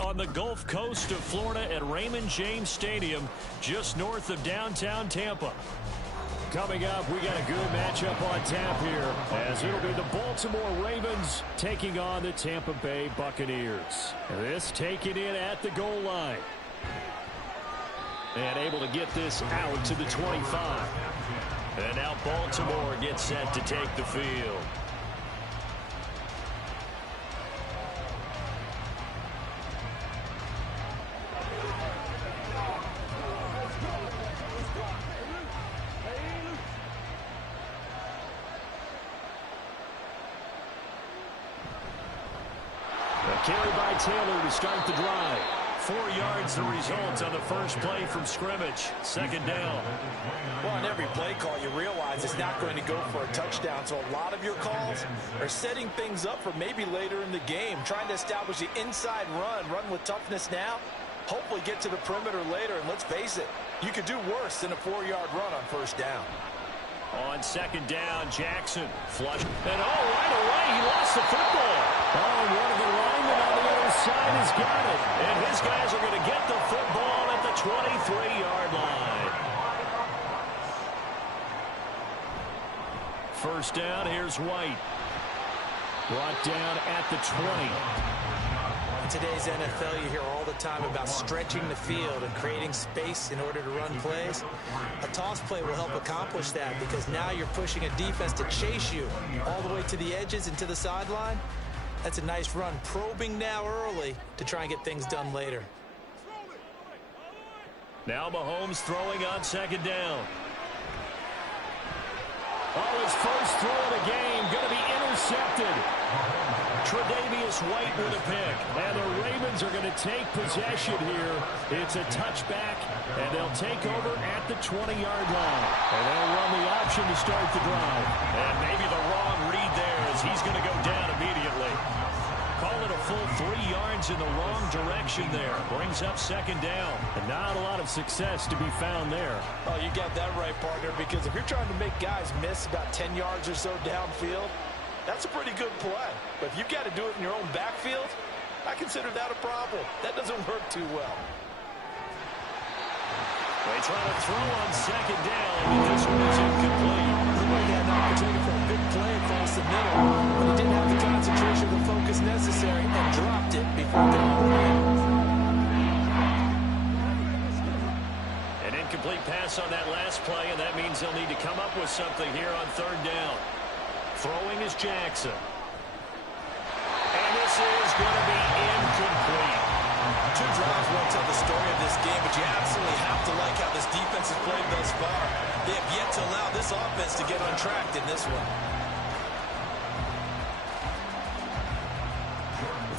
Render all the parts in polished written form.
on the Gulf Coast of Florida at Raymond James Stadium, just north of downtown Tampa. Coming up, we got a good matchup on tap here, as it'll be the Baltimore Ravens taking on the Tampa Bay Buccaneers. This taken in at the goal line. And able to get this out to the 25. And now Baltimore gets set to take the field. Carry by Taylor to start the drive. 4 yards the result on the first play from scrimmage. Second down. Well, on every play call, you realize it's not going to go for a touchdown. So a lot of your calls are setting things up for maybe later in the game, trying to establish the inside run with toughness now, hopefully get to the perimeter later. And let's face it, you could do worse than a 4-yard run on first down. On second down, Jackson flush. And right away, he lost the football. One of the linemen on the other side has got it. And his guys are going to get the football at the 23-yard line. First down, here's White. Brought down at the 20. In today's NFL, you hear all the time about stretching the field and creating space in order to run plays. A toss play will help accomplish that because now you're pushing a defense to chase you all the way to the edges and to the sideline. That's a nice run, probing now early to try and get things done later. Now Mahomes throwing on second down. His first throw of the game going to be intercepted. Tre'Davious White with a pick. And the Ravens are going to take possession here. It's a touchback, and they'll take over at the 20-yard line. And they'll run the option to start the drive. And maybe the wrong read there as he's going to go down immediately. Call it a full 3 yards in the wrong direction there. Brings up second down. And not a lot of success to be found there. Oh, you got that right, partner, because if you're trying to make guys miss about 10 yards or so downfield, that's a pretty good play. But if you've got to do it in your own backfield, I consider that a problem. That doesn't work too well. They try to throw on second down, but this one is incomplete. He had an opportunity for a big play across the middle, but he didn't have the concentration or the focus necessary and dropped it before going in. An incomplete pass on that last play, and that means they'll need to come up with something here on third down. Throwing is Jackson. And this is going to be incomplete. 2 drives won't tell the story of this game, but you absolutely have to like how this defense has played thus far. They have yet to allow this offense to get untracked in this one.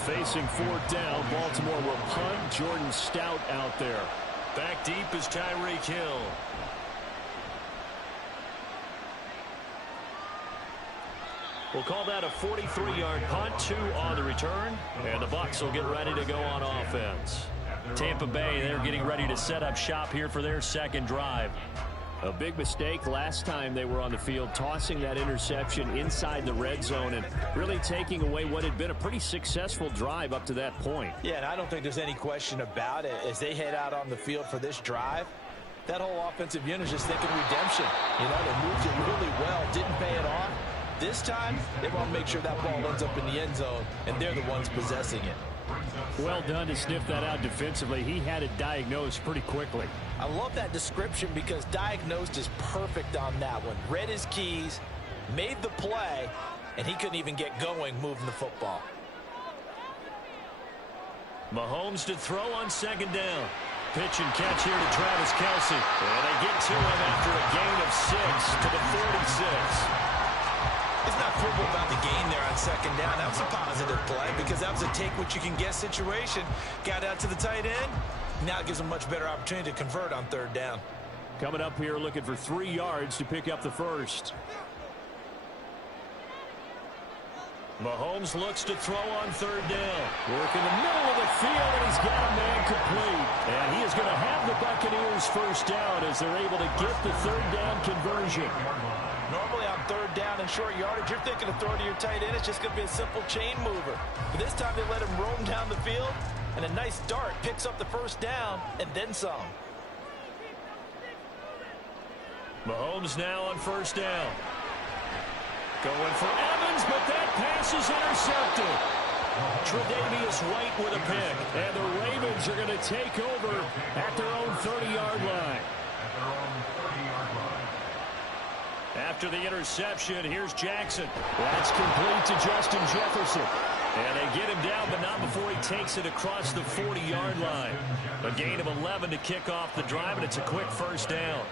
Facing fourth down, Baltimore will punt. Jordan Stout out there. Back deep is Tyreek Hill. We'll call that a 43-yard punt, 2 on the return, and the Bucs will get ready to go on offense. Tampa Bay, they're getting ready to set up shop here for their second drive. A big mistake last time they were on the field, tossing that interception inside the red zone and really taking away what had been a pretty successful drive up to that point. Yeah, and I don't think there's any question about it. As they head out on the field for this drive, that whole offensive unit is just thinking redemption. You know, they moved it really well, didn't pay it off. This time, they want to make sure that ball ends up in the end zone, and they're the ones possessing it. Well done to sniff that out defensively. He had it diagnosed pretty quickly. I love that description because diagnosed is perfect on that one. Read his keys, made the play, and he couldn't even get going moving the football. Mahomes to throw on second down. Pitch and catch here to Travis Kelce. And they get to him after a gain of 6 to the 46. It's not football about the gain there on second down. That was a positive play because that was a take-what-you-can-get situation. Got out to the tight end. Now it gives them a much better opportunity to convert on third down. Coming up here looking for 3 yards to pick up the first. Mahomes looks to throw on third down. Work in the middle of the field, and he's got a man complete. And he is going to have the Buccaneers first down as they're able to get the third down conversion. Normally on third down and short yardage, you're thinking of throwing to your tight end. It's just going to be a simple chain mover. But this time they let him roam down the field, And a nice dart picks up the first down and then some. Mahomes now on first down. Going for Evans, but that pass is intercepted. Tre'Davious White with a pick. And the Ravens are going to take over at their own 30-yard line. After the interception, here's Jackson. That's complete to Justin Jefferson. And they get him down, but not before he takes it across the 40-yard line. A gain of 11 to kick off the drive, and it's a quick first down.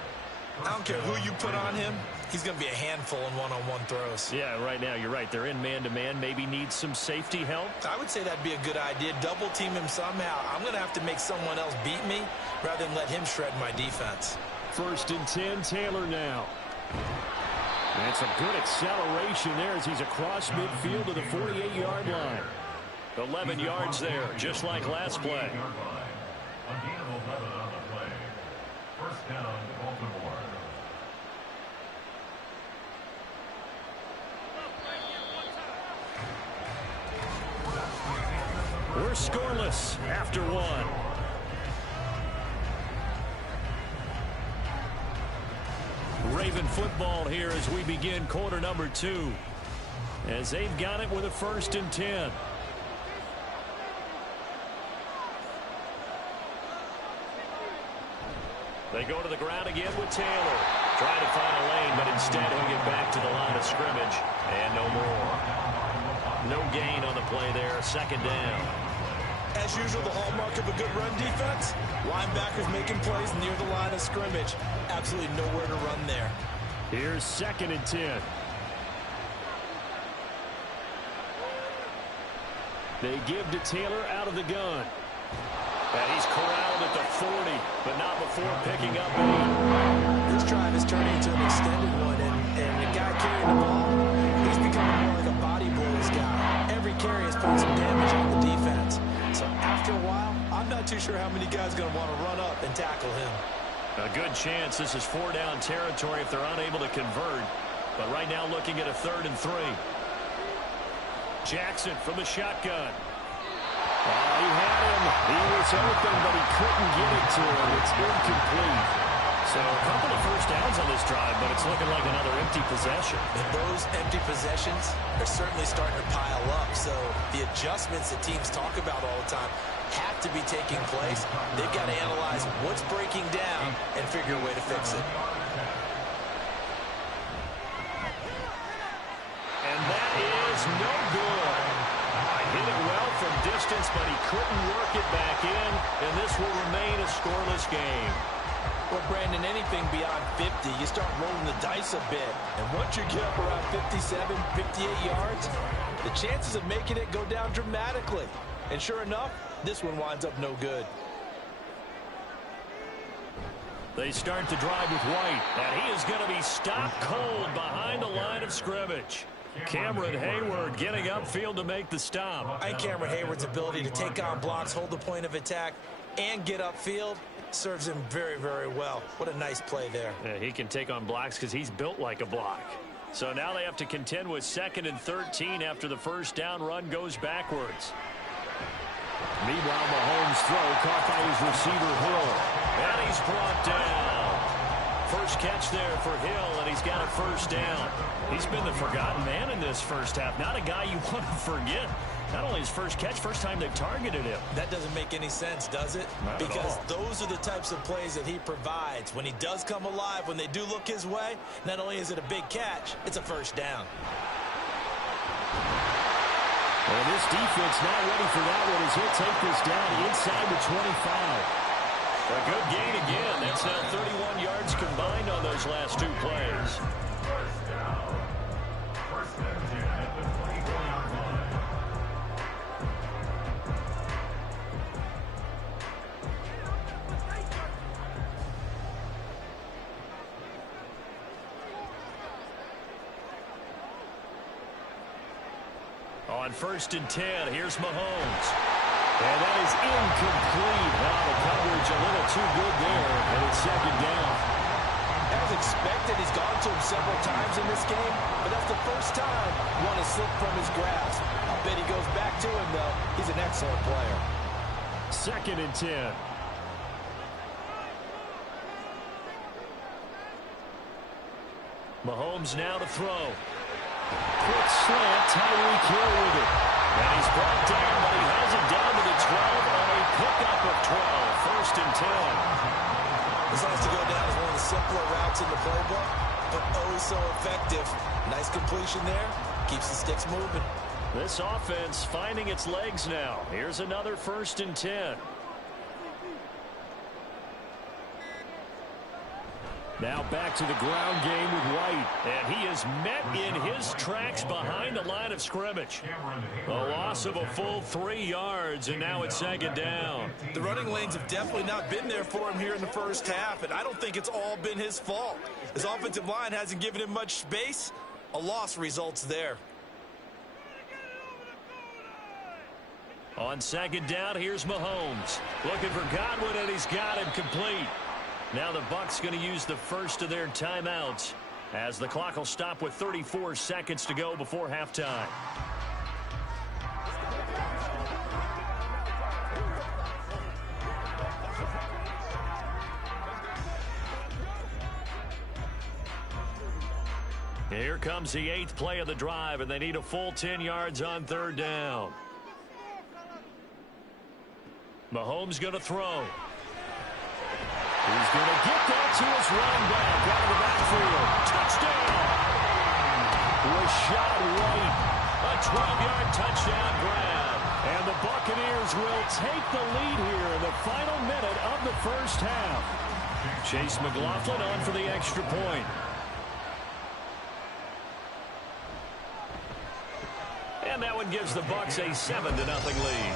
I don't care who you put on him. He's going to be a handful in one-on-one throws. Yeah, right now, you're right. They're in man-to-man. Maybe needs some safety help. I would say that'd be a good idea. Double team him somehow. I'm going to have to make someone else beat me rather than let him shred my defense. 1st and 10, Taylor now. And some good acceleration there as he's across midfield to the 48-yard line. 11 yards there, just like last play. First down, Baltimore. We're scoreless after one. Raven football here as we begin quarter number 2. As they've got it with a 1st and 10. They go to the ground again with Taylor. Trying to find a lane, but instead he'll get back to the line of scrimmage. And no more. No gain on the play there. 2nd down. As usual, the hallmark of a good run defense, linebackers making plays near the line of scrimmage. Absolutely nowhere to run there. Here's 2nd and 10. They give to Taylor out of the gun. And he's corralled at the 40, but not before picking up 8. This drive is turning into an extended one, and the guy carrying the ball, he's becoming more like a body blows guy. Every carry is putting some damage on the defense. So after a while, I'm not too sure how many guys are going to want to run up and tackle him. A good chance this is 4-down territory if they're unable to convert. But right now looking at a 3rd and 3. Jackson from the shotgun. He had him. He was open, but he couldn't get it to him. It's incomplete. So a couple of first downs on this drive, but it's looking like another empty possession. And those empty possessions are certainly starting to pile up. So the adjustments that teams talk about all the time have to be taking place. They've got to analyze what's breaking down and figure a way to fix it. And that is no good. Hit it well from distance, but he couldn't work it back in, and this will remain a scoreless game. Well, Brandon, anything beyond 50, you start rolling the dice a bit. And once you get up around 57, 58 yards, the chances of making it go down dramatically. And sure enough, this one winds up no good. They start the drive with White, and he is going to be stopped cold behind the line of scrimmage. Cameron Hayward getting upfield to make the stop. And Cameron Hayward's ability to take on blocks, hold the point of attack, and get upfield serves him very, very well. What a nice play there. Yeah, he can take on blocks because he's built like a block. So now they have to contend with 2nd and 13 after the first down run goes backwards. Meanwhile, Mahomes' throw caught by his receiver, Hill. And he's brought down. First catch there for Hill, and he's got a first down. He's been the forgotten man in this first half. Not a guy you want to forget. Not only his first catch, first time they've targeted him. That doesn't make any sense, does it? Because those are the types of plays that he provides. When he does come alive, when they do look his way, not only is it a big catch, it's a first down. Well, this defense not ready for that one as he'll take this down inside the 25. A good gain again. That's now 31 yards combined on those last 2 plays. On 1st and 10, here's Mahomes. And that is incomplete. Now the coverage a little too good there, and it's 2nd down. As expected, he's gone to him several times in this game, but that's the first time one has slipped from his grasp. I bet he goes back to him, though. He's an excellent player. 2nd and 10. Mahomes now to throw. Quick slant, Tyreek Hill with it. And he's brought down, but he has it down to the 12 on a pickup of 12. 1st and 10. This has to go down as one of the simpler routes in the playbook, but oh so effective. Nice completion there. Keeps the sticks moving. This offense finding its legs now. Here's another 1st and 10. Now back to the ground game with White. And he is met in his tracks behind the line of scrimmage. A loss of a full 3 yards, and now it's 2nd down. The running lanes have definitely not been there for him here in the first half, and I don't think it's all been his fault. His offensive line hasn't given him much space. A loss results there. On 2nd down, here's Mahomes. Looking for Godwin, and he's got him complete. Now the Bucs going to use the first of their timeouts as the clock will stop with 34 seconds to go before halftime. Here comes the 8th play of the drive, and they need a full 10 yards on 3rd down. Mahomes going to throw. He's going to get that to his running back out of the backfield. Touchdown! Rachaad White, a 12-yard touchdown grab. And the Buccaneers will take the lead here in the final minute of the first half. Chase McLaughlin on for the extra point. And that one gives the Bucs a 7-0 lead.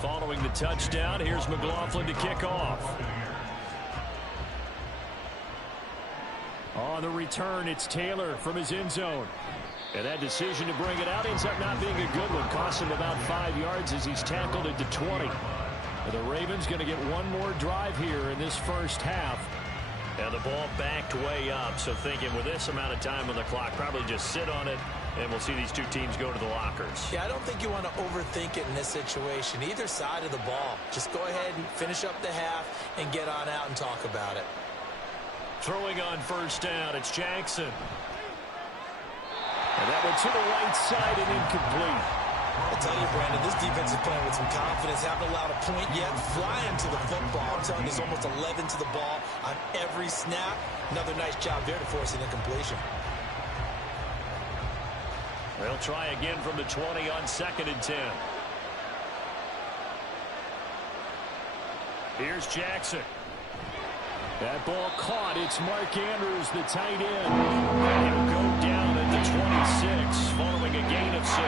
Following the touchdown, here's McLaughlin to kick off. On the return, it's Taylor from his end zone. And that decision to bring it out ends up not being a good one. Costs him about 5 yards as he's tackled it to 20. And the Ravens going to get one more drive here in this first half. And the ball backed way up. So thinking with this amount of time on the clock, probably just sit on it. And we'll see these two teams go to the lockers. Yeah, I don't think you want to overthink it in this situation. Either side of the ball. Just go ahead and finish up the half and get on out and talk about it. Throwing on 1st down, it's Jackson. And that one to the right side and incomplete. I'll tell you, Brandon, this defense is playing with some confidence. Haven't allowed a point yet. Flying to the football. I'm telling you, there's almost 11 to the ball on every snap. Another nice job there to force an incompletion. They'll try again from the 20 on 2nd and 10. Here's Jackson. That ball caught. It's Mark Andrews, the tight end. And he'll go down at the 26 following a gain of 6.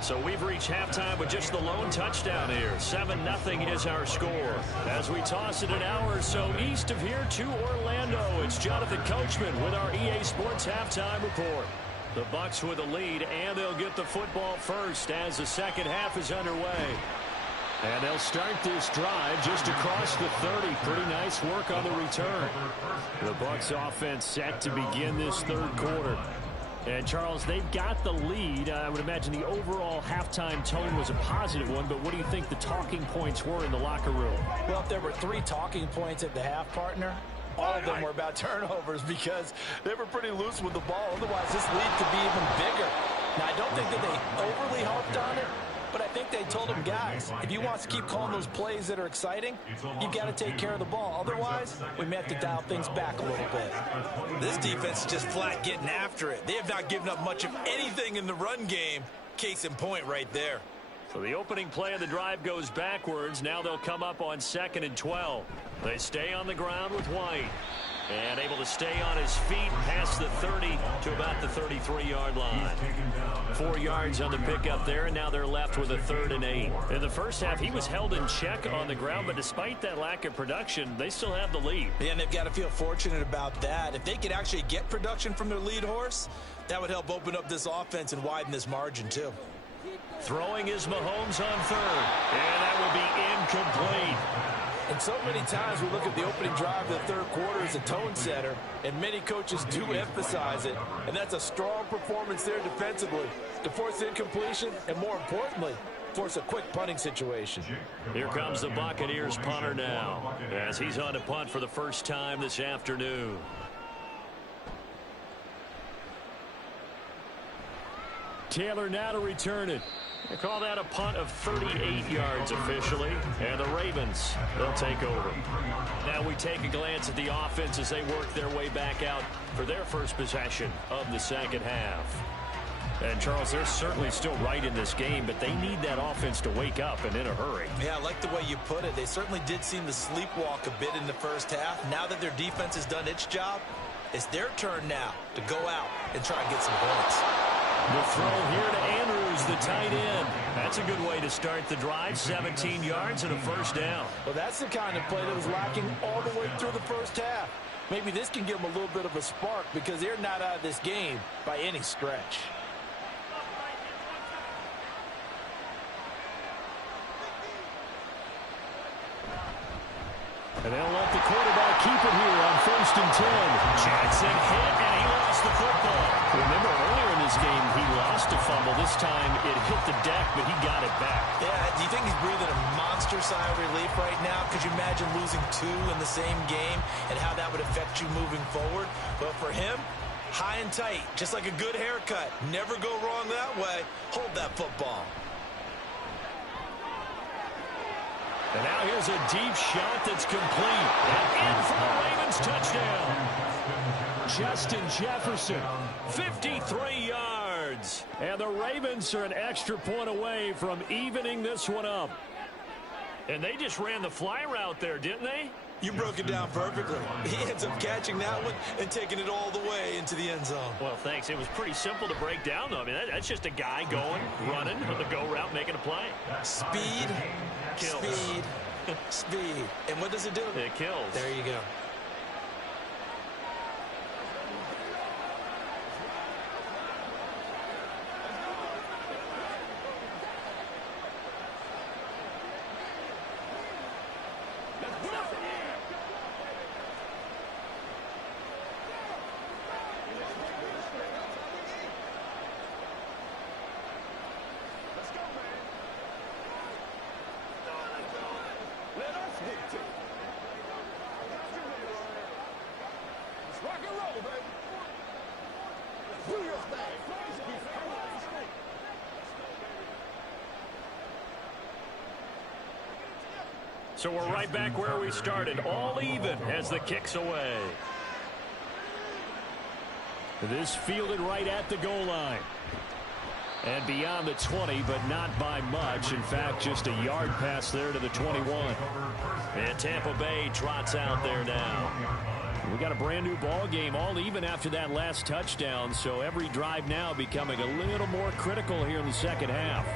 So we've reached halftime with just the lone touchdown here. 7-0 is our score. As we toss it an hour or so east of here to Orlando, it's Jonathan Coachman with our EA Sports Halftime Report. The Bucs with a lead, and they'll get the football first as the second half is underway. And they'll start this drive just across the 30. Pretty nice work on the return. The Bucs offense set to begin this third quarter. And, Charles, they've got the lead. I would imagine the overall halftime tone was a positive one, but what do you think the talking points were in the locker room? Well, if there were 3 talking points at the half, partner, all of them were about turnovers because they were pretty loose with the ball. Otherwise, this lead could be even bigger. Now, I don't think that they overly harped on it, But I think they told him, guys, if he wants to keep calling those plays that are exciting, you've got to take care of the ball. Otherwise, we may have to dial things back a little bit. This defense is just flat getting after it. They have not given up much of anything in the run game. Case in point right there. So the opening play of the drive goes backwards. Now they'll come up on 2nd and 12. They stay on the ground with White. And able to stay on his feet past the 30 to about the 33-yard line. 4 yards on the pickup there, and now they're left with a 3rd and 8. In the first half, he was held in check on the ground, but despite that lack of production, they still have the lead. Yeah, and they've got to feel fortunate about that. If they could actually get production from their lead horse, that would help open up this offense and widen this margin, too. Throwing is Mahomes on 3rd, and that will be incomplete. And so many times we look at the opening drive of the 3rd quarter as a tone setter, and many coaches do emphasize it, and that's a strong performance there defensively to force incompletion and, more importantly, force a quick punting situation. Here comes the Buccaneers punter now as he's on to punt for the first time this afternoon. Taylor now to return it. They call that a punt of 38 yards officially, and the Ravens, they'll take over. Now we take a glance at the offense as they work their way back out for their first possession of the second half. And, Charles, they're certainly still right in this game, but they need that offense to wake up and in a hurry. Yeah, I like the way you put it. They certainly did seem to sleepwalk a bit in the first half. Now that their defense has done its job, it's their turn now to go out and try and get some points. The throw here to Andrews, the tight end. That's a good way to start the drive. 17 yards and a first down. Well, that's the kind of play that was lacking all the way through the first half. Maybe this can give them a little bit of a spark because they're not out of this game by any stretch. And they'll let the quarterback keep it here on 1st and 10. Jackson hit, and he lost the football. Remember, earlier in this game, he lost a fumble. This time, it hit the deck, but he got it back. Yeah, do you think he's breathing a monster sigh of relief right now? Could you imagine losing 2 in the same game and how that would affect you moving forward? But for him, high and tight, just like a good haircut. Never go wrong that way. Hold that football. And now here's a deep shot that's complete. And in for the Ravens touchdown. Justin Jefferson, 53 yards. And the Ravens are an extra point away from evening this one up. And they just ran the fly route there, didn't they? You broke it down perfectly. He ends up catching that one and taking it all the way into the end zone. Well, thanks. It was pretty simple to break down, though. I mean, that's just a guy going, running on the go route, making a play. Speed, kills. Speed, speed. And what does it do? It kills. There you go. So we're right back where we started, all even as the kick's away. This fielded right at the goal line. And beyond the 20, but not by much. In fact, just a yard pass there to the 21. And Tampa Bay trots out there now. We got a brand new ball game, all even after that last touchdown. So every drive now becoming a little more critical here in the second half.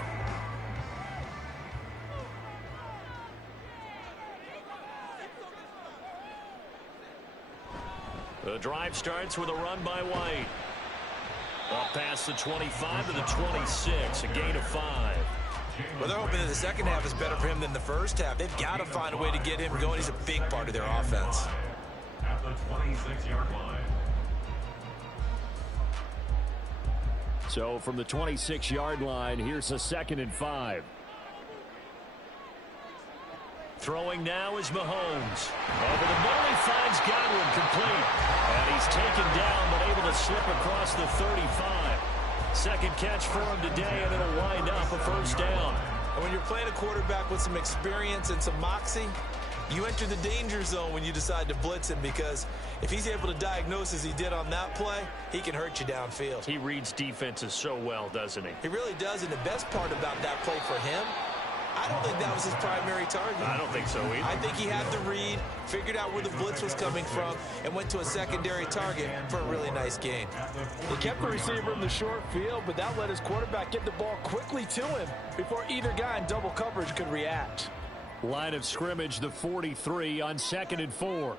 The drive starts with a run by White. Up past the 25 to the 26, a gain of 5. Well, they're hoping that the second half is better for him than the first half. They've got to find a way to get him going. He's a big part of their offense. At the 26-yard line. So from the 26-yard line, here's a 2nd and 5. Throwing now is Mahomes. Over the middle, he finds Godwin complete. And he's taken down, but able to slip across the 35. Second catch for him today, and it'll wind up a first down. And when you're playing a quarterback with some experience and some moxie, you enter the danger zone when you decide to blitz him, because if he's able to diagnose as he did on that play, he can hurt you downfield. He reads defenses so well, doesn't he? He really does, and the best part about that play for him, I don't think that was his primary target. I don't think so either. I think he had the read, figured out where the blitz was coming from, and went to a secondary target for a really nice gain. He kept the receiver in the short field, but that let his quarterback get the ball quickly to him before either guy in double coverage could react. Line of scrimmage, the 43 on 2nd and 4.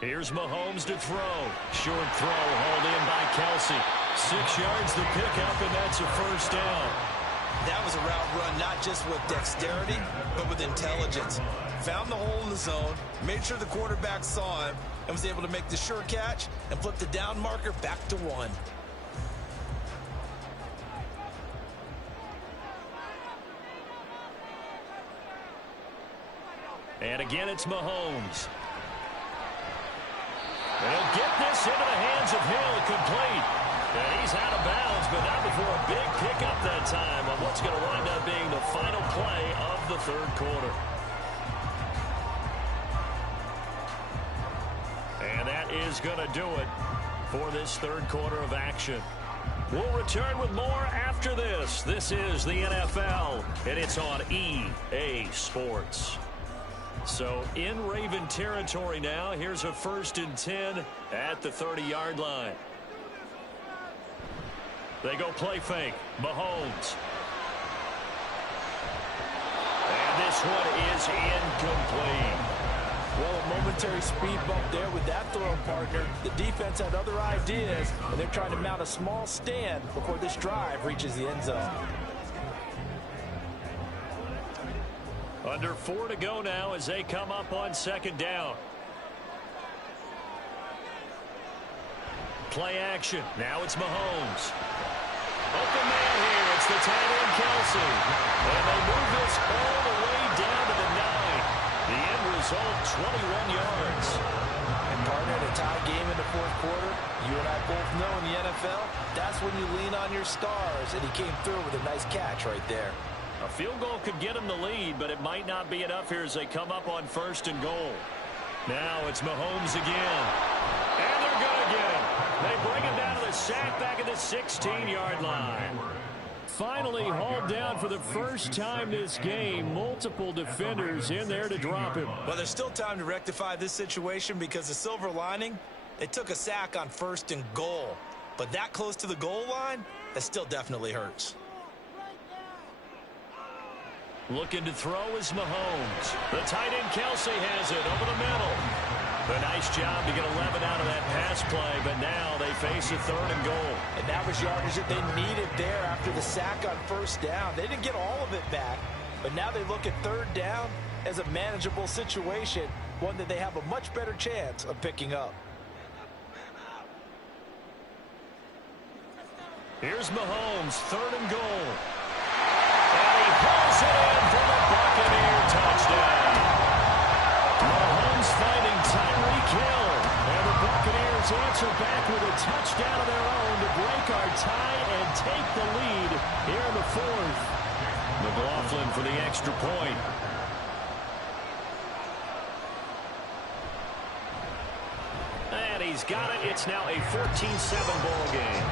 Here's Mahomes to throw. Short throw hauled in by Kelce. 6 yards the pickup, and that's a first down. That was a route run not just with dexterity, but with intelligence. Found the hole in the zone, made sure the quarterback saw him, and was able to make the sure catch and flip the down marker back to 1. And again, it's Mahomes. And he'll get this into the hands of Hill, complete. And he's out of bounds, but not before a big pickup that time on what's going to wind up being the final play of the 3rd quarter. And that is going to do it for this 3rd quarter of action. We'll return with more after this. This is the NFL, and it's on EA Sports. So in Raven territory now. Here's a 1st and 10 at the 30-yard line. They go play fake. Mahomes. And this one is incomplete. Well, a momentary speed bump there with that throwing partner. The defense had other ideas, and they're trying to mount a small stand before this drive reaches the end zone. Under 4 to go now as they come up on 2nd down. Play action. Now it's Mahomes. Open man here. It's the tight end, Kelce. And they move this all the way down to the 9. The end result, 21 yards. And partner, in a tie game in the 4th quarter, you and I both know in the NFL, that's when you lean on your stars, and he came through with a nice catch right there. A field goal could get them the lead, but it might not be enough here as they come up on 1st and goal. Now it's Mahomes again. And they're good again. They bring him down to the sack back at the 16-yard line. Finally hauled down for the first time this game. Multiple defenders in there to drop him. Well, there's still time to rectify this situation, because the silver lining, they took a sack on 1st and goal. But that close to the goal line, that still definitely hurts. Looking to throw is Mahomes. The tight end Kelce has it over the middle. A nice job to get 11 out of that pass play, but now they face a 3rd and goal. And that was yardage that they needed there after the sack on 1st down. They didn't get all of it back, but now they look at 3rd down as a manageable situation, one that they have a much better chance of picking up. Here's Mahomes, 3rd and goal. And he pulls it in for the Buccaneer touchdown. Mahomes finding Tyreek Hill. And the Buccaneers answer back with a touchdown of their own to break our tie and take the lead here in the 4th. McLaughlin for the extra point. And he's got it. It's now a 14-7 ball game.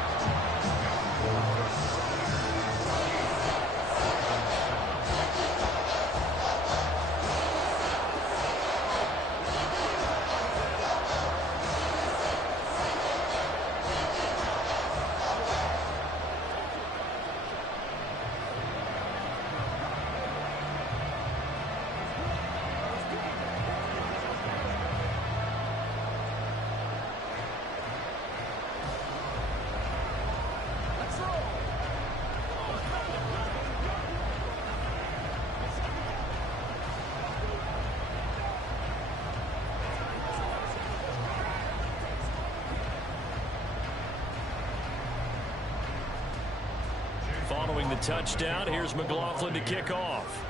Following the touchdown, here's McLaughlin to kick off.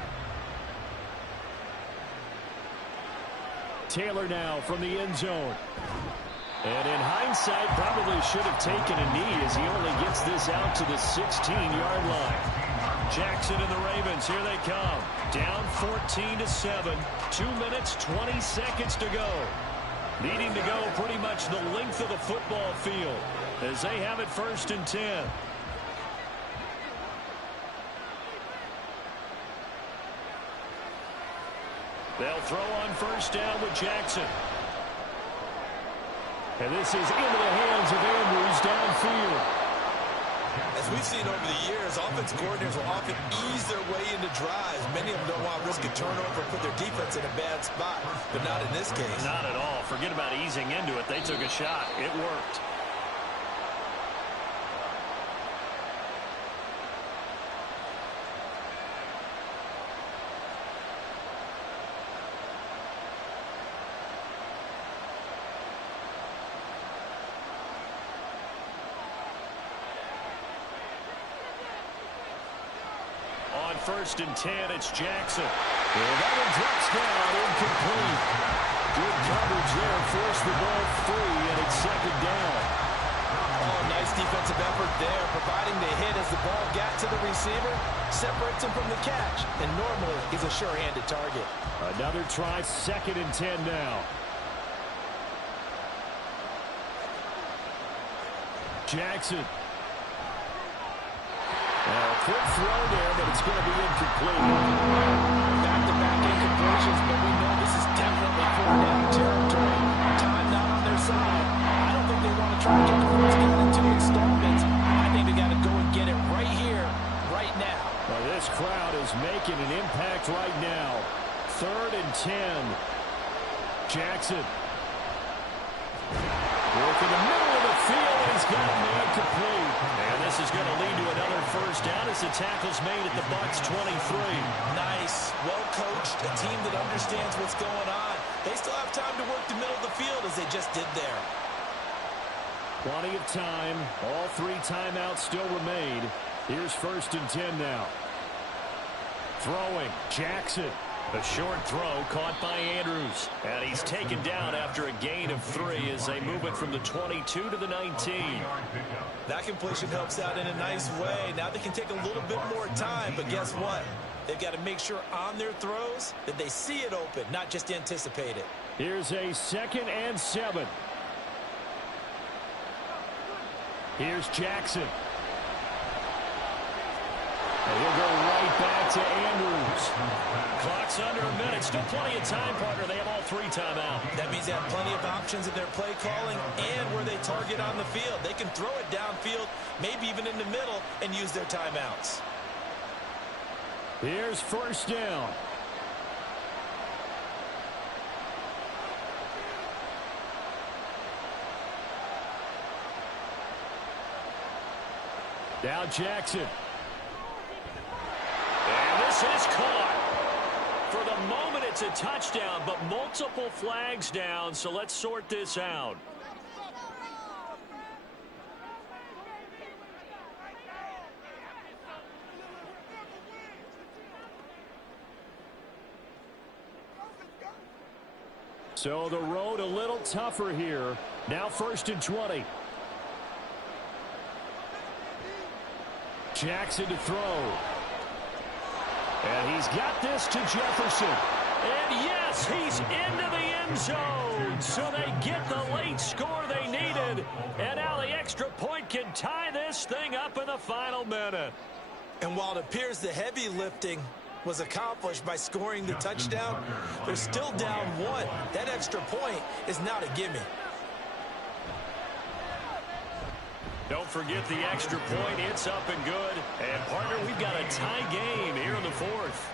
Taylor now from the end zone. And in hindsight, probably should have taken a knee as he only gets this out to the 16-yard line. Jackson and the Ravens, here they come. Down 14-7, 2 minutes, 20 seconds to go. Needing to go pretty much the length of the football field as they have it 1st and 10. They'll throw on 1st down with Jackson. And this is into the hands of Andrews downfield. As we've seen over the years, offense coordinators will often ease their way into drives. Many of them don't want to risk a turnover or put their defense in a bad spot, but not in this case. Not at all. Forget about easing into it. They took a shot. It worked. On 1st and 10, it's Jackson. And that one drops down, incomplete. Good coverage there, forced the ball free, and it's 2nd down. Oh, nice defensive effort there, providing the hit as the ball got to the receiver, separates him from the catch, and normally he's a sure-handed target. Another try, 2nd and 10 now. Jackson. Quick throw there, but it's going to be incomplete. Back-to-back incompletions, but we know this is definitely 4th down territory. Time not on their side. I don't think they want to try to get the first down in 2 installments. I think they got to go and get it right here, right now. Well, this crowd is making an impact right now. 3rd and 10. Jackson. Work in the middle of the field, and he's got it incomplete. And this is going to lead to another 1st down as the tackle's made at the Bucs 23. Nice, well-coached, a team that understands what's going on. They still have time to work the middle of the field as they just did there. Plenty of time. All 3 timeouts still remain. Here's 1st and 10 now. Throwing, Jackson. A short throw caught by Andrews. And he's taken down after a gain of 3 as they move it from the 22 to the 19. That completion helps out in a nice way. Now they can take a little bit more time, but guess what? They've got to make sure on their throws that they see it open, not just anticipate it. Here's a 2nd and 7. Here's Jackson. And he'll go right back to Andrews. Clock's under a minute. Still plenty of time, partner. They have all 3 timeout. That means they have plenty of options in their play calling and where they target on the field. They can throw it downfield, maybe even in the middle, and use their timeouts. Here's 1st down. Now Jackson. And this is caught. For the moment, it's a touchdown, but multiple flags down, so let's sort this out. So the road a little tougher here. Now 1st and 20. Jackson to throw. And he's got this to Jefferson. And yes, he's into the end zone. So they get the late score they needed. And now the extra point can tie this thing up in the final minute. And while it appears the heavy lifting was accomplished by scoring the touchdown, they're still down 1. That extra point is not a gimme. Don't forget the extra point. It's up and good. And, partner, we've got a tie game here in the 4th.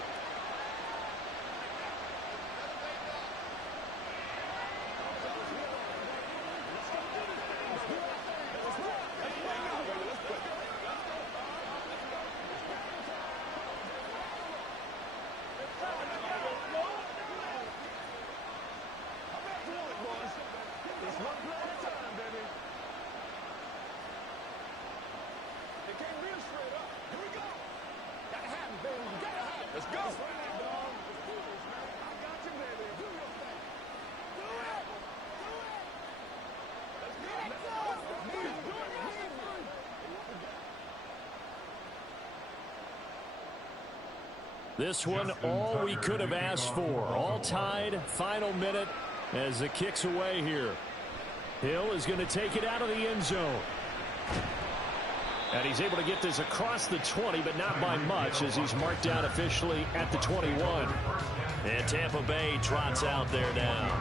Let's go! This one, all we could have asked for. All tied, final minute as the kick's away here. Hill is going to take it out of the end zone. And he's able to get this across the 20, but not by much as he's marked down officially at the 21. And Tampa Bay trots out there now.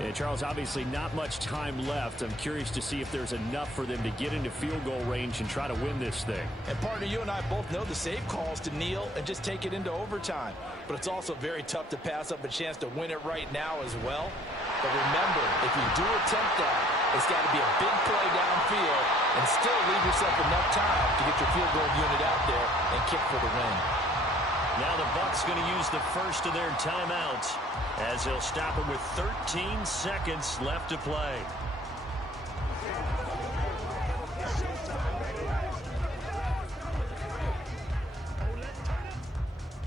And Charles, obviously not much time left. I'm curious to see if there's enough for them to get into field goal range and try to win this thing. And partner, you and I both know the save calls to kneel and just take it into overtime. But it's also very tough to pass up a chance to win it right now as well. But remember, if you do attempt that, it's got to be a big play downfield and still leave yourself enough time to get your field goal unit out there and kick for the win. Now the Bucs going to use the first of their timeouts as they'll stop it with 13 seconds left to play.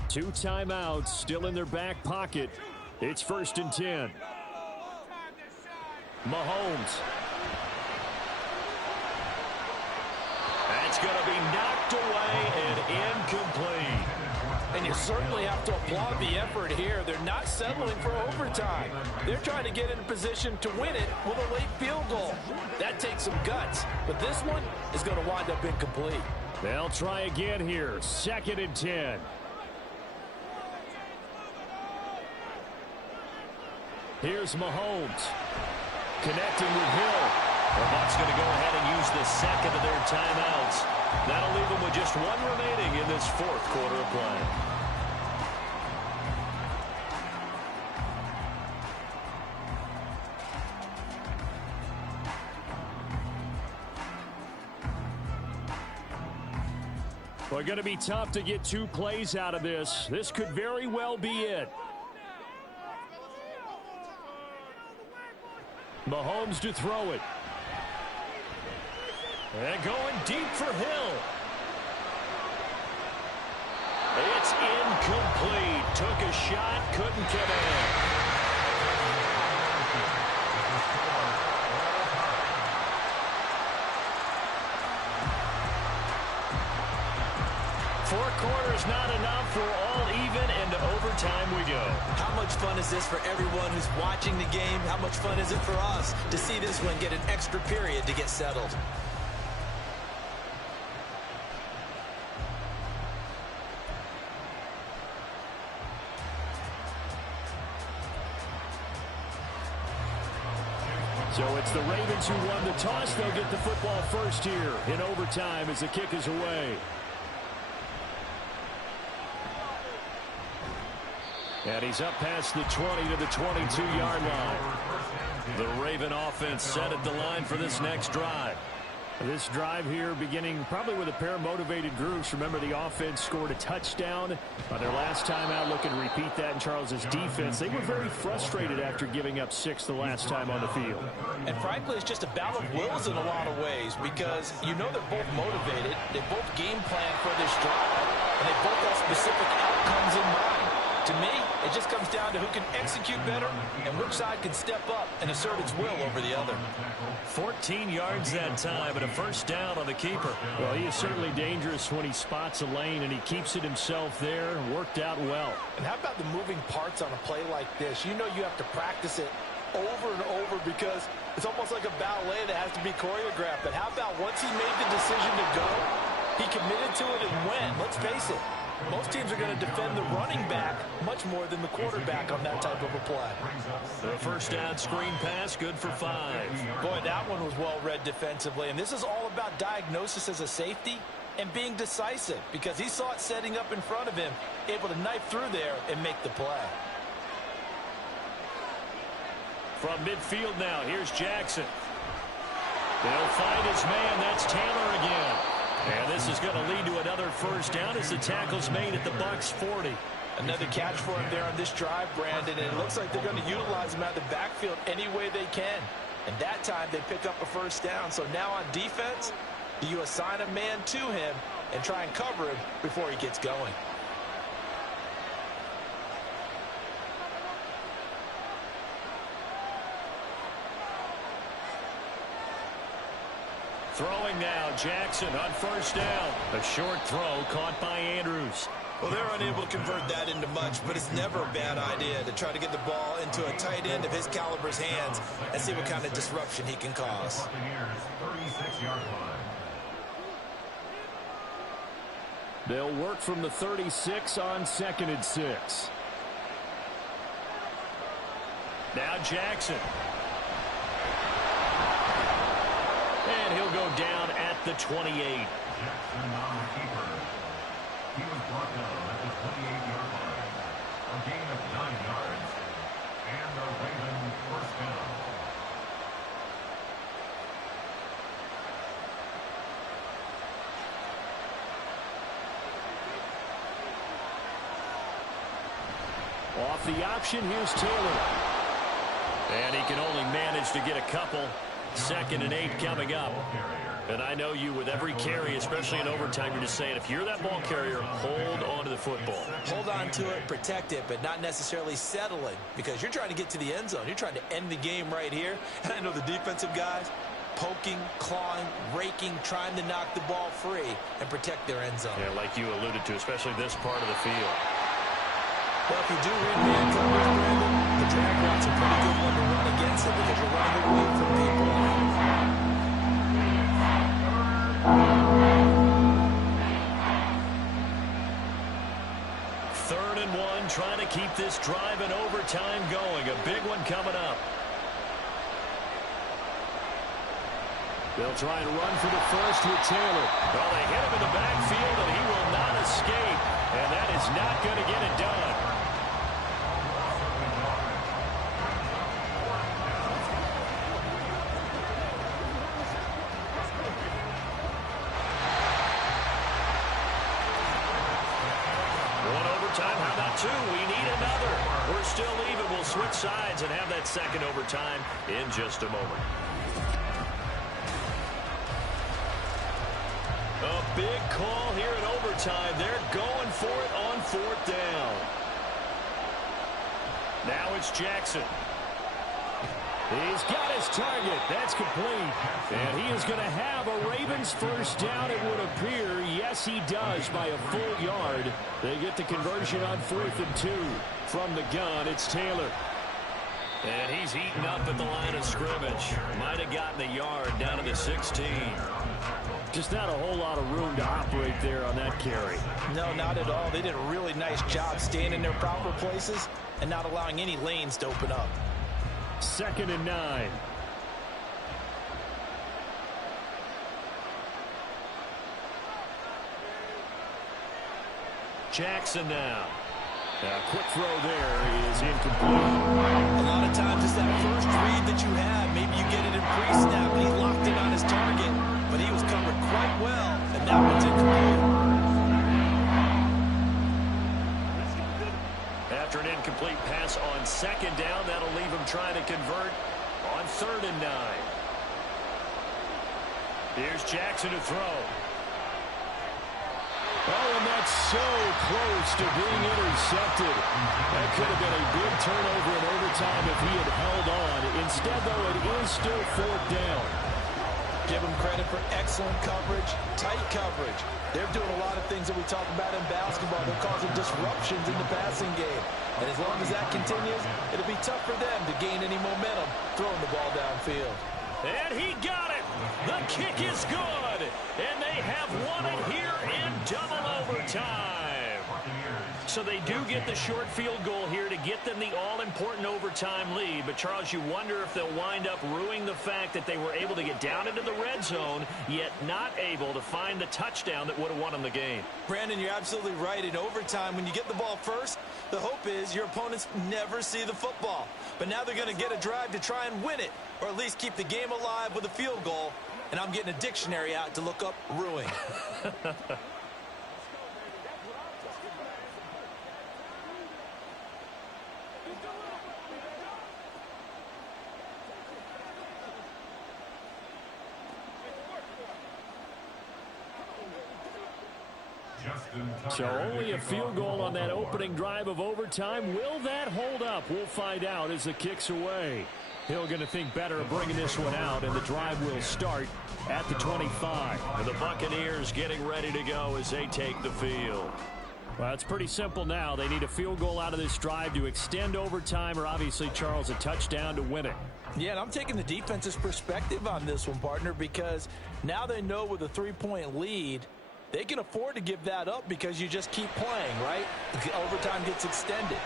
Two timeouts still in their back pocket. It's 1st and 10. Mahomes. That's going to be knocked away and incomplete. And you certainly have to applaud the effort here. They're not settling for overtime. They're trying to get in a position to win it with a late field goal. That takes some guts. But this one is going to wind up incomplete. They'll try again here. 2nd and 10. Here's Mahomes. Connecting with Hill. The Bucs going to go ahead and use the second of their timeouts. That'll leave them with just one remaining in this 4th quarter of play. Well, going to be tough to get 2 plays out of this. This could very well be it. Mahomes to throw it. And going deep for Hill. It's incomplete. Took a shot, couldn't get in. Four quarters not enough. We're all even, and to overtime we go. How much fun is this for everyone who's watching the game? How much fun is it for us to see this one get an extra period to get settled? So it's the Ravens who won the toss. They'll get the football first here in overtime as the kick is away. And he's up past the 20 to the 22-yard line. The Raven offense set at the line for this next drive. This drive here beginning probably with a pair of motivated groups. Remember, the offense scored a touchdown on their last time out. Looking to repeat that in Charles's defense. They were very frustrated after giving up 6 the last time on the field. And frankly, it's just a battle of wills in a lot of ways because you know they're both motivated. They both game plan for this drive, and they both have specific outcomes in mind. To me, it just comes down to who can execute better and which side can step up and assert its will over the other. 14 yards that time, and a first down on the keeper. Well, he is certainly dangerous when he spots a lane, and he keeps it himself there. Worked out well. And how about the moving parts on a play like this? You know you have to practice it over and over because it's almost like a ballet that has to be choreographed. But how about once he made the decision to go, he committed to it and went. Let's face it. Most teams are going to defend the running back much more than the quarterback on that type of a play. The first down screen pass, good for 5. Boy, that one was well read defensively. And this is all about diagnosis as a safety and being decisive because he saw it setting up in front of him, able to knife through there and make the play. From midfield now, here's Jackson. They'll find his man. That's Taylor again. And this is going to lead to another first down as the tackle's made at the Bucs 40. Another catch for him there on this drive, Brandon, and it looks like they're going to utilize him out of the backfield any way they can. And that time they pick up a first down. So now on defense, do you assign a man to him and try and cover him before he gets going? Throwing now, Jackson on first down. A short throw caught by Andrews. Well, they're unable to convert that into much, but it's never a bad idea to try to get the ball into a tight end of his caliber's hands and see what kind of disruption he can cause. Buccaneers 36-yard line. They'll work from the 36 on 2nd and 6. Now Jackson. And he'll go down at the 28. Jackson on the keeper. He was brought down at the 28-yard line. A gain of 9 yards. And the Ravens first down. Off the option, here's Taylor. And he can only manage to get a couple. 2nd and 8 coming up. And I know you, with every carry, especially in overtime, you're just saying, if you're that ball carrier, hold on to the football. Hold on to it, protect it, but not necessarily settling, because you're trying to get to the end zone. You're trying to end the game right here. And I know the defensive guys, poking, clawing, raking, trying to knock the ball free and protect their end zone. Yeah, like you alluded to, especially this part of the field. Well, if you do read man coverage, Brandon, the drag route's a pretty good one to run against it because you're running away from people. Third and 1, trying to keep this drive in overtime going. A big one coming up. They'll try and run for the first with Taylor. Well, they hit him in the backfield, and he will not escape. And that is not going to get it done. One overtime, how about 2? We need another. We're still even. We'll switch sides and have that second overtime in just a moment. A big call here in overtime. They're going for it on 4th down. Now it's Jackson. He's got his target. That's complete. And he is going to have a Ravens first down, it would appear. Yes, he does, by a full yard. They get the conversion on 4th and 2. From the gun, it's Taylor. And he's heating up at the line of scrimmage. Might have gotten a yard down to the 16. Just not a whole lot of room to operate there on that carry. No, not at all. They did a really nice job staying in their proper places and not allowing any lanes to open up. 2nd and 9. Jackson now. A quick throw there is incomplete. A lot of times it's that first read that you have. Maybe you get it in pre-snap and he's locked in on his target, but he was covered quite well, and that one's incomplete. After an incomplete pass on 2nd down, that'll leave him trying to convert on 3rd and 9. Here's Jackson to throw. Oh, and that's so close to being intercepted. That could have been a big turnover in overtime if he had held on. Instead, though, it is still 4th down. Give them credit for excellent coverage, tight coverage. They're doing a lot of things that we talk about in basketball. They're causing disruptions in the passing game. And as long as that continues, it'll be tough for them to gain any momentum throwing the ball downfield. And he got it. The kick is good. And they have won it here in double overtime. So they do get the short field goal here to get them the all-important overtime lead. But, Charles, you wonder if they'll wind up ruining the fact that they were able to get down into the red zone, yet not able to find the touchdown that would have won them the game. Brandon, you're absolutely right. In overtime, when you get the ball first, the hope is your opponents never see the football. But now they're going to get a drive to try and win it, or at least keep the game alive with a field goal. And I'm getting a dictionary out to look up ruin. So only a field goal on that opening drive of overtime. Will that hold up? We'll find out as the kick's away. Hill going to think better of bringing this one out, and the drive will start at the 25. And the Buccaneers getting ready to go as they take the field. Well, it's pretty simple now. They need a field goal out of this drive to extend overtime, or obviously, Charles, a touchdown to win it. Yeah, and I'm taking the defense's perspective on this one, partner, because now they know with a 3-point lead, they can afford to give that up because you just keep playing, right? The overtime gets extended.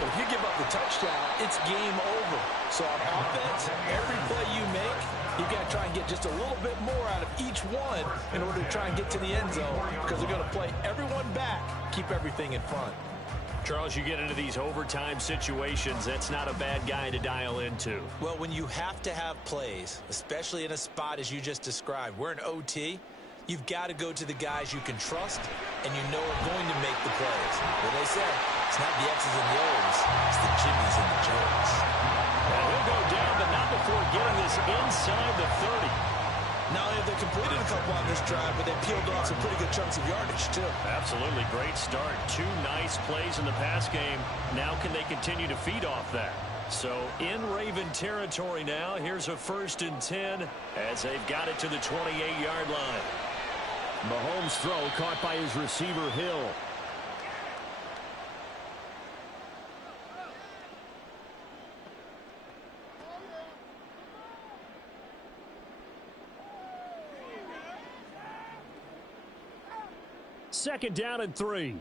But if you give up the touchdown, it's game over. So on offense, every play you make, you've got to try and get just a little bit more out of each one in order to try and get to the end zone, because they're going to play everyone back, keep everything in front. Charles, you get into these overtime situations, that's not a bad guy to dial into. Well, when you have to have plays, especially in a spot as you just described, we're in OT, you've got to go to the guys you can trust and you know are going to make the plays. Well, they say it's not the X's and the O's, it's the Jimmys and the Joes. And he'll go down, but not before getting this inside the 30. Not only have they completed a couple on this drive, but they peeled off some pretty good chunks of yardage, too. Absolutely. Great start. 2 nice plays in the pass game. Now can they continue to feed off that? So in Raven territory now, here's a 1st and 10 as they've got it to the 28-yard line. Mahomes' throw caught by his receiver, Hill. Second down and 3.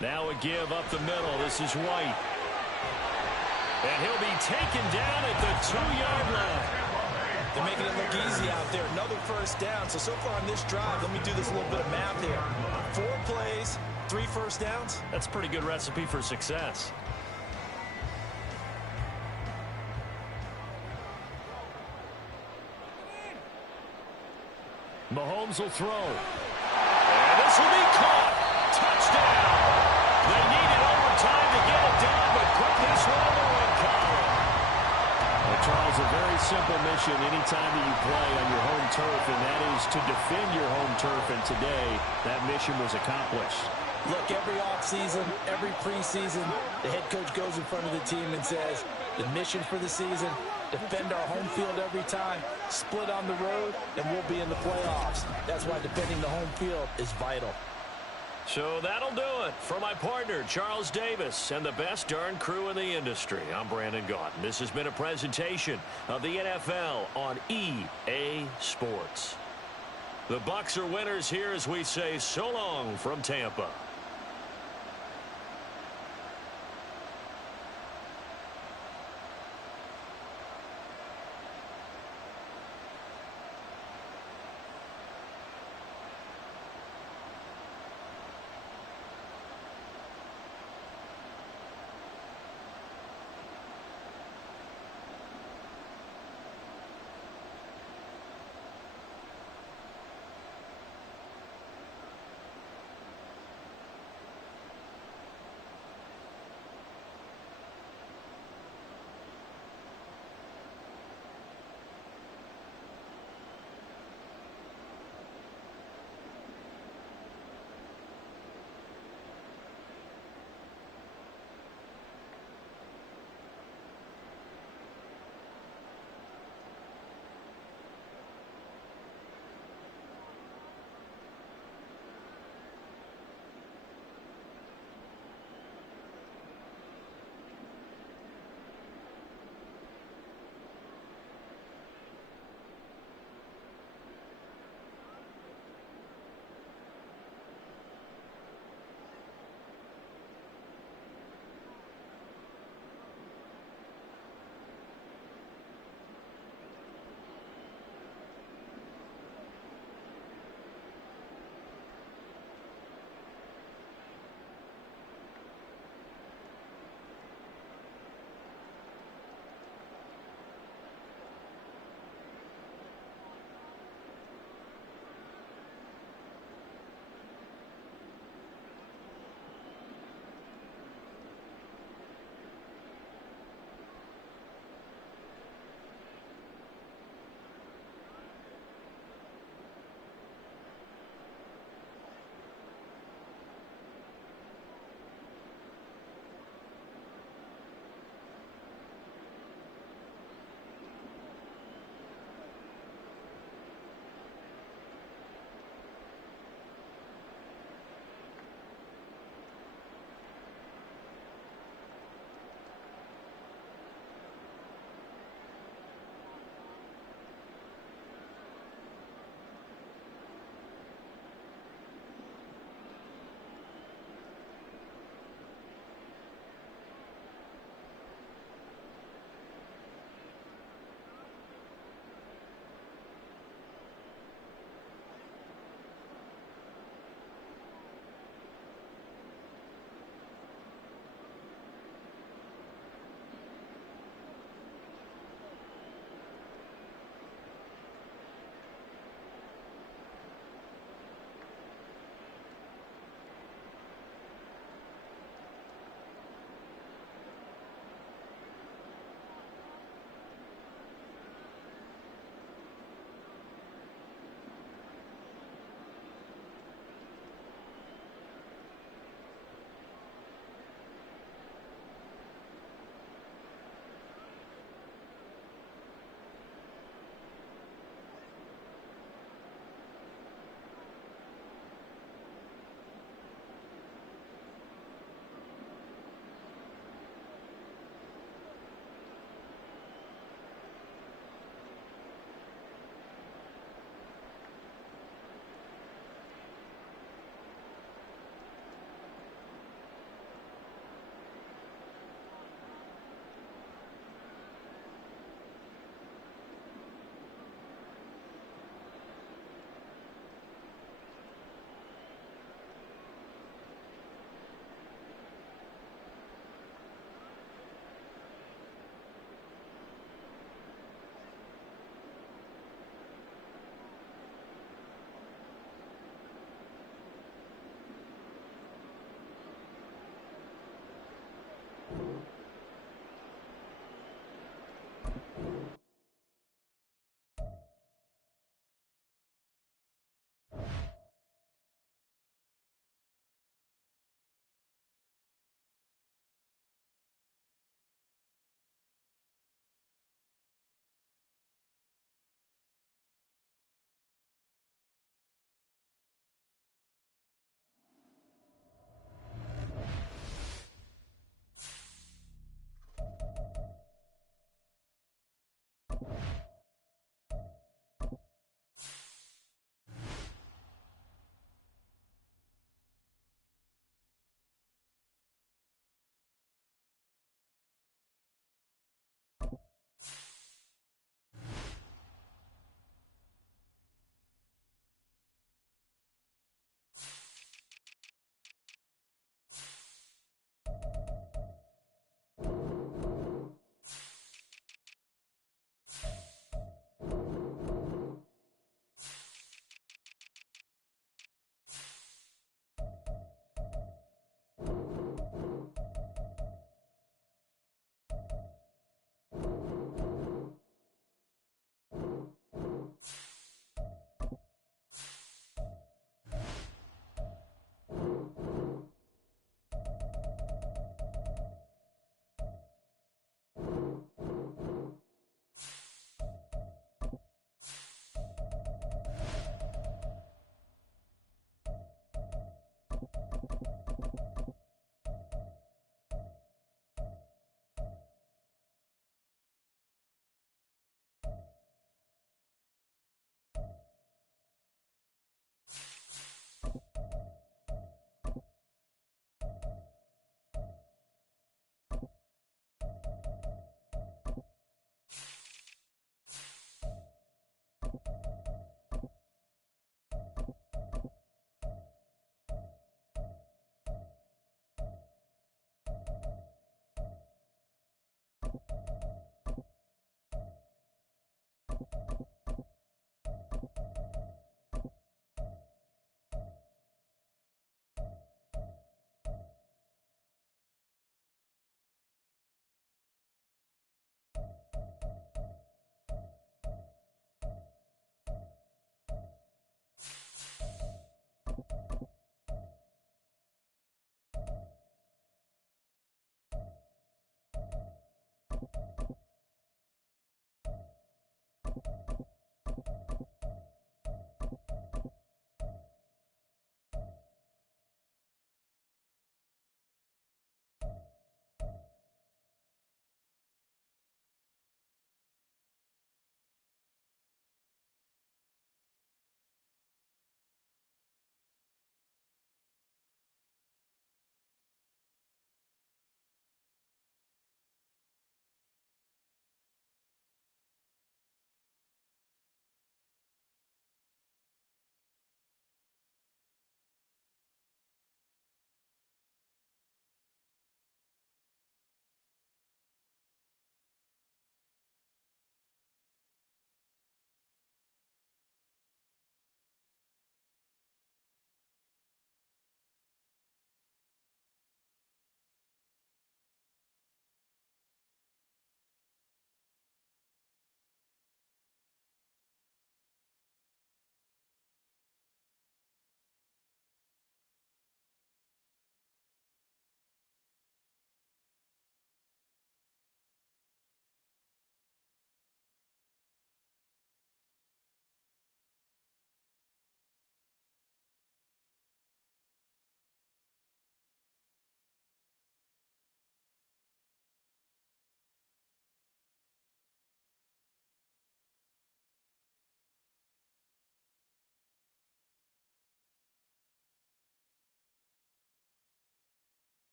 Now a give up the middle. This is White. And he'll be taken down at the 2-yard line. They're making it look easy out there. Another 1st down. So far on this drive, let me do this little bit of math here. 4 plays, 3 1st downs. That's a pretty good recipe for success. Mahomes will throw. And this will be caught. Touchdown. They needed overtime to get it done, but put this one in the win column. Well, Charles, a very simple mission anytime that you play on your home turf, and that is to defend your home turf. And today, that mission was accomplished. Look, every offseason, every preseason, the head coach goes in front of the team and says, the mission for the season, defend our home field every time, split on the road, and we'll be in the playoffs. That's why defending the home field is vital. So that'll do it for my partner, Charles Davis, and the best darn crew in the industry. I'm Brandon Gaudin. This has been a presentation of the NFL on EA Sports. The Bucs are winners here as we say so long from Tampa.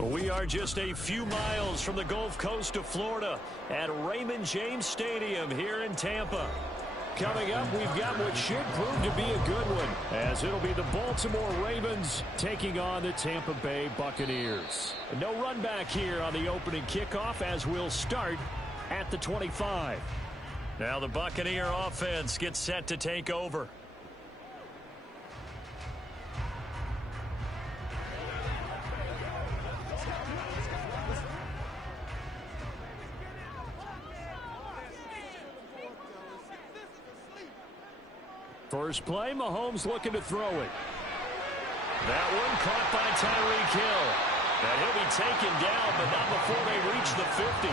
We are just a few miles from the Gulf Coast of Florida at Raymond James Stadium here in Tampa. Coming up, we've got what should prove to be a good one, as it'll be the Baltimore Ravens taking on the Tampa Bay Buccaneers. No run back here on the opening kickoff, as we'll start at the 25. Now the Buccaneer offense gets set to take over. First play, Mahomes looking to throw it. That one caught by Tyreek Hill. And he'll be taken down, but not before they reach the 50.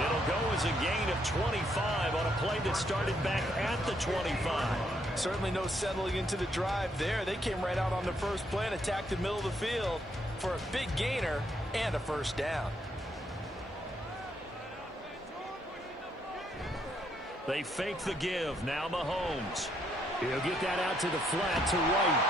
It'll go as a gain of 25 on a play that started back at the 25. Certainly no settling into the drive there. They came right out on the first play and attacked the middle of the field for a big gainer and a first down. They fake the give. Now Mahomes. He'll get that out to the flat to White.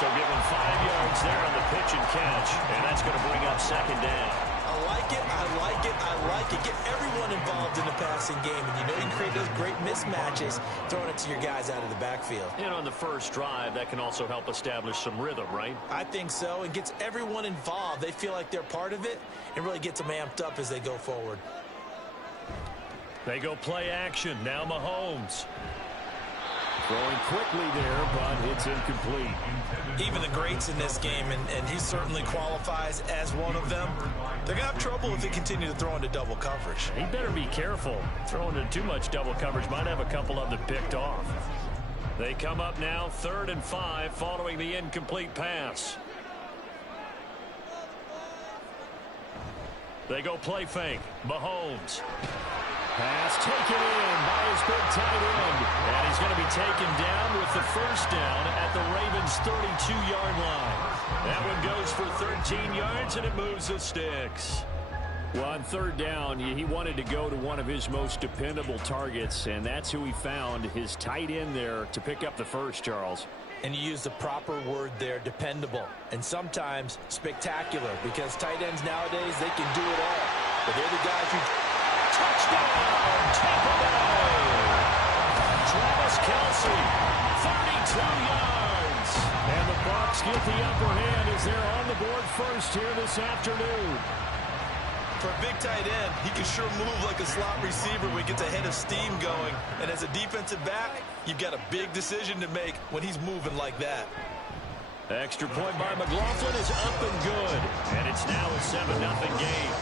So give him 5 yards there on the pitch and catch, and that's going to bring up second down. I like it, I like it, I like it. Get everyone involved in the passing game, and you know you can create those great mismatches throwing it to your guys out of the backfield. And on the first drive, that can also help establish some rhythm, right? I think so, and gets everyone involved. They feel like they're part of it, and really gets them amped up as they go forward. They go play action. Now Mahomes. Throwing quickly there, but it's incomplete. Even the greats in this game, and he certainly qualifies as one of them, they're going to have trouble if they continue to throw into double coverage. He better be careful. Throwing into too much double coverage might have a couple of them picked off. They come up now 3rd and 5 following the incomplete pass. They go play fake. Mahomes. Pass taken in by his big tight end. And he's going to be taken down with the first down at the Ravens' 32-yard line. That one goes for 13 yards, and it moves the sticks. Well, on 3rd down, he wanted to go to one of his most dependable targets, and that's who he found, his tight end there, to pick up the first, Charles. And you use the proper word there, dependable. And sometimes spectacular, because tight ends nowadays, they can do it all. But they're the guys who... Touchdown, Tampa Bay! Travis Kelce, 32 yards. And the Bucs get the upper hand as they're on the board first here this afternoon. For a big tight end, he can sure move like a slot receiver when he gets a head of steam going. And as a defensive back, you've got a big decision to make when he's moving like that. Extra point by McLaughlin is up and good. And it's now a 7-0 game.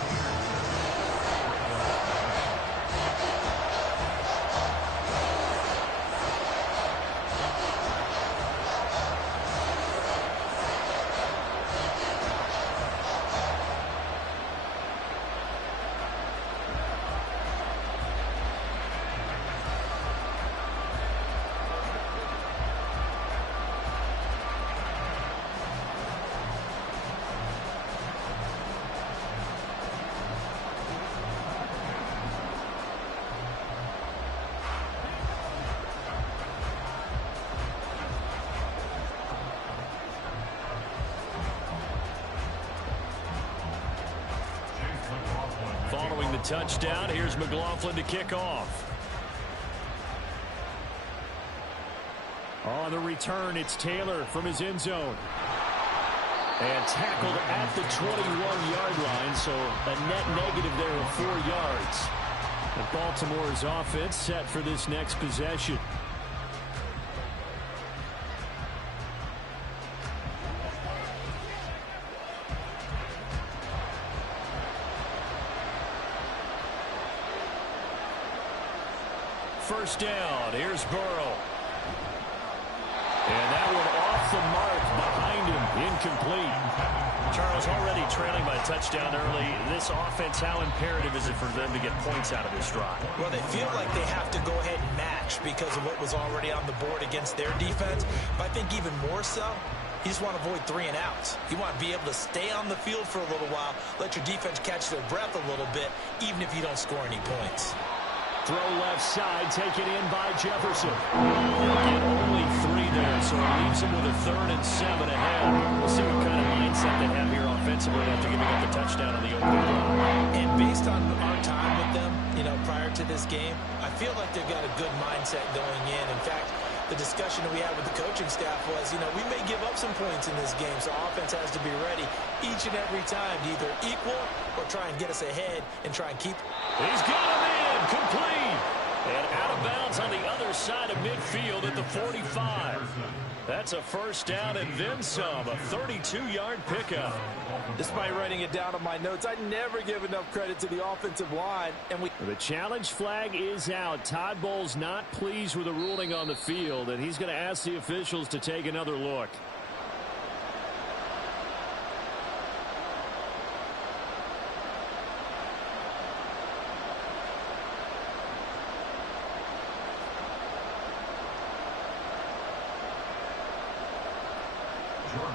Following the touchdown, here's McLaughlin to kick off. On the return, it's Taylor from his end zone. And tackled at the 21-yard line, so a net negative there of 4 yards. And Baltimore's offense set for this next possession. First down, here's Burrow. And that one off the mark behind him, incomplete. Charles, already trailing by a touchdown early. This offense, how imperative is it for them to get points out of this drive? Well, they feel like they have to go ahead and match because of what was already on the board against their defense. But I think even more so, you just want to avoid 3 and outs. You want to be able to stay on the field for a little while, let your defense catch their breath a little bit, even if you don't score any points. Throw left side, taken in by Jefferson. Get only 3 there, so it leaves him with a 3rd and 7 ahead. We'll see what kind of mindset they have here offensively. defensively after giving up the touchdown on the opening drive. And based on our time with them, prior to this game, I feel like they've got a good mindset going in. In fact, the discussion that we had with the coaching staff was, we may give up some points in this game, so offense has to be ready each and every time to either equal or try and get us ahead and try and keep. He's got him in, complete. And out of bounds on the other side of midfield at the 45. That's a first down and then some, a 32-yard pickup. Despite writing it down on my notes, I never give enough credit to the offensive line. And the challenge flag is out. Todd Bowles not pleased with the ruling on the field, and he's going to ask the officials to take another look.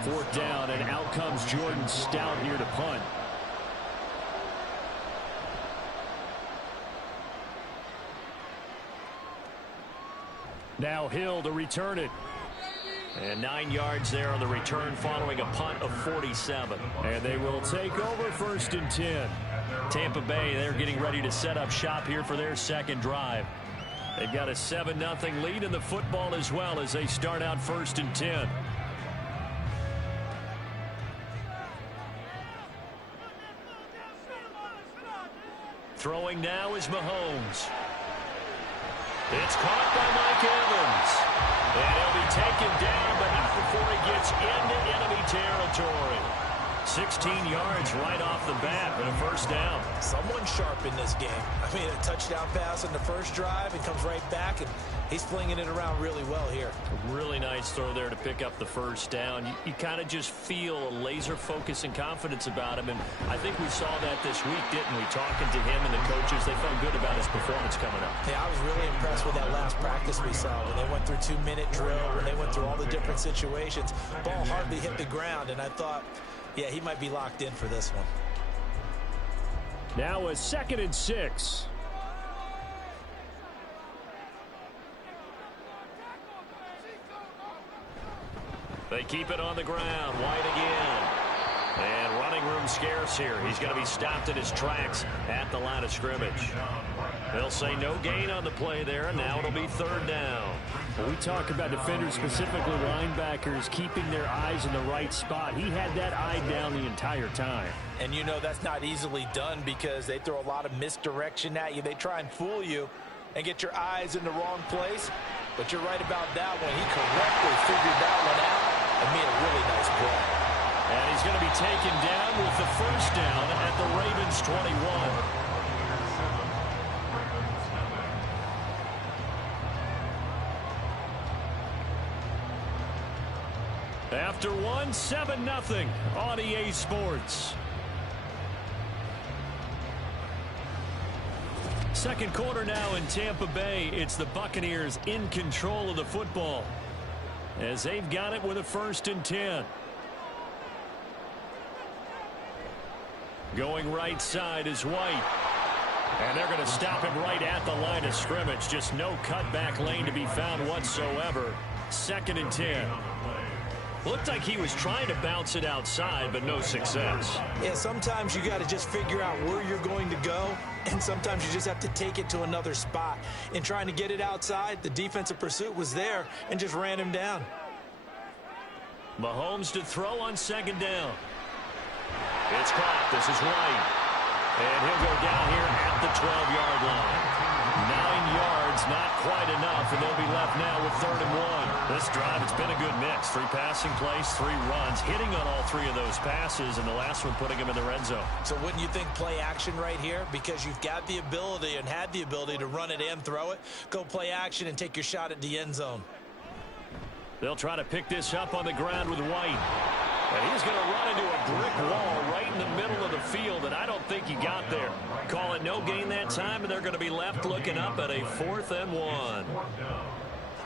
Fourth down, and out comes Jordan Stout here to punt. Now Hill to return it. And 9 yards there on the return following a punt of 47. And they will take over 1st and 10. Tampa Bay, they're getting ready to set up shop here for their second drive. They've got a 7-0 lead in the football as well as they start out 1st and 10. Throwing now is Mahomes. It's caught by Mike Evans. And he'll be taken down, but not before he gets into enemy territory. 16 yards right off the bat and a first down. Someone sharp in this game. I mean, a touchdown pass on the first drive and comes right back, and he's flinging it around really well here. A really nice throw there to pick up the first down. You kind of just feel a laser focus and confidence about him, and I think we saw that this week, didn't we? Talking to him and the coaches, they felt good about his performance coming up. Yeah, I was really impressed with that last practice we saw when they went through 2-minute drill, when they went through all the different situations. Ball hardly hit the ground, and I thought, yeah, he might be locked in for this one. Now a 2nd and 6. They keep it on the ground. White again. And running room scarce here. He's going to be stopped in his tracks at the line of scrimmage. They'll say no gain on the play there, and now it'll be 3rd down. When we talk about defenders, specifically linebackers, keeping their eyes in the right spot. He had that eye down the entire time. And that's not easily done because they throw a lot of misdirection at you. They try and fool you and get your eyes in the wrong place. But you're right about that one. He correctly figured that one out and made a really nice play. And he's going to be taken down with the first down at the Ravens 21. After 7-0 on EA Sports. Second quarter now in Tampa Bay. It's the Buccaneers in control of the football as they've got it with a 1st and 10. Going right side is White. And they're going to stop him right at the line of scrimmage. Just no cutback lane to be found whatsoever. 2nd and 10. Looked like he was trying to bounce it outside, but no success. Yeah, sometimes you got to just figure out where you're going to go, and sometimes you just have to take it to another spot. In trying to get it outside, the defensive pursuit was there and just ran him down. Mahomes to throw on 2nd down. It's caught. This is White. And he'll go down here at the 12-yard line. 9 yards, not quite enough, and they'll be left now with 3rd and 1. This drive, it's been a good mix. 3 passing plays, 3 runs, hitting on all 3 of those passes, and the last one putting him in the red zone. So wouldn't you think play action right here? Because you've got the ability and had the ability to run it and throw it. Go play action and take your shot at the end zone. They'll try to pick this up on the ground with White. And he's going to run into a brick wall right in the middle of the field, and I don't think he got there. Call it no gain that time, and they're going to be left looking up at a 4th and 1.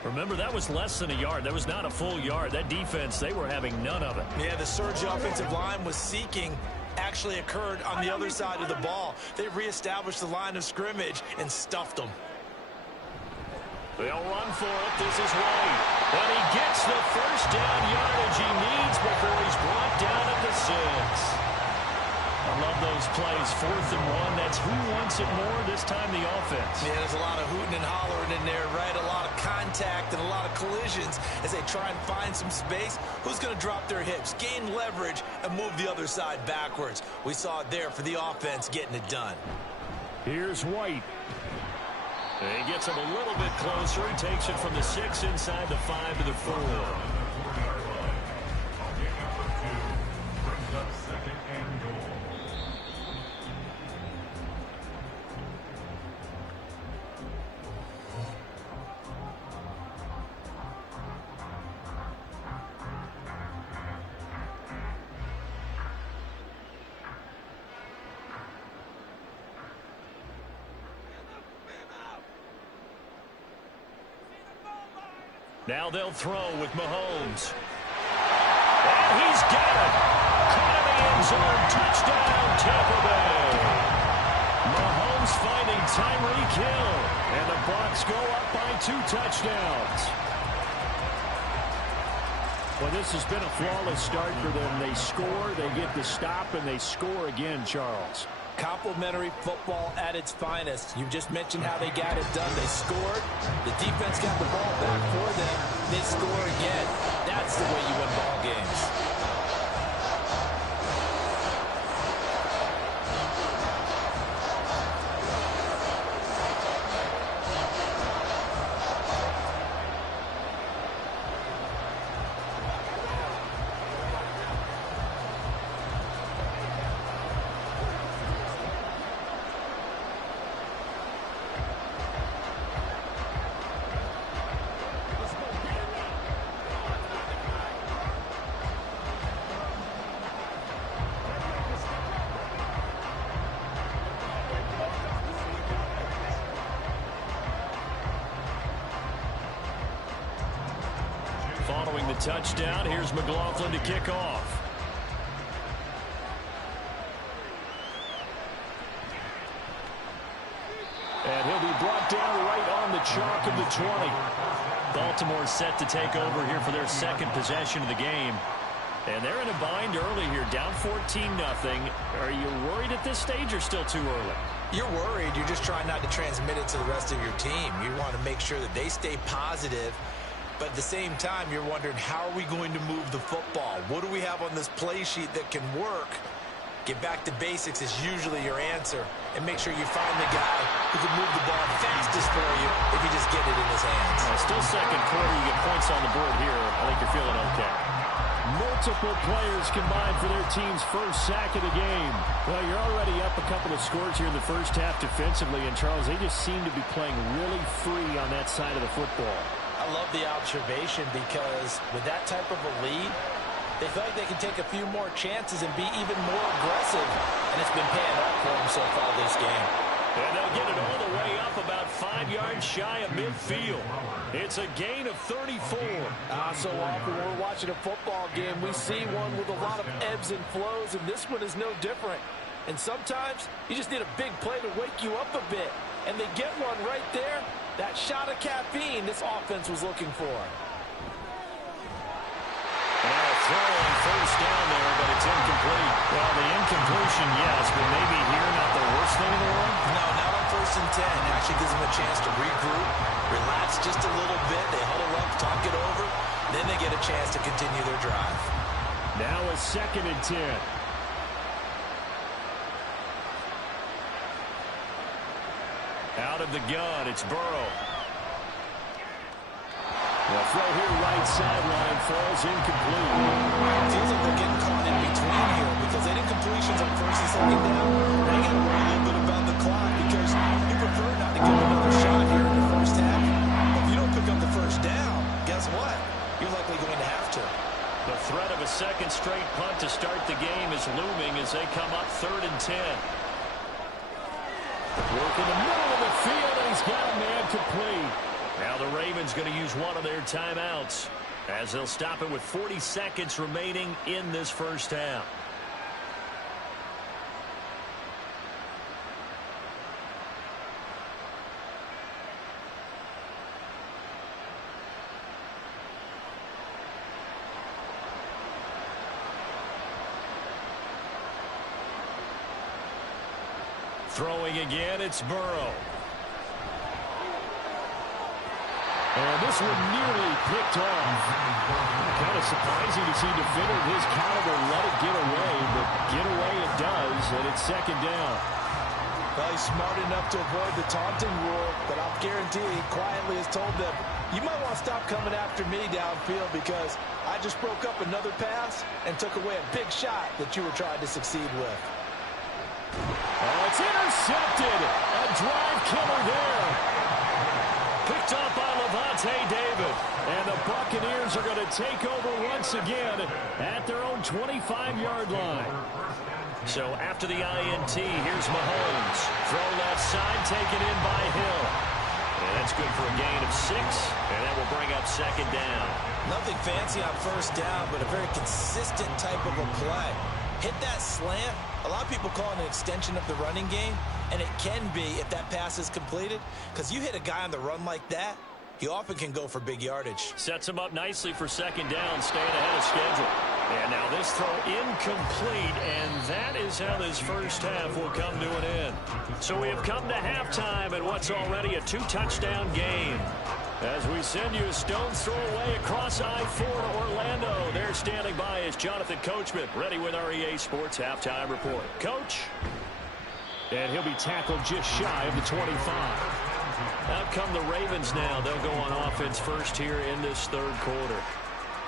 Remember, that was less than a yard. That was not a full yard. That defense, they were having none of it. Yeah, the surge offensive line was seeking actually occurred on the other side of the ball. They reestablished the line of scrimmage and stuffed them. They'll run for it. This is White. And he gets the first down yardage he needs before he's brought down at the 6. those plays. 4th and 1. That's who wants it more, this time the offense. Yeah, there's a lot of hooting and hollering in there, right? A lot of contact and a lot of collisions as they try and find some space. Who's going to drop their hips, gain leverage, and move the other side backwards? We saw it there for the offense getting it done. Here's White. He gets him a little bit closer. He takes it from the 6 inside the 5 to the 4. Now they'll throw with Mahomes. And he's got it. Caught in the end zone. Touchdown, Tampa Bay. Mahomes finding Tyreek Hill. And the Bucs go up by 2 touchdowns. Well, this has been a flawless start for them. They score, they get the stop, and they score again, Charles. Complimentary football at its finest. You just mentioned how they got it done. They scored. The defense got the ball back for them. They score again. That's the way you win ball games. Following the touchdown, here's McLaughlin to kick off. And he'll be brought down right on the chalk of the 20. Baltimore set to take over here for their second possession of the game. And they're in a bind early here, down 14-0. Are you worried at this stage or still too early? You're worried. You're just trying not to transmit it to the rest of your team. You want to make sure that they stay positive. But at the same time, you're wondering, how are we going to move the football? What do we have on this play sheet that can work? Get back to basics is usually your answer. And make sure you find the guy who can move the ball fastest for you if you just get it in his hands. Still second quarter, you get points on the board here. I think you're feeling okay. Multiple players combined for their team's first sack of the game. Well, you're already up a couple of scores here in the first half defensively. And, Charles, they just seem to be playing really free on that side of the football. I love the observation because with that type of a lead, they feel like they can take a few more chances and be even more aggressive. And it's been paying off for them so far this game. And they'll get it all the way up about 5 yards shy of midfield. It's a gain of 34. So often when we're watching a football game, we see one with a lot of ebbs and flows, and this one is no different. And sometimes you just need a big play to wake you up a bit. And they get one right there. That shot of caffeine this offense was looking for. Now a throw on first down there, but it's incomplete. Well, the incompletion, yes, but maybe here not the worst thing in the world? No, not on 1st and 10. Actually gives them a chance to regroup, relax just a little bit. They huddle up, talk it over. Then they get a chance to continue their drive. Now a 2nd and 10. Out of the gun, it's Burrow. The throw here, right sideline, falls incomplete. It feels like they're getting caught in between here because they did completions on 1st and 2nd down. They got to worry a little bit about the clock because you prefer not to give another shot here in the first half. But if you don't pick up the first down, guess what? You're likely going to have to. The threat of a second straight punt to start the game is looming as they come up 3rd and 10. Work in the middle of the field, and he's got a man complete. Now the Ravens going to use one of their timeouts as they'll stop it with 40 seconds remaining in this first half. Throwing again, it's Burrow. And this one nearly picked off. Kind of surprising to see a defender of his caliber let it get away, but get away it does, and it's second down. Well, he's smart enough to avoid the taunting rule, but I'll guarantee he quietly has told them, you might want to stop coming after me downfield because I just broke up another pass and took away a big shot that you were trying to succeed with. Oh, it's intercepted. A drive killer there. Picked up by Lavonte David. And the Buccaneers are going to take over once again at their own 25-yard line. So after the INT, here's Mahomes. Throw left side, taken in by Hill. And that's good for a gain of 6. And that will bring up second down. Nothing fancy on first down, but a very consistent type of a play. Hit that slant. A lot of people call it an extension of the running game, and it can be if that pass is completed, because you hit a guy on the run like that, he often can go for big yardage. Sets him up nicely for second down, staying ahead of schedule. And now this throw incomplete, and that is how this first half will come to an end. So we have come to halftime in what's already a 2-touchdown game. As we send you a stone's throw away across I-4 to Orlando. There standing by is Jonathan Coachman, ready with our EA Sports Halftime Report. Coach. And he'll be tackled just shy of the 25. Out come the Ravens now. They'll go on offense first here in this third quarter.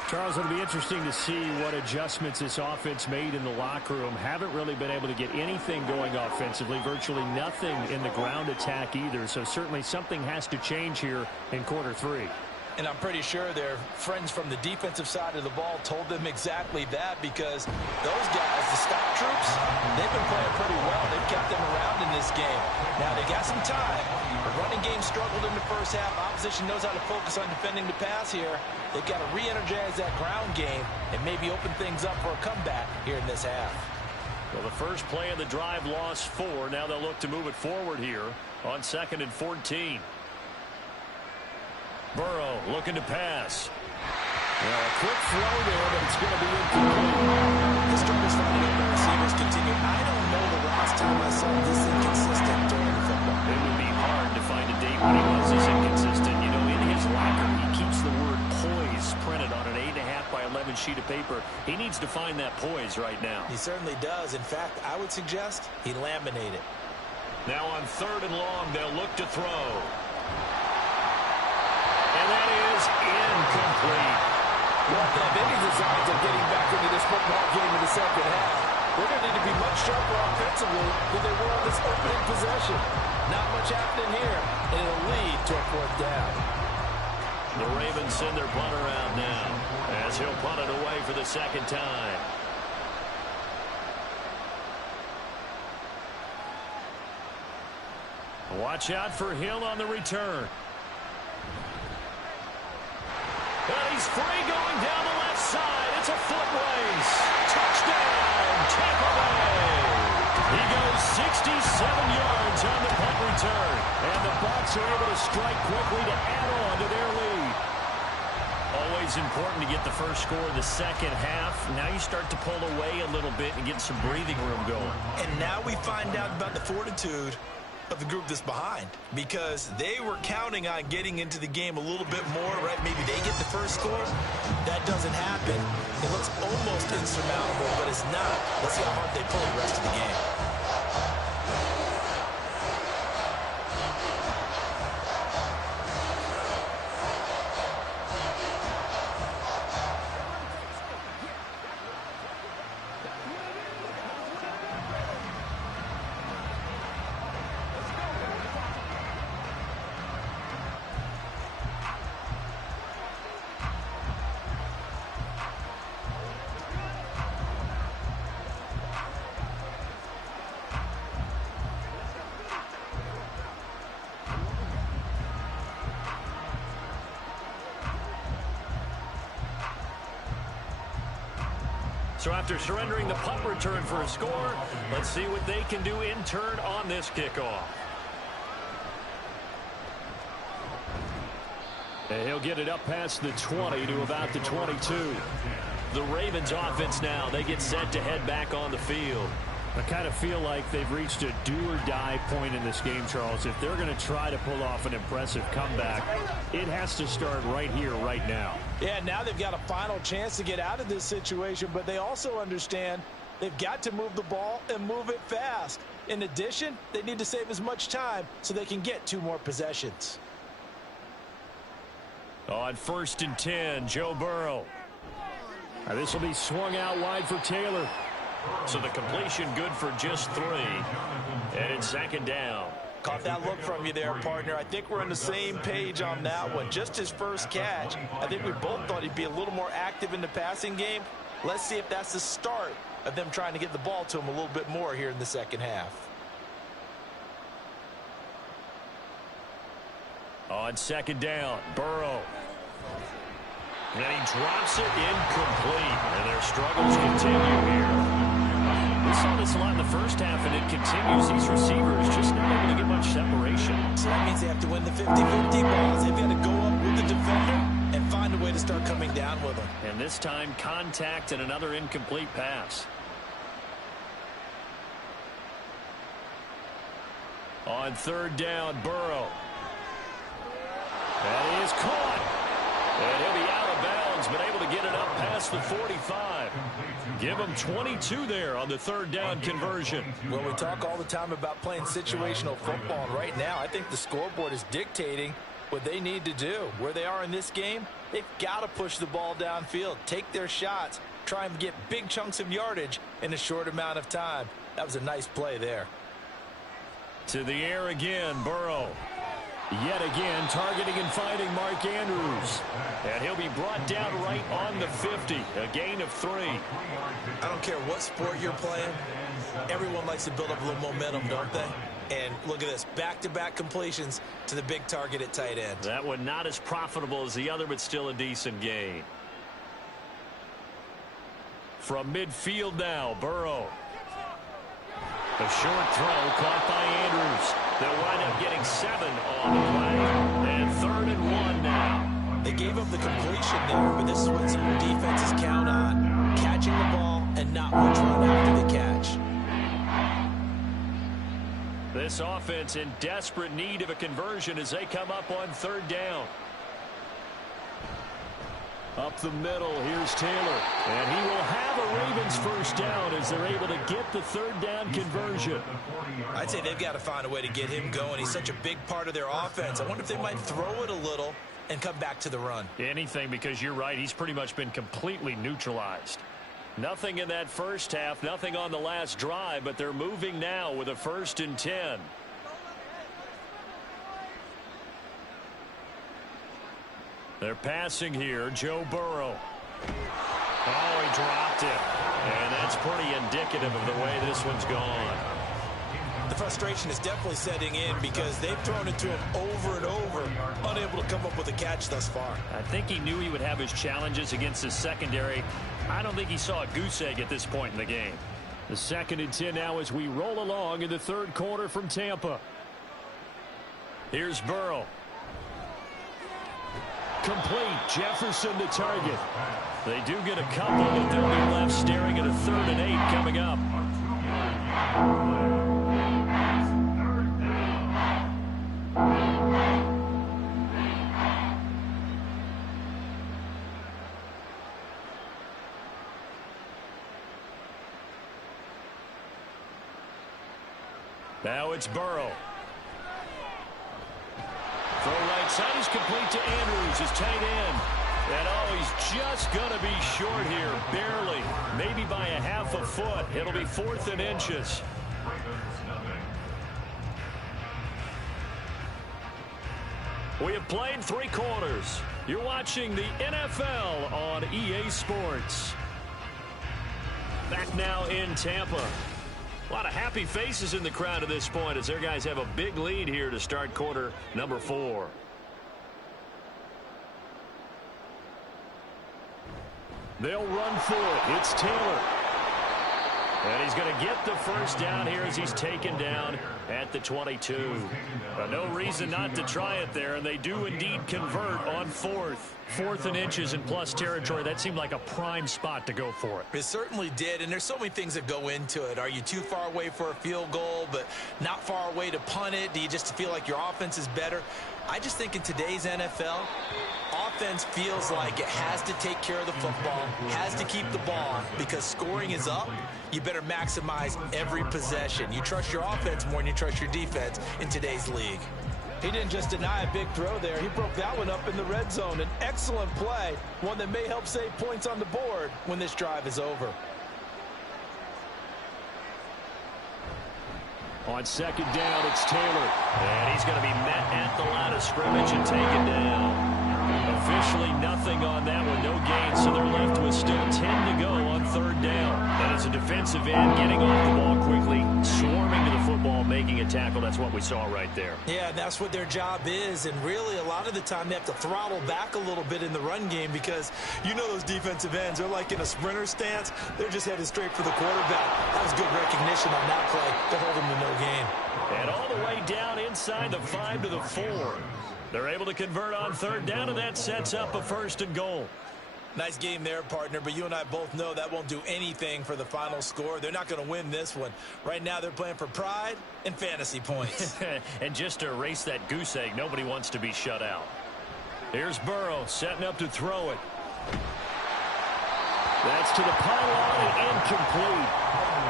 Charles, it'll be interesting to see what adjustments this offense made in the locker room. Haven't really been able to get anything going offensively, virtually nothing in the ground attack either. So certainly something has to change here in quarter 3. And I'm pretty sure their friends from the defensive side of the ball told them exactly that, because those guys, the stop troops, they've been playing pretty well. They've kept them around in this game. Now, they got some time. The running game struggled in the first half. Opposition knows how to focus on defending the pass here. They've got to re-energize that ground game and maybe open things up for a comeback here in this half. Well, the first play of the drive lost 4. Now they'll look to move it forward here on 2nd and 14. Burrow looking to pass. Well, a quick throw there, but it's going to be incomplete. The struggles finding open receivers continue. I don't know the last time I saw this inconsistent during football. It would be hard to find a date when he was this inconsistent. You know, in his locker, he keeps the word poise printed on an 8.5 by 11 sheet of paper. He needs to find that poise right now. He certainly does. In fact, I would suggest he laminate it. Now on 3rd and long, they'll look to throw. And that is incomplete. Well, if they have any designs of getting back into this football game in the second half, they're going to need to be much sharper offensively than they were on this opening possession. Not much happening here, and it'll lead to a 4th down. The Ravens send their punter out now as he'll punt it away for the second time. Watch out for Hill on the return. And he's free going down the left side. It's a foot race. Touchdown, Tampa Bay. He goes 67 yards on the punt return. And the Bucs are able to strike quickly to add on to their lead. Always important to get the first score of the second half. Now you start to pull away a little bit and get some breathing room going. And now we find out about the fortitude of the group that's behind, because they were counting on getting into the game a little bit more, right? Maybe they get the first score. That doesn't happen. It looks almost insurmountable, but it's not. Let's see how hard they pull the rest of the game. So after surrendering the punt return for a score, let's see what they can do in turn on this kickoff. And he'll get it up past the 20 to about the 22. The Ravens offense now, they get set to head back on the field. I kind of feel like they've reached a do-or-die point in this game, Charles. If they're going to try to pull off an impressive comeback, it has to start right here, right now. Yeah, now they've got a final chance to get out of this situation, but they also understand they've got to move the ball and move it fast. In addition, they need to save as much time so they can get 2 more possessions. On 1st and 10, Joe Burrow. This will be swung out wide for Taylor. So the completion good for just 3. And it's 2nd down. Caught that look from you there, partner. I think we're on the same page on that one. Just his first catch. I think we both thought he'd be a little more active in the passing game. Let's see if that's the start of them trying to get the ball to him a little bit more here in the second half. On 2nd down, Burrow. And he drops it incomplete. And their struggles continue here. We saw this a lot in the first half, and it continues. These receivers just not able to get much separation. So that means they have to win the 50-50 balls. They've got to go up with the defender and find a way to start coming down with them. And this time, contact and another incomplete pass. On 3rd down, Burrow. That is caught. And he'll be out of bounds, but able to get it up past the 45. Give him 22 there on the 3rd down conversion. Well, we talk all the time about playing situational football, and right now I think the scoreboard is dictating what they need to do. Where they are in this game, they've got to push the ball downfield, take their shots, try and get big chunks of yardage in a short amount of time. That was a nice play there. To the air again, Burrow. Yet again, targeting and finding Mark Andrews. And he'll be brought down right on the 50. A gain of 3. I don't care what sport you're playing. Everyone likes to build up a little momentum, don't they? And look at this, back-to-back completions to the big target at tight end. That one not as profitable as the other, but still a decent gain. From midfield now, Burrow. A short throw caught by Andrews. They'll wind up getting 7 on the play. And 3rd and 1 now. They gave up the completion there, but this is what some defenses count on. Catching the ball and not much run after the catch. This offense in desperate need of a conversion as they come up on 3rd down. Up the middle, here's Taylor. And he will have a Ravens first down as they're able to get the 3rd down conversion. I'd say they've got to find a way to get him going. He's such a big part of their offense. I wonder if they might throw it a little and come back to the run. Anything, because you're right, he's pretty much been completely neutralized. Nothing in that first half, nothing on the last drive, but they're moving now with a 1st and 10. They're passing here, Joe Burrow. Oh, he dropped it. And that's pretty indicative of the way this one's gone. The frustration is definitely setting in because they've thrown it to him over and over, unable to come up with a catch thus far. I think he knew he would have his challenges against his secondary. I don't think he saw a goose egg at this point in the game. The 2nd and 10 now as we roll along in the 3rd quarter from Tampa. Here's Burrow. Complete. Jefferson the target. They do get a couple, but they'll be left staring at a 3rd and 8 coming up. Now it's Burrow. Throw right side is complete to Andrews, his tight end. And oh, he's just going to be short here, barely. Maybe by a half a foot. It'll be 4th and inches. We have played 3 quarters. You're watching the NFL on EA Sports. Back now in Tampa. A lot of happy faces in the crowd at this point as their guys have a big lead here to start quarter number 4. They'll run for it. It's Taylor. And he's going to get the first down here as he's taken down at the 22. No reason not to try it there, and they do indeed convert on fourth. 4th and inches in plus territory. That seemed like a prime spot to go for it. It certainly did, and there's so many things that go into it. Are you too far away for a field goal, but not far away to punt it? Do you just feel like your offense is better? I just think in today's NFL, offense feels like it has to take care of the football, has to keep the ball, because scoring is up. You better maximize every possession. You trust your offense more than you trust your defense in today's league. He didn't just deny a big throw there. He broke that one up in the red zone. An excellent play, one that may help save points on the board when this drive is over. On second down, it's Taylor. And he's going to be met at the line of scrimmage and taken down. Officially nothing on that one, no gain, so they're left with still 10 to go on third down. And as a defensive end, getting off the ball quickly, swarming to the football, making a tackle. That's what we saw right there. Yeah, that's what their job is, and really a lot of the time they have to throttle back a little bit in the run game because you know those defensive ends, they're like in a sprinter stance. They're just headed straight for the quarterback. That was good recognition on that play to hold them to no gain. And all the way down inside the 5 to the 4. They're able to convert on third down, and that sets up a 1st and goal. Nice game there, partner, but you and I both know that won't do anything for the final score. They're not going to win this one. Right now they're playing for pride and fantasy points. And just to erase that goose egg, nobody wants to be shut out. Here's Burrow setting up to throw it. That's to the pylon and incomplete.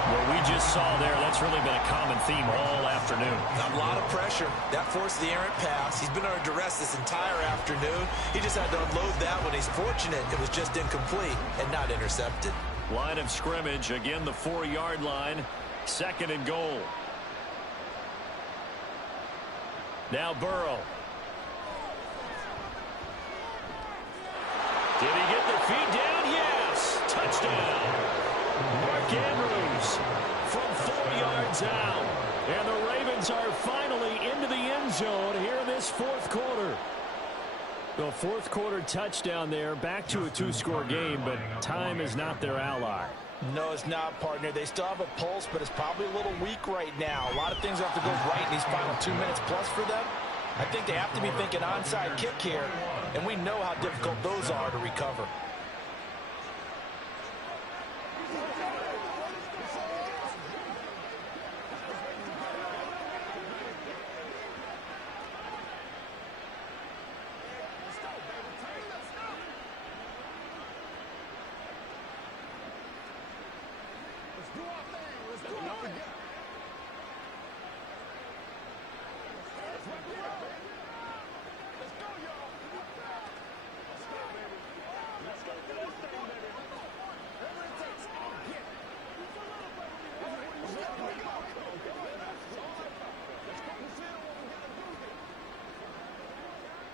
What we just saw there, that's really been a common theme all afternoon. A lot of pressure. That forced the errant pass. He's been under duress this entire afternoon. He just had to unload that one. He's fortunate it was just incomplete and not intercepted. Line of scrimmage, again the 4-yard line. 2nd and goal. Now Burrow. Did he get the feed down? Yes! Touchdown! Mark Andrews from 4 yards out. And the Ravens are finally into the end zone here in this 4th quarter. The 4th quarter touchdown there, back to a 2-score game, but time is not their ally. No, it's not, partner. They still have a pulse, but it's probably a little weak right now. A lot of things have to go right in these final 2 minutes plus for them. I think they have to be thinking onside kick here, and we know how difficult those are to recover.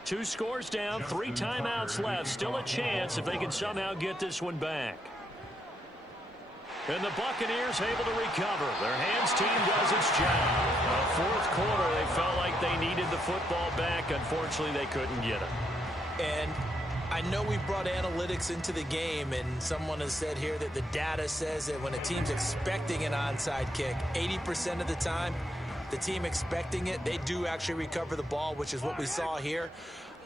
Two scores down, 3 timeouts left. Still a chance if they can somehow get this one back. And the Buccaneers able to recover. Their hands team does its job. 4th quarter, they felt like they needed the football back. Unfortunately, they couldn't get it. And I know we brought analytics into the game, and someone has said here that the data says that when a team's expecting an onside kick, 80% of the time, the team expecting it, they do actually recover the ball, which is what we saw here.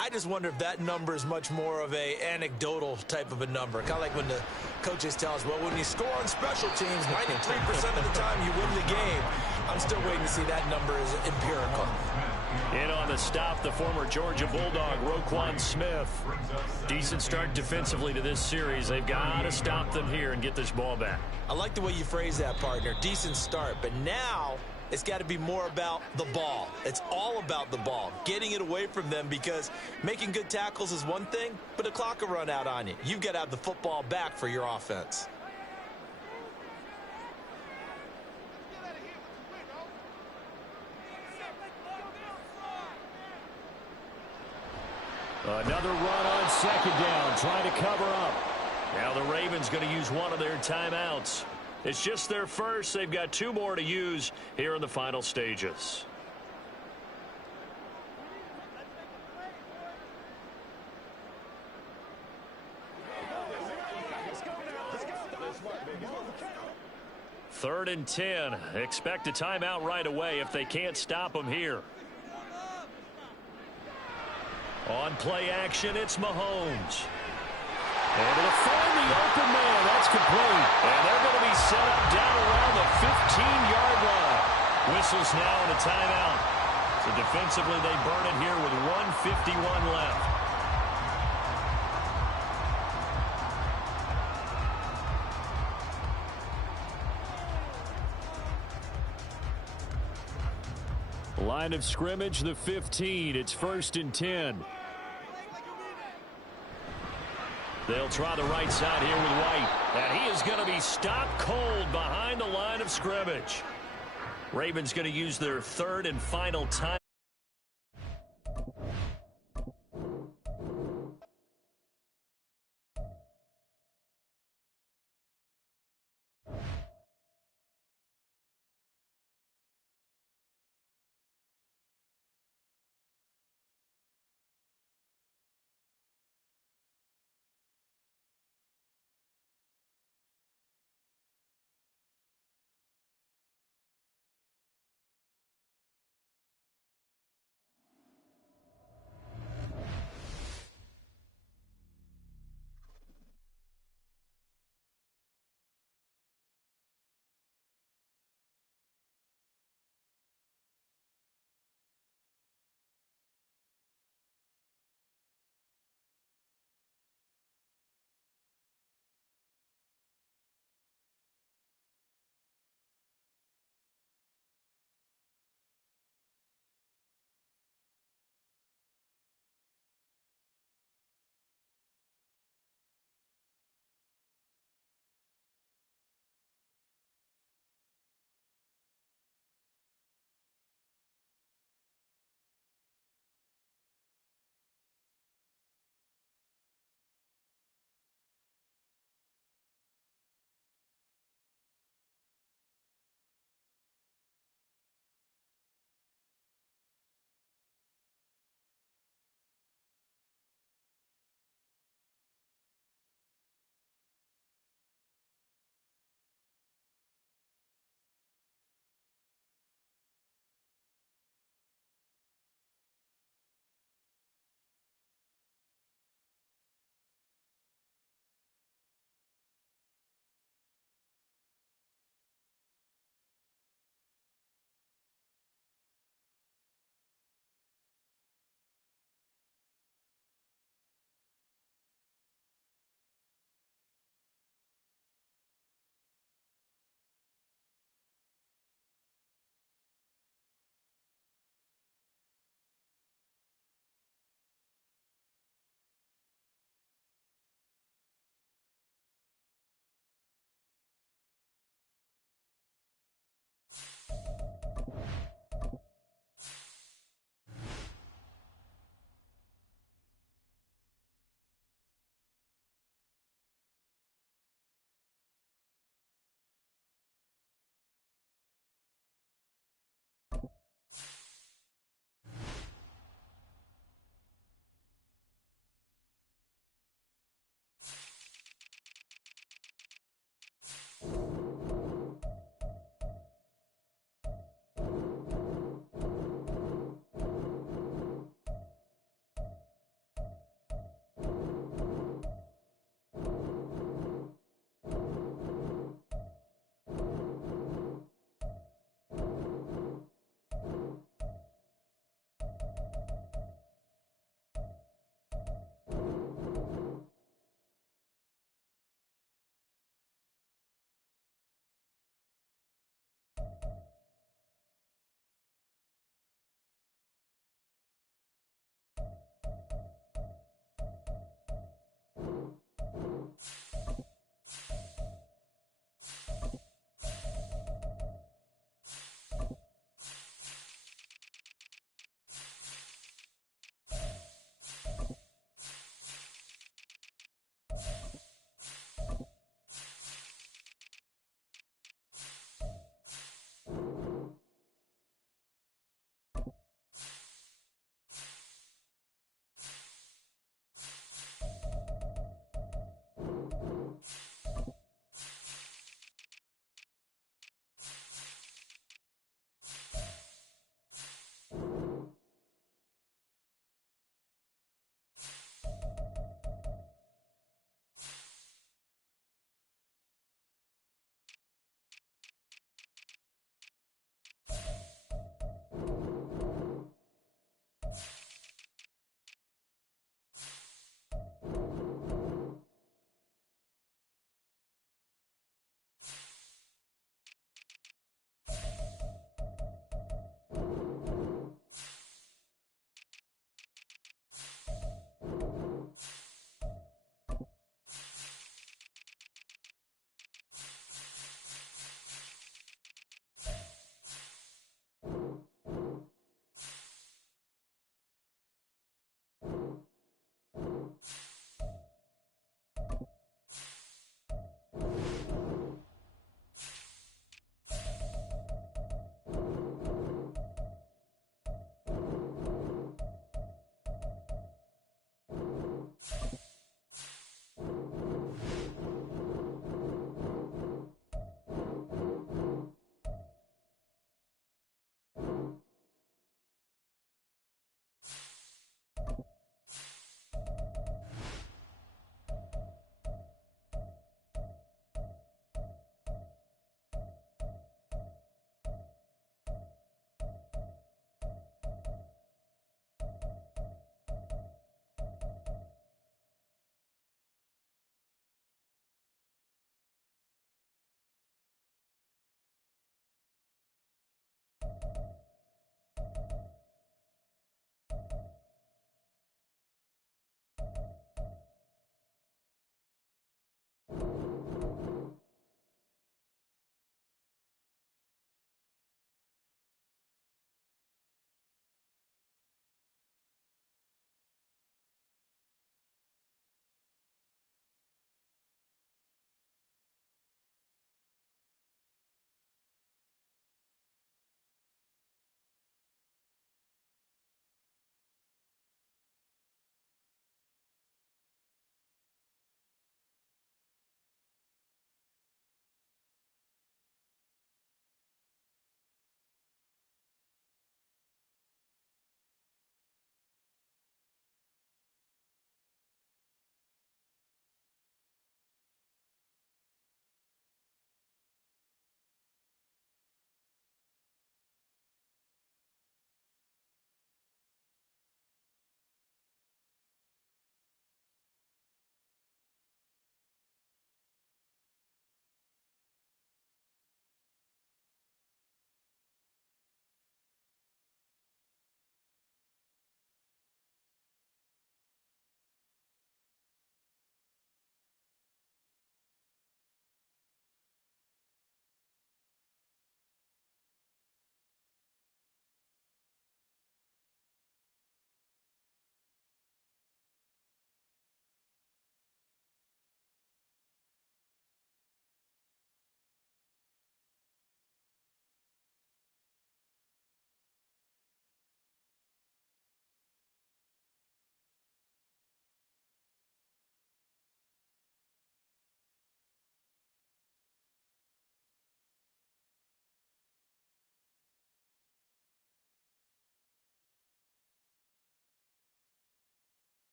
I just wonder if that number is much more of a anecdotal type of a number. Kind of like when the coaches tell us, well, when you score on special teams, 93% of the time you win the game. I'm still waiting to see that number is empirical. In on the stop, the former Georgia Bulldog, Roquan Smith. Decent start defensively to this series. They've got to stop them here and get this ball back. I like the way you phrase that, partner. Decent start, but now it's got to be more about the ball. It's all about the ball, getting it away from them, because making good tackles is one thing, but the clock will run out on you. You've got to have the football back for your offense. Another run on 2nd down, trying to cover up. Now the Ravens going to use one of their timeouts. It's just their first. They've got 2 more to use here in the final stages. 3rd and 10. Expect a timeout right away if they can't stop them here. On play action, it's Mahomes. Able to find the open man. That's complete. And they're going to be set up down around the 15-yard line. Whistles now and a timeout. So defensively, they burn it here with 1:51 left. Line of scrimmage, the 15. It's 1st and 10. They'll try the right side here with White. And he is going to be stopped cold behind the line of scrimmage. Ravens going to use their 3rd and final time.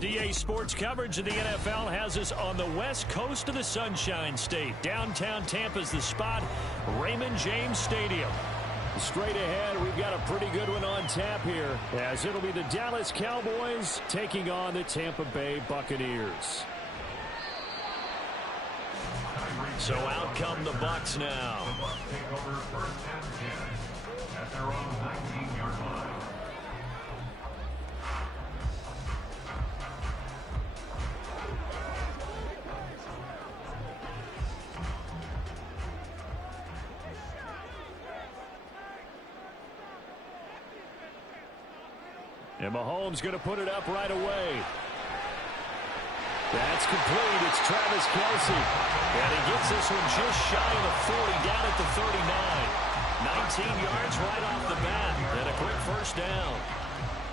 DA Sports coverage of the NFL has us on the west coast of the Sunshine State. Downtown Tampa's the spot, Raymond James Stadium. Straight ahead, we've got a pretty good one on tap here, as it'll be the Dallas Cowboys taking on the Tampa Bay Buccaneers. So out come the Bucs now. The Bucs take over first and 10 at their own 19-yard line. And Mahomes going to put it up right away. That's complete. It's Travis Kelce. And he gets this one just shy of the 40, down at the 39. 19 yards right off the bat. And a quick first down.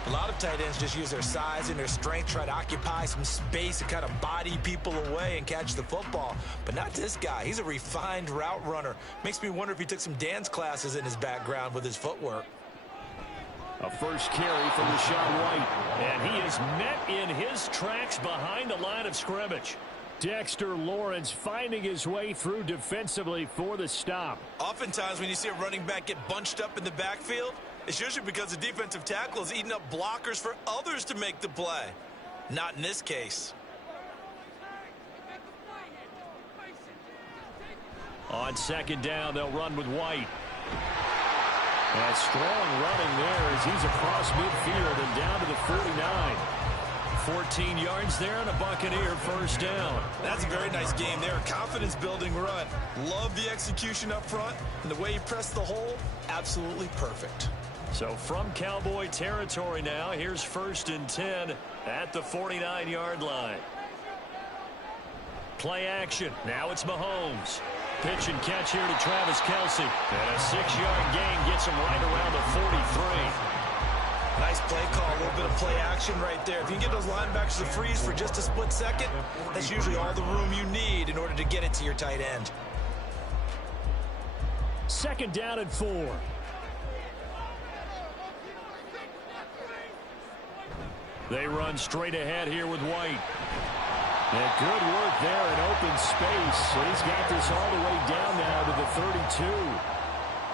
A lot of tight ends just use their size and their strength, try to occupy some space and kind of body people away and catch the football. But not this guy. He's a refined route runner. Makes me wonder if he took some dance classes in his background with his footwork. A first carry from Rachaad White. And he is met in his tracks behind the line of scrimmage. Dexter Lawrence finding his way through defensively for the stop. Oftentimes when you see a running back get bunched up in the backfield, it's usually because the defensive tackle is eating up blockers for others to make the play. Not in this case. On second down, they'll run with White. And strong running there as he's across midfield and down to the 49. 14 yards there and a Buccaneer first down. That's a very nice game there. Confidence-building run. Love the execution up front. And the way he pressed the hole, absolutely perfect. So from Cowboy territory now, here's first and 10 at the 49-yard line. Play action. Now it's Mahomes. Pitch and catch here to Travis Kelce. And a 6-yard gain gets him right around the 43. Nice play call, a little bit of play action right there. If you can get those linebackers to freeze for just a split second, that's usually all the room you need in order to get it to your tight end. Second down and 4. They run straight ahead here with White. And good work there in open space. And he's got this all the way down now to the 32.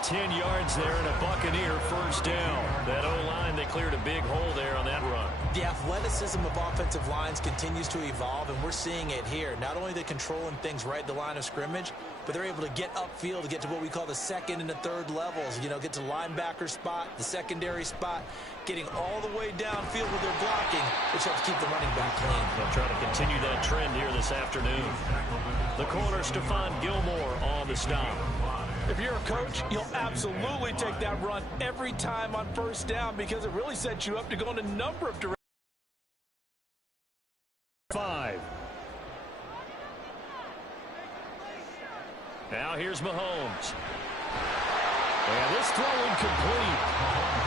10 yards there and a Buccaneer first down. That O-line, they cleared a big hole there on that run. The athleticism of offensive lines continues to evolve, and we're seeing it here. Not only are they controlling things right at the line of scrimmage, but they're able to get upfield to get to what we call the second and the third levels. You know, get to linebacker spot, the secondary spot, getting all the way downfield with their blocking, which helps keep the running back clean. They'll try to continue that trend here this afternoon. The corner, Stephon Gilmore on the stop. If you're a coach, you'll absolutely take that run every time on first down because it really sets you up to go in a number of directions. 5. Now here's Mahomes. And this throw incomplete.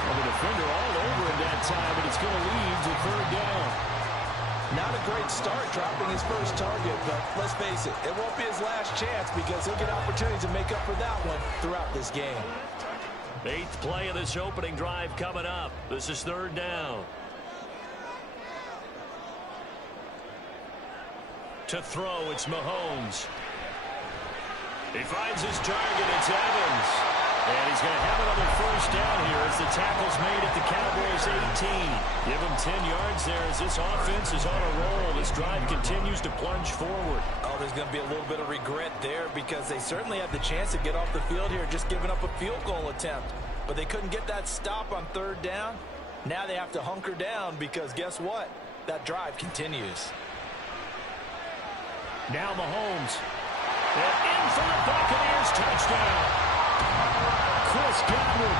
Well, the defender all over him that time, but it's going to lead to third down. Not a great start dropping his first target, but let's face it, it won't be his last chance because he'll get opportunities to make up for that one throughout this game. 8th play of this opening drive coming up. This is third down. To throw, it's Mahomes. He finds his target, it's Evans. And he's going to have another first down here as the tackle's made at the Cowboys 18. Give him 10 yards there as this offense is on a roll. This drive continues to plunge forward. Oh, there's going to be a little bit of regret there because they certainly had the chance to get off the field here, just giving up a field goal attempt. But they couldn't get that stop on third down. Now they have to hunker down because guess what? That drive continues. Now Mahomes. And in for the Buccaneers touchdown. Chris Godwin,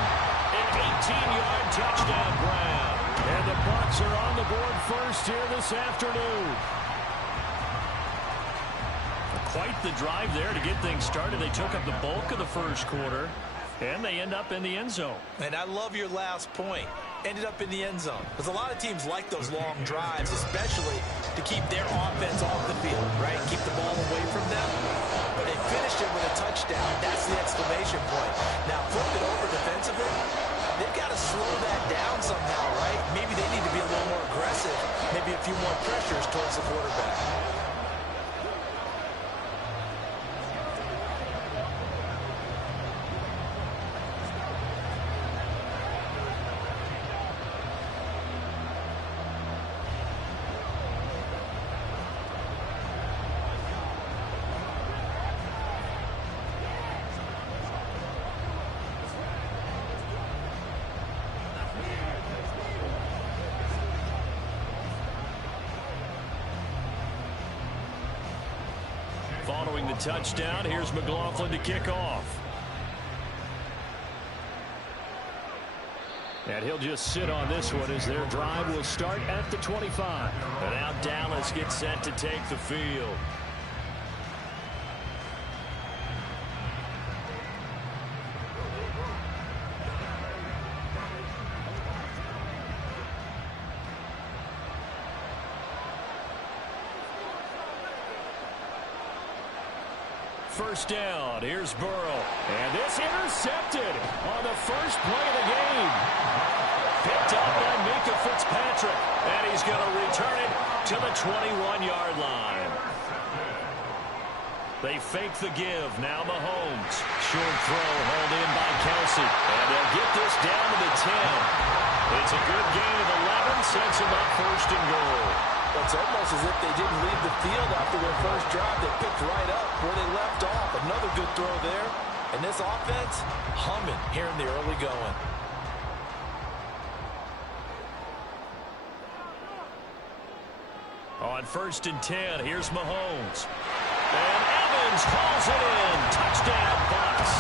an 18-yard touchdown grab. And the Bucs are on the board first here this afternoon. Quite the drive there to get things started. They took up the bulk of the first quarter, and they end up in the end zone. And I love your last point. Ended up in the end zone. Because a lot of teams like those long drives, especially to keep their offense off the field, right? Keep the ball away from them. But they finished it with a touchdown. That's the exclamation point. Now, flip it over defensively. they've got to slow that down somehow, right? Maybe they need to be a little more aggressive, maybe a few more pressures towards the quarterback. Following the touchdown, here's McLaughlin to kick off. And he'll just sit on this one as their drive will start at the 25. And now Dallas gets set to take the field. First down, here's Burrow. And this intercepted on the first play of the game. Picked up by Minkah Fitzpatrick. And he's going to return it to the 21-yard line. They fake the give. Now Mahomes. Short throw hauled in by Kelsey. And they'll get this down to the 10. It's a good gain of 11. Sets them up first and goal. It's almost as if they didn't leave the field after their first drive. They picked right up where they left off. Another good throw there. And this offense, humming here in the early going. On first and 10, here's Mahomes. And Evans calls it in. Touchdown, Bucs.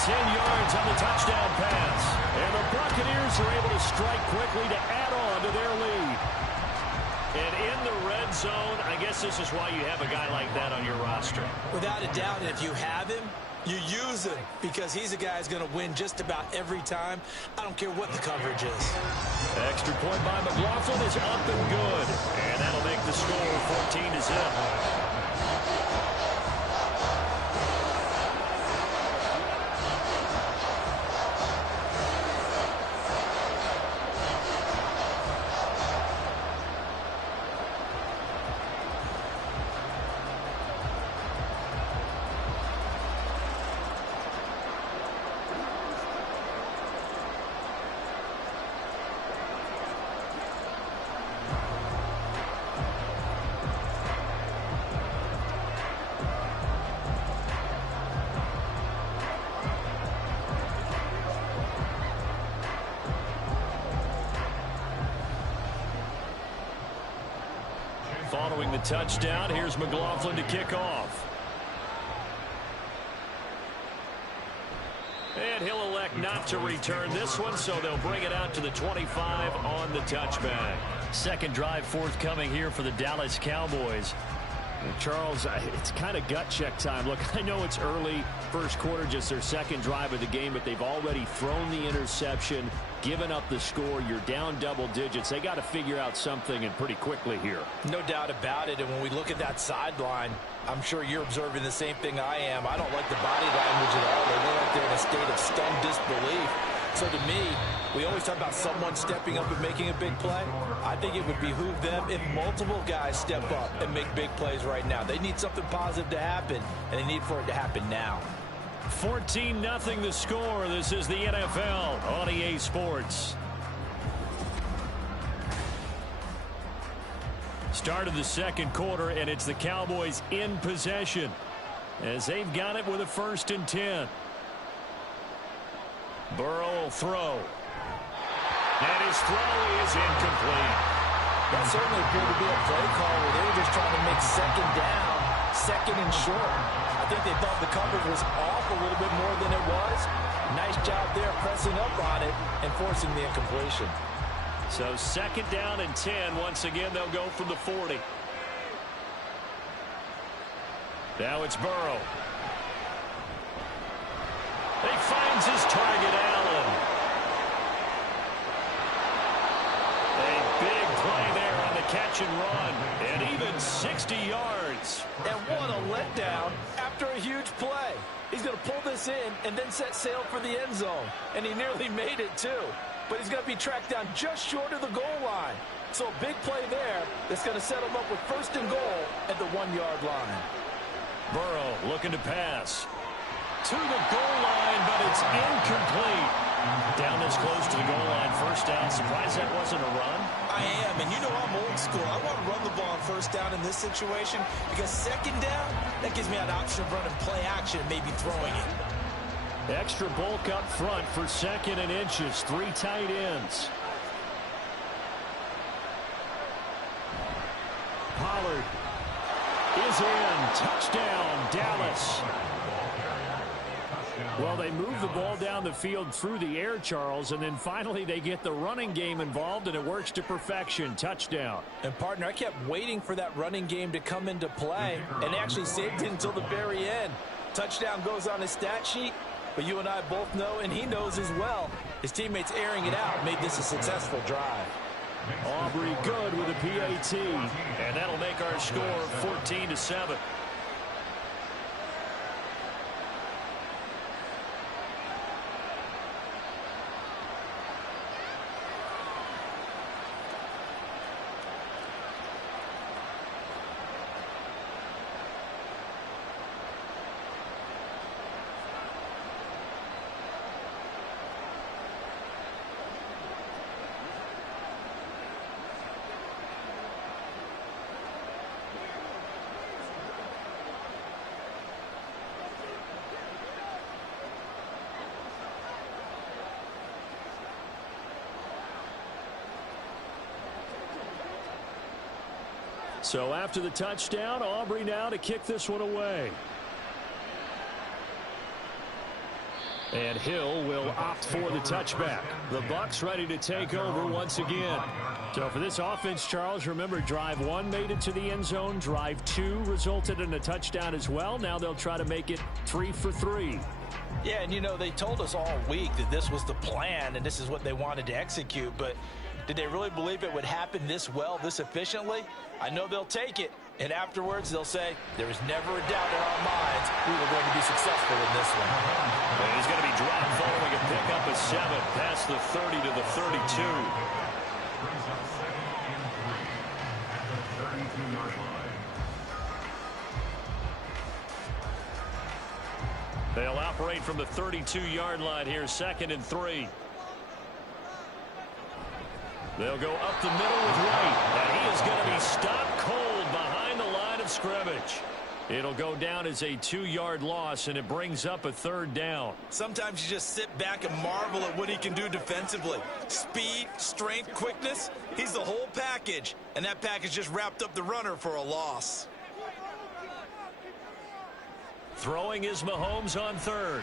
10 yards on the touchdown pass. And the Buccaneers are able to strike quickly to add on to their lead. And in the red zone, I guess this is why you have a guy like that on your roster. Without a doubt, and if you have him, you use him because he's a guy who's going to win just about every time. I don't care what the coverage is. Extra point by McLaughlin is up and good. And that'll make the score 14-0. Following the touchdown, here's McLaughlin to kick off. And he'll elect not to return this one, so they'll bring it out to the 25 on the touchback. Second drive forthcoming here for the Dallas Cowboys. And Charles, it's kind of gut check time. Look, I know it's early, first quarter, just their second drive of the game, but they've already thrown the interception, given up the score. You're down double digits. They got to figure out something, and pretty quickly here. No doubt about it. And when we look at that sideline, I'm sure you're observing the same thing I am. I don't like the body language at all. They look like they're in a state of stunned disbelief. So to me, we always talk about someone stepping up and making a big play. I think it would behoove them if multiple guys step up and make big plays right now. They need something positive to happen, and they need for it to happen now. 14-0 the score. This is the NFL on EA Sports. Start of the second quarter, and it's the Cowboys in possession as they've got it with a 1st and 10. Burrow will throw. And his throw is incomplete. That certainly appeared to be a play call where they were just trying to make second down, second and short. I think they thought the coverage was off a little bit more than it was. Nice job there pressing up on it and forcing the incompletion. So 2nd down and 10. Once again, they'll go from the 40. Now it's Burrow. He finds his target, Allen. A big play there on the catch and run. And even 60 yards. points. And what a letdown after a huge play. He's going to pull this in and then set sail for the end zone. And he nearly made it, too. But he's going to be tracked down just short of the goal line. So a big play there that's going to set him up with 1st and goal at the 1-yard line. Burrow looking to pass. To the goal line, but it's incomplete. Down this close to the goal line, 1st down. Surprised that wasn't a run? I am, and you know I'm old school. I want to run the ball on 1st down in this situation because 2nd down, that gives me an option of running play action and maybe throwing it. Extra bulk up front for 2nd and inches. 3 tight ends. Pollard is in. Touchdown, Dallas. Well, they move the ball down the field through the air, Charles, and then finally they get the running game involved, and it works to perfection. Touchdown. And, partner, I kept waiting for that running game to come into play and actually saved it until the very end. Touchdown goes on his stat sheet, but you and I both know, and he knows as well, his teammates airing it out made this a successful drive. Aubrey good with a PAT, and that'll make our score 14-7. So after the touchdown, Aubrey now to kick this one away. And Hill will opt for the touchback. The Bucs ready to take over once again. So for this offense, Charles, remember drive 1 made it to the end zone. Drive 2 resulted in a touchdown as well. Now they'll try to make it 3 for 3. Yeah, and you know, they told us all week that this was the plan and this is what they wanted to execute, but did they really believe it would happen this well, this efficiently? I know they'll take it, and afterwards they'll say, there was never a doubt in our minds we were going to be successful in this one. And he's going to be dropped following a pickup of 7 past the 30 to the 32. Brings up 2nd and 3 at the 32-yard line. They'll operate from the 32-yard line here, 2nd and 3. They'll go up the middle with White, and he is going to be stopped cold behind the line of scrimmage. It'll go down as a 2-yard loss, and it brings up a 3rd down. Sometimes you just sit back and marvel at what he can do defensively. Speed, strength, quickness, he's the whole package, and that package just wrapped up the runner for a loss. Throwing is Mahomes on 3rd.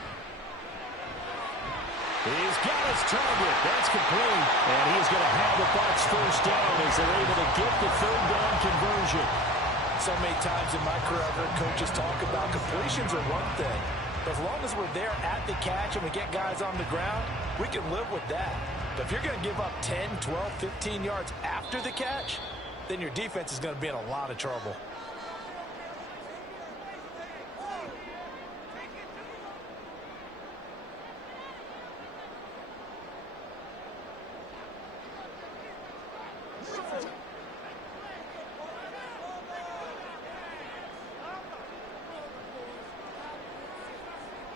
He's got his target. That's complete. And he's going to have the Bucs 1st down as they're able to get the 3rd down conversion. So many times in my career, I've heard coaches talk about completions are one thing. But as long as we're there at the catch and we get guys on the ground, we can live with that. But if you're going to give up 10, 12, 15 yards after the catch, then your defense is going to be in a lot of trouble.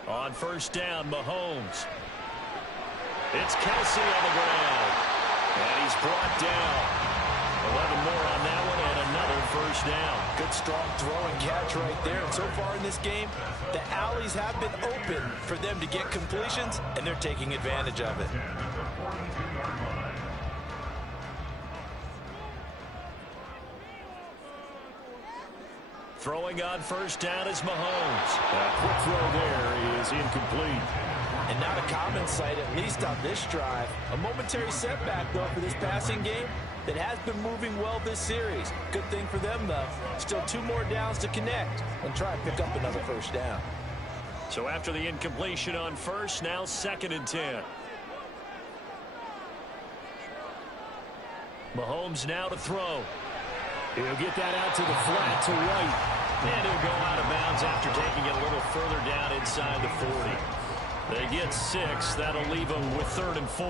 On 1st down, Mahomes. It's Kelsey on the ground. And he's brought down. 11 more on that one and another 1st down. Good strong throw and catch right there. And so far in this game, the alleys have been open for them to get completions, and they're taking advantage of it. Throwing on 1st down is Mahomes. A quick throw there is incomplete. And not a common sight, at least on this drive. A momentary setback, though, for this passing game that has been moving well this series. Good thing for them, though. Still 2 more downs to connect and try and pick up another 1st down. So after the incompletion on 1st, now 2nd and 10. Mahomes now to throw. He'll get that out to the flat to White. And he'll go out of bounds after taking it a little further down inside the 40. They get 6. That'll leave them with 3rd and 4.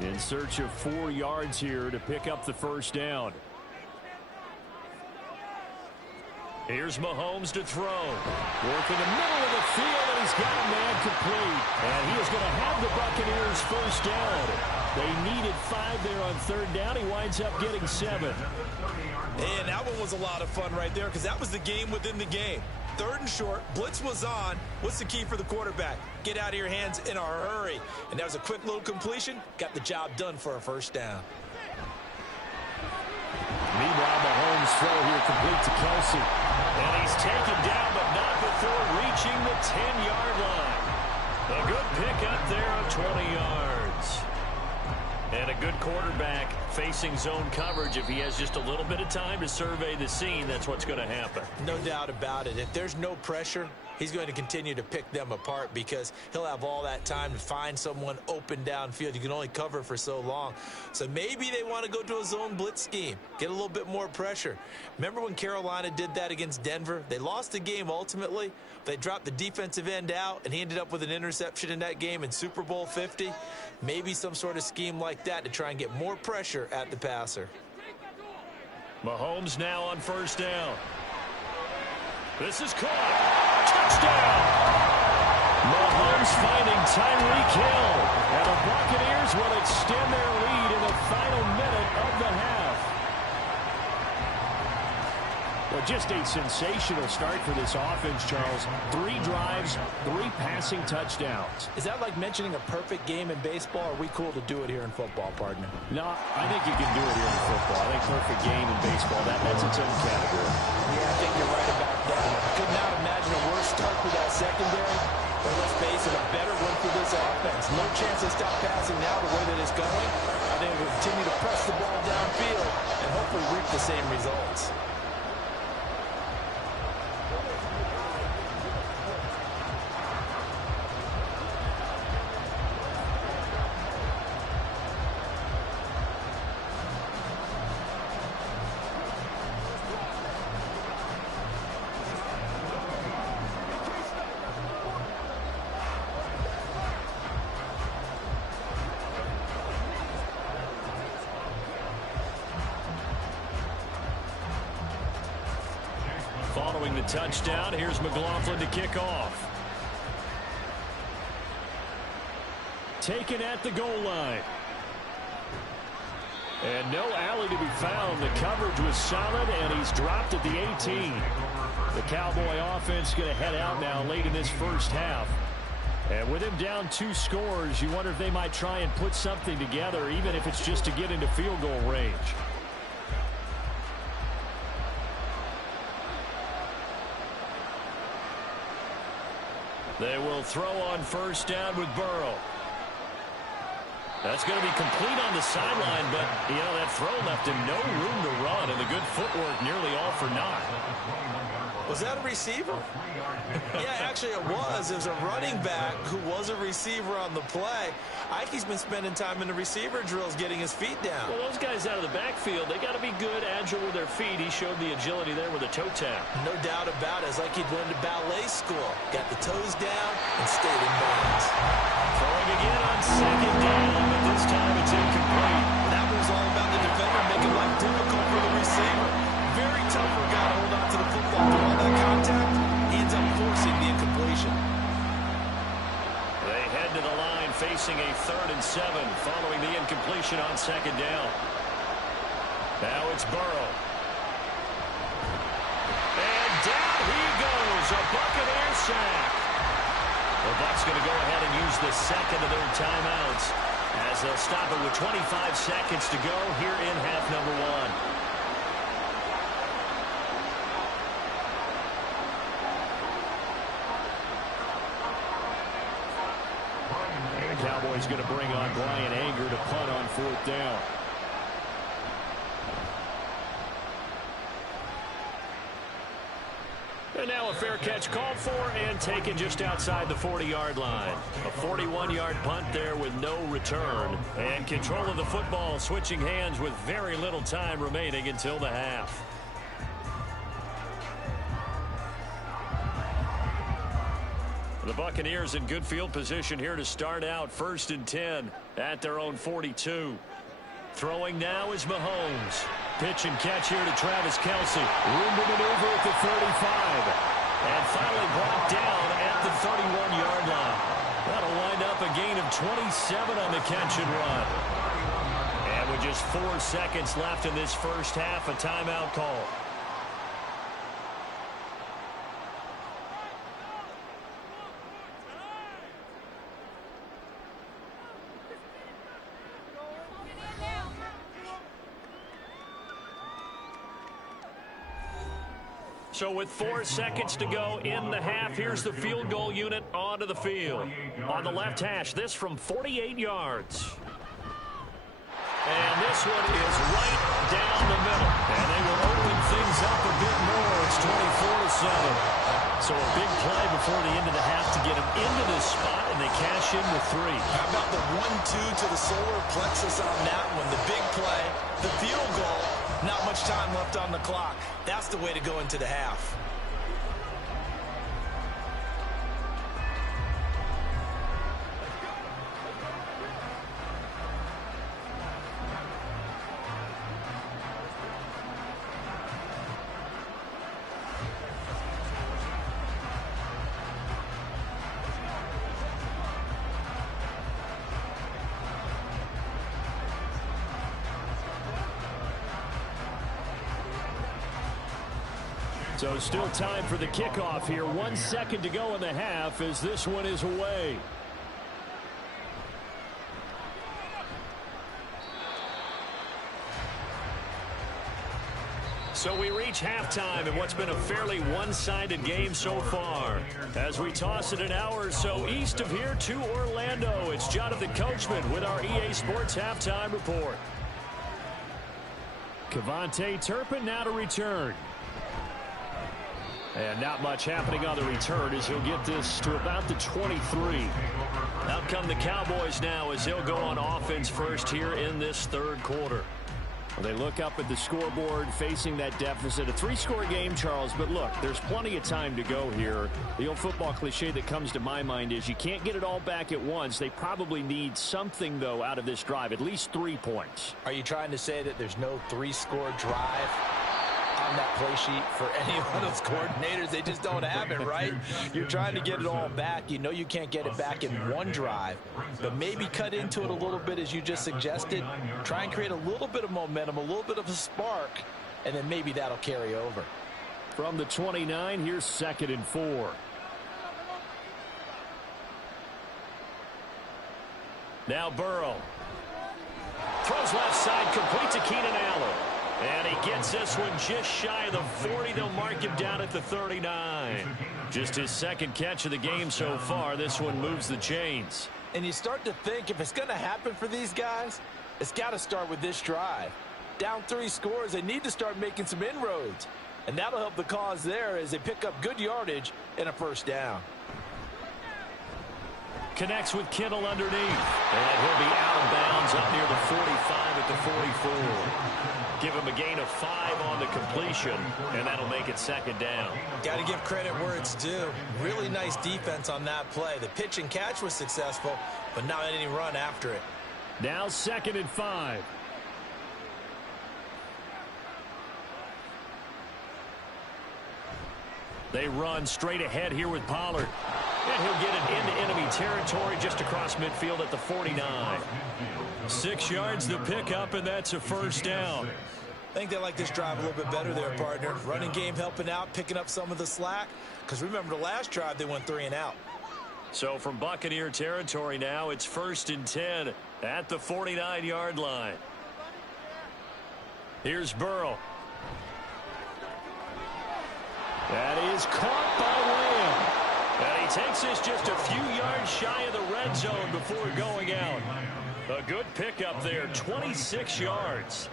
In search of 4 yards here to pick up the first down. Here's Mahomes to throw. Work in the middle of the field, and he's got a man complete. And he is going to have the Buccaneers first down. They needed 5 there on 3rd down. He winds up getting 7. And that one was a lot of fun right there because that was the game within the game. 3rd and short, blitz was on. What's the key for the quarterback? Get out of your hands in a hurry. And that was a quick little completion. Got the job done for a first down. Meanwhile, Mahomes' throw here complete to Kelsey. And he's taken down, but not before reaching the 10-yard line. A good pick up there on 20 yards. And a good quarterback facing zone coverage. If he has just a little bit of time to survey the scene, that's what's going to happen. No doubt about it. If there's no pressure, he's going to continue to pick them apart because he'll have all that time to find someone open downfield. You can only cover for so long. So maybe they want to go to a zone blitz scheme, get a little bit more pressure. Remember when Carolina did that against Denver? They lost the game ultimately. They dropped the defensive end out, and he ended up with an interception in that game in Super Bowl 50. Maybe some sort of scheme like that to try and get more pressure at the passer. Mahomes now on first down. This is caught. Touchdown! Mahomes finding Tyreek Hill. And the Buccaneers will extend their lead in the final minute of the half. Well, just a sensational start for this offense, Charles. 3 drives, 3 passing touchdowns. Is that like mentioning a perfect game in baseball? Or are we cool to do it here in football, partner? No, I think you can do it here in football. I think perfect game in baseball, that's its own category. Yeah, I think you're right about that. Could not imagine a worse start for that secondary. But let's face it, a better one for this offense. No chance to stop passing now the way that it's going. I think we'll continue to press the ball downfield and hopefully reap the same results. Following the touchdown, here's McLaughlin to kick off. Taken at the goal line. And no alley to be found. The coverage was solid, and he's dropped at the 18. The Cowboy offense going to head out now late in this first half. And with him down 2 scores, you wonder if they might try and put something together, even if it's just to get into field goal range. They will throw on first down with Burrow. That's going to be complete on the sideline, but, you know, that throw left him no room to run, and the good footwork nearly all for naught. Was that a receiver? Yeah, actually it was. It was a running back who was a receiver on the play. Ike's been spending time in the receiver drills getting his feet down. Well, those guys out of the backfield, they got to be good, agile with their feet. He showed the agility there with a toe tap. No doubt about it. It's like he'd went to ballet school. Got the toes down and stayed in bounds. Throwing again on second down, but this time it's incomplete. That was all about the defender making life difficult for the receiver. Very tough for a guy to hold on to the football through all that contact. He ends up forcing the incompletion. They head to the line facing a 3rd and 7 following the incompletion on second down. Now it's Burrow. And down he goes. A Buccaneer sack. The Bucs going to go ahead and use the second of their timeouts as they'll stop it with 25 seconds to go here in half number 1. Cowboys going to bring on Brian Anger to punt on 4th down. And now a fair catch called for and taken just outside the 40-yard line. A 41-yard punt there with no return. And control of the football switching hands with very little time remaining until the half. The Buccaneers in good field position here to start out. 1st and 10 at their own 42. Throwing now is Mahomes. Pitch and catch here to Travis Kelce. Room to maneuver at the 35. And finally brought down at the 31-yard line. That'll wind up a gain of 27 on the catch and run. And with just 4 seconds left in this first half, a timeout call. So with 4 seconds to go in the half, here's the field goal unit onto the field. On the left hash, this from 48 yards. And this one is right down the middle. And they will open things up a bit more. It's 24-7. So a big play before the end of the half to get them into this spot, and they cash in with 3. How about the 1-2 to the solar plexus on that one? The big play, the field goal. Not much time left on the clock. That's the way to go into the half. So still time for the kickoff here. 1 second to go in the half as this one is away. So we reach halftime in what's been a fairly one-sided game so far. As we toss it an hour or so east of here to Orlando, it's Jonathan Coachman with our EA Sports Halftime Report. KaVontae Turpin now to return. And not much happening on the return as he'll get this to about the 23. Out come the Cowboys now as they'll go on offense first here in this third quarter. Well, they look up at the scoreboard facing that deficit. A 3-score game, Charles, but look, there's plenty of time to go here. The old football cliche that comes to my mind is you can't get it all back at once. They probably need something, though, out of this drive, at least 3 points. Are you trying to say that there's no 3-score drive on that play sheet for any of those coordinators? They just don't have it, right? You're trying to get it all back. You know you can't get it back in one drive, but maybe cut into it a little bit as you just suggested. Try and create a little bit of momentum, a little bit of a spark, and then maybe that'll carry over. From the 29, here's 2nd and 4. Now Burrow. Throws left side, complete to Keenan Allen. And he gets this one just shy of the 40. They'll mark him down at the 39. Just his 2nd catch of the game so far. This one moves the chains. And you start to think if it's going to happen for these guys, it's got to start with this drive. Down 3 scores, they need to start making some inroads. And that'll help the cause there as they pick up good yardage and a first down. Connects with Kittle underneath. And he'll be out of bounds up near the 45 at the 44. Give him a gain of 5 on the completion, and that'll make it 2nd down. Got to give credit where it's due. Really nice defense on that play. The pitch and catch was successful, but not any run after it. Now 2nd and 5. They run straight ahead here with Pollard. And he'll get it into enemy territory just across midfield at the 49. 6 yards to pick up, and that's a first down. I think they like this drive a little bit better there, partner. Running game helping out, picking up some of the slack. Because remember, the last drive, they went 3 and out. So from Buccaneer territory now, it's 1st and 10 at the 49-yard line. Here's Burrow. That is caught by Lamb. And he takes this just a few yards shy of the red zone before going out. A good pickup there, 26 yards.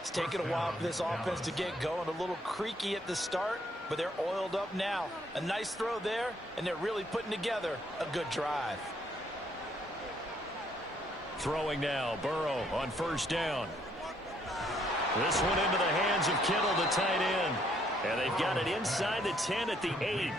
It's taken a while for this offense to get going. A little creaky at the start, but they're oiled up now. A nice throw there, and they're really putting together a good drive. Throwing now, Burrow on first down. This one into the hands of Kittle, the tight end. And they've got it inside the 10 at the 8.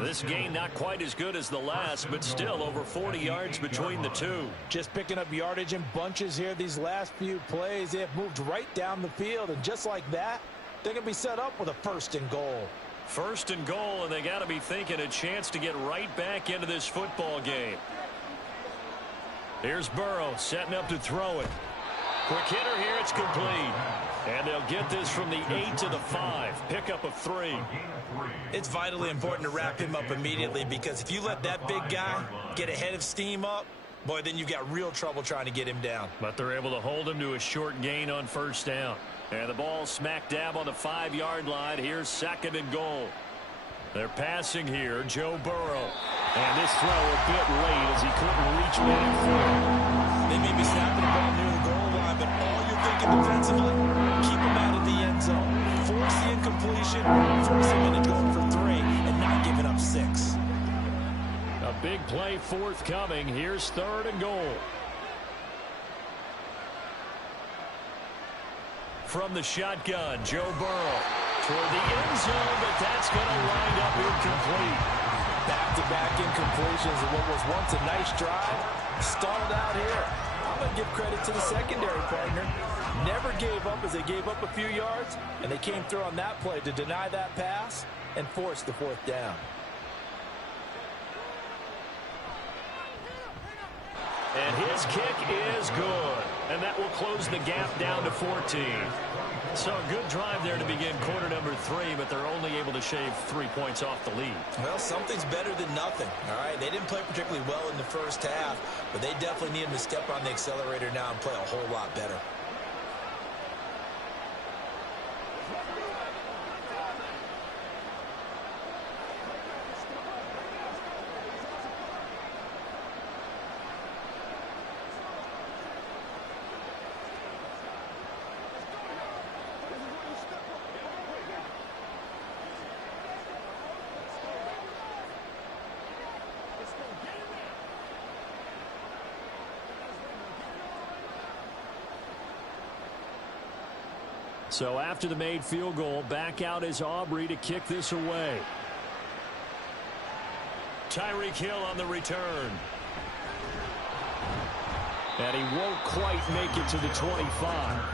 This game not quite as good as the last, but still over 40 yards between the two. Just picking up yardage in bunches here these last few plays. They have moved right down the field, and just like that, they're going to be set up with a 1st and goal. 1st and goal, and they got to be thinking a chance to get right back into this football game. Here's Burrow setting up to throw it. Quick hitter here, it's complete. And they'll get this from the 8 to the 5. Pickup of 3. It's vitally important to wrap him up immediately, because if you let that big guy get ahead of steam up, boy, then you've got real trouble trying to get him down. But they're able to hold him to a short gain on first down. And the ball smack dab on the 5-yard line. Here's 2nd and goal. They're passing here, Joe Burrow. And this throw a bit late as he couldn't reach back for it. They may be snapping the ball near the goal line, but all you're thinking defensively, keep him out of the end zone. Force the incompletion, force him into going for 3, and not giving up 6. A big play forthcoming. Here's 3rd and goal. From the shotgun, Joe Burrow toward the end zone, but that's going to wind up incomplete. Back-to-back incompletions of what was once a nice drive. Stalled out here. I'm going to give credit to the secondary partner. Never gave up as they gave up a few yards, and they came through on that play to deny that pass and force the 4th down. And his kick is good. And that will close the gap down to 14. So a good drive there to begin quarter number 3, but they're only able to shave 3 points off the lead. Well, something's better than nothing, all right? They didn't play particularly well in the first half, but they definitely need them to step on the accelerator now and play a whole lot better. So after the made field goal, back out is Aubrey to kick this away. Tyreek Hill on the return. And he won't quite make it to the 25.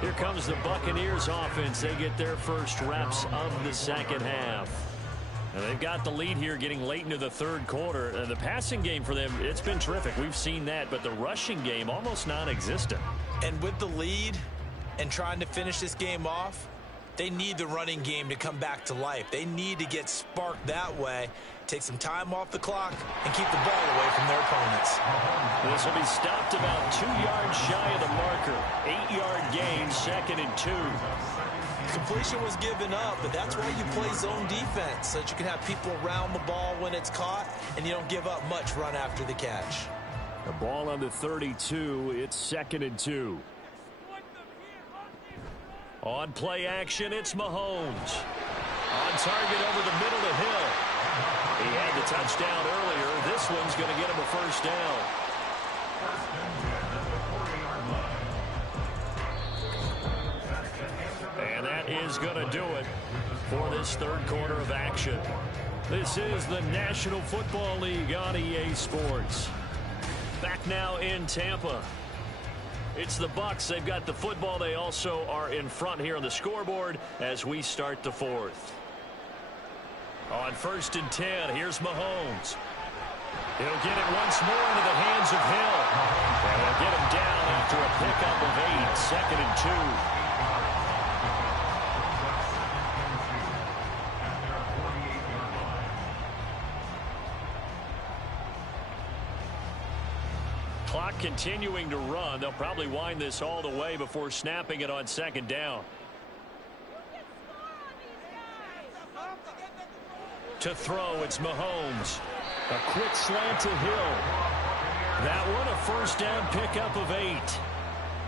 Here comes the Buccaneers offense. They get their first reps of the second half. And they've got the lead here getting late into the 3rd quarter. And the passing game for them, it's been terrific. We've seen that, but the rushing game almost non-existent. And with the lead and trying to finish this game off, they need the running game to come back to life. They need to get sparked that way, take some time off the clock, and keep the ball away from their opponents. This will be stopped about 2 yards shy of the marker. 8-yard gain, 2nd and 2. Completion was given up, but that's why you play zone defense, so that you can have people around the ball when it's caught, and you don't give up much run after the catch. The ball on the 32. It's 2nd and 2. On play action, it's Mahomes. On target over the middle to Hill. He had the touchdown earlier. This one's going to get him a first down. And that is going to do it for this 3rd quarter of action. This is the National Football League on EA Sports. Back now in Tampa. It's the Bucs. They've got the football. They also are in front here on the scoreboard as we start the 4th. On 1st and 10, here's Mahomes. He'll get it once more into the hands of Hill. And they'll get him down after a pickup of 8, 2nd and 2. Clock continuing to run. They'll probably wind this all the way before snapping it on 2nd down. To throw, it's Mahomes. A quick slant to Hill. That one a first down pickup of 8.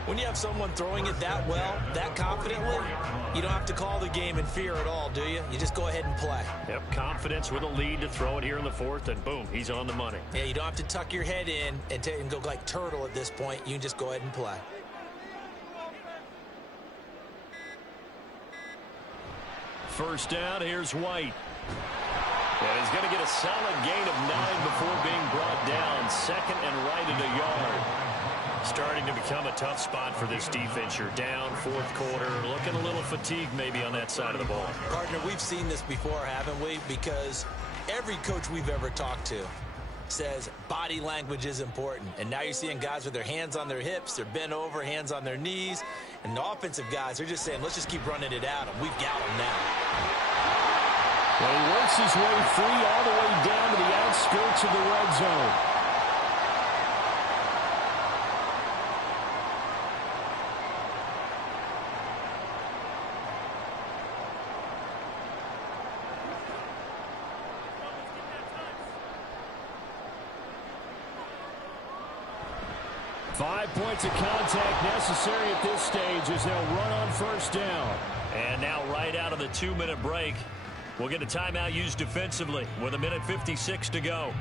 When you have someone throwing it that well, that confidently, you don't have to call the game in fear at all, do you? You just go ahead and play. Yep, confidence with a lead to throw it here in the fourth, and boom, he's on the money. Yeah, you don't have to tuck your head in and go like turtle at this point. You can just go ahead and play. First down, here's White. And he's going to get a solid gain of 9 before being brought down. Second and right at a yard. Starting to become a tough spot for this defense. You're down fourth quarter, looking a little fatigued maybe on that side of the ball. Partner, we've seen this before, haven't we? Because every coach we've ever talked to says body language is important. And now you're seeing guys with their hands on their hips, they're bent over, hands on their knees. And the offensive guys are just saying, let's just keep running it at them. We've got them now. Well, he works his way free all the way down to the outskirts of the red zone. Five points of contact necessary at this stage as they'll run on first down. And now right out of the 2-minute break, we'll get a timeout used defensively with 1:56 to go.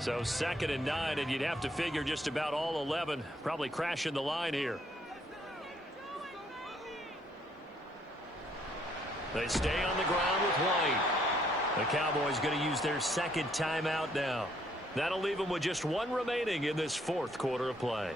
So 2nd and 9, and you'd have to figure just about all 11 probably crashing the line here. They stay on the ground with White. The Cowboys going to use their second timeout now. That'll leave them with just one remaining in this fourth quarter of play.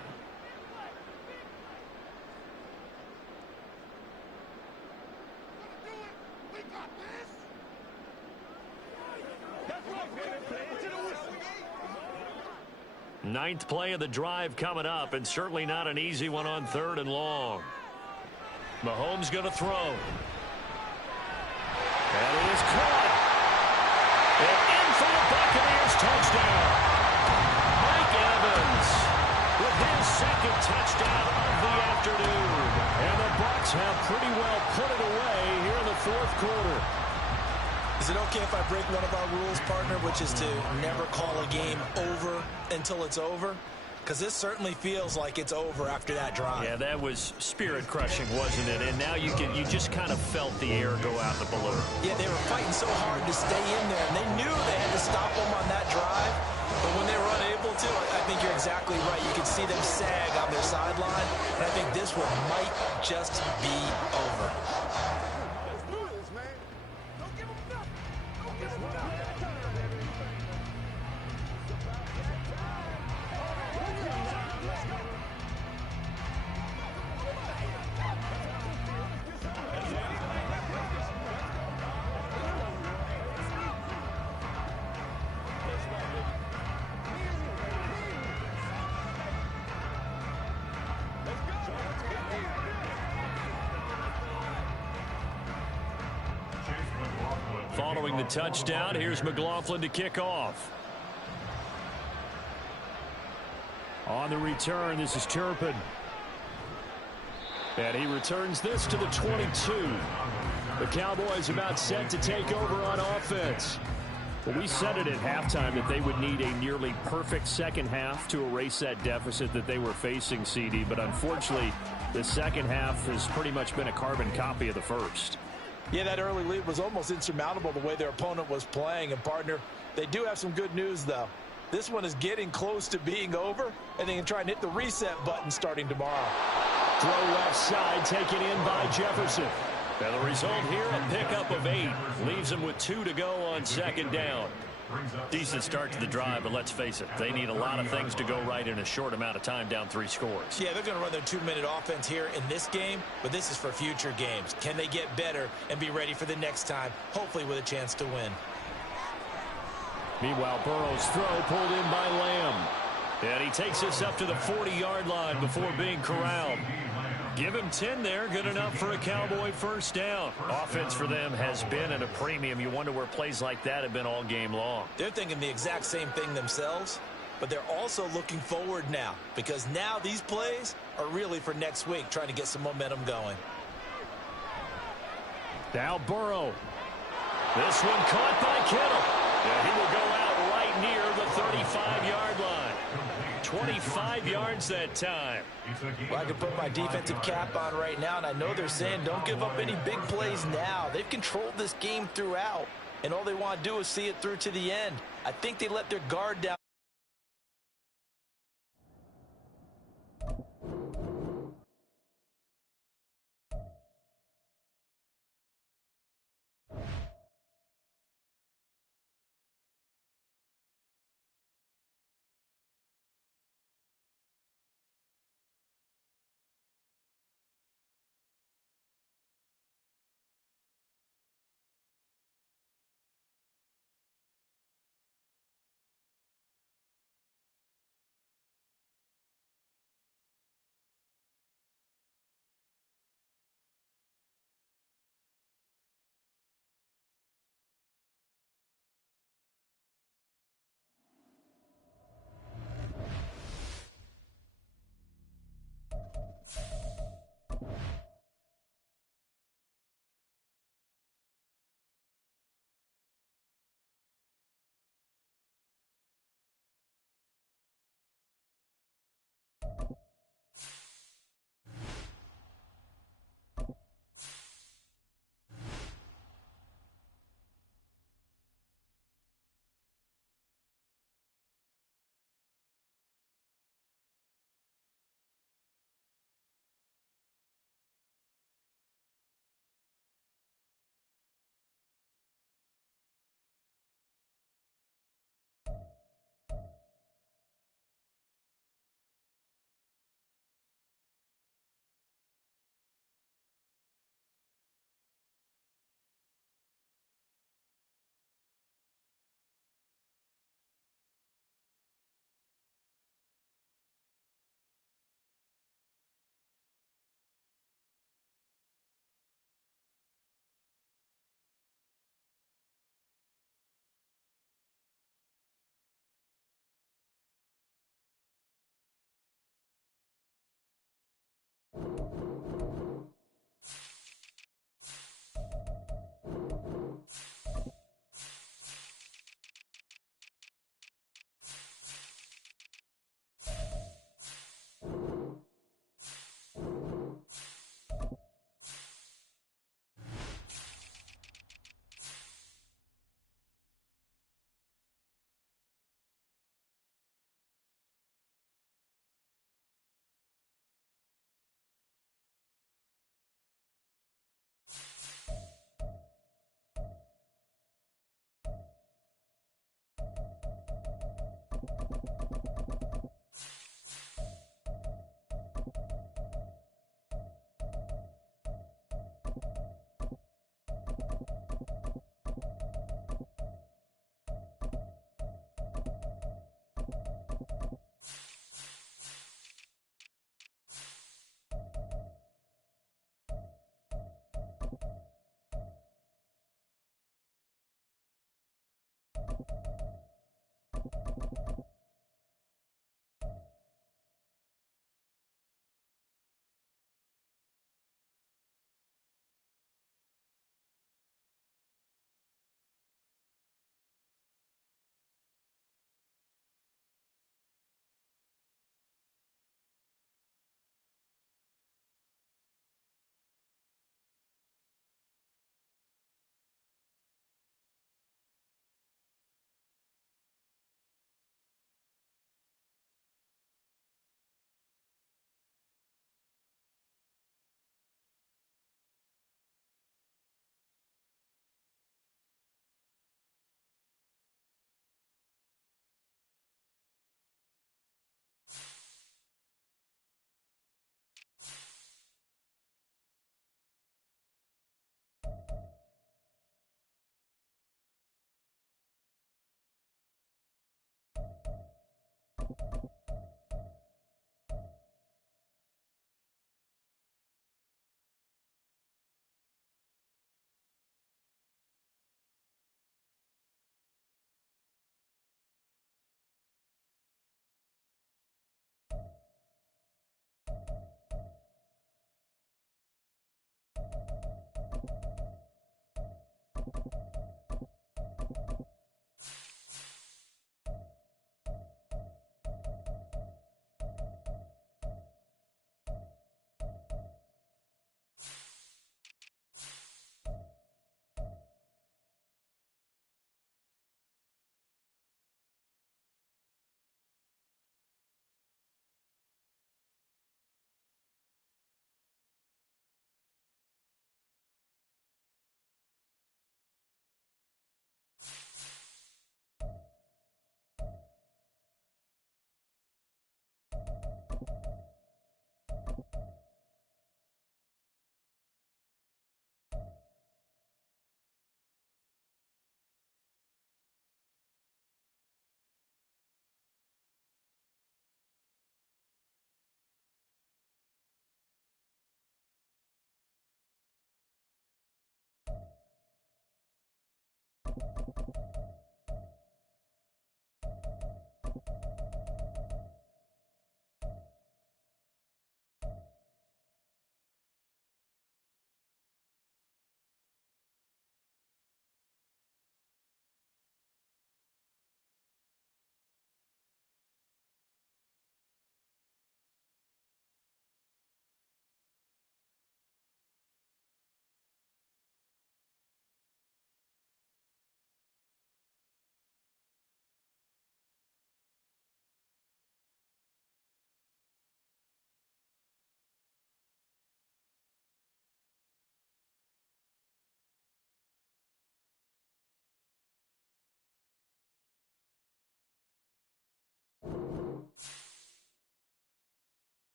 Ninth play of the drive coming up, and certainly not an easy one on 3rd and long. Mahomes going to throw. And it is caught. And in for the Buccaneers touchdown. Mike Evans with his second touchdown of the afternoon. And the Bucs have pretty well put it away here in the fourth quarter. Is it okay if I break one of our rules, partner, which is to never call a game over until it's over? Because this certainly feels like it's over after that drive. Yeah, that was spirit-crushing, wasn't it? And now you just kind of felt the air go out the balloon. Yeah, they were fighting so hard to stay in there, and they knew they had to stop them on that drive. But when they were unable to, I think you're exactly right. You could see them sag on their sideline, and I think this one might just be over. Following the touchdown, here's McLaughlin to kick off. On the return, this is Turpin. And he returns this to the 22. The Cowboys about set to take over on offense. Well, we said it at halftime that they would need a nearly perfect second half to erase that deficit that they were facing, CD. But unfortunately, the second half has pretty much been a carbon copy of the first. Yeah, that early lead was almost insurmountable the way their opponent was playing. And, partner, they do have some good news, though. This one is getting close to being over, and they can try and hit the reset button starting tomorrow. Throw left side, taken in by Jefferson. And the result here, a pickup of 8. Leaves them with 2 to go on second down. Decent start to the drive, but let's face it, they need a lot of things to go right in a short amount of time, down 3 scores. Yeah, they're going to run their 2-minute offense here in this game, but this is for future games. Can they get better and be ready for the next time, hopefully with a chance to win? Meanwhile, Burrow's throw pulled in by Lamb. And he takes us up to the 40-yard line before being corralled. Give him 10 there, good enough for a Cowboy first down. Offense for them has been at a premium. You wonder where plays like that have been all game long. They're thinking the exact same thing themselves, but they're also looking forward now, because now these plays are really for next week, trying to get some momentum going. Now Burrow. This one caught by Kittle. And he will go out right near the 35-yard line. 25 yards that time. Well, I can put my defensive cap on right now, and I know they're saying don't give up any big plays now. They've controlled this game throughout, and all they want to do is see it through to the end. I think they let their guard down.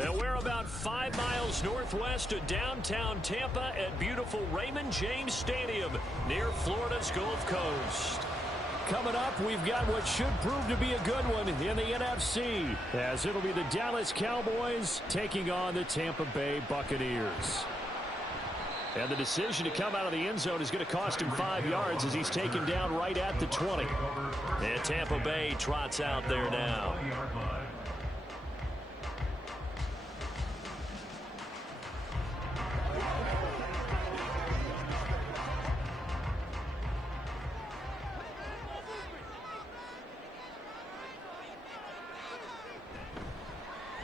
And we're about 5 miles northwest of downtown Tampa at beautiful Raymond James Stadium near Florida's Gulf Coast. Coming up, we've got what should prove to be a good one in the NFC, as it'll be the Dallas Cowboys taking on the Tampa Bay Buccaneers. And the decision to come out of the end zone is going to cost him 5 yards as he's taken down right at the 20. And Tampa Bay trots out there now.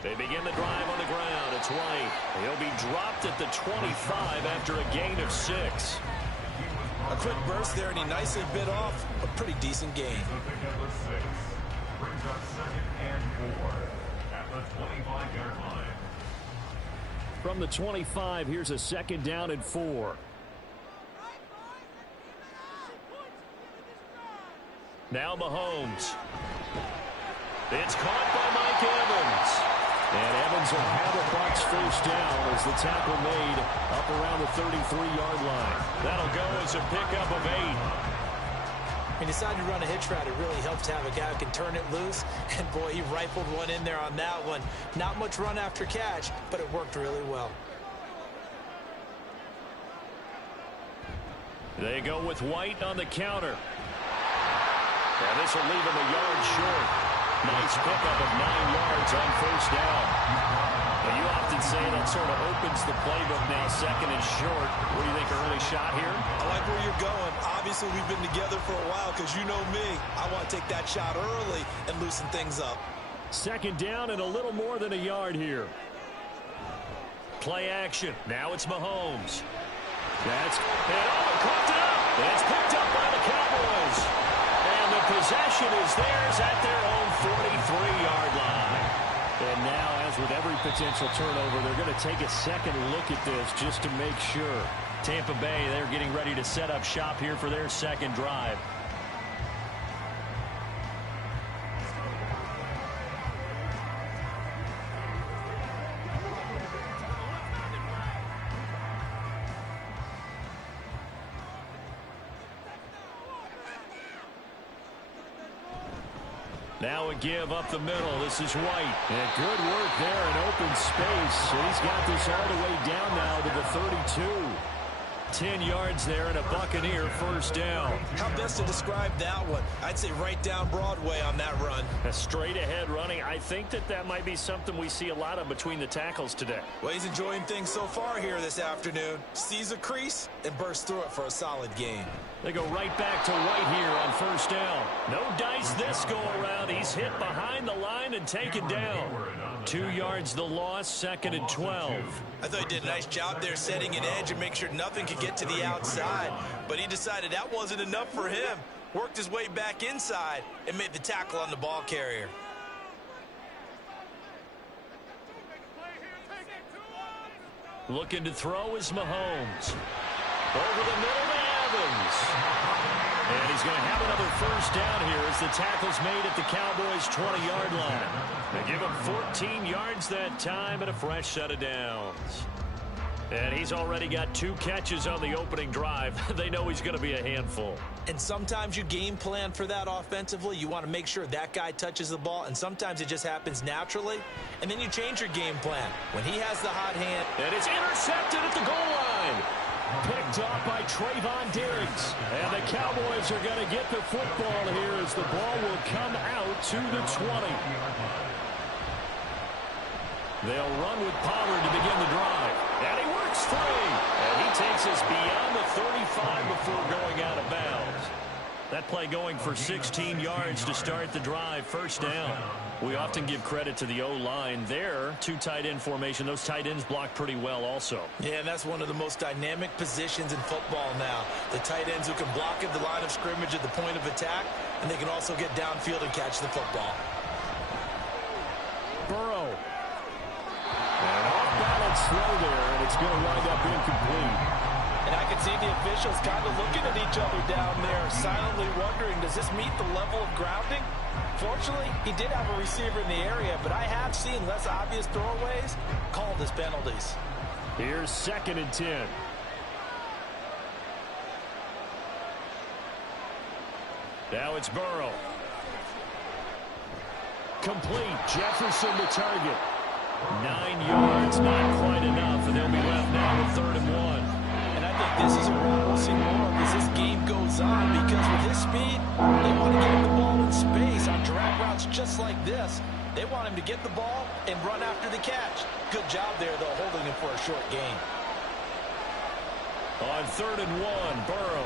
They begin the drive on the ground. It's White. He'll be dropped at the 25 after a gain of 6. A quick burst there, and he nicely bit off a pretty decent gain. Number 6 brings up 2nd and 4 at the 25-yard line. From the 25, here's a 2nd down and 4. Now Mahomes. It's caught by Mike Evans. And Evans will have a Bucs first down as the tackle made up around the 33-yard line. That'll go as a pickup of 8. He decided to run a hitch route. It really helps to have a guy who can turn it loose. And, boy, he rifled one in there on that one. Not much run after catch, but it worked really well. They go with White on the counter. And this will leave him a yard short. Nice pickup of 9 yards on first down. Now, you often say that sort of opens the playbook now, 2nd and short. What do you think, early shot here? I like where you're going. Obviously, we've been together for a while because you know me. I want to take that shot early and loosen things up. 2nd down and a little more than a yard here. Play action. Now it's Mahomes. That's Caught it up. It's picked up by the Cowboys. And the possession is theirs at their own 43-yard line. And now, as with every potential turnover, they're going to take a second look at this just to make sure. Tampa Bay, they're getting ready to set up shop here for their 2nd drive. Now a give up the middle. This is White. And good work there in open space. And he's got this all the way down now to the 32. 10 yards there and a Buccaneer first down. How best to describe that one? I'd say right down Broadway on that run. A straight ahead running. I think that might be something we see a lot of between the tackles today. Well, he's enjoying things so far here this afternoon. Sees a crease and bursts through it for a solid gain. They go right back to White here on first down. No dice this go around. He's hit behind the line and taken down. 2 yards the loss, 2nd and 12. I thought he did a nice job there setting an edge and make sure nothing could get to the outside. But he decided that wasn't enough for him. Worked his way back inside and made the tackle on the ball carrier. Looking to throw is Mahomes. Over the middle to Evans. And he's going to have another first down here as the tackle's made at the Cowboys' 20-yard line. They give him 14 yards that time and a fresh set of downs. And he's already got 2 catches on the opening drive. They know he's going to be a handful. And sometimes you game plan for that offensively. You want to make sure that guy touches the ball, and sometimes it just happens naturally. And then you change your game plan. When he has the hot hand. And it's intercepted at the goal line. Picked off by Trayvon Diggs. And the Cowboys are going to get the football here as the ball will come out to the 20. They'll run with Pollard to begin the drive. And he works free. And he takes us beyond the 35 before going out of bounds. That play going for 16 yards to start the drive. First down. We often give credit to the O-line there. 2 tight end formation. Those tight ends block pretty well also. Yeah, and that's one of the most dynamic positions in football now. The tight ends who can block at the line of scrimmage at the point of attack, and they can also get downfield and catch the football. Burrow. An off-balance throw there, and it's going to wind up incomplete. And I can see the officials kind of looking at each other down there, silently wondering, does this meet the level of grounding? Unfortunately, he did have a receiver in the area, but I have seen less obvious throwaways called as penalties. Here's 2nd and 10. Now it's Burrow. Complete. Jefferson to target. 9 yards, not quite enough, and they'll be left now with 3rd and 1. And I think this is a run we'll see more of as this game goes on, because with his speed, they want to get him the ball in space on drag routes just like this. They want him to get the ball and run after the catch. Good job there, though, holding him for a short gain. On 3rd and 1, Burrow.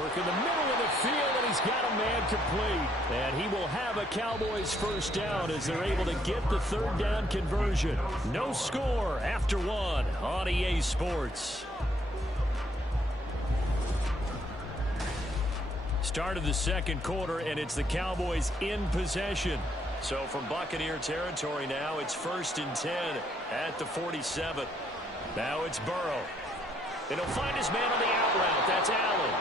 Work in the middle of the field, and he's got a man complete. And he will have a Cowboys 1st down as they're able to get the 3rd down conversion. No score after 1 on EA Sports. Start of the 2nd quarter, and it's the Cowboys in possession. So from Buccaneer territory now, it's 1st and 10 at the 47. Now it's Burrow. And he'll find his man on the out route. That's Allen.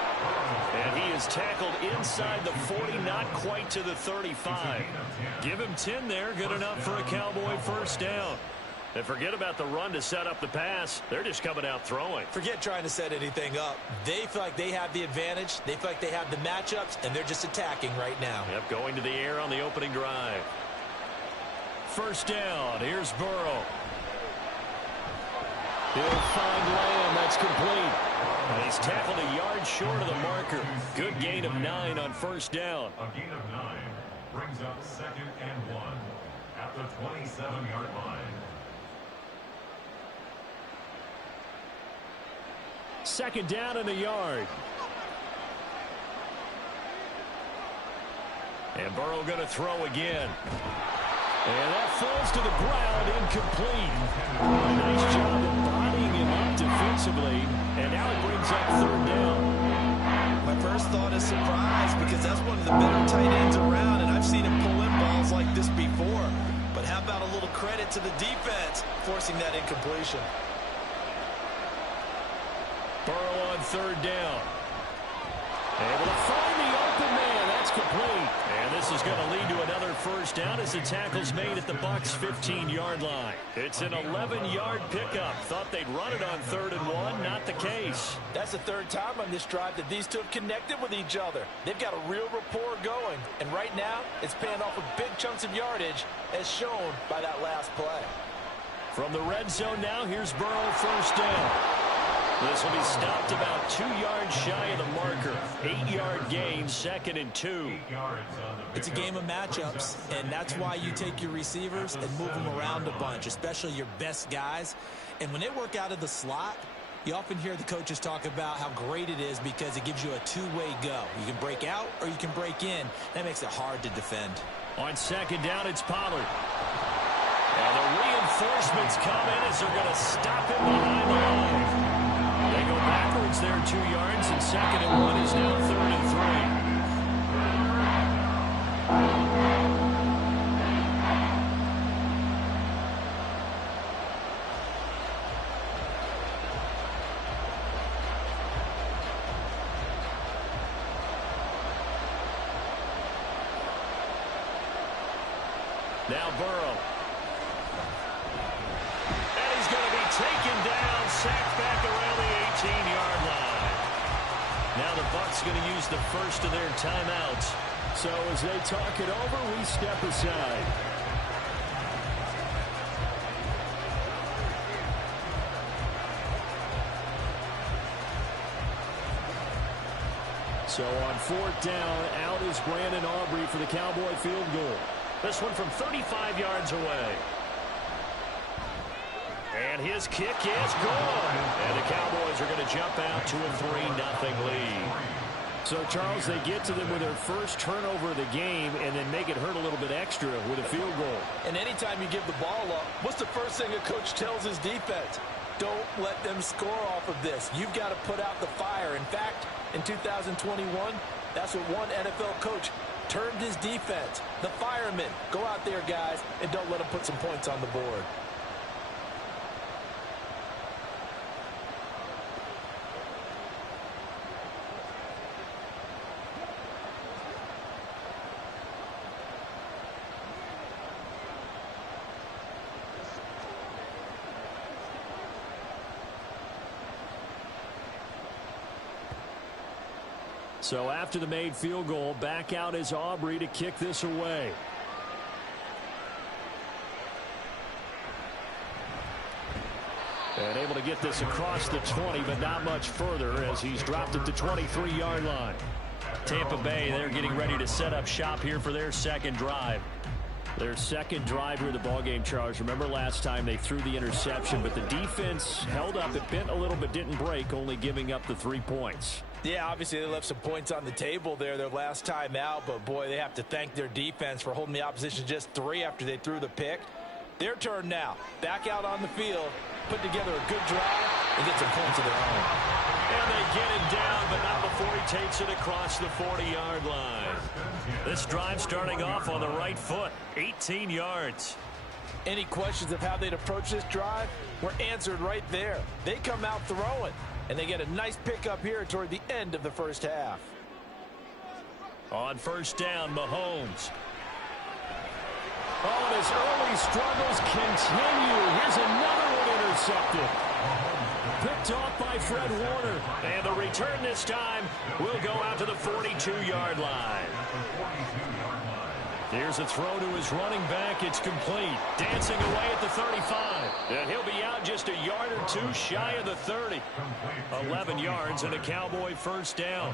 And he is tackled inside the 40, not quite to the 35. Give him 10 there. Good enough for a Cowboy 1st down. And forget about the run to set up the pass. They're just coming out throwing. Forget trying to set anything up. They feel like they have the advantage. They feel like they have the matchups, and they're just attacking right now. Yep, going to the air on the opening drive. 1st down. Here's Burrow. He'll find Lamb. That's complete. And he's tackled a yard short of the marker. Good gain of 9 on 1st down. A gain of 9 brings up 2nd and 1 at the 27-yard line. 2nd down and a yard. And Burrow going to throw again. And that falls to the ground, incomplete. A nice job of bodying him up defensively. And now it brings up 3rd down. My first thought is surprise, because that's one of the better tight ends around, and I've seen him pull in balls like this before. But how about a little credit to the defense forcing that incompletion? Burrow on 3rd down. Able to find the open man. That's complete. And this is going to lead to another 1st down as the tackle's made at the Bucs' 15-yard line. It's an 11-yard pickup. Thought they'd run it on 3rd and 1. Not the case. That's the 3rd time on this drive that these two have connected with each other. They've got a real rapport going. And right now, it's paying off with big chunks of yardage, as shown by that last play. From the red zone now, here's Burrow 1st down. This will be stopped about 2 yards shy of the marker. 8-yard gain, 2nd and 2. It's a game of matchups, and that's why you take your receivers and move them around a bunch, especially your best guys. And when they work out of the slot, you often hear the coaches talk about how great it is because it gives you a two-way go. You can break out or you can break in. That makes it hard to defend. On 2nd down, it's Pollard. And the reinforcements come in as they're going to stop him behind the line. They go backwards there 2 yards, and 2nd and 1 is now 3rd and 3. Now Burrow. And he's going to be taken down, sacked back around the 18-yard line. Now the Bucs going to use the first of their timeouts. So as they talk it over, we step aside. So on 4th down, out is Brandon Aubrey for the Cowboy field goal. This one from 35 yards away. And his kick is good. And the Cowboys are going to jump out to a 3-0 lead. So, Charles, they get to them with their first turnover of the game and then make it hurt a little bit extra with a field goal. And anytime you give the ball up, what's the first thing a coach tells his defense? Don't let them score off of this. You've got to put out the fire. In fact, in 2021, that's what one NFL coach termed his defense. The firemen. Go out there, guys, and don't let them put some points on the board. So after the made field goal, back out is Aubrey to kick this away. And able to get this across the 20, but not much further as he's dropped it to 23-yard line. Tampa Bay, they're getting ready to set up shop here for their second drive. Their second drive here of the ballgame, Charles. Remember last time they threw the interception, but the defense held up. It bent a little but didn't break, only giving up the 3 points. Yeah, obviously they left some points on the table there their last time out, but boy, they have to thank their defense for holding the opposition just 3 after they threw the pick. Their turn now. Back out on the field, put together a good drive, and get some points of their own. And they get him down, but not before he takes it across the 40-yard line. This drive starting off on the right foot, 18 yards. Any questions of how they'd approach this drive were answered right there. They come out throwing, and they get a nice pickup here toward the end of the first half. On first down, Mahomes. Oh, and his early struggles continue. Here's another one intercepted. Picked off by Fred Warner. And the return this time will go out to the 42-yard line. Here's a throw to his running back. It's complete. Dancing away at the 35. And he'll be out just a yard or two shy of the 30. 11 yards and a Cowboy first down.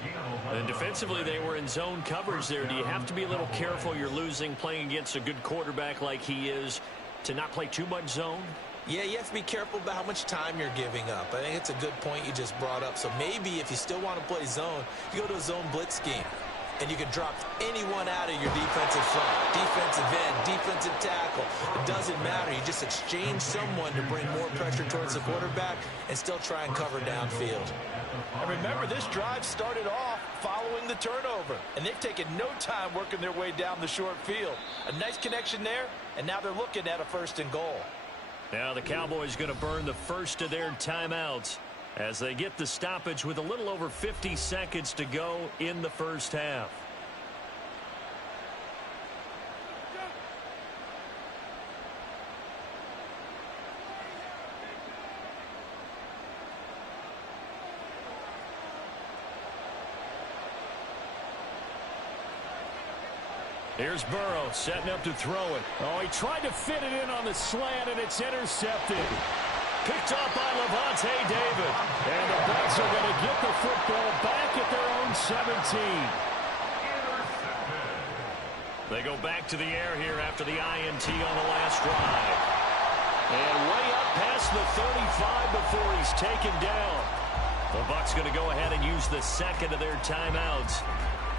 And defensively, they were in zone coverage there. Do you have to be a little careful? You're losing, playing against a good quarterback like he is, to not play too much zone? Yeah, you have to be careful about how much time you're giving up. I think it's a good point you just brought up. So maybe if you still want to play zone, you go to a zone blitz scheme. And you can drop anyone out of your defensive front, defensive end, defensive tackle. It doesn't matter. You just exchange someone to bring more pressure towards the quarterback and still try and cover downfield. And remember, this drive started off following the turnover. And they've taken no time working their way down the short field. A nice connection there, and now they're looking at a 1st and goal. Now the Cowboys going to burn the first of their timeouts as they get the stoppage with a little over 50 seconds to go in the first half. Here's Burrow setting up to throw it. Oh, he tried to fit it in on the slant, and it's intercepted. Picked off by Lavonte David. And the Bucs are going to get the football back at their own 17. They go back to the air here after the INT on the last drive. And way up past the 35 before he's taken down. The Bucs going to go ahead and use the second of their timeouts.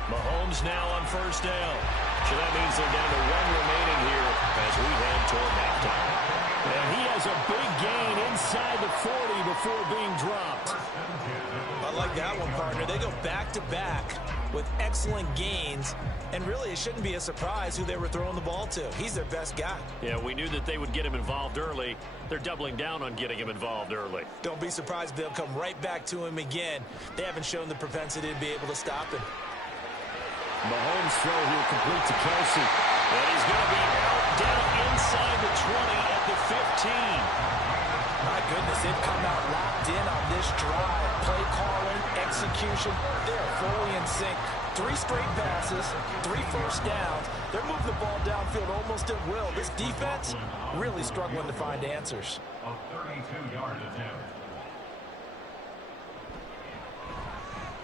Mahomes now on first down. So that means they're down to 1 remaining here as we head toward halftime. And he has a big gain inside the 40 before being dropped. I like that one, partner. They go back-to-back with excellent gains. And really, it shouldn't be a surprise who they were throwing the ball to. He's their best guy. Yeah, we knew that they would get him involved early. They're doubling down on getting him involved early. Don't be surprised if they'll come right back to him again. They haven't shown the propensity to be able to stop him. Mahomes throw here complete to Kelsey. And he's going to be out down inside the 20 at the 15. My goodness, they've come out locked in on this drive. Play calling, execution, they're fully in sync. 3 straight passes, 3 first downs. They're moving the ball downfield almost at will. This defense really struggling to find answers. A 32-yard attempt.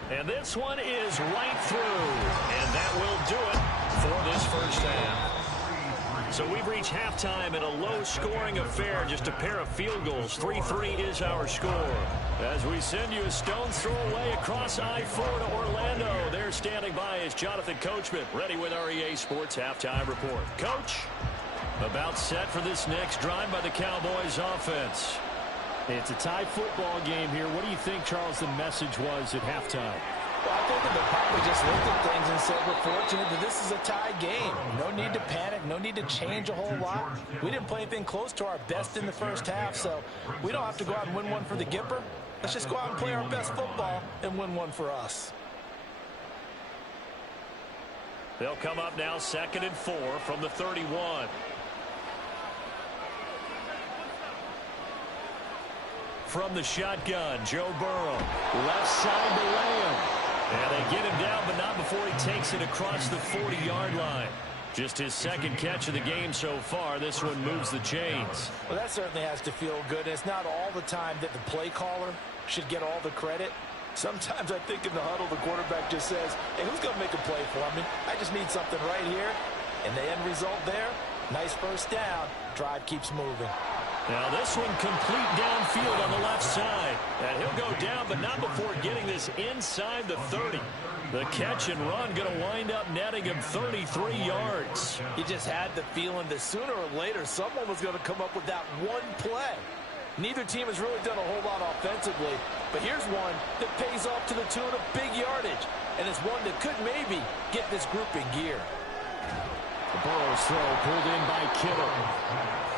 And this one is right through. And that will do it for this first half. So we've reached halftime in a low-scoring affair, just a pair of field goals. 3-3 is our score. As we send you a stone's throw away across I-4 to Orlando. There standing by is Jonathan Coachman, ready with our EA Sports Halftime Report. Coach, about set for this next drive by the Cowboys offense. It's a tie football game here. What do you think, Charles, the message was at halftime? Well, I think that they probably just looked at things and said, we're fortunate that this is a tie game. No need to panic. No need to change a whole lot. We didn't play anything close to our best in the first half, so we don't have to go out and win one for the Gipper. Let's just go out and play our best football and win one for us. They'll come up now 2nd and 4 from the 31. From the shotgun, Joe Burrow. Left side to Lamb. And they get him down, but not before he takes it across the 40-yard line. Just his second catch of the game so far. This one moves the chains. Well, that certainly has to feel good. It's not all the time that the play caller should get all the credit. Sometimes I think in the huddle, the quarterback just says, hey, who's going to make a play for me? I just need something right here. And the end result there, nice first down. Drive keeps moving. Now this one complete downfield on the left side. And he'll go down, but not before getting this inside the 30. The catch and run going to wind up netting him 33 yards. You just had the feeling that sooner or later someone was going to come up with that one play. Neither team has really done a whole lot offensively, but here's one that pays off to the tune of big yardage, and it's one that could maybe get this group in gear. The Burrows throw pulled in by Kittle.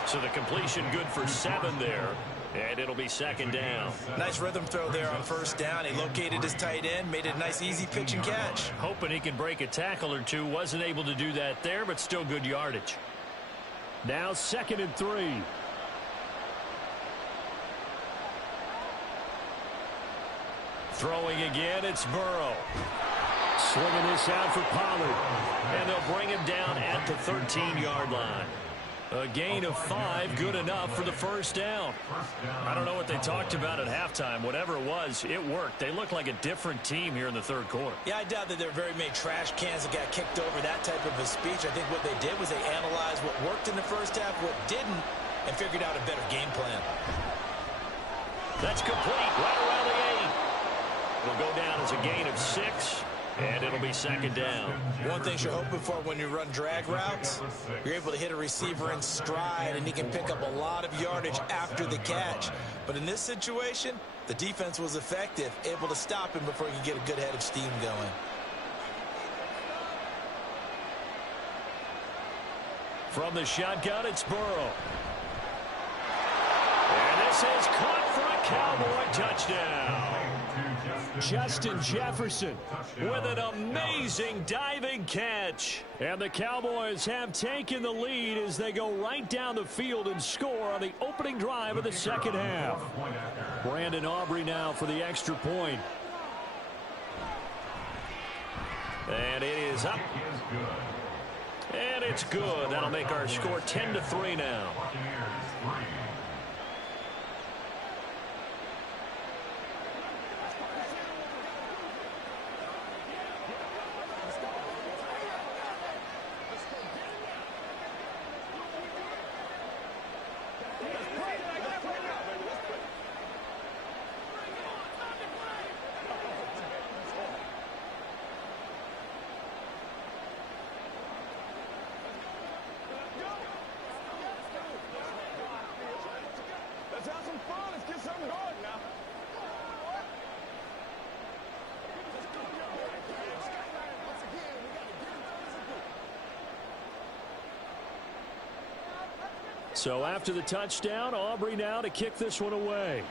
So the completion good for 7 there, and it'll be second down. Nice rhythm throw there on first down. He located his tight end, made it a nice easy pitch and catch. Hoping he can break a tackle or two. Wasn't able to do that there, but still good yardage. Now 2nd and 3. Throwing again, it's Burrow. Slinging this out for Pollard. And they'll bring him down at the 13-yard line. A gain of 5, good enough for the first down. I don't know what they talked about at halftime. Whatever it was, it worked. They look like a different team here in the third quarter. Yeah, I doubt that there are very many trash cans that got kicked over, that type of a speech. I think what they did was they analyzed what worked in the first half, what didn't, and figured out a better game plan. That's complete right around the 8. It'll go down as a gain of 6. And it'll be second down. One thing you're hoping for when you run drag routes, you're able to hit a receiver in stride, and he can pick up a lot of yardage after the catch. But in this situation, the defense was effective, able to stop him before he could get a good head of steam going. From the shotgun, it's Burrow. And this is caught for a Cowboy touchdown. Justin Jefferson with an amazing diving catch. And the Cowboys have taken the lead as they go right down the field and score on the opening drive of the second half. Brandon Aubrey now for the extra point. And it is up. And it's good. That'll make our score 10-3 now. So after the touchdown, Aubrey now to kick this one away.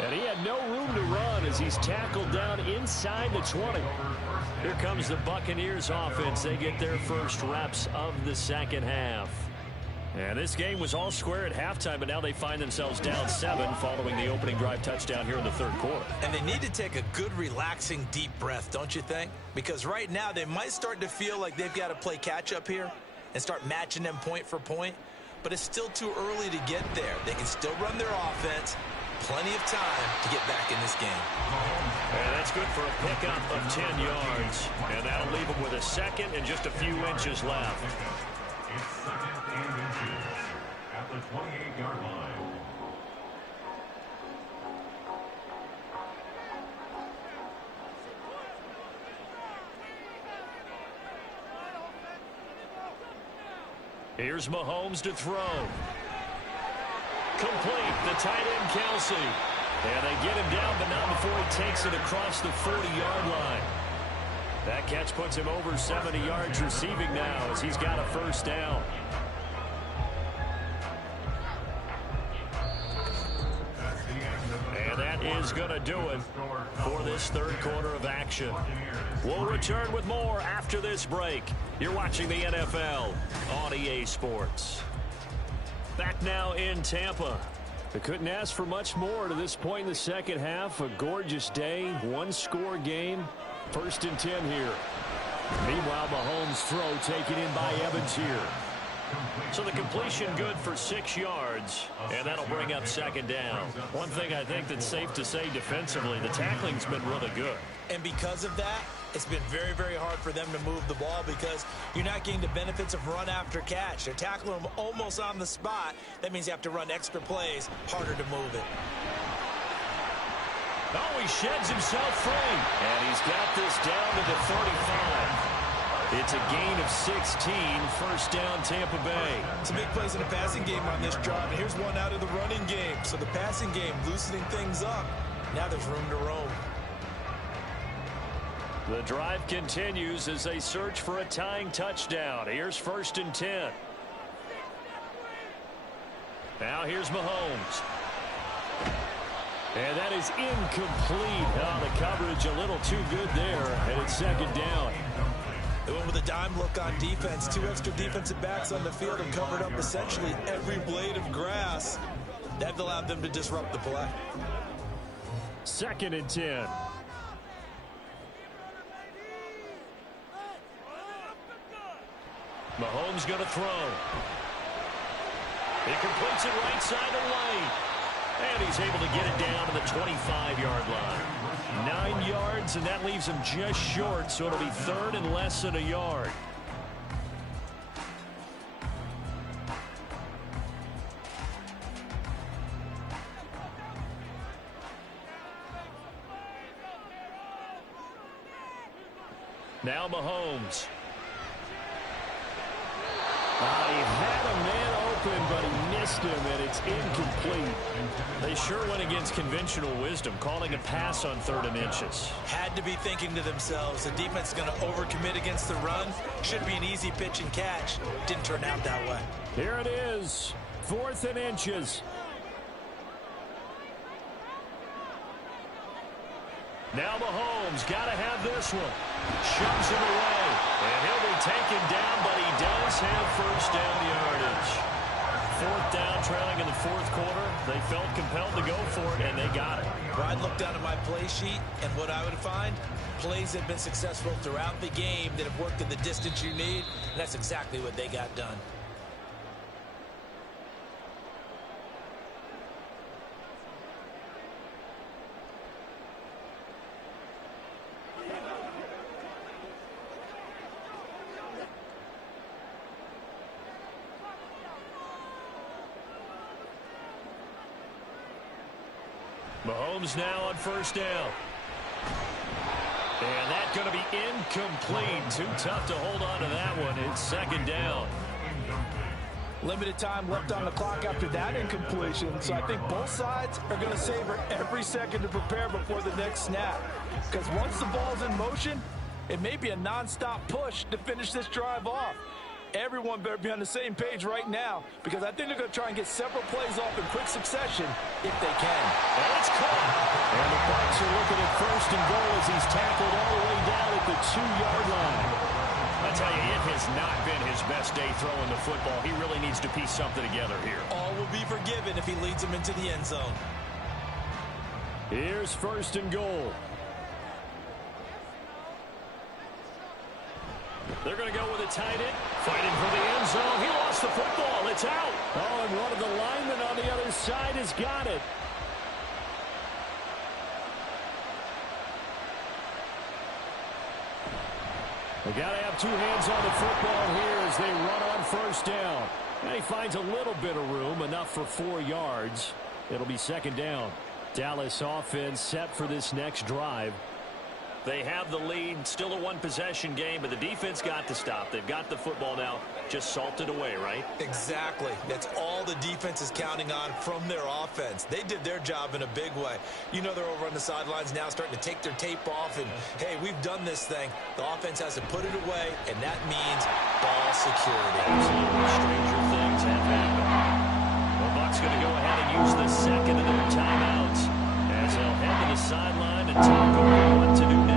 And he had no room to run as he's tackled down inside the 20. Here comes the Buccaneers offense. They get their first reps of the second half. And this game was all square at halftime, but now they find themselves down 7 following the opening drive touchdown here in the third quarter. And they need to take a good, relaxing, deep breath, don't you think? Because right now they might start to feel like they've got to play catch-up here and start matching them point for point. But it's still too early to get there. They can still run their offense. Plenty of time to get back in this game. And that's good for a pickup of 10 yards. And that'll leave them with a second and just a few inches left. It's 2nd and inches at the 28-yard line. Here's Mahomes to throw. Complete, the tight end Kelsey. And they get him down, but not before he takes it across the 40-yard line. That catch puts him over 70 yards receiving now as he's got a first down. And that is going to do it for this third quarter of action. We'll return with more after this break. You're watching the NFL on EA Sports. Back now in Tampa. They couldn't ask for much more to this point in the second half. A gorgeous day, one-score game. 1st and 10 here. Meanwhile, Mahomes' throw taken in by Evans here. So the completion good for 6 yards, and that'll bring up 2nd down. One thing I think that's safe to say defensively, the tackling's been really good. And because of that, it's been very, very hard for them to move the ball because you're not getting the benefits of run after catch. They're tackling them almost on the spot. That means you have to run extra plays, harder to move it. Oh, he sheds himself free. And he's got this down to the 35. It's a gain of 16, 1st down Tampa Bay. Some big plays in the passing game on this drive, and here's one out of the running game. So the passing game loosening things up. Now there's room to roam. The drive continues as they search for a tying touchdown. Here's 1st and 10. Now here's Mahomes. And that is incomplete. Oh, the coverage a little too good there, and it's 2nd down. They went with a dime look on defense. 2 extra defensive backs on the field and covered up essentially every blade of grass. That allowed them to disrupt the play. 2nd and 10. Mahomes going to throw. He completes it right side of the lane. And he's able to get it down to the 25-yard line. 9 yards, and that leaves him just short, so it'll be 3rd and less than a yard. Now Mahomes. He had a man open, but he missed him, and it's incomplete. They sure went against conventional wisdom, calling a pass on 3rd and inches. Had to be thinking to themselves, the defense is going to overcommit against the run. Should be an easy pitch and catch. Didn't turn out that way. Here it is, 4th and inches. Now Mahomes got to have this one. Shoves him away. And he'll be taken down, but he does have 1st down yardage. 4th down, trailing in the 4th quarter. They felt compelled to go for it, and they got it. I'd look down at my play sheet, and what I would find, plays have been successful throughout the game that have worked in the distance you need, and that's exactly what they got done. Mahomes now on 1st down. And that's going to be incomplete. Too tough to hold on to that one. It's 2nd down. Limited time left on the clock after that incompletion, so I think both sides are going to savor every second to prepare before the next snap. Because once the ball's in motion, it may be a nonstop push to finish this drive off. Everyone better be on the same page right now, because I think they're going to try and get several plays off in quick succession if they can. And it's caught. And the Bucs are looking at 1st and goal as he's tackled all the way down at the 2-yard line. I tell you, it has not been his best day throwing the football. He really needs to piece something together here. All will be forgiven if he leads them into the end zone. Here's 1st and goal. They're going to go with a tight end. Fighting for the end zone. He lost the football. It's out. Oh, and one of the linemen on the other side has got it. They got to have 2 hands on the football here as they run on 1st down. And he finds a little bit of room, enough for 4 yards. It'll be 2nd down. Dallas offense set for this next drive. They have the lead, still a one-possession game, but the defense got to stop. They've got the football now, just salted away, right? Exactly. That's all the defense is counting on from their offense. They did their job in a big way. You know they're over on the sidelines now starting to take their tape off, and, hey, we've done this thing. The offense has to put it away, and that means ball security. Stranger things have happened. The Bucs going to go ahead and use the second of their timeouts as they'll head to the sideline and talk about what to do next.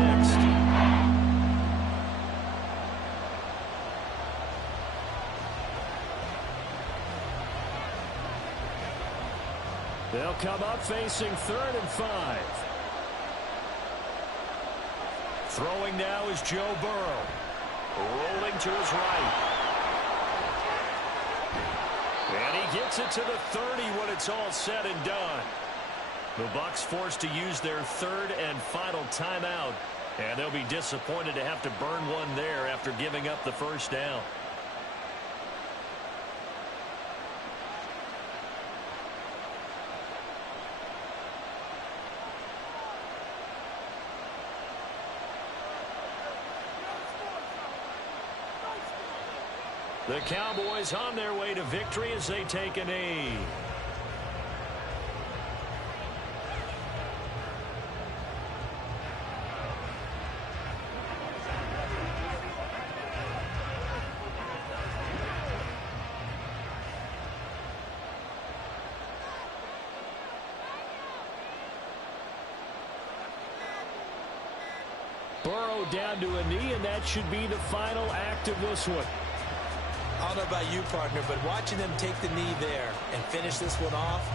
They'll come up facing 3rd and 5. Throwing now is Joe Burrow. Rolling to his right. And he gets it to the 30 when it's all said and done. The Bucs forced to use their 3rd and final timeout. And they'll be disappointed to have to burn one there after giving up the first down. The Cowboys on their way to victory as they take a knee. Burrow down to a knee, and that should be the final act of this one. I don't know about you, partner, but watching them take the knee there and finish this one off,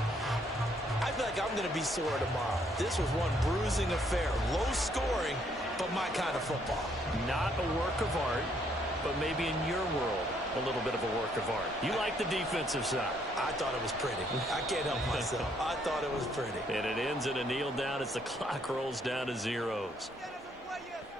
I feel like I'm going to be sore tomorrow. This was one bruising affair. Low scoring, but my kind of football. Not a work of art, but maybe in your world, a little bit of a work of art. You like the defensive side. I thought it was pretty. I can't help myself. I thought it was pretty. And it ends in a kneel down as the clock rolls down to zeros.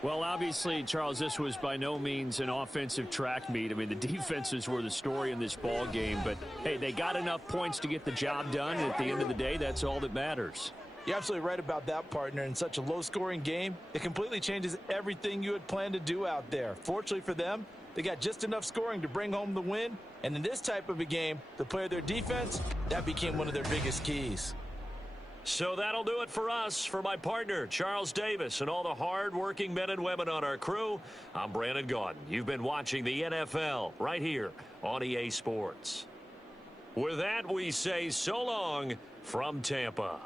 Well, obviously, Charles, this was by no means an offensive track meet. I mean, the defenses were the story in this ball game. But, hey, they got enough points to get the job done. And at the end of the day, that's all that matters. You're absolutely right about that, partner. In such a low-scoring game, it completely changes everything you had planned to do out there. Fortunately for them, they got just enough scoring to bring home the win. And in this type of a game, to play their defense, that became one of their biggest keys. So that'll do it for us. For my partner, Charles Davis, and all the hard-working men and women on our crew, I'm Brandon Gaudin. You've been watching the NFL right here on EA Sports. With that, we say so long from Tampa.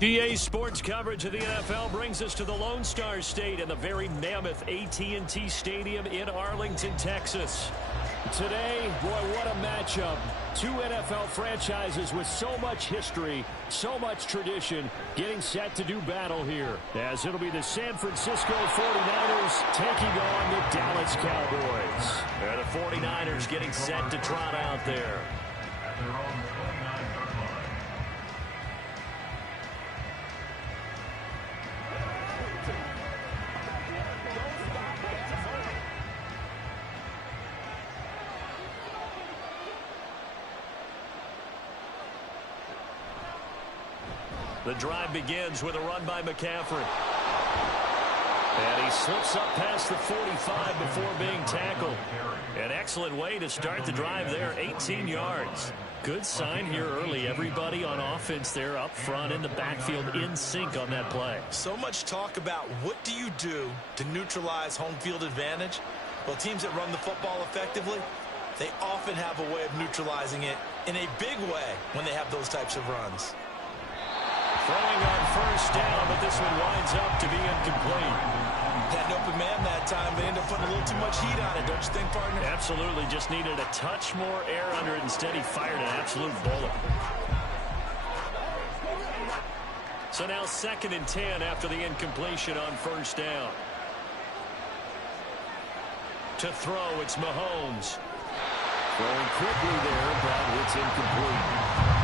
DA Sports coverage of the NFL brings us to the Lone Star State and the very mammoth AT&T Stadium in Arlington, Texas. Today, boy, what a matchup. Two NFL franchises with so much history, so much tradition, getting set to do battle here. As it'll be the San Francisco 49ers taking on the Dallas Cowboys. They're the 49ers getting set to trot out there. At their own 29-yard line. The drive begins with a run by McCaffrey. And he slips up past the 45 before being tackled. An excellent way to start the drive there, 18 yards. Good sign here early. Everybody on offense there up front in the backfield in sync on that play. So much talk about what do you do to neutralize home field advantage? Well, teams that run the football effectively, they often have a way of neutralizing it in a big way when they have those types of runs. Throwing on first down, but this one winds up to be incomplete. Had an open man that time. They ended up putting a little too much heat on it, don't you think, partner? Absolutely. Just needed a touch more air under it. Instead, he fired an absolute bullet. So now 2nd and 10 after the incompletion on first down. To throw, it's Mahomes. Going quickly there, but it's incomplete.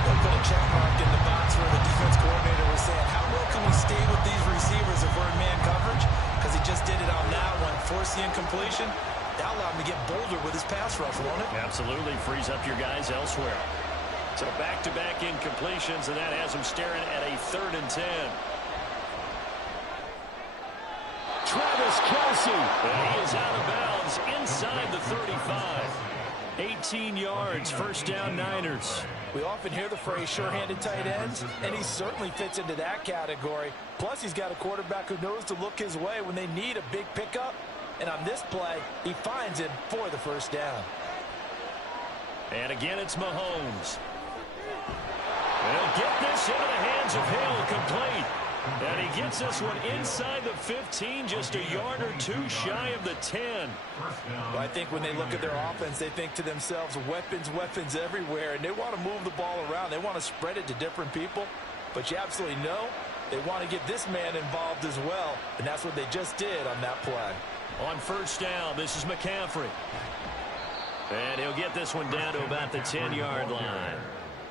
They put a check mark in the box where the defense coordinator was saying, how well can we stay with these receivers if we're in man coverage? Because he just did it on that one. Force the incompletion. That allowed him to get bolder with his pass rush, won't it? Absolutely. Frees up your guys elsewhere. So back-to-back incompletions, and that has him staring at a 3rd and 10. Travis Kelce. And he is out of bounds inside the 35. 18 yards, first down Niners. We often hear the phrase sure-handed tight ends, and he certainly fits into that category. Plus, he's got a quarterback who knows to look his way when they need a big pickup. And on this play, he finds it for the first down. And again, it's Mahomes. They'll get this into the hands of Hill, complete. And he gets this one inside the 15, just a yard or two shy of the 10. Well, I think when they look at their offense, they think to themselves, weapons, weapons everywhere, and they want to move the ball around. They want to spread it to different people, but you absolutely know they want to get this man involved as well, and that's what they just did on that play. On first down, this is McCaffrey. And he'll get this one down to about the 10-yard line.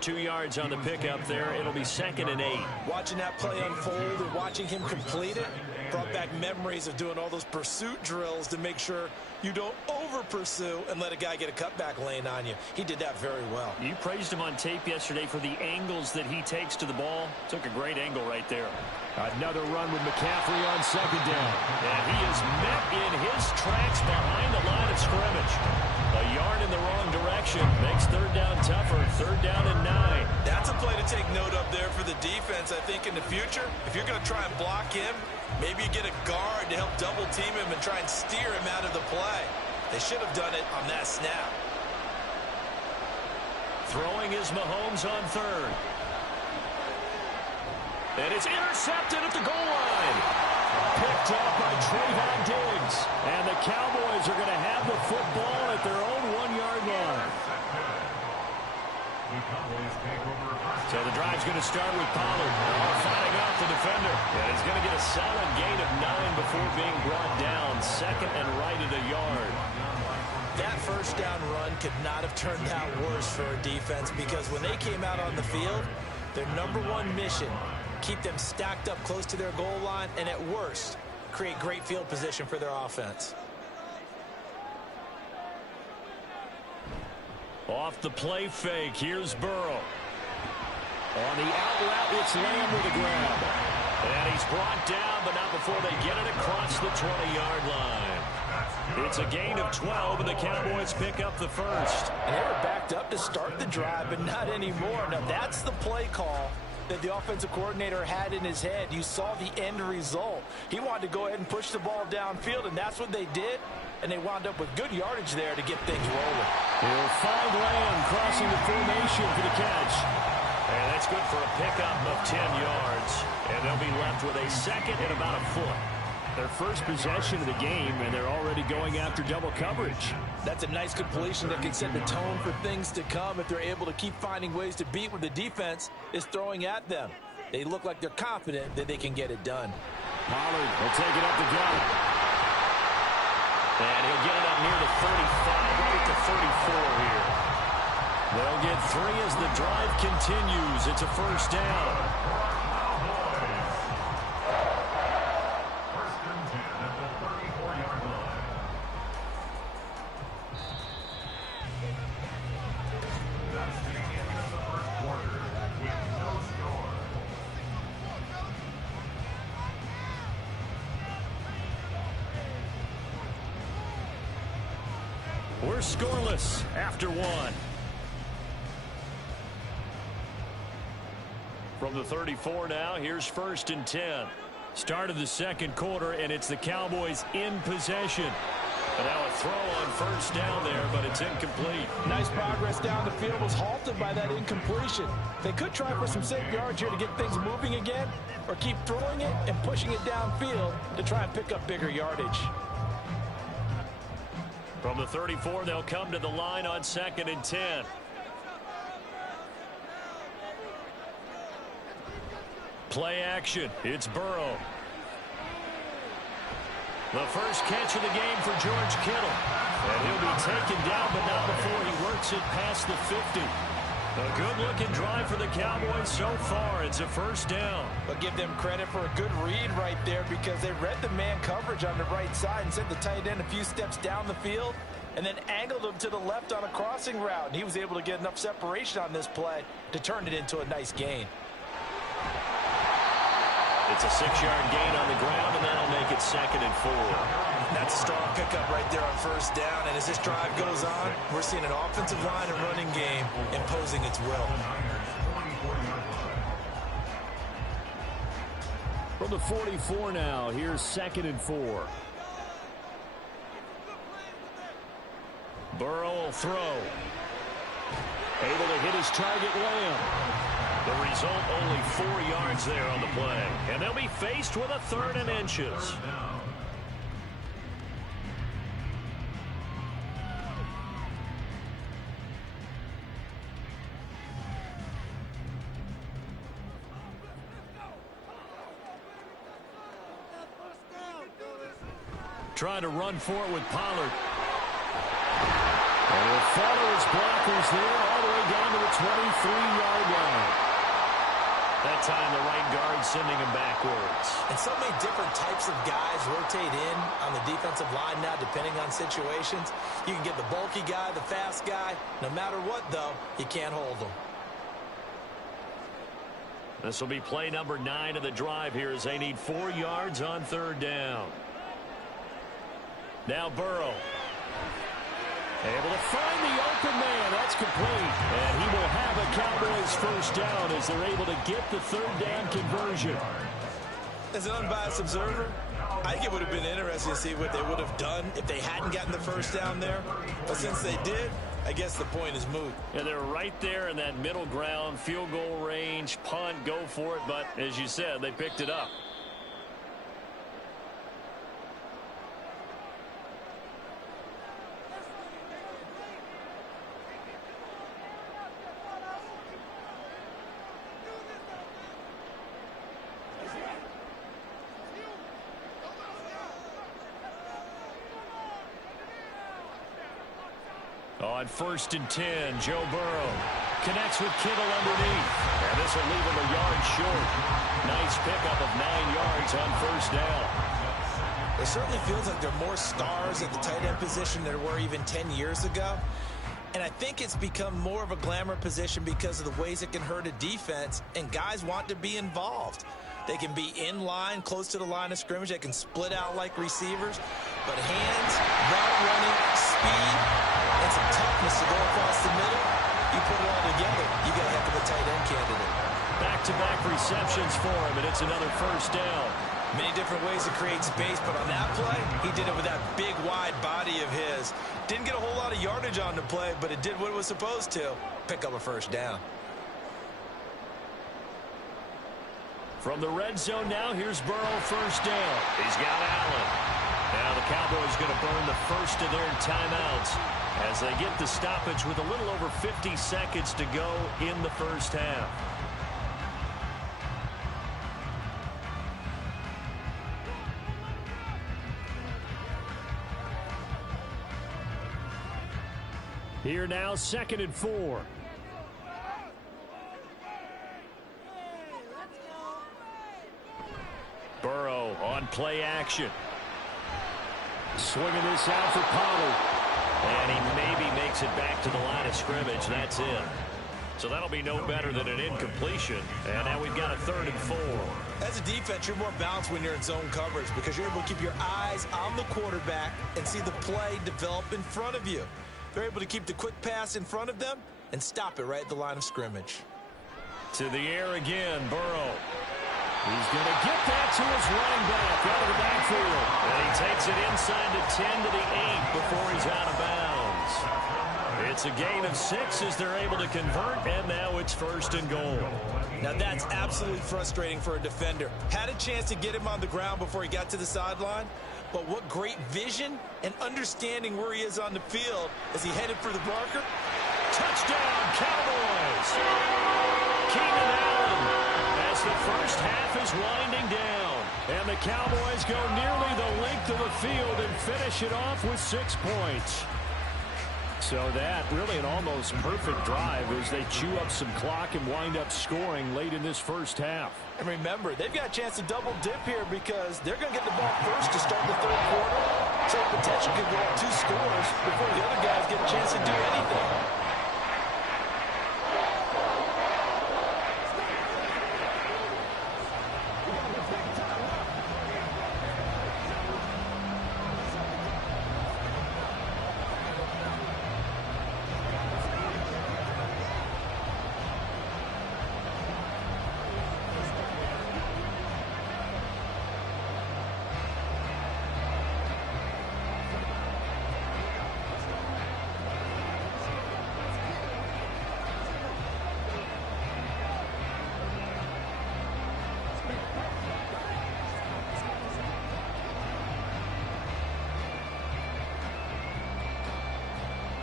2 yards on the pickup there. It'll be 2nd and 8. Watching that play unfold and watching him complete it brought back memories of doing all those pursuit drills to make sure you don't over-pursue and let a guy get a cutback lane on you. He did that very well. You praised him on tape yesterday for the angles that he takes to the ball. Took a great angle right there. Another run with McCaffrey on 2nd down. And he is met in his tracks behind the line of scrimmage. A yard in the wrong direction makes 3rd down tougher. 3rd down and 9. That's a play to take note of there for the defense. I think in the future, if you're going to try and block him, maybe you get a guard to help double team him and try and steer him out of the play. They should have done it on that snap. Throwing is Mahomes on 3rd. And it's intercepted at the goal line. Picked up by Trayvon Diggs. And the Cowboys are going to have the football at their own 1-yard line. So the drive's going to start with Pollard. Fighting off the defender. And he's going to get a solid gain of 9 before being brought down. 2nd and right at a yard. That first down run could not have turned out worse for a defense, because when they came out on the field, their #1 mission, keep them stacked up close to their goal line, and at worst, create great field position for their offense. Off the play fake, here's Burrow. On the out route, it's Lamb with a grab. And he's brought down, but not before they get it across the 20-yard line. It's a gain of 12, and the Cowboys pick up the first. And they were backed up to start the drive, but not anymore. Now, that's the play call that the offensive coordinator had in his head. You saw the end result. He wanted to go ahead and push the ball downfield, and that's what they did. And they wound up with good yardage there to get things rolling. He'll find Lamb crossing the formation for the catch. And that's good for a pickup of 10 yards. And they'll be left with a second and about a foot. Their first possession of the game, and they're already going after double coverage. That's a nice completion that can set the tone for things to come if they're able to keep finding ways to beat what the defense is throwing at them. They look like they're confident that they can get it done. Pollard will take it up the gut. And he'll get it up near the 35, right to 34 here. They'll get 3 as the drive continues. It's a first down. We're scoreless after 1. From the 34 now, here's 1st and 10. Start of the second quarter, and it's the Cowboys in possession. And now a throw on first down there, but it's incomplete. Nice progress down the field, was halted by that incompletion. They could try for some safe yards here to get things moving again, or keep throwing it and pushing it downfield to try and pick up bigger yardage. From the 34, they'll come to the line on 2nd and 10. Play action. It's Burrow. The first catch of the game for George Kittle. And he'll be taken down, but not before he works it past the 50. A good-looking drive for the Cowboys so far. It's a first down. But give them credit for a good read right there because they read the man coverage on the right side and sent the tight end a few steps down the field and then angled him to the left on a crossing route. And he was able to get enough separation on this play to turn it into a nice gain. It's a 6-yard gain on the ground, and that'll make it 2nd and 4. That's a strong pickup right there on first down. And as this drive goes on, we're seeing an offensive line and running game imposing its will. From the 44 now, here's 2nd and 4. Burrow will throw. Able to hit his target, Lamb. The result, only 4 yards there on the play. And they'll be faced with a 3rd and inches. Trying to run for it with Pollard. And he'll follow his blockers there all the way down to the 23-yard line. That time the right guard sending him backwards. And so many different types of guys rotate in on the defensive line now depending on situations. You can get the bulky guy, the fast guy. No matter what, though, you can't hold them. This will be play number 9 of the drive here as they need 4 yards on 3rd down. Now Burrow. Able to find the open man. That's complete. And he will have a Cowboys first down as they're able to get the 3rd down conversion. As an unbiased observer, I think it would have been interesting to see what they would have done if they hadn't gotten the first down there. But since they did, I guess the point is moot. Yeah, they're right there in that middle ground, field goal range, punt, go for it. But as you said, they picked it up. On 1st and 10, Joe Burrow connects with Kittle underneath. And this will leave him a yard short. Nice pickup of 9 yards on first down. It certainly feels like there are more stars at the tight end position than there were even 10 years ago. And I think it's become more of a glamour position because of the ways it can hurt a defense, and guys want to be involved. They can be in line, close to the line of scrimmage. They can split out like receivers. But hands, route running, speed, and some toughness to go across the middle, you put it all together, you got a heck of a tight end candidate. Back-to-back receptions for him, and it's another first down. Many different ways to create space, but on that play, he did it with that big, wide body of his. Didn't get a whole lot of yardage on the play, but it did what it was supposed to. Pick up a first down. From the red zone now, here's Burrow, first down. He's got Allen. Now the Cowboys going to burn the first of their timeouts as they get the stoppage with a little over 50 seconds to go in the first half. Here now, 2nd and 4. Burrow on play action. Swinging this out for Pollard. And he maybe makes it back to the line of scrimmage. That's it. So that'll be no better than an incompletion. And now we've got a 3rd and 4. As a defense, you're more balanced when you're in zone coverage because you're able to keep your eyes on the quarterback and see the play develop in front of you. They're able to keep the quick pass in front of them and stop it right at the line of scrimmage. To the air again, Burrow. He's going to get that to his running back out of the backfield. And he takes it inside the 10 to the 8 before he's out of bounds. It's a gain of 6 as they're able to convert, and now it's 1st and goal. Now that's absolutely frustrating for a defender. Had a chance to get him on the ground before he got to the sideline, but what great vision and understanding where he is on the field as he headed for the marker. Touchdown, Cowboys! Keenan Allen as the first half is winding down. And the Cowboys go nearly the length of the field and finish it off with 6 points. So that really an almost perfect drive as they chew up some clock and wind up scoring late in this first half. And remember, they've got a chance to double dip here because they're going to get the ball first to start the 3rd quarter. So the potential could go up 2 scores before the other guys get a chance to do anything.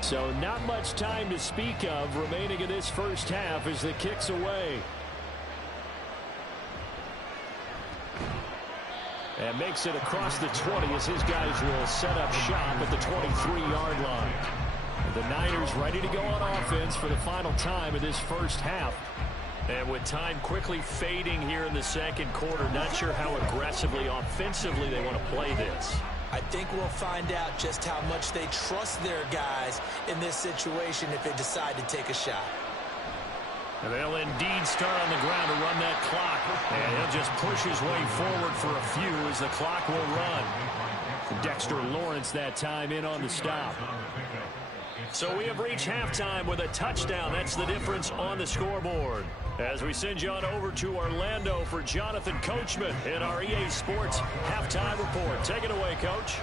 So not much time to speak of remaining in this first half as the kick's away. And makes it across the 20 as his guys will set up shop at the 23-yard line. The Niners ready to go on offense for the final time of this first half. And with time quickly fading here in the 2nd quarter, not sure how aggressively offensively they want to play this. I think we'll find out just how much they trust their guys in this situation if they decide to take a shot. And they'll indeed start on the ground to run that clock. And he'll just push his way forward for a few as the clock will run. Dexter Lawrence that time in on the stop. So we have reached halftime with a touchdown. That's the difference on the scoreboard. As we send you on over to Orlando for Jonathan Coachman in our EA Sports Halftime Report. Take it away, Coach.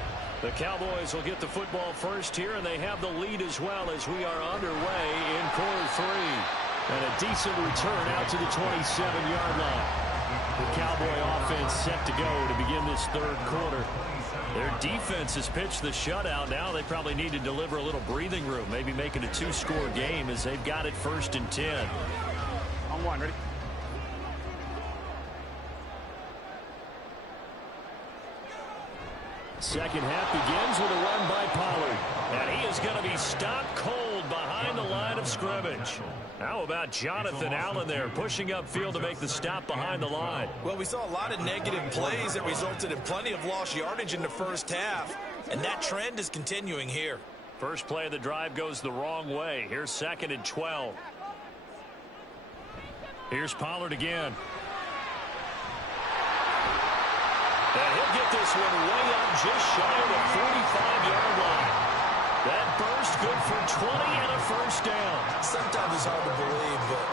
The Cowboys will get the football first here, and they have the lead as well as we are underway in quarter 3. And a decent return out to the 27-yard line. The Cowboy offense set to go to begin this 3rd quarter. Their defense has pitched the shutout. Now they probably need to deliver a little breathing room, maybe make it a 2-score game as they've got it 1st and 10. On 1, ready? Second half begins with a run by Pollard. And he is going to be stopped cold behind the line of scrimmage. How about Jonathan Allen there pushing upfield to make the stop behind the line? Well, we saw a lot of negative plays that resulted in plenty of lost yardage in the first half. And that trend is continuing here. First play of the drive goes the wrong way. Here's 2nd and 12. Here's Pollard again. And he'll get this one way up just shy of the 45-yard line. That burst good for 20 and a first down. Sometimes it's hard to believe, but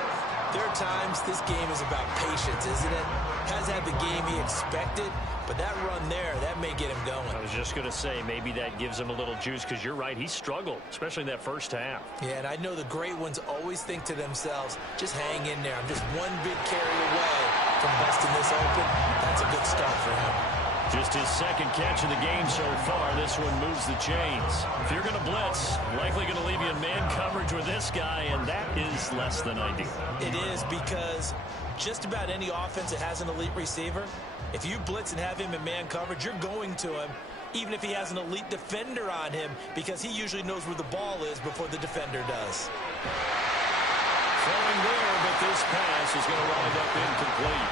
there are times this game is about patience, isn't it? Has had the game he expected, but that run there, that may get him going. I was just going to say, maybe that gives him a little juice, because you're right, he struggled, especially in that first half. Yeah, and I know the great ones always think to themselves, just hang in there. I'm just one big carry away from busting this open. That's a good start for him. Just his 2nd catch of the game so far. This one moves the chains. If you're going to blitz, likely going to leave you in man coverage with this guy, and that is less than ideal. It is, because just about any offense that has an elite receiver, if you blitz and have him in man coverage, you're going to him, even if he has an elite defender on him, because he usually knows where the ball is before the defender does. Throwing there, but this pass is going to wind up incomplete.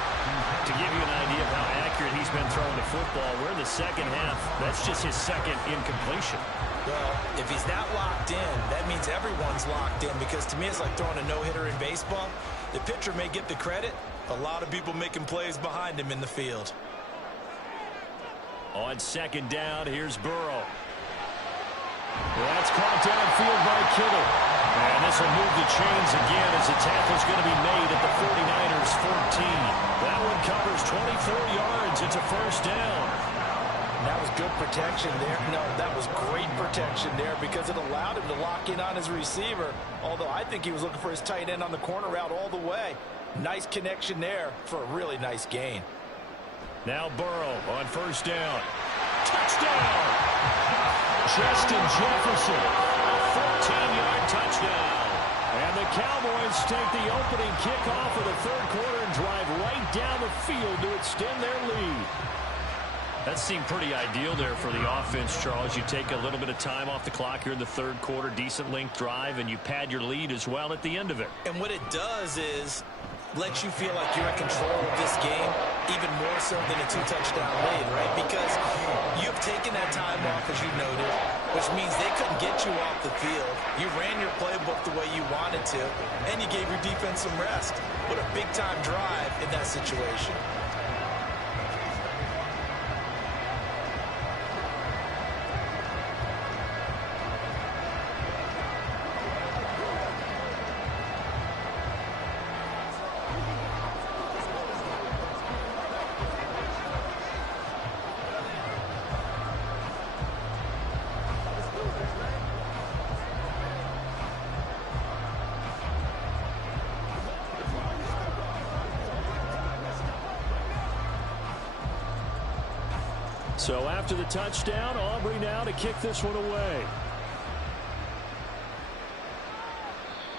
To give you an idea of how accurate he's been throwing the football, we're in the second half. That's just his 2nd incompletion. Well, if he's not locked in, that means everyone's locked in, because to me it's like throwing a no-hitter in baseball. The pitcher may get the credit. A lot of people making plays behind him in the field. On 2nd down, here's Burrow. That's caught downfield by Kittle. And this will move the chains again as the tackle's going to be made at the 49ers 14. That one covers 24 yards. It's a first down. That was good protection there. No, that was great protection there, because it allowed him to lock in on his receiver. Although I think he was looking for his tight end on the corner route all the way. Nice connection there for a really nice gain. Now Burrow on first down. Touchdown! Justin Jefferson, a 14-yard touchdown. And the Cowboys take the opening kickoff of the 3rd quarter and drive right down the field to extend their lead. That seemed pretty ideal there for the offense, Charles. You take a little bit of time off the clock here in the 3rd quarter, decent length drive, and you pad your lead as well at the end of it. And what it does is lets you feel like you're in control of this game, even more so than a 2-touchdown lead, right? Because you've taken that time off, as you noted, which means they couldn't get you off the field. You ran your playbook the way you wanted to, and you gave your defense some rest. What a big-time drive in that situation. So after the touchdown, Aubrey now to kick this one away.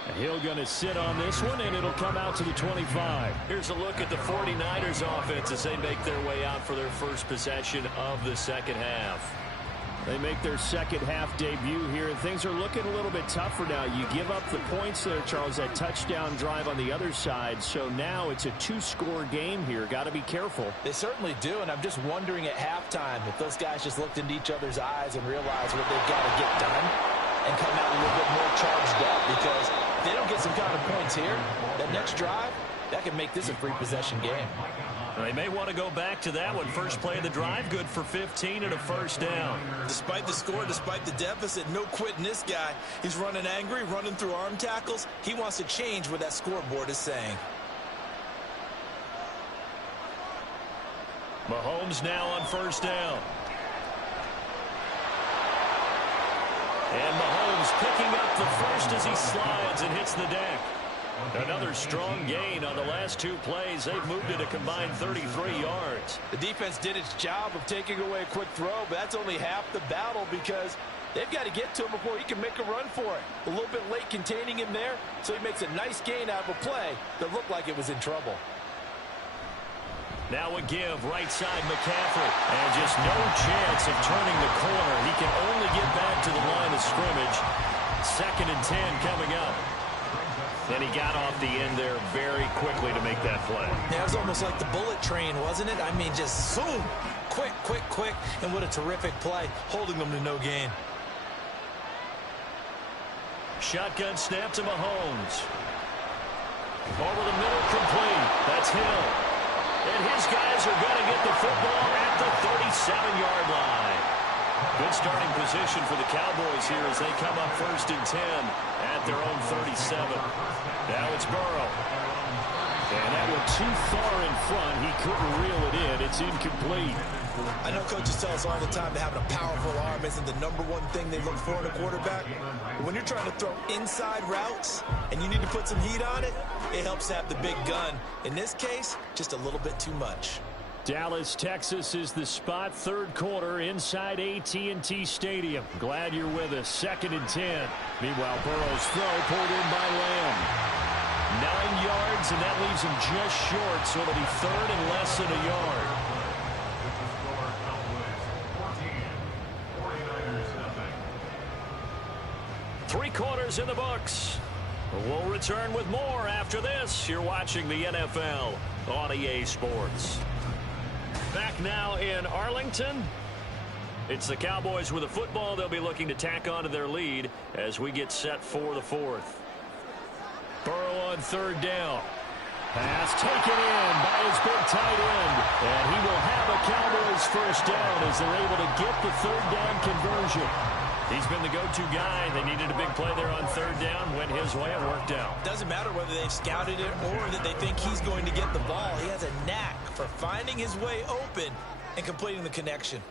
And he'll going to sit on this one, and it'll come out to the 25. Here's a look at the 49ers offense as they make their way out for their first possession of the 2nd half. They make their 2nd half debut here, and things are looking a little bit tougher now. You give up the points there, Charles, that touchdown drive on the other side. So now it's a 2-score game here. Got to be careful. They certainly do, and I'm just wondering at halftime if those guys just looked into each other's eyes and realized what they've got to get done and come out a little bit more charged up, because if they don't get some kind of points here, that next drive, that can make this a free possession game. They may want to go back to that one. First play of the drive, good for 15 and a first down. Despite the score, despite the deficit, no quitting this guy. He's running angry, running through arm tackles. He wants to change what that scoreboard is saying. Mahomes now on first down. And Mahomes picking up the first as he slides and hits the deck. Another strong gain on the last 2 plays. They've moved it a combined 33 yards. The defense did its job of taking away a quick throw, but that's only half the battle, because they've got to get to him before he can make a run for it. A little bit late containing him there, so he makes a nice gain out of a play that looked like it was in trouble. Now a give, right side McCaffrey. And just no chance of turning the corner. He can only get back to the line of scrimmage. 2nd and 10 coming up. And he got off the end there very quickly to make that play. Yeah, it was almost like the bullet train, wasn't it? I mean, just zoom. Quick, quick, quick. And what a terrific play, holding them to no gain. Shotgun snap to Mahomes. Over the middle, complete. That's Hill. And his guys are going to get the football at the 37-yard line. Good starting position for the Cowboys here as they come up 1st and 10 at their own 37. Now it's Burrow. And that one too far in front. He couldn't reel it in. It's incomplete. I know coaches tell us all the time that having a powerful arm isn't the #1 thing they look for in a quarterback. But when you're trying to throw inside routes and you need to put some heat on it, it helps have the big gun. In this case, just a little bit too much. Dallas, Texas is the spot. 3rd quarter inside AT&T Stadium. Glad you're with us. 2nd and 10. Meanwhile, Burrow's throw pulled in by Lamb. 9 yards, and that leaves him just short, so it'll be 3rd and less than a yard. 3 quarters in the books. We'll return with more after this. You're watching the NFL on EA Sports. Back now in Arlington. It's the Cowboys with the football. They'll be looking to tack on to their lead as we get set for the 4th. Burrow on 3rd down. Pass taken in by his big tight end. And he will have a Cowboys 1st down as they're able to get the 3rd down conversion. He's been the go-to guy. They needed a big play there on 3rd down. Went his way. It worked out. Doesn't matter whether they've scouted it or that they think he's going to get the ball. He has a knack for finding his way open and completing the connection.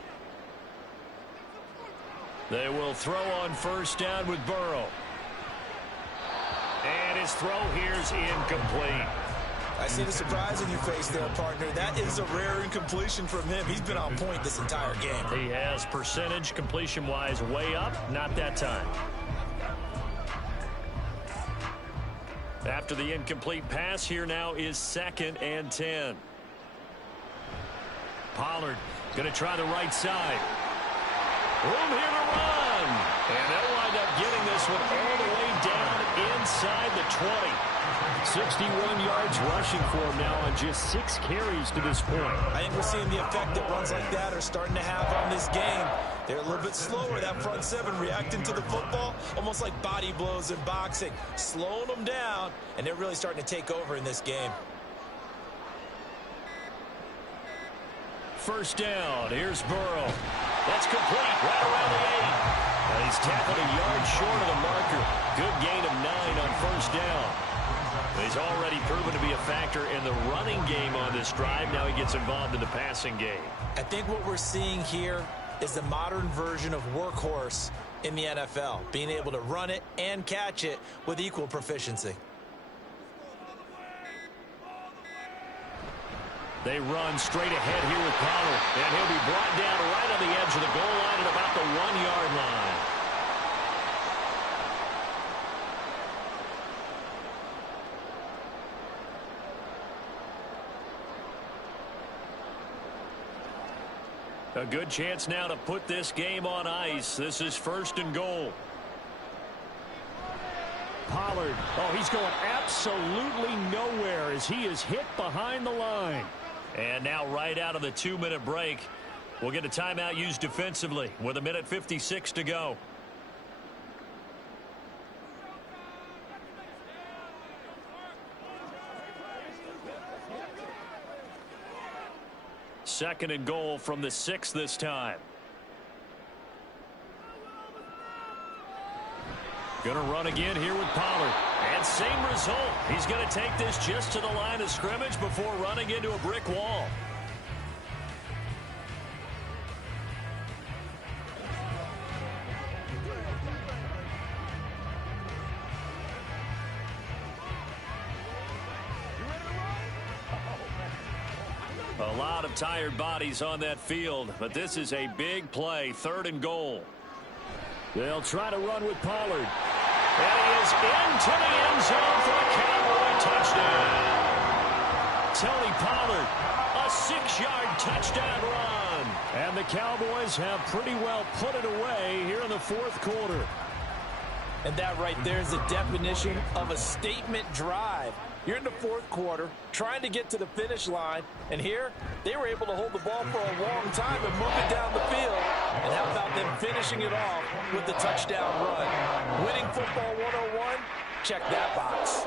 They will throw on 1st down with Burrow. And his throw here's incomplete. I see the surprise in your face there, partner. That is a rare incompletion from him. He's been on point this entire game. He has percentage completion-wise way up. Not that time. After the incomplete pass, here now is 2nd and 10. Pollard going to try the right side. Room here to run. And they'll wind up getting this one all the way down inside the 20. 61 yards rushing for him now on just 6 carries to this point. I think we're seeing the effect that runs like that are starting to have on this game. They're a little bit slower, that front 7, reacting to the football, almost like body blows in boxing, slowing them down, and they're really starting to take over in this game. 1st down. Here's Burrow. That's complete right around the 8. And he's tackled a yard short of the marker. Good gain of 9 on 1st down. He's already proven to be a factor in the running game on this drive. Now he gets involved in the passing game. I think what we're seeing here is the modern version of workhorse in the NFL, being able to run it and catch it with equal proficiency. They run straight ahead here with Pollard, and he'll be brought down right on the edge of the goal line at about the 1-yard line. A good chance now to put this game on ice. This is 1st and goal. Pollard, oh, he's going absolutely nowhere as he is hit behind the line. And now right out of the 2-minute break, we'll get a timeout used defensively with 1:56 to go. Second and goal from the 6 this time. Going to run again here with Pollard. And same result. He's going to take this just to the line of scrimmage before running into a brick wall. A lot of tired bodies on that field, but this is a big play. 3rd and goal. They'll try to run with Pollard. And he is into the end zone for a Cowboy touchdown. Tony Pollard, a 6-yard touchdown run. And the Cowboys have pretty well put it away here in the 4th quarter. And that right there is the definition of a statement drive. You're in the fourth quarter, trying to get to the finish line, and here, they were able to hold the ball for a long time and move it down the field. And how about them finishing it off with the touchdown run? Winning football 101? Check that box.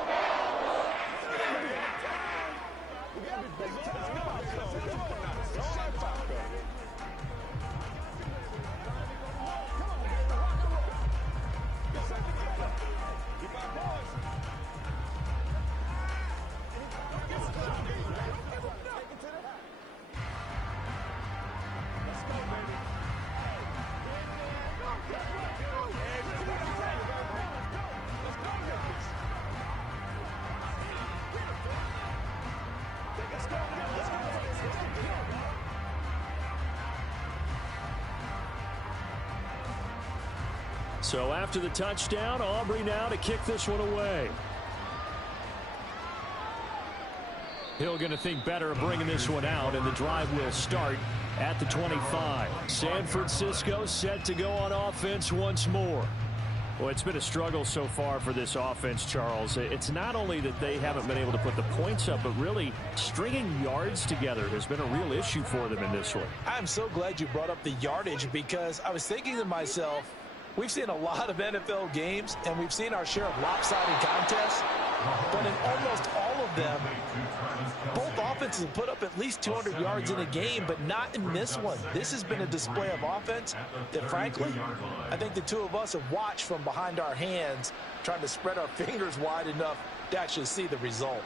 So after the touchdown, Aubrey now to kick this one away. Hill going to think better of bringing this one out, and the drive will start at the 25. San Francisco set to go on offense once more. Well, it's been a struggle so far for this offense, Charles. It's not only that they haven't been able to put the points up, but really stringing yards together has been a real issue for them in this one. I'm so glad you brought up the yardage, because I was thinking to myself, we've seen a lot of NFL games, and we've seen our share of lopsided contests, but in almost all of them, both offenses have put up at least 200 yards in a game, but not in this one. This has been a display of offense that, frankly, I think the two of us have watched from behind our hands, trying to spread our fingers wide enough to actually see the result.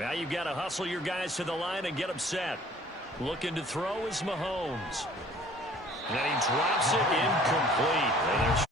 Now you've got to hustle your guys to the line and get them set. Looking to throw is Mahomes. And he drops it incomplete. And there's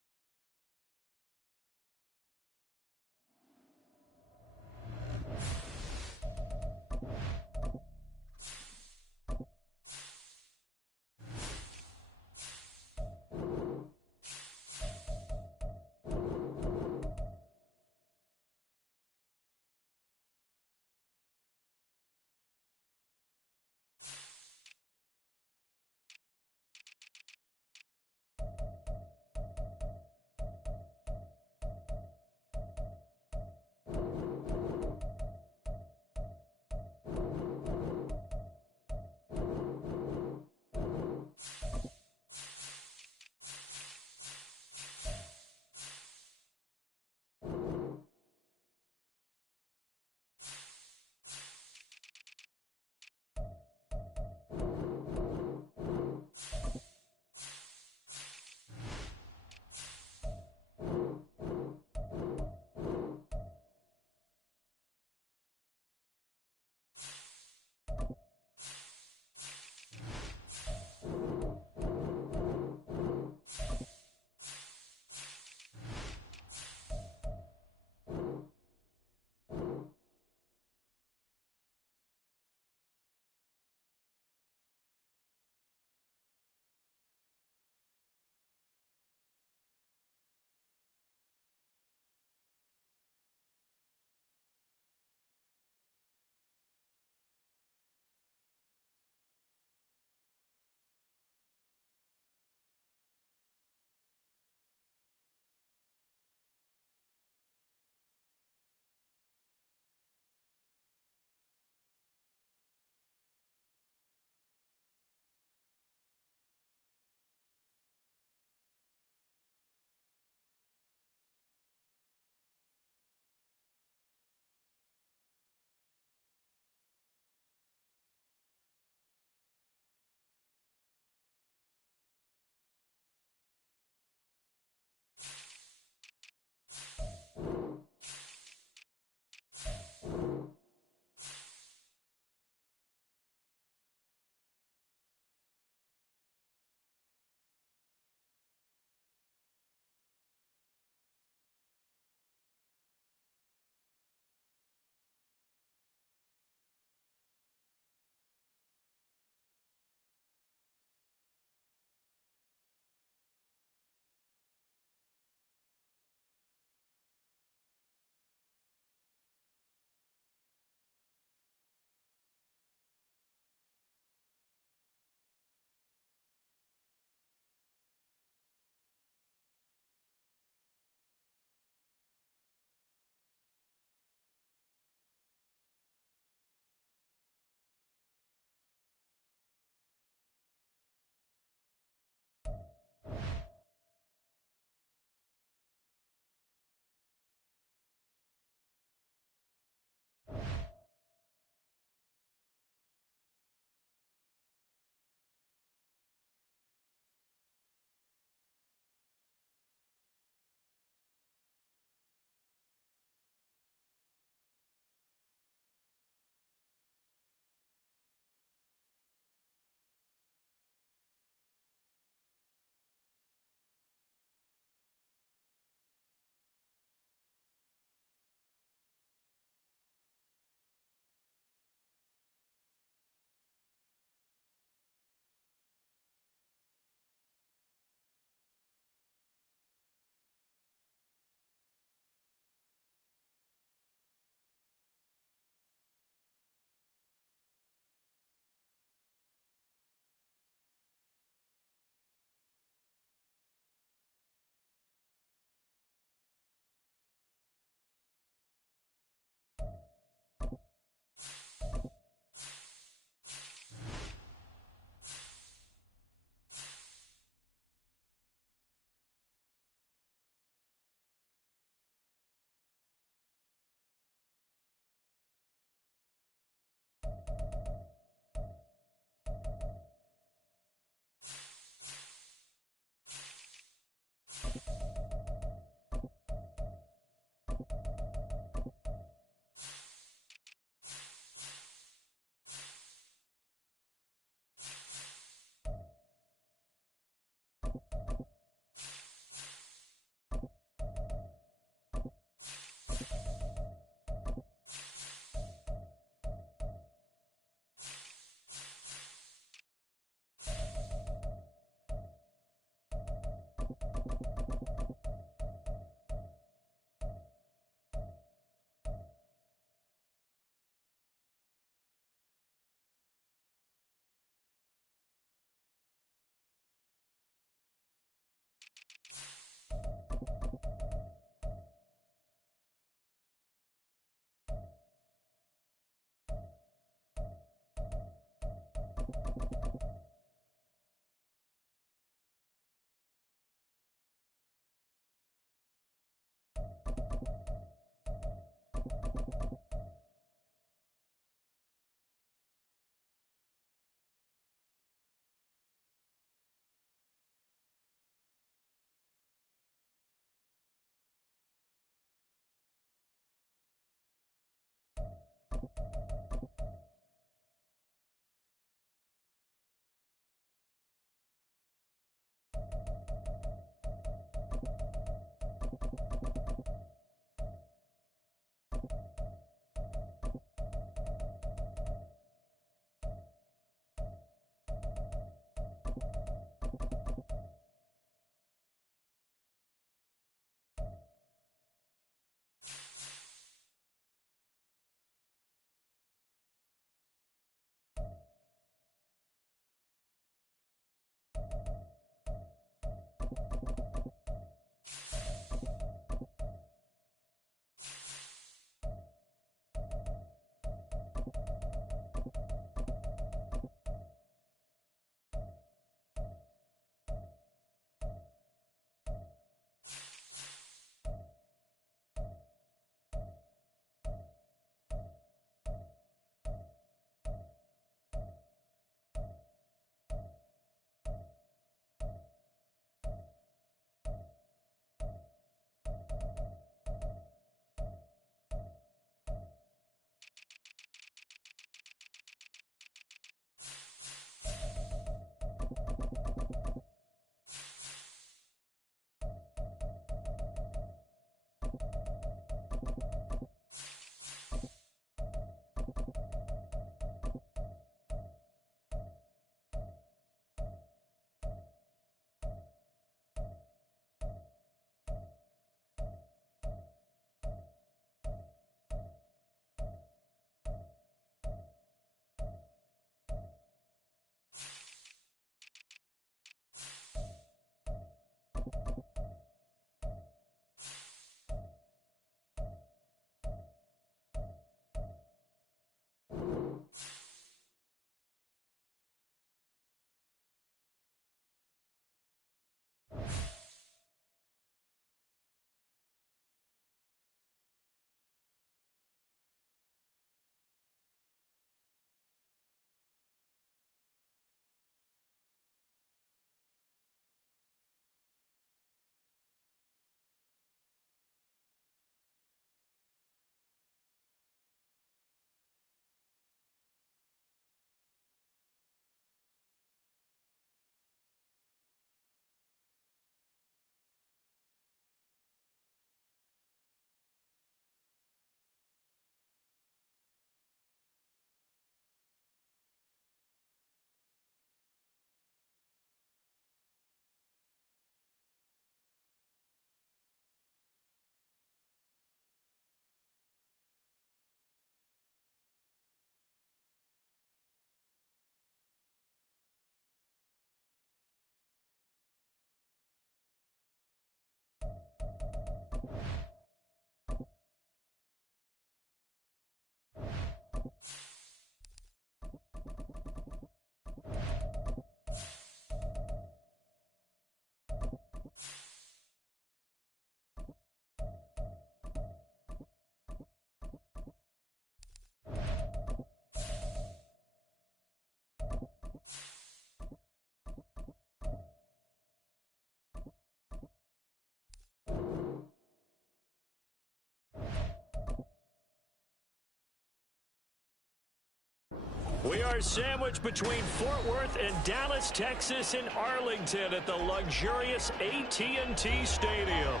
We are sandwiched between Fort Worth and Dallas, Texas, and Arlington at the luxurious AT&T Stadium.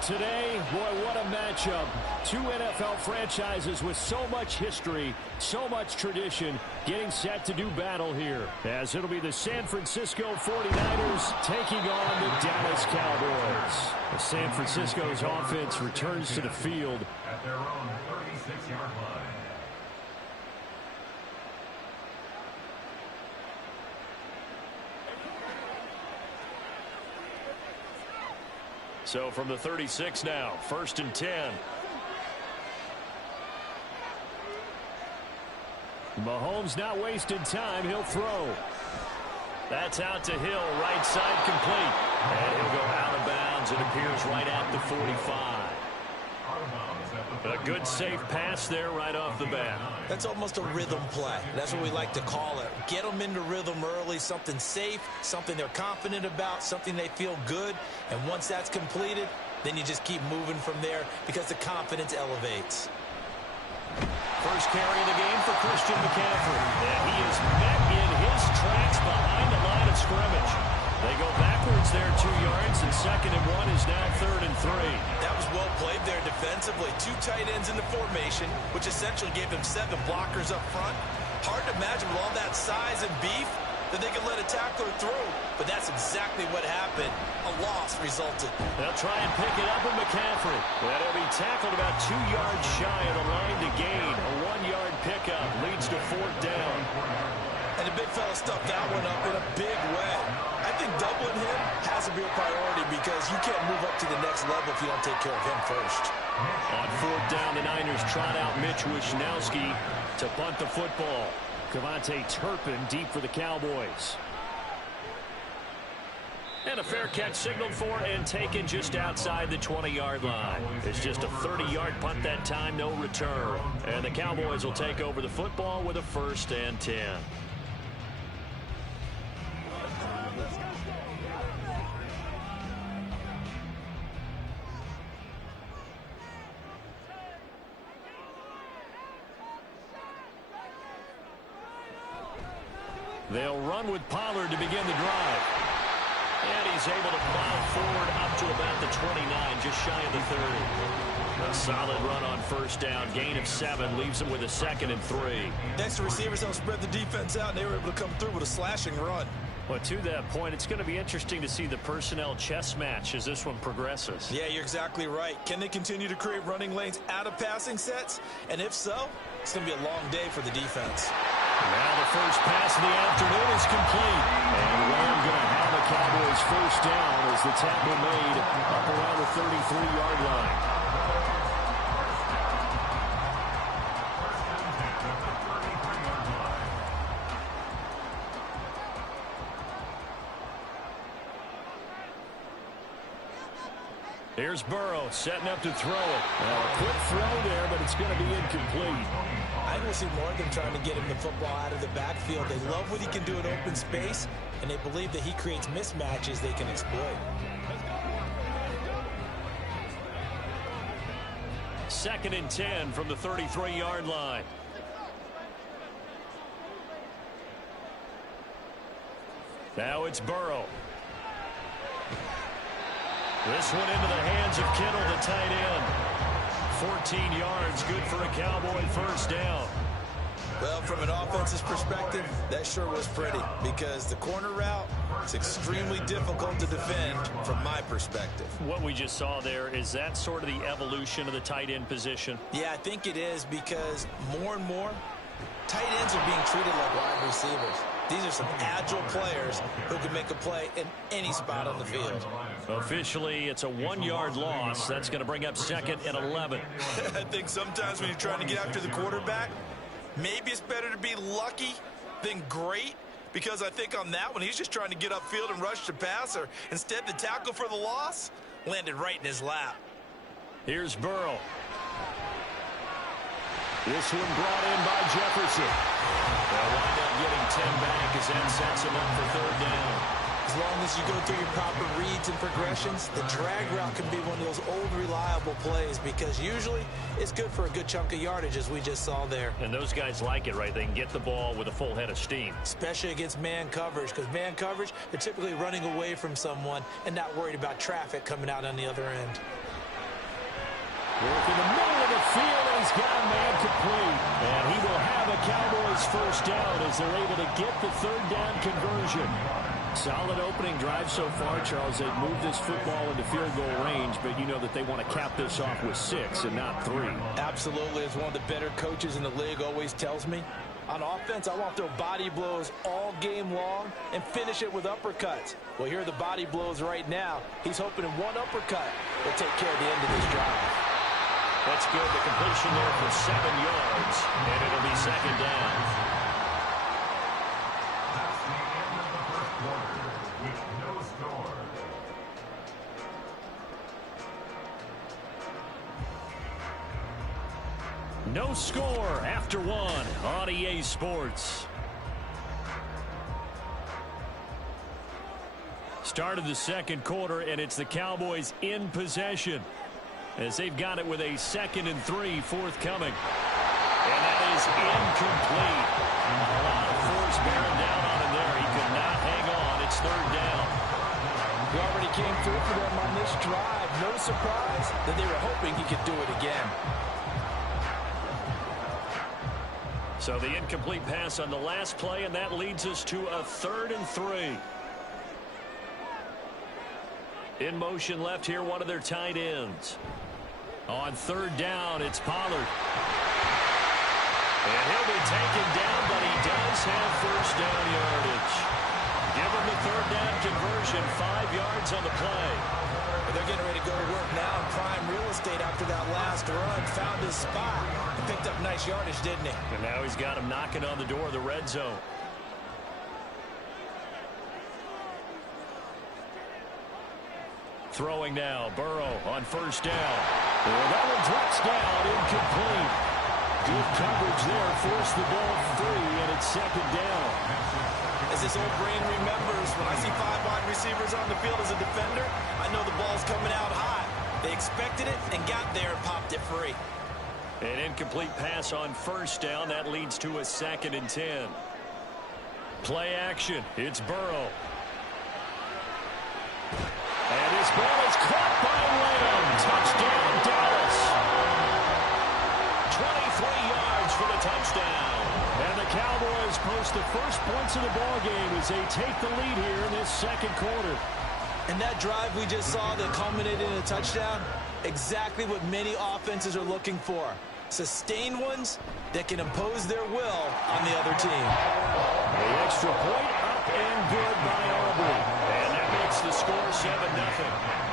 Today, boy, what a matchup. Two NFL franchises with so much history, so much tradition, getting set to do battle here. As it'll be the San Francisco 49ers taking on the Dallas Cowboys. As San Francisco's offense returns to the field at their own 36-yard line. So from the 36 now, 1st and 10. Mahomes not wasting time. He'll throw. That's out to Hill, right side complete. And he'll go out of bounds. It appears right at the 45. A good safe pass there right off the bat. That's almost a rhythm play. That's what we like to call it. Get them into rhythm early, something safe, something they're confident about, something they feel good. And once that's completed, then you just keep moving from there because the confidence elevates. First carry of the game for Christian McCaffrey. And he is met in his tracks behind the line of scrimmage. They go backwards there 2 yards, and 2nd and 1 is now 3rd and 3. That was well played there defensively. 2 tight ends in the formation, which essentially gave them 7 blockers up front. Hard to imagine with all that size and beef that they could let a tackler through. But that's exactly what happened. A loss resulted. They'll try and pick it up with McCaffrey. That'll be tackled about 2 yards shy of the line to gain. A 1-yard pickup leads to 4th down. And the big fella stuffed that one up in a big way. I think doubling him has to be a priority because you can't move up to the next level if you don't take care of him first. On 4th down, the Niners trot out Mitch Wishnowski to punt the football. Cavante Turpin deep for the Cowboys. And a fair catch signaled for and taken just outside the 20-yard line. It's just a 30-yard punt that time, no return. And the Cowboys will take over the football with a 1st and 10. They'll run with Pollard to begin the drive. And he's able to plow forward up to about the 29, just shy of the 30. A solid run on 1st down. Gain of 7 leaves him with a 2nd and 3. Next, the receivers don't spread the defense out, and they were able to come through with a slashing run. Well, to that point, it's going to be interesting to see the personnel chess match as this one progresses. Yeah, you're exactly right. Can they continue to create running lanes out of passing sets? And if so, it's going to be a long day for the defense. Now the first pass of the afternoon is complete. And Lamb going to have the Cowboys 1st down as the tackle made up around the 33-yard line. Here's Burrow setting up to throw it. Well, a quick throw there, but it's going to be incomplete. I will see more of them trying to get him the football out of the backfield. They love what he can do in open space, and they believe that he creates mismatches they can exploit. 2nd and 10 from the 33-yard line. Now it's Burrow. This one into the hands of Kittle, the tight end. 14 yards, good for a Cowboy 1st down. Well, from an offensive perspective, that sure was pretty because the corner route is extremely difficult to defend from my perspective. What we just saw there, is that sort of the evolution of the tight end position? Yeah, I think it is because more and more, tight ends are being treated like wide receivers. These are some agile players who can make a play in any spot on the field. Officially, it's a 1-yard loss. That's going to bring up 2nd and 11. I think sometimes when you're trying to get after the quarterback, Maybe it's better to be lucky than great, because I think on that one, he's just trying to get upfield and rush the passer. Instead, the tackle for the loss landed right in his lap. Here's Burrow. This one brought in by Jefferson. They'll wind up getting 10 back as that sets him up for third down. As long as you go through your proper reads and progressions, the drag route can be one of those old reliable plays, because usually it's good for a good chunk of yardage, as we just saw there. And those guys like it, right? They can get the ball with a full head of steam. Especially against man coverage, because man coverage, they're typically running away from someone and not worried about traffic coming out on the other end. Work in the middle of the field, and he's got a man complete. And he will have a Cowboys first down as they're able to get the third down conversion. Solid opening drive so far, Charles. They've moved this football into field goal range, but you know that they want to cap this off with 6 and not 3. Absolutely. As one of the better coaches in the league always tells me, on offense, I want to throw body blows all game long and finish it with uppercuts. Well, here are the body blows right now. He's hoping in one uppercut will take care of the end of this drive. That's good. The completion there for 7 yards, and it'll be second down. That's the end of the first quarter with no score. No score after 1 on EA Sports. Start of the second quarter, and it's the Cowboys in possession, as they've got it with a 2nd and 3 forthcoming. And that is incomplete. A lot of force bearing down on him there. He could not hang on. It's third down. He already came through for them on this drive. No surprise that they were hoping he could do it again. So the incomplete pass on the last play, and that leads us to a 3rd and 3. In motion left here, one of their tight ends. On third down, it's Pollard. And he'll be taken down, but he does have first down yardage. Give him the third down conversion, 5 yards on the play. They're getting ready to go to work now in prime real estate after that last run. Found his spot. He picked up nice yardage, didn't he? And now he's got him knocking on the door of the red zone. Throwing now, Burrow on first down. Well, that one drops down, incomplete. Good coverage there, forced the ball free, and it's second down. As this old brain remembers, when I see 5 wide receivers on the field as a defender, I know the ball's coming out high. They expected it and got there and popped it free. An incomplete pass on first down. That leads to a 2nd and 10. Play action. It's Burrow. And his ball is caught by Lamb. Touchdown, Dallas. 23 yards for the touchdown. And the Cowboys post the first points of the ballgame as they take the lead here in this second quarter. And that drive we just saw that culminated in a touchdown, exactly what many offenses are looking for. Sustained ones that can impose their will on the other team. The extra point up and good by Aubrey. And that makes the score 7-0.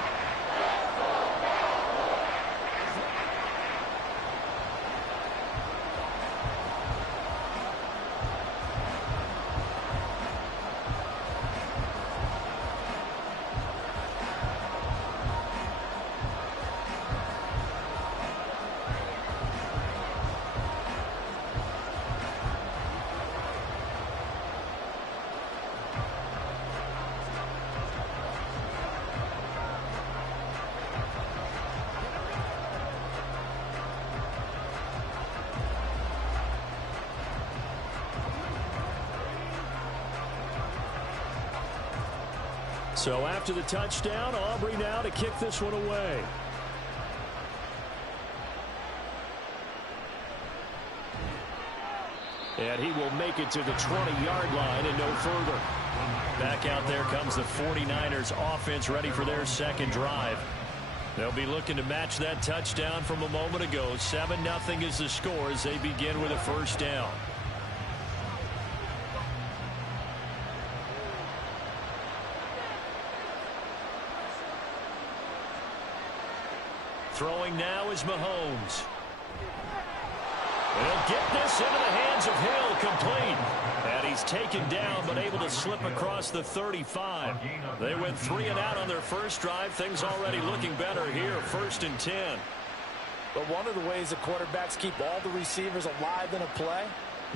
So after the touchdown, Aubrey now to kick this one away. And he will make it to the 20-yard line and no further. Back out there comes the 49ers offense, ready for their second drive. They'll be looking to match that touchdown from a moment ago. 7-0 is the score as they begin with a first down. Throwing now is Mahomes. He'll get this into the hands of Hill, complete. And he's taken down, but able to slip across the 35. They went 3 and out on their first drive. Things already looking better here, 1st and 10. But one of the ways that quarterbacks keep all the receivers alive in a play,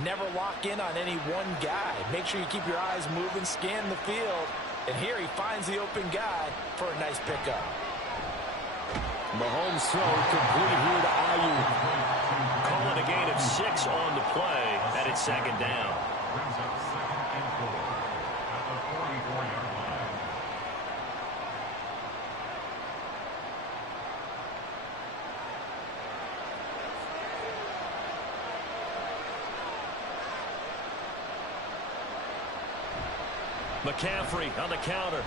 never lock in on any one guy. Make sure you keep your eyes moving, scan the field. And here he finds the open guy for a nice pickup. Mahomes throw complete here to Ayuk. Call it a gain of 6 on the play, and it's 2nd down. Brings up 2nd and 4 at the 44-yard line. McCaffrey on the counter.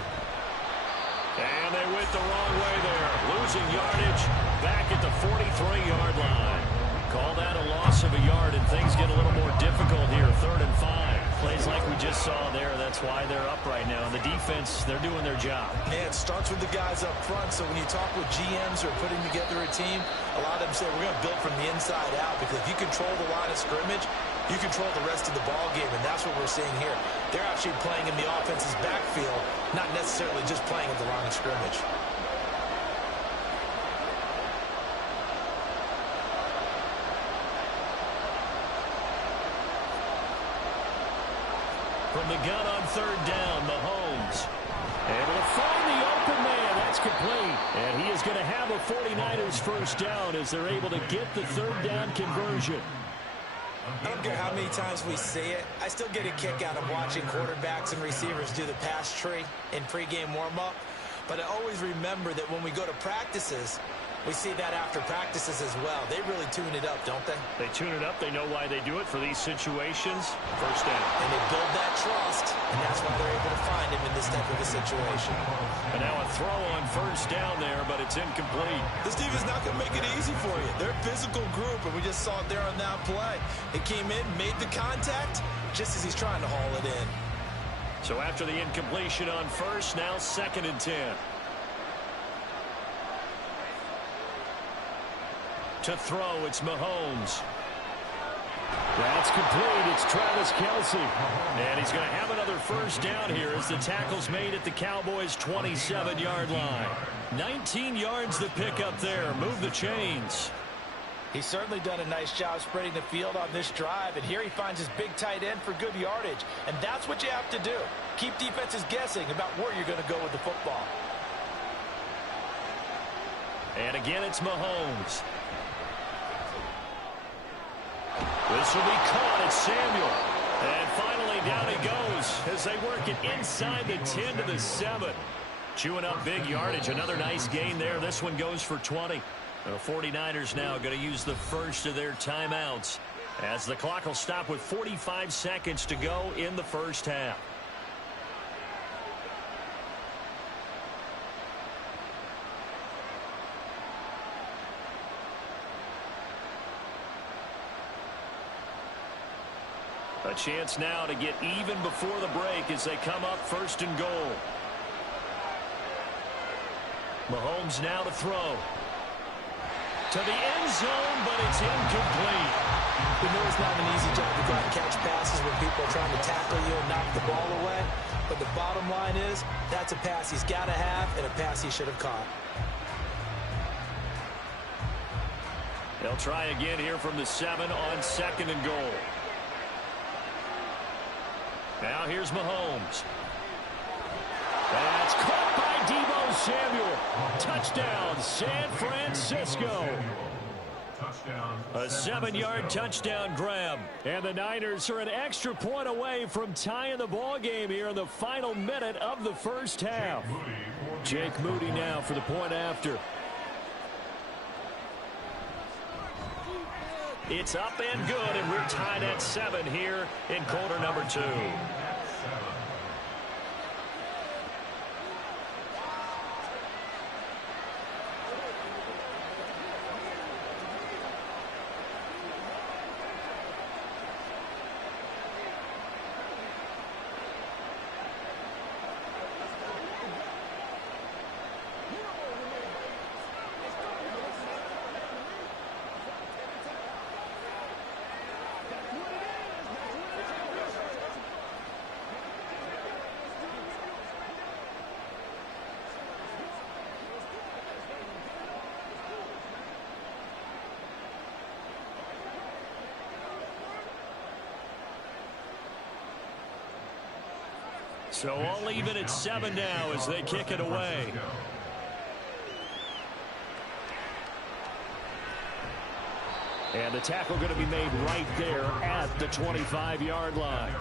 And they went the wrong way there. Losing yardage back at the 43-yard line. Call that a loss of a yard, and things get a little more difficult here. 3rd and 5. Plays like we just saw there. That's why they're up right now. The defense, they're doing their job. Yeah, it starts with the guys up front. So when you talk with GMs who are putting together a team, a lot of them say we're going to build from the inside out, because if you control the line of scrimmage, you control the rest of the ball game, and that's what we're seeing here. They're actually playing in the offense's backfield, not necessarily just playing at the line of scrimmage. From the gun on 3rd down, Mahomes. Able to find the open man. That's complete. And he is going to have a 49ers first down as they're able to get the 3rd down conversion. I don't care how many times we see it. I still get a kick out of watching quarterbacks and receivers do the pass tree in pregame warm-up. But I always remember that when we go to practices, we see that after practices as well. They really tune it up, don't they? They tune it up. They know why they do it for these situations. First down. And they build that trust, and that's why they're able to find him in this type of a situation. And now a throw on 1st down there, but it's incomplete. This team is not going to make it easy for you. They're a physical group, and we just saw it there on that play. It came in, made the contact, just as he's trying to haul it in. So after the incompletion on 1st, now 2nd and 10. To throw, it's Mahomes. That's complete. It's Travis Kelce. And he's going to have another first down here as the tackle's made at the Cowboys' 27-yard line. 19 yards to pick up there. Move the chains. He's certainly done a nice job spreading the field on this drive, and here he finds his big tight end for good yardage. And that's what you have to do. Keep defenses guessing about where you're going to go with the football. And again, it's Mahomes. This will be caught. It's Samuel. And finally down he goes as they work it inside the 10 to the 7. Chewing up big yardage. Another nice gain there. This one goes for 20. The 49ers now going to use the first of their timeouts as the clock will stop with 45 seconds to go in the first half. A chance now to get even before the break as they come up 1st and goal. Mahomes now to throw. To the end zone, but it's incomplete. You know it's not an easy job to go out and catch passes when people are trying to tackle you and knock the ball away. But the bottom line is, that's a pass he's got to have and a pass he should have caught. They'll try again here from the 7 on 2nd and goal. Now here's Mahomes. That's caught by Deebo Samuel. Touchdown, San Francisco. A 7-yard touchdown grab. And the Niners are an extra point away from tying the ball game here in the final minute of the first half. Jake Moody now for the point after. It's up and good, and we're tied at 7 here in quarter number 2. So all even at 7 now as they kick it away. And the tackle going to be made right there at the 25-yard line.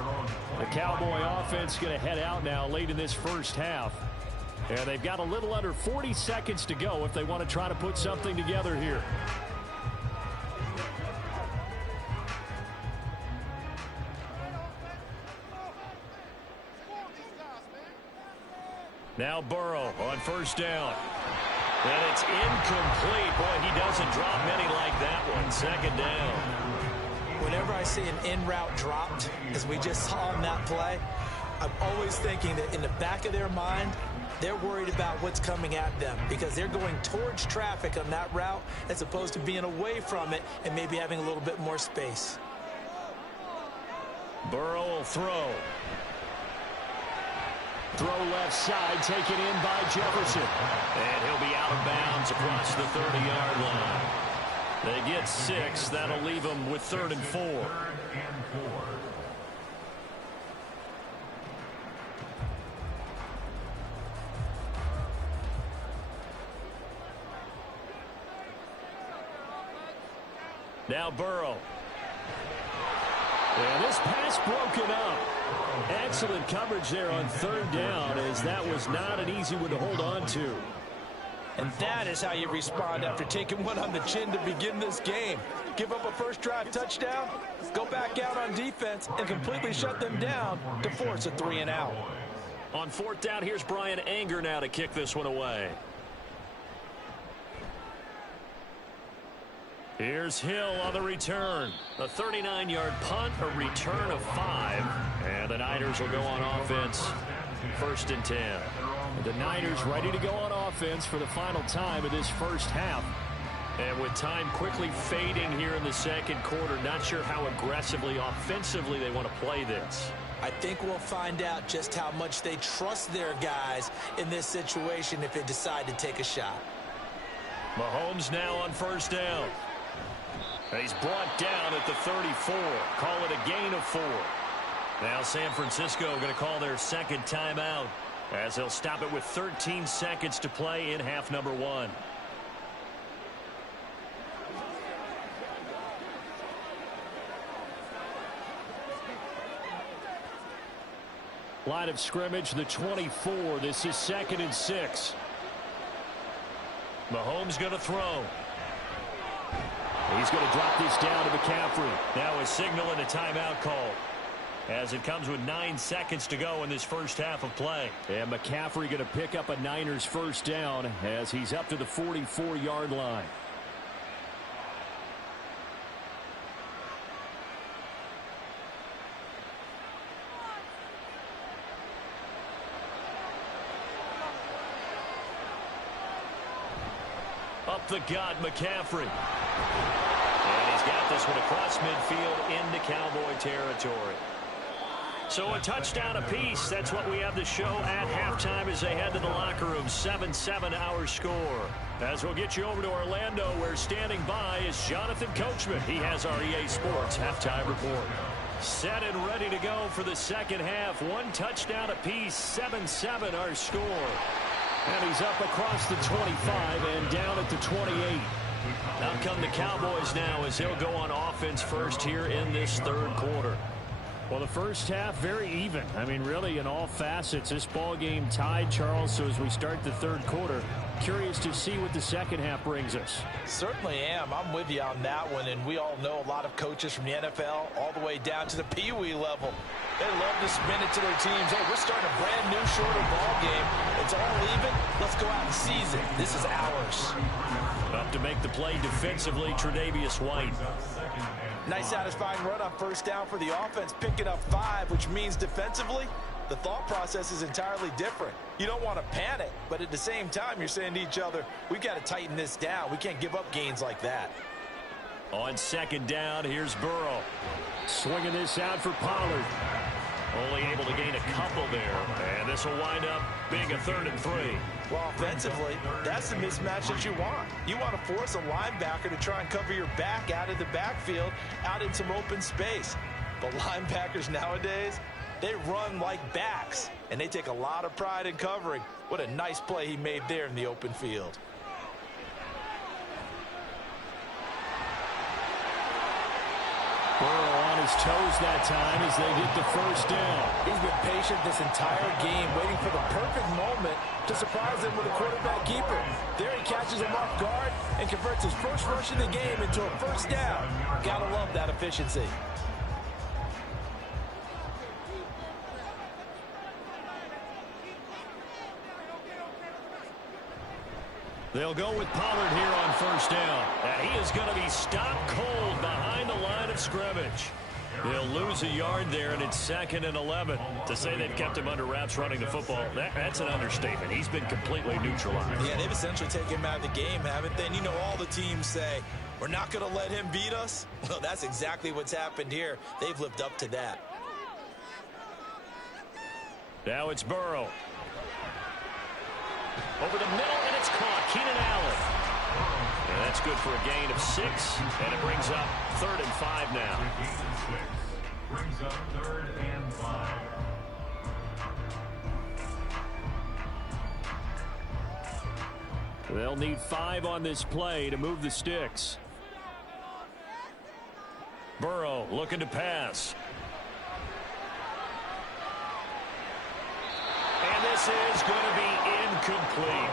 The Cowboy offense going to head out now late in this first half. And they've got a little under 40 seconds to go if they want to try to put something together here. Now Burrow on first down. And it's incomplete. Boy, he doesn't drop many like that one. Second down. Whenever I see an in-route dropped, as we just saw on that play, I'm always thinking that in the back of their mind, they're worried about what's coming at them because they're going towards traffic on that route as opposed to being away from it and maybe having a little bit more space. Burrow will throw. Throw left side, taken in by Jefferson. And he'll be out of bounds across the 30-yard line. They get 6. That'll leave them with 3rd and 4. Now Burrow. And this pass broken up. Excellent coverage there on 3rd down, as that was not an easy one to hold on to. And that is how you respond after taking one on the chin to begin this game. Give up a first drive touchdown, go back out on defense, and completely shut them down to force a 3-and-out. On 4th down, here's Brian Anger now to kick this one away. Here's Hill on the return. A 39-yard punt, a return of 5. And the Niners will go on offense. 1st and 10. The Niners ready to go on offense for the final time of this first half. And with time quickly fading here in the second quarter, not sure how aggressively, offensively they want to play this. I think we'll find out just how much they trust their guys in this situation if they decide to take a shot. Mahomes now on 1st down. He's brought down at the 34. Call it a gain of 4. Now San Francisco going to call their 2nd timeout as they'll stop it with 13 seconds to play in half number 1. Line of scrimmage, the 24. This is 2nd and 6. Mahomes going to throw. He's going to drop this down to McCaffrey. Now a signal and a timeout call as it comes with 9 seconds to go in this first half of play. And McCaffrey going to pick up a Niners 1st down as he's up to the 44-yard line. Up the gut, McCaffrey. And he's got this one across midfield into Cowboy territory. So a touchdown apiece. That's what we have to show at halftime as they head to the locker room. 7-7 our score. As we'll get you over to Orlando, where standing by is Jonathan Coachman. He has our EA Sports halftime report. Set and ready to go for the second half. 1 touchdown apiece. 7-7 our score. And he's up across the 25 and down at the 28. Out come the Cowboys now as they'll go on offense first here in this 3rd quarter. Well, the first half, very even. I mean, really, in all facets, this ball game tied, Charles. So as we start the 3rd quarter, curious to see what the second half brings us. Certainly am. I'm with you on that one. And we all know a lot of coaches from the NFL all the way down to the Pee-wee level. They love to spin it to their teams. Hey, we're starting a brand new, shorter ball game. It's all even. Let's go out and seize it. This is ours. Up to make the play defensively, Tre'Davious White. Nice satisfying run on 1st down for the offense, picking up 5, which means defensively, the thought process is entirely different. You don't want to panic, but at the same time, you're saying to each other, we've got to tighten this down. We can't give up gains like that. On 2nd down, here's Burrow. Swinging this out for Pollard. Only able to gain a couple there. And this will wind up being a 3rd and 3. Well, offensively, that's the mismatch that you want. You want to force a linebacker to try and cover your back out of the backfield, out in some open space. But linebackers nowadays, They run like backs, and they take a lot of pride in covering. What a nice play he made there in the open field. Burrow on his toes that time as they get the first down. He's been patient this entire game, waiting for the perfect moment to surprise them with a quarterback keeper. There he catches him off guard and converts his first rush of the game into a first down. Gotta love that efficiency. They'll go with Pollard here on first down. And he is going to be stopped cold behind the line of scrimmage. They'll lose a yard there, and it's 2nd and 11. To say they've kept him under wraps running the football, that's an understatement. He's been completely neutralized. Yeah, they've essentially taken him out of the game, haven't they? And you know all the teams say, we're not going to let him beat us. Well, that's exactly what's happened here. They've lived up to that. Now it's Burrow. Over the middle, and it's caught. Keenan Allen. And that's good for a gain of 6, and it brings up 3rd and 5 now. Brings up 3rd and 5. They'll need 5 on this play to move the sticks. Burrow looking to pass. And this is going to be incomplete.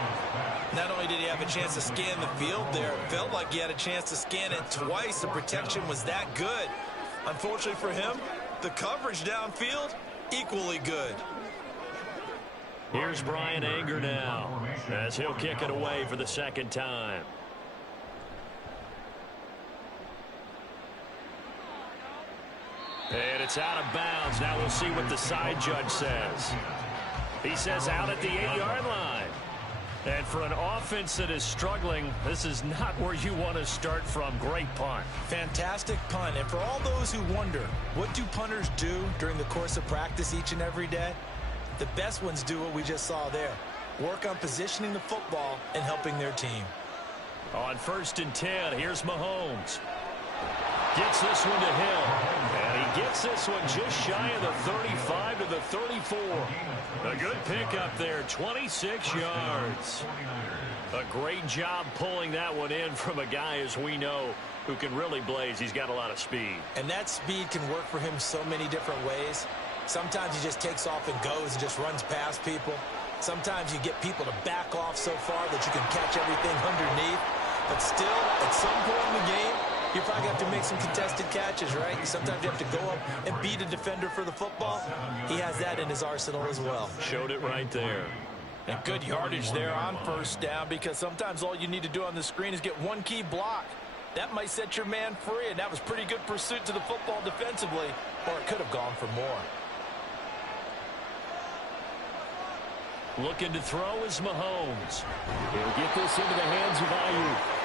Not only did he have a chance to scan the field there, it felt like he had a chance to scan it twice. The protection was that good. Unfortunately for him, the coverage downfield, equally good. Here's Brian Anger now, as he'll kick it away for the 2nd time. And it's out of bounds. Now we'll see what the side judge says. He says out at the 8-yard line. And for an offense that is struggling, this is not where you want to start from. Great punt. Fantastic punt. And for all those who wonder, what do punters do during the course of practice each and every day? The best ones do what we just saw there. Work on positioning the football and helping their team. On 1st and 10, here's Mahomes. Gets this one to Hill. And he gets this one just shy of the 35 to the 34. A good pickup there, 26 yards. A great job pulling that one in from a guy, as we know, who can really blaze. He's got a lot of speed. And that speed can work for him so many different ways. Sometimes he just takes off and goes and just runs past people. Sometimes you get people to back off so far that you can catch everything underneath. But still, at some point in the game, you probably have to make some contested catches, right? Sometimes you have to go up and beat a defender for the football. He has that in his arsenal as well. Showed it right there. And good yardage there on first down, because sometimes all you need to do on the screen is get one key block. That might set your man free, and that was pretty good pursuit to the football defensively, or it could have gone for more. Looking to throw is Mahomes. He'll get this into the hands of Ayuk.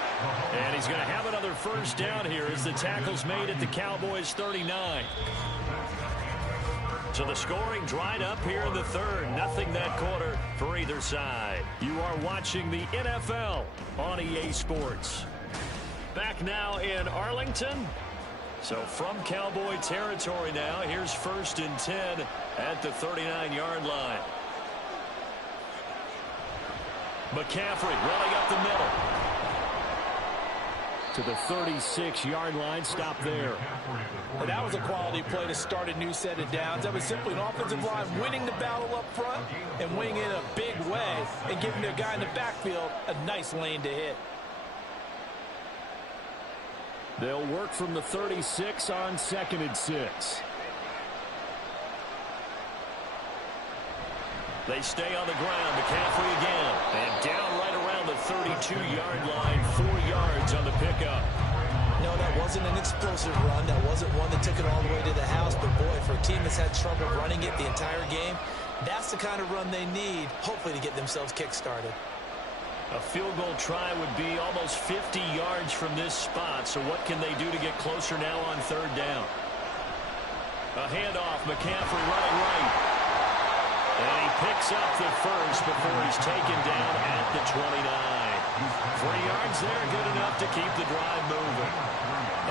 And he's going to have another first down here as the tackle's made at the Cowboys' 39. So the scoring dried up here in the 3rd. Nothing that quarter for either side. You are watching the NFL on EA Sports. Back now in Arlington. So from Cowboy territory now, here's 1st and 10 at the 39-yard line. McCaffrey running up the middle. To the 36-yard line, stop there. And that was a quality play to start a new set of downs. That was simply an offensive line winning the battle up front and winning it in a big way and giving their guy in the backfield a nice lane to hit. They'll work from the 36 on 2nd and 6. They stay on the ground. McCaffrey again. And down right around the 32-yard line. 4 yards on the pickup. No, that wasn't an explosive run. That wasn't one that took it all the way to the house. But, boy, for a team that's had trouble running it the entire game, that's the kind of run they need, hopefully, to get themselves kick-started. A field goal try would be almost 50 yards from this spot. So what can they do to get closer now on 3rd down? A handoff. McCaffrey running right. And he picks up the first before he's taken down at the 29. 3 yards there, good enough to keep the drive moving.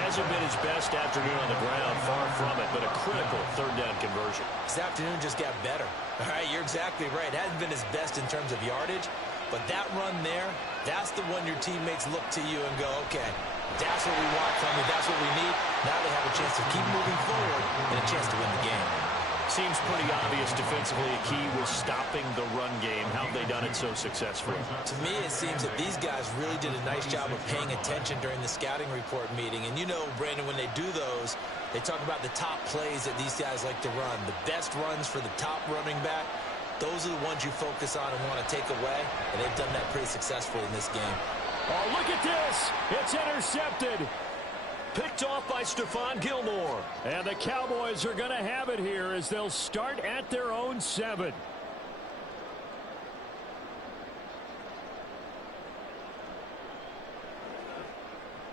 As hasn't been his best afternoon on the ground, far from it, but a critical third down conversion. This afternoon just got better. All right, you're exactly right. It hasn't been his best in terms of yardage, but that run there, that's the one your teammates look to you and go, okay, that's what we want from you. That's what we need. Now they have a chance to keep moving forward and a chance to win the game. Seems pretty obvious defensively a key was stopping the run game. How have they done it so successfully? To me, it seems that these guys really did a nice job of paying attention during the scouting report meeting. And you know, Brandon, when they do those, they talk about the top plays that these guys like to run. The best runs for the top running back, those are the ones you focus on and want to take away. And they've done that pretty successfully in this game. Oh, look at this. It's intercepted. Picked off by Stephon Gilmore. And the Cowboys are going to have it here as they'll start at their own 7.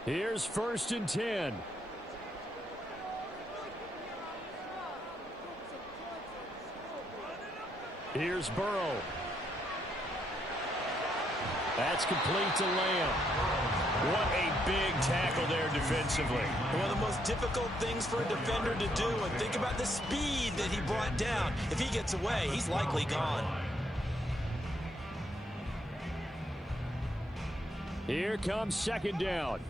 Here's 1st and 10. Here's Burrow. That's complete to Lamb. What a big tackle there defensively. One of the most difficult things for a defender to do, and think about the speed that he brought down. If he gets away, he's likely gone. Here comes 2nd down.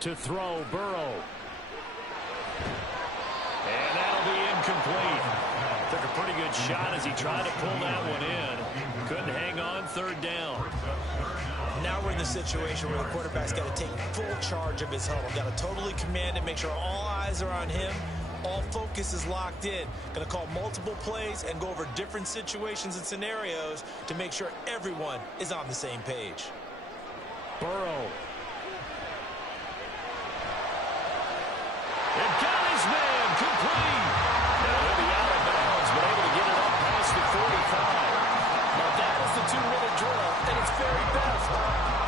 To throw, Burrow. And that'll be incomplete. Took a pretty good shot as he tried to pull that one in. Couldn't hang on 3rd down. Now we're in the situation where the quarterback's got to take full charge of his huddle. Got to totally command it, make sure all eyes are on him. All focus is locked in. Going to call multiple plays and go over different situations and scenarios to make sure everyone is on the same page. Burrow. It got his man complete. Now he'll be out of bounds, but able to get it up past the 45. Now that is the 2-minute drill, and it's very best.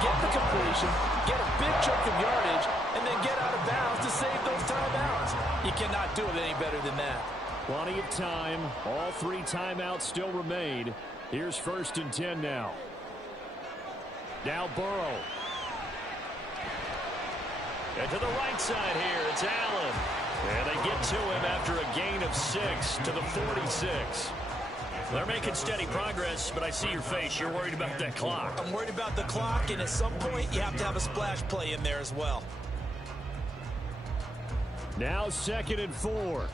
Get the completion, get a big chunk of yardage, and then get out of bounds to save those timeouts. You cannot do it any better than that. Plenty of time. All 3 timeouts still remain. Here's 1st and 10 now. Now Burrow. And to the right side here, it's Allen. And they get to him after a gain of 6 to the 46. They're making steady progress, but I see your face. You're worried about that clock. I'm worried about the clock, and at some point, you have to have a splash play in there as well. Now 2nd and 4.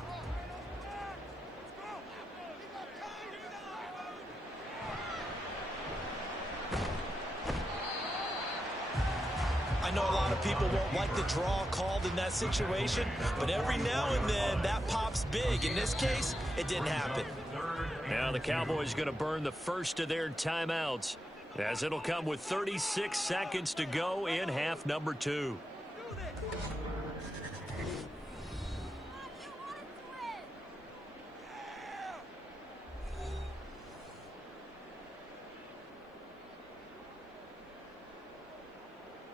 I know a lot of people won't like the draw called in that situation, but every now and then that pops big. In this case, it didn't happen. Now the Cowboys going to burn the first of their timeouts, as it'll come with 36 seconds to go in half number 2.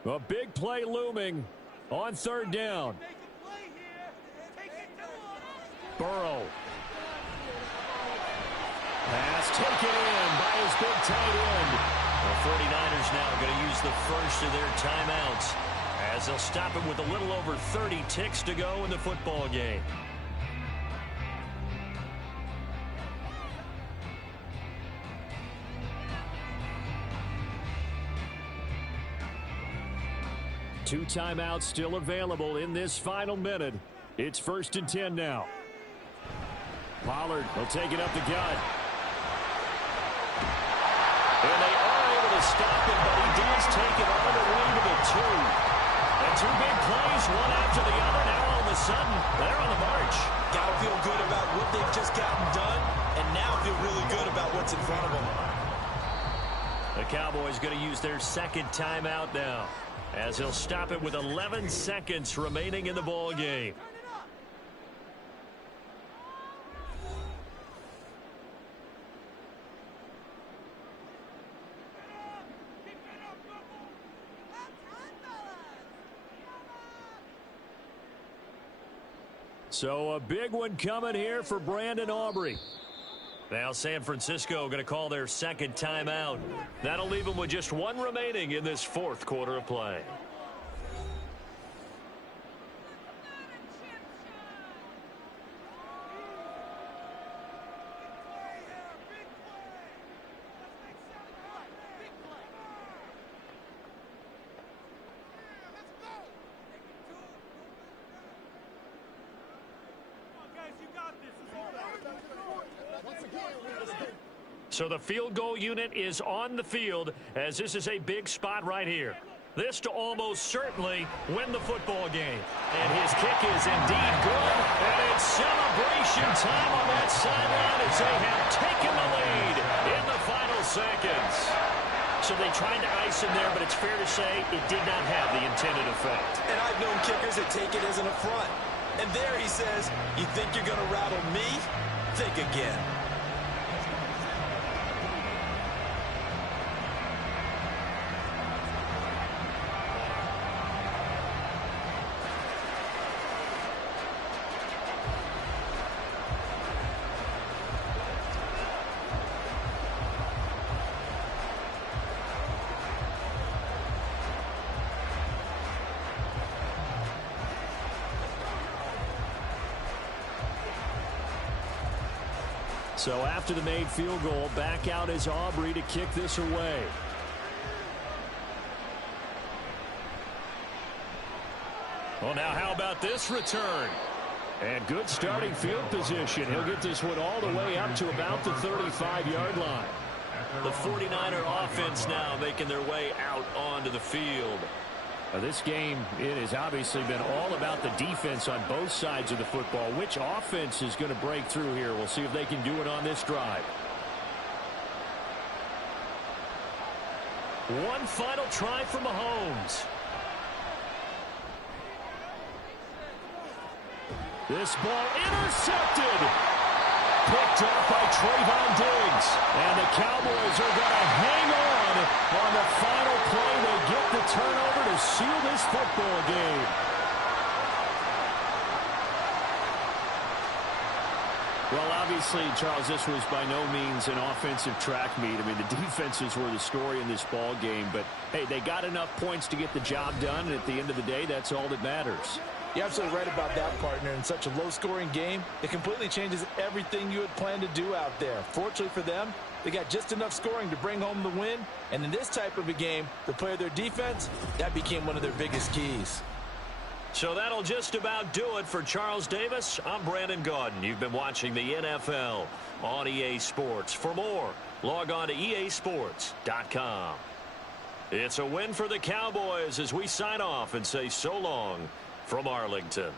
A big play looming on 3rd down. Burrow. Pass taken in by his big tight end. The 49ers now going to use the first of their timeouts as they'll stop it with a little over 30 ticks to go in the football game. Two timeouts still available in this final minute. It's 1st and 10 now. Pollard will take it up the gut. And they are able to stop it, but he does take it all the way to the 2. And 2 big plays, one after the other. Now all of a sudden, they're on the march. Got to feel good about what they've just gotten done, and now feel really good about what's in front of them. The Cowboys going to use their 2nd timeout now, as they'll stop it with 11 seconds remaining in the ball game. So a big one coming here for Brandon Aubrey. Now San Francisco going to call their second timeout. That'll leave them with just one remaining in this fourth quarter of play. So the field goal unit is on the field as this is a big spot right here. This to almost certainly win the football game. And his kick is indeed good. And it's celebration time on that sideline as they have taken the lead in the final seconds. So they tried to ice him there, but it's fair to say it did not have the intended effect. And I've known kickers that take it as an affront. And there he says, you think you're going to rattle me? Think again. So after the made field goal, back out is Aubrey to kick this away. Well, now how about this return? And good starting field position. He'll get this one all the way up to about the 35-yard line. The 49er offense now making their way out onto the field. This game, it has obviously been all about the defense on both sides of the football. Which offense is going to break through here? We'll see if they can do it on this drive. One final try for Mahomes. This ball intercepted. Picked up by Trayvon Diggs. And the Cowboys are going to hang on the final play. They get the turnover to seal this football game. Well, obviously, Charles, this was by no means an offensive track meet. I mean, the defenses were the story in this ball game. But, hey, they got enough points to get the job done. And at the end of the day, that's all that matters. You're absolutely right about that, partner. In such a low-scoring game, it completely changes everything you had planned to do out there. Fortunately for them, they got just enough scoring to bring home the win. And in this type of a game, to play their defense, that became one of their biggest keys. So that'll just about do it for Charles Davis. I'm Brandon Gaudin. You've been watching the NFL on EA Sports. For more, log on to easports.com. It's a win for the Cowboys as we sign off and say so long from Arlington.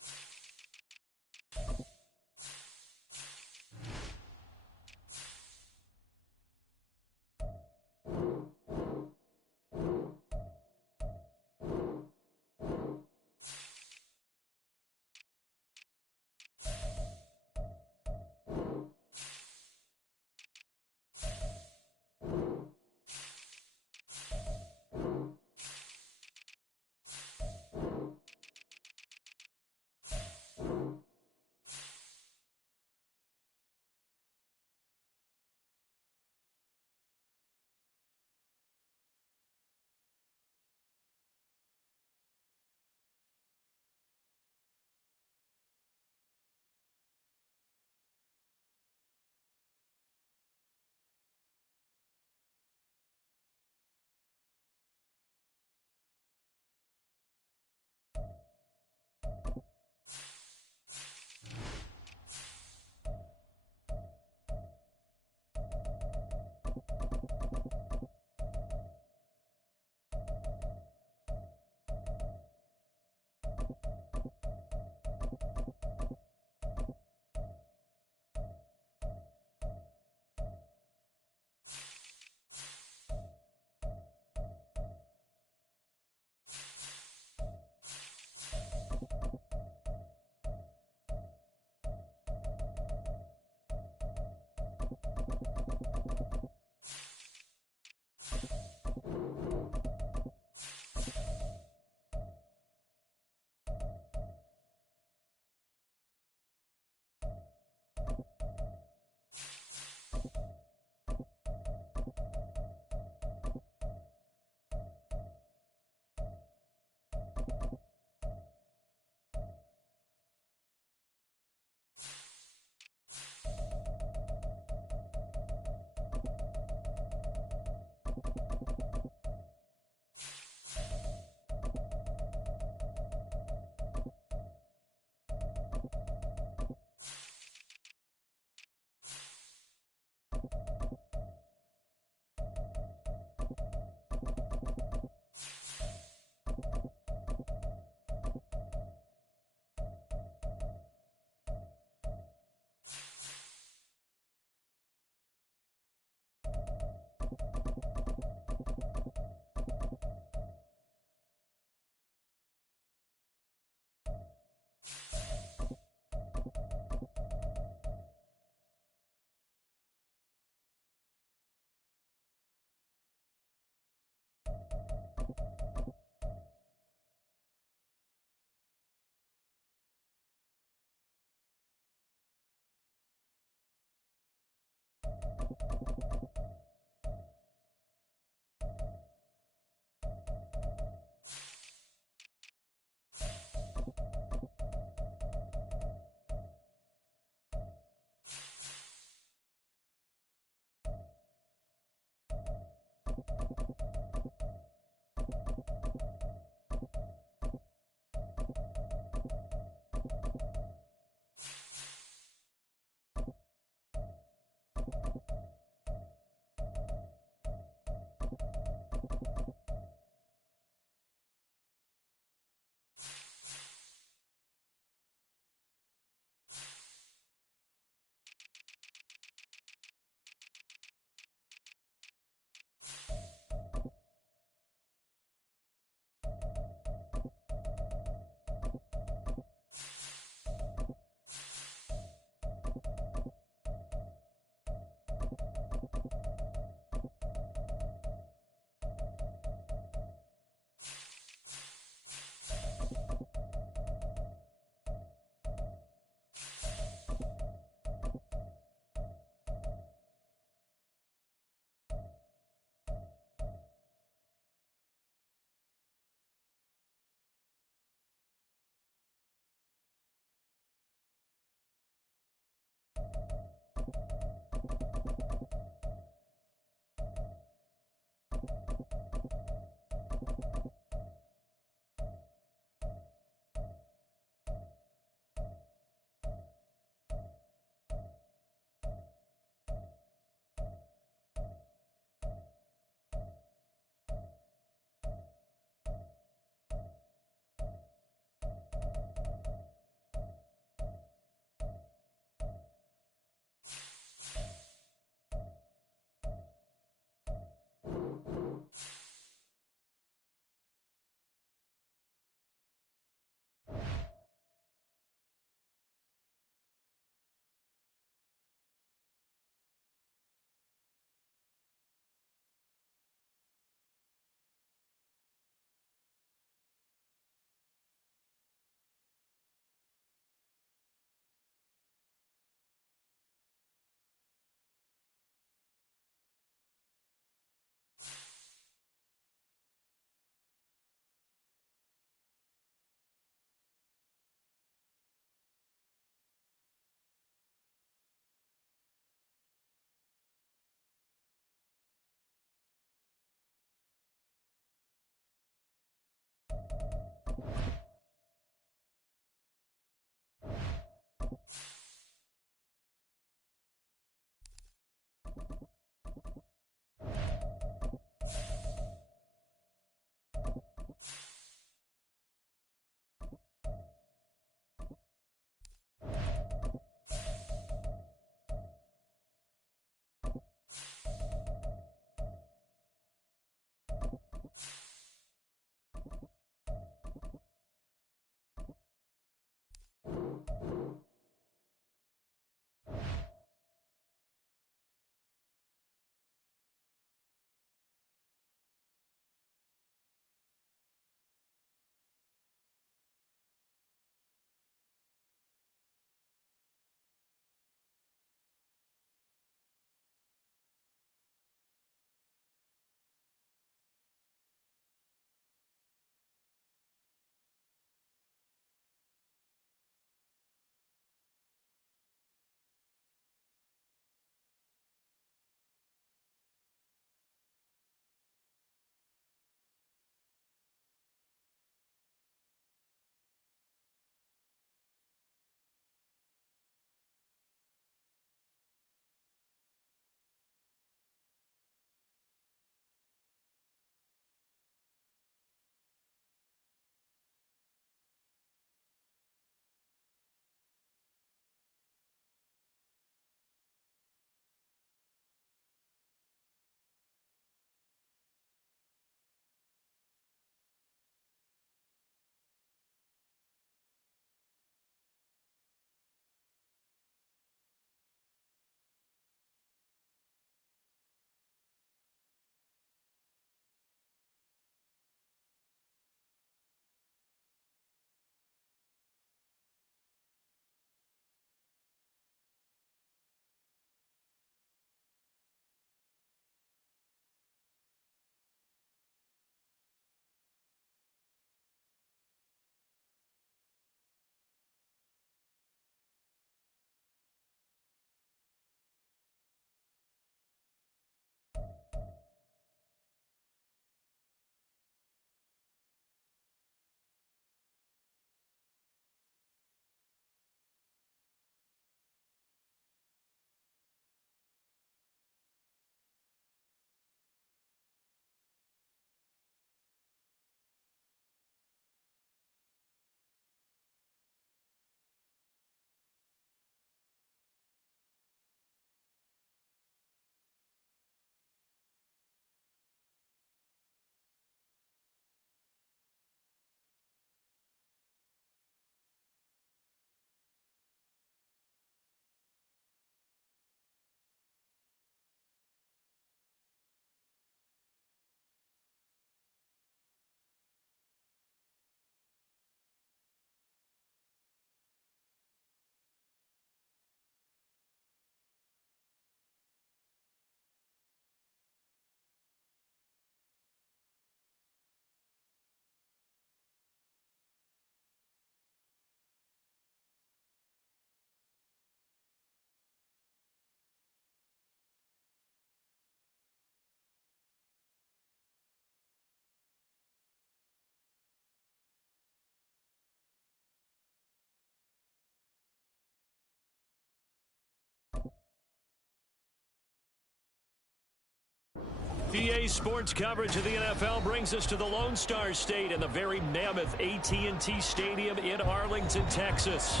EA Sports coverage of the NFL brings us to the Lone Star State and the very mammoth AT&T Stadium in Arlington, Texas.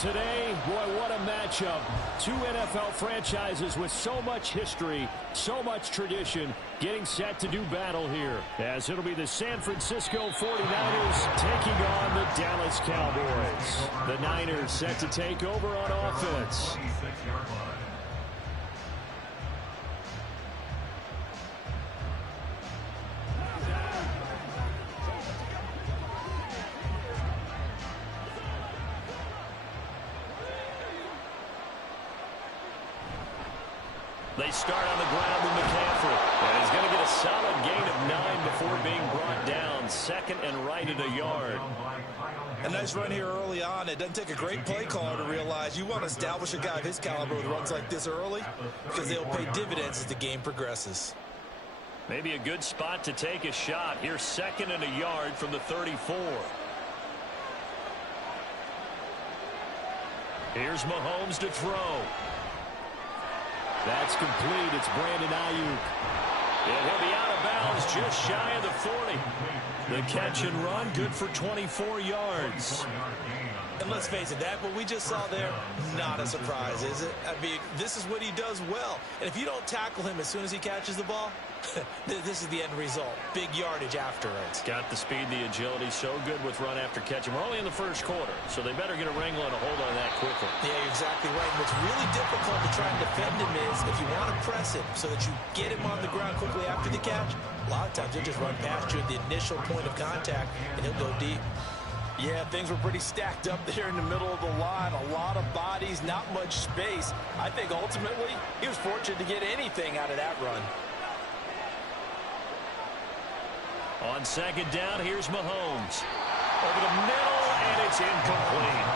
Today, boy, what a matchup. Two NFL franchises with so much history, so much tradition, getting set to do battle here. As it'll be the San Francisco 49ers taking on the Dallas Cowboys. The Niners set to take over on offense. They start on the ground with McCaffrey. And he's going to get a solid gain of 9 before being brought down. Second and right at a yard. A nice run here early on. It doesn't take a great play caller to realize you want to establish a guy of his caliber with runs like this early because they'll pay dividends as the game progresses. Maybe a good spot to take a shot. Here's second and a yard from the 34. Here's Mahomes to throw. That's complete. It's Brandon Ayuk. And he'll be out of bounds just shy of the 40. The catch and run, good for 24 yards. And let's face it, that what we just saw there, not a surprise, is it? I mean, this is what he does well. And if you don't tackle him as soon as he catches the ball, this is the end result. Big yardage after it. Got the speed, the agility, so good with run after catch. And we're only in the first quarter, so they better get a wrangle and a hold on that quickly. Yeah, you're exactly right. And what's really difficult to try and defend him is if you want to press him so that you get him on the ground quickly after the catch, a lot of times he'll just run past you at the initial point of contact, and he'll go deep. Yeah, things were pretty stacked up there in the middle of the line. A lot of bodies, not much space. I think ultimately he was fortunate to get anything out of that run. On second down, here's Mahomes. Over the middle, and it's incomplete.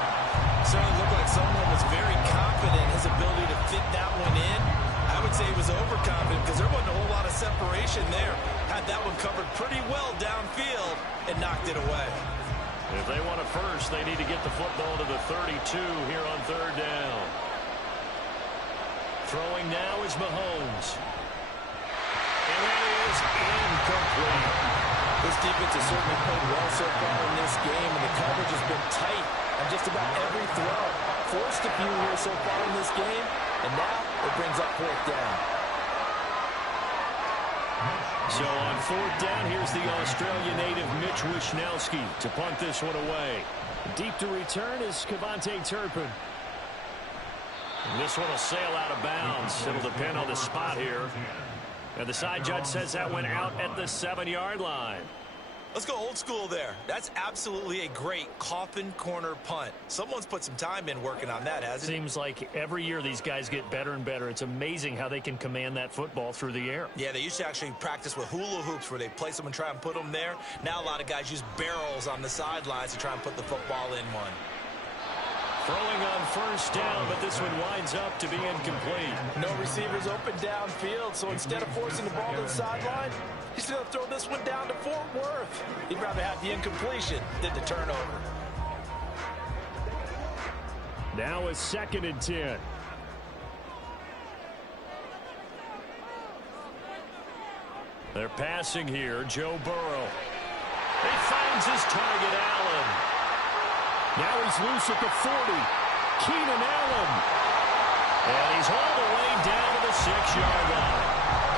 Certainly looked like someone was very confident in his ability to fit that one in. I would say he was overconfident because there wasn't a whole lot of separation there. Had that one covered pretty well downfield and knocked it away. If they want a first, they need to get the football to the 32 here on third down. Throwing now is Mahomes. And that is incomplete. This defense has certainly played well so far in this game, and the coverage has been tight on just about every throw. Forced a few here so far in this game, and now it brings up fourth down. So on fourth down, here's the Australia native Mitch Wishnowsky to punt this one away. Deep to return is Kevontae Turpin. And this one will sail out of bounds. It'll depend on the spot here. And the side judge says that went out at the 7-yard line. Let's go old school there. That's absolutely a great coffin corner punt. Someone's put some time in working on that, hasn't it? Seems like every year these guys get better and better. It's amazing how they can command that football through the air. Yeah, they used to actually practice with hula hoops where they place them and try and put them there. Now a lot of guys use barrels on the sidelines to try and put the football in one. Throwing on first down, but this one winds up to be incomplete. No receivers open downfield, so instead of forcing the ball to the sideline, he's going to throw this one down to Fort Worth. He'd rather have the incompletion than the turnover. Now a 2nd and 10. They're passing here. Joe Burrow. He finds his target, Allen. Now he's loose at the 40. Keenan Allen. And he's hauled away down to the 6-yard line.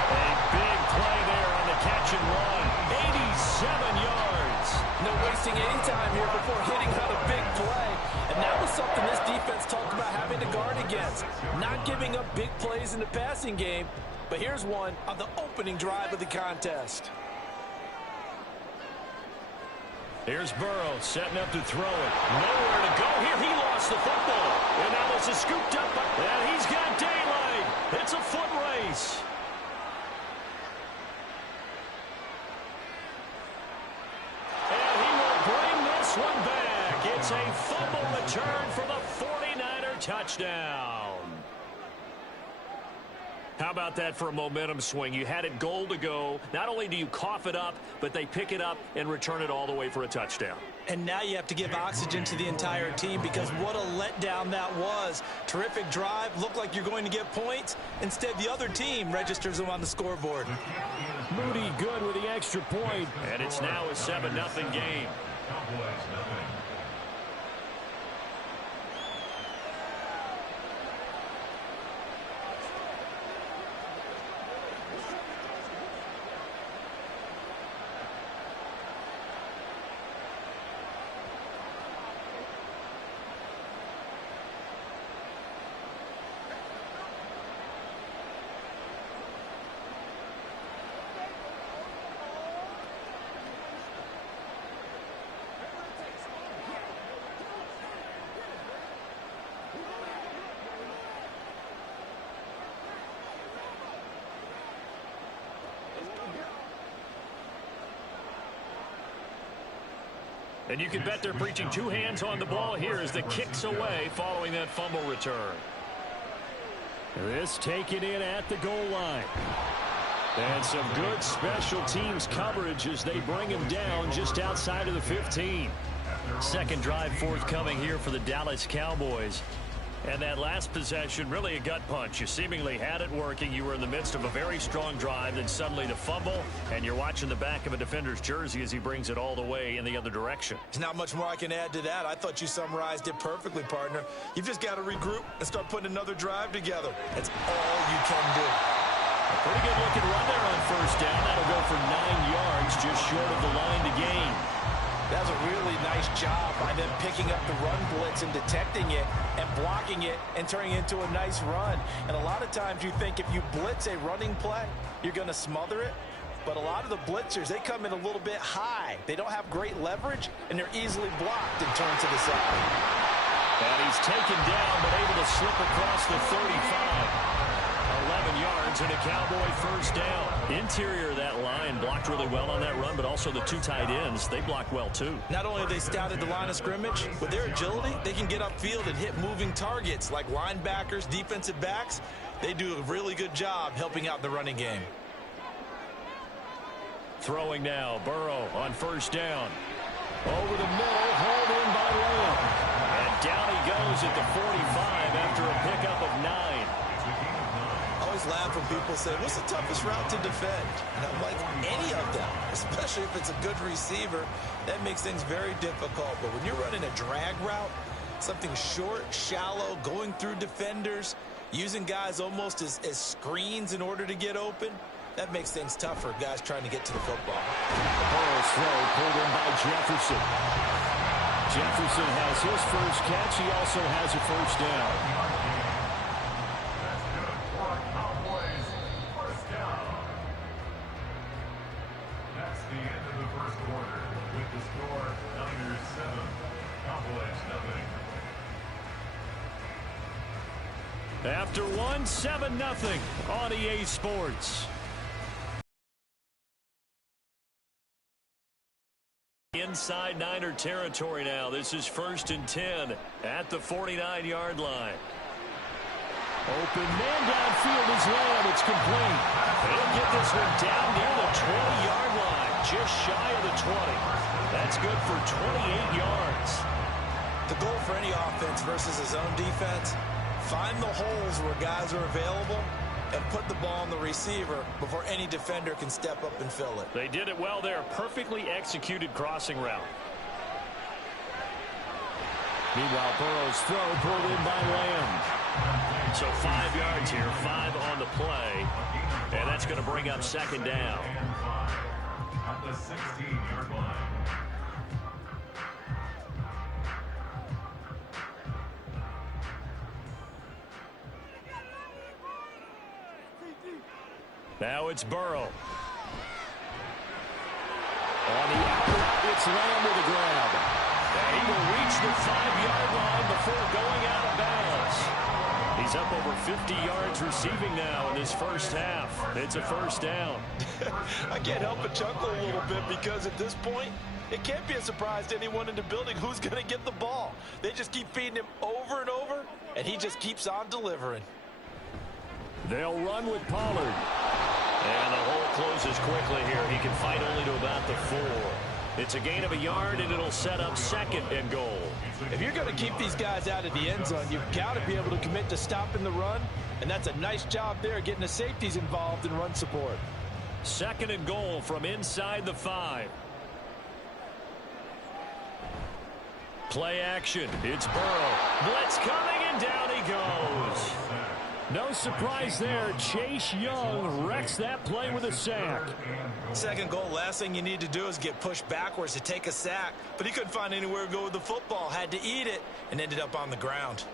A big play there on the catch and run. 87 yards. No wasting any time here before hitting on a big play. And that was something this defense talked about having to guard against. Not giving up big plays in the passing game. But here's one on the opening drive of the contest. Here's Burrow setting up to throw it. Nowhere to go here. He lost the football. And now this is scooped up. And he's got daylight. It's a foot race. And he will bring this one back. It's a fumble return for the 49er touchdown. How about that for a momentum swing? You had it goal to go. Not only do you cough it up, but they pick it up and return it all the way for a touchdown. And now you have to give oxygen to the entire team because what a letdown that was. Terrific drive. Looked like you're going to get points. Instead, the other team registers them on the scoreboard. Moody good with the extra point. And it's now a 7-0 game. Cowboys nothing. And you can bet they're preaching 2 hands on the ball here as the kick's away following that fumble return. This taken in at the goal line. And some good special teams coverage as they bring him down just outside of the 15. Second drive forthcoming here for the Dallas Cowboys. And that last possession, really a gut punch. You seemingly had it working. You were in the midst of a very strong drive, then suddenly the fumble, and you're watching the back of a defender's jersey as he brings it all the way in the other direction. There's not much more I can add to that. I thought you summarized it perfectly, partner. You've just got to regroup and start putting another drive together. That's all you can do. A pretty good looking run there on first down. That'll go for 9 yards, just short of the line to gain. That was a really nice job by them picking up the run blitz and detecting it and blocking it and turning it into a nice run. And a lot of times you think if you blitz a running play, you're going to smother it. But a lot of the blitzers, they come in a little bit high. They don't have great leverage, and they're easily blocked and turned to the side. And he's taken down, but able to slip across the 35. 11 yards and a Cowboy first down. Interior of that line blocked really well on that run, but also the 2 tight ends, they blocked well too. Not only have they scouted the line of scrimmage, with their agility, they can get upfield and hit moving targets like linebackers, defensive backs. They do a really good job helping out the running game. Throwing now, Burrow on first down. Over the middle, hauled in by Lamb. And down he goes at the 45 after a pickup of 9. I always laugh when people say, what's the toughest route to defend? And I'm like, any of them, especially if it's a good receiver. That makes things very difficult. But when you're running a drag route, something short, shallow, going through defenders, using guys almost as screens in order to get open, that makes things tougher, guys trying to get to the football. Burrow's throw pulled in by Jefferson. Jefferson has his first catch. He also has a first down. After one, 7-0 on EA Sports. Inside Niner territory now. This is 1st and 10 at the 49-yard line. Open man downfield is Lamb. It's complete. They'll get this one down near the 20-yard line, just shy of the 20. That's good for 28 yards. The goal for any offense versus his own defense, find the holes where guys are available and put the ball on the receiver before any defender can step up and fill it. They did it well there. Perfectly executed crossing route. Meanwhile, Burrow's throw pulled in by Lamb. So 5 yards here, 5 on the play. And that's going to bring up 2nd down. At the 16-yard line. Now it's Burrow. On the out route, it's Lamb with a grab. And he will reach the 5-yard line before going out of bounds. He's up over 50 yards receiving now in his first half. It's a first down. I can't help but chuckle a little bit because at this point, it can't be a surprise to anyone in the building who's going to get the ball. They just keep feeding him over and over, and he just keeps on delivering. They'll run with Pollard. And the hole closes quickly here. He can fight only to about the 4. It's a gain of a yard, and it'll set up 2nd and goal. If you're going to keep these guys out of the end zone, you've got to be able to commit to stopping the run, and that's a nice job there, getting the safeties involved in run support. 2nd and goal from inside the 5. Play action. It's Burrow. Blitz coming, and down he goes. No surprise there. Chase Young wrecks that play with a sack. 2nd goal, last thing you need to do is get pushed backwards to take a sack. But he couldn't find anywhere to go with the football. Had to eat it and ended up on the ground.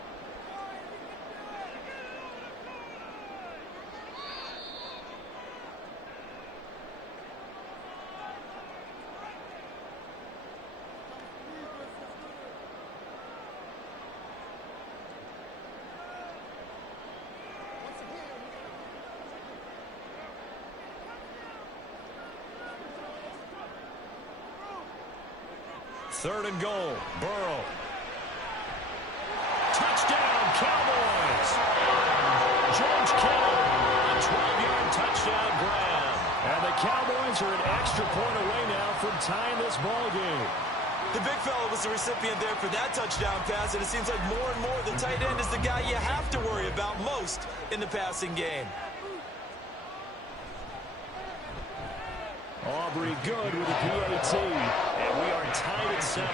Third and goal. Burrow. Touchdown, Cowboys. George Kittle, a 12-yard touchdown grab. And the Cowboys are an extra point away now from tying this ball game. The big fella was the recipient there for that touchdown pass, and it seems like more and more the tight end is the guy you have to worry about most in the passing game. Aubrey good with the PAT, and we are tied at 7.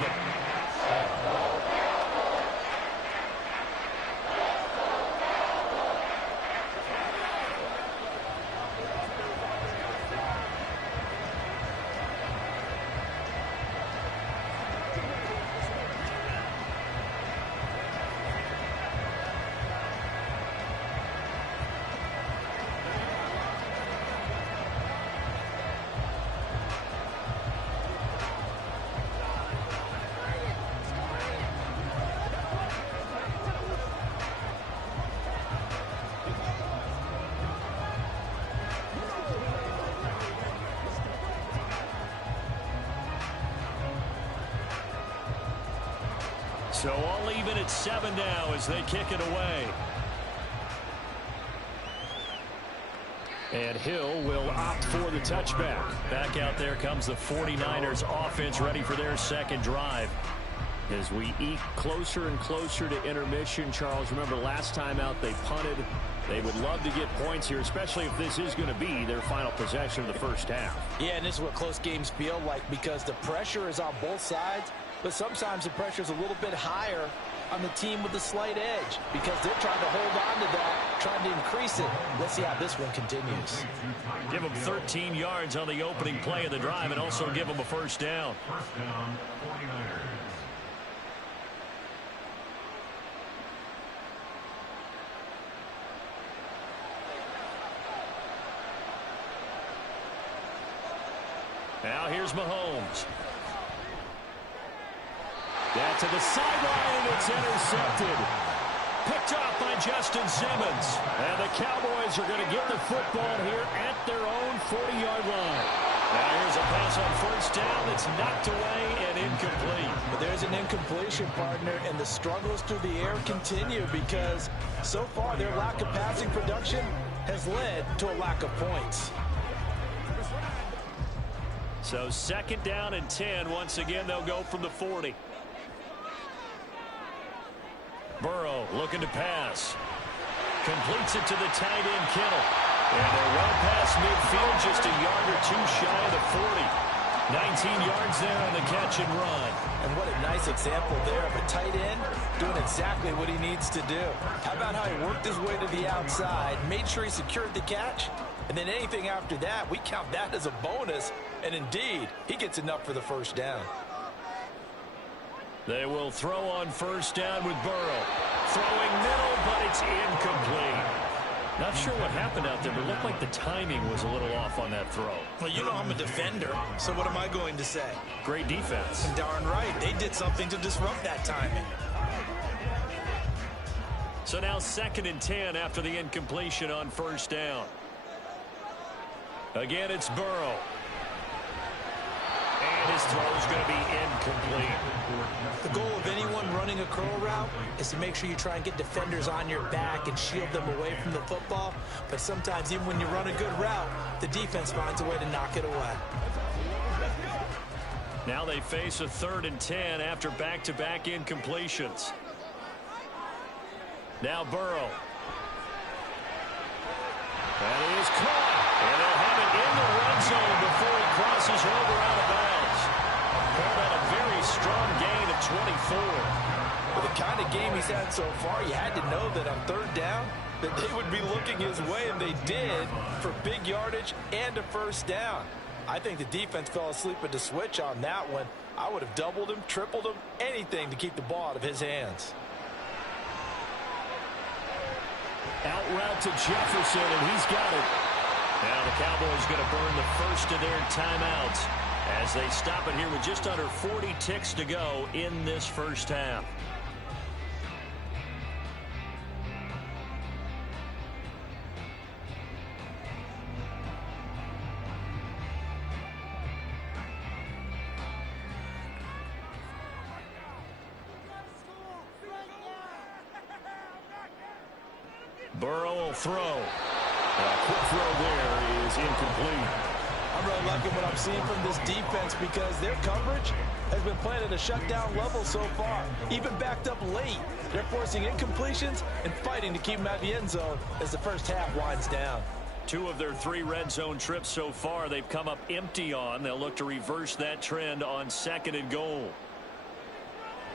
So all even at 7 now as they kick it away. And Hill will opt for the touchback. Back out there comes the 49ers offense ready for their second drive. As we eke closer and closer to intermission, Charles, remember last time out they punted. They would love to get points here, especially if this is going to be their final possession of the first half. Yeah, and this is what close games feel like because the pressure is on both sides, but sometimes the pressure is a little bit higher on the team with the slight edge because they're trying to hold on to that, trying to increase it. Let's see how this one continues. Give them 13 yards on the opening play of the drive and also give them a first down. First down, 49ers. Now here's Mahomes. Down to the sideline, and it's intercepted. Picked off by Justin Simmons. And the Cowboys are going to get the football here at their own 40-yard line. Now here's a pass on first down that's knocked away and incomplete. But there's an incompletion, partner, and the struggles through the air continue because so far their lack of passing production has led to a lack of points. So second down and 10. Once again, they'll go from the 40. Burrow looking to pass. Completes it to the tight end, Kittle. And they're well past midfield, just a yard or two shy of the 40. 19 yards there on the catch and run. And what a nice example there of a tight end doing exactly what he needs to do. How about how he worked his way to the outside, made sure he secured the catch, and then anything after that, we count that as a bonus. And indeed, he gets enough for the first down. They will throw on first down with Burrow. Throwing middle, but it's incomplete. Not sure what happened out there, but it looked like the timing was a little off on that throw. Well, you know I'm a defender, so what am I going to say? Great defense. And darn right, they did something to disrupt that timing. So now second and 10 after the incompletion on first down. Again, it's Burrow. And his throw is going to be incomplete. The goal of anyone running a curl route is to make sure you try and get defenders on your back and shield them away from the football. But sometimes even when you run a good route, the defense finds a way to knock it away. Now they face a third and 10 after back-to-back incompletions. Now Burrow. That is caught. And they'll have it in the red zone before he crosses over out of bounds. Called on a very strong gain of 24. With the kind of game he's had so far, you had to know that on third down that they would be looking his way, and they did for big yardage and a first down. I think the defense fell asleep at the switch on that one. I would have doubled him, tripled him, anything to keep the ball out of his hands. Out route to Jefferson, and he's got it. Now the Cowboys going to burn the first of their timeouts as they stop it here with just under 40 ticks to go in this first half. Burrow will throw. A quick throw there is incomplete. I'm really liking what I'm seeing from this defense because their coverage has been playing at a shutdown level so far. Even backed up late, they're forcing incompletions and fighting to keep them out of the end zone as the first half winds down. 2 of their 3 red zone trips so far they've come up empty on. They'll look to reverse that trend on 2nd and goal.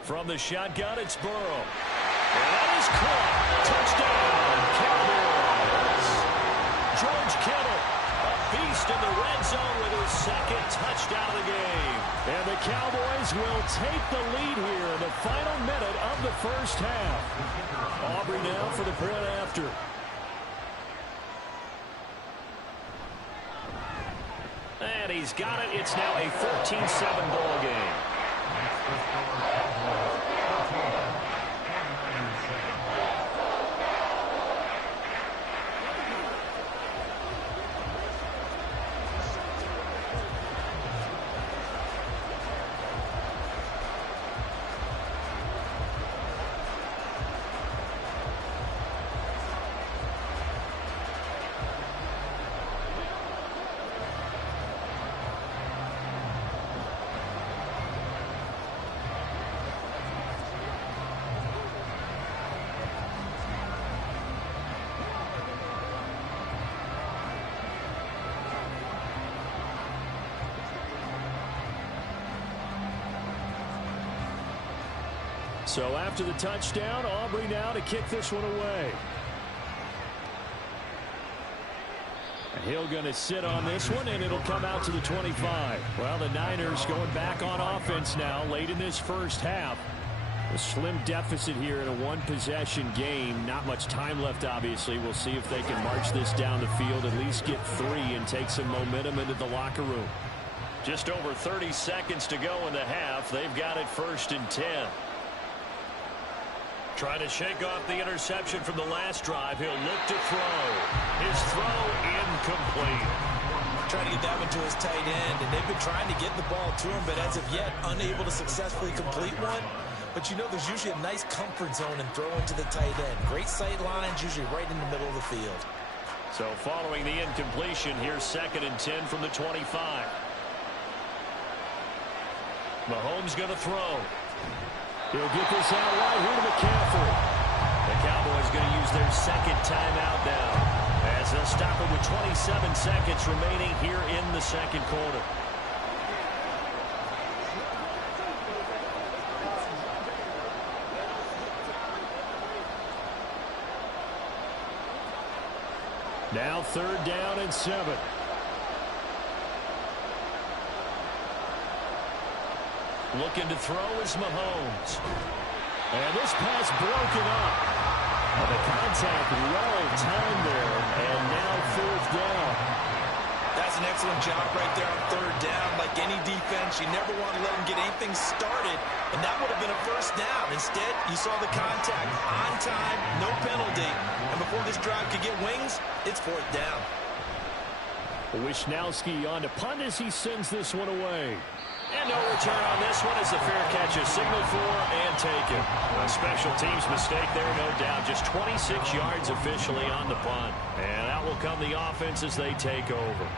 From the shotgun, it's Burrow. And that is caught. Touchdown, Cowboys. George Kittle, a beast in the red zone with his 2nd touchdown of the game. And the Cowboys will take the lead here in the final minute of the first half. Aubrey now for the point after. And he's got it. It's now a 13-7 ball game. So after the touchdown, Aubrey now to kick this one away. And he'll going to sit on this one, and it'll come out to the 25. Well, the Niners going back on offense now late in this first half. A slim deficit here in a one-possession game. Not much time left, obviously. We'll see if they can march this down the field, at least get 3 and take some momentum into the locker room. Just over 30 seconds to go in the half. They've got it 1st and 10. Trying to shake off the interception from the last drive. He'll look to throw. His throw incomplete. Trying to get that one to his tight end, and they've been trying to get the ball to him, but as of yet, unable to successfully complete one. But you know there's usually a nice comfort zone in throwing to the tight end. Great sight lines, usually right in the middle of the field. So following the incompletion, here's 2nd and 10 from the 25. Mahomes going to throw. He'll get this out right here to McCaffrey. The Cowboys going to use their 2nd timeout now, as they'll stop it with 27 seconds remaining here in the 2nd quarter. Now 3rd down and 7. Looking to throw is Mahomes. And this pass broken up. And the contact well timed there. And now 4th down. That's an excellent job right there on 3rd down. Like any defense, you never want to let them get anything started. And that would have been a 1st down. Instead, you saw the contact on time, no penalty. And before this drive could get wings, it's 4th down. Wishnowski on to punt as he sends this one away. And no return on this one as the fair catch is signaled for and taken. A special teams mistake there, no doubt. Just 26 yards officially on the punt. And out will come the offense as they take over.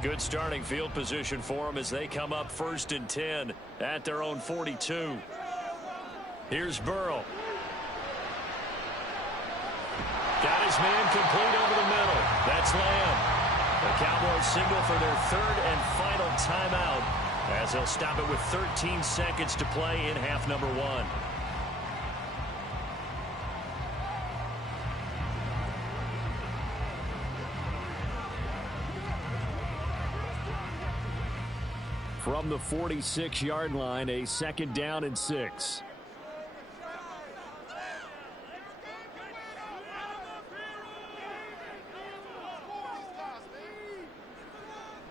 Good starting field position for them as they come up 1st and 10 at their own 42. Here's Burrow. Got his man complete over the middle. That's Lamb. The Cowboys signal for their 3rd and final timeout as they'll stop it with 13 seconds to play in half number 1. From the 46-yard line, a 2nd down and 6.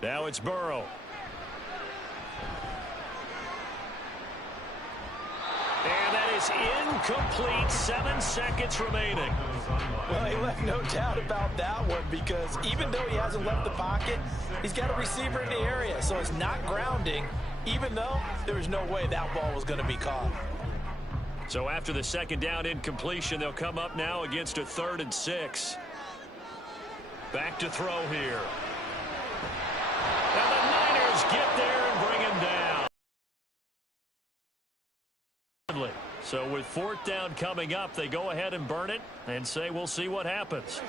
Now it's Burrow. And that is incomplete. 7 seconds remaining. Well, he left no doubt about that one because even though he hasn't left the pocket, he's got a receiver in the area, so it's not grounding, even though there was no way that ball was going to be caught. So after the second down incompletion, they'll come up now against a 3rd and 6. Back to throw here. And the Niners get there and bring him down. So with 4th down coming up, they go ahead and burn it and say we'll see what happens.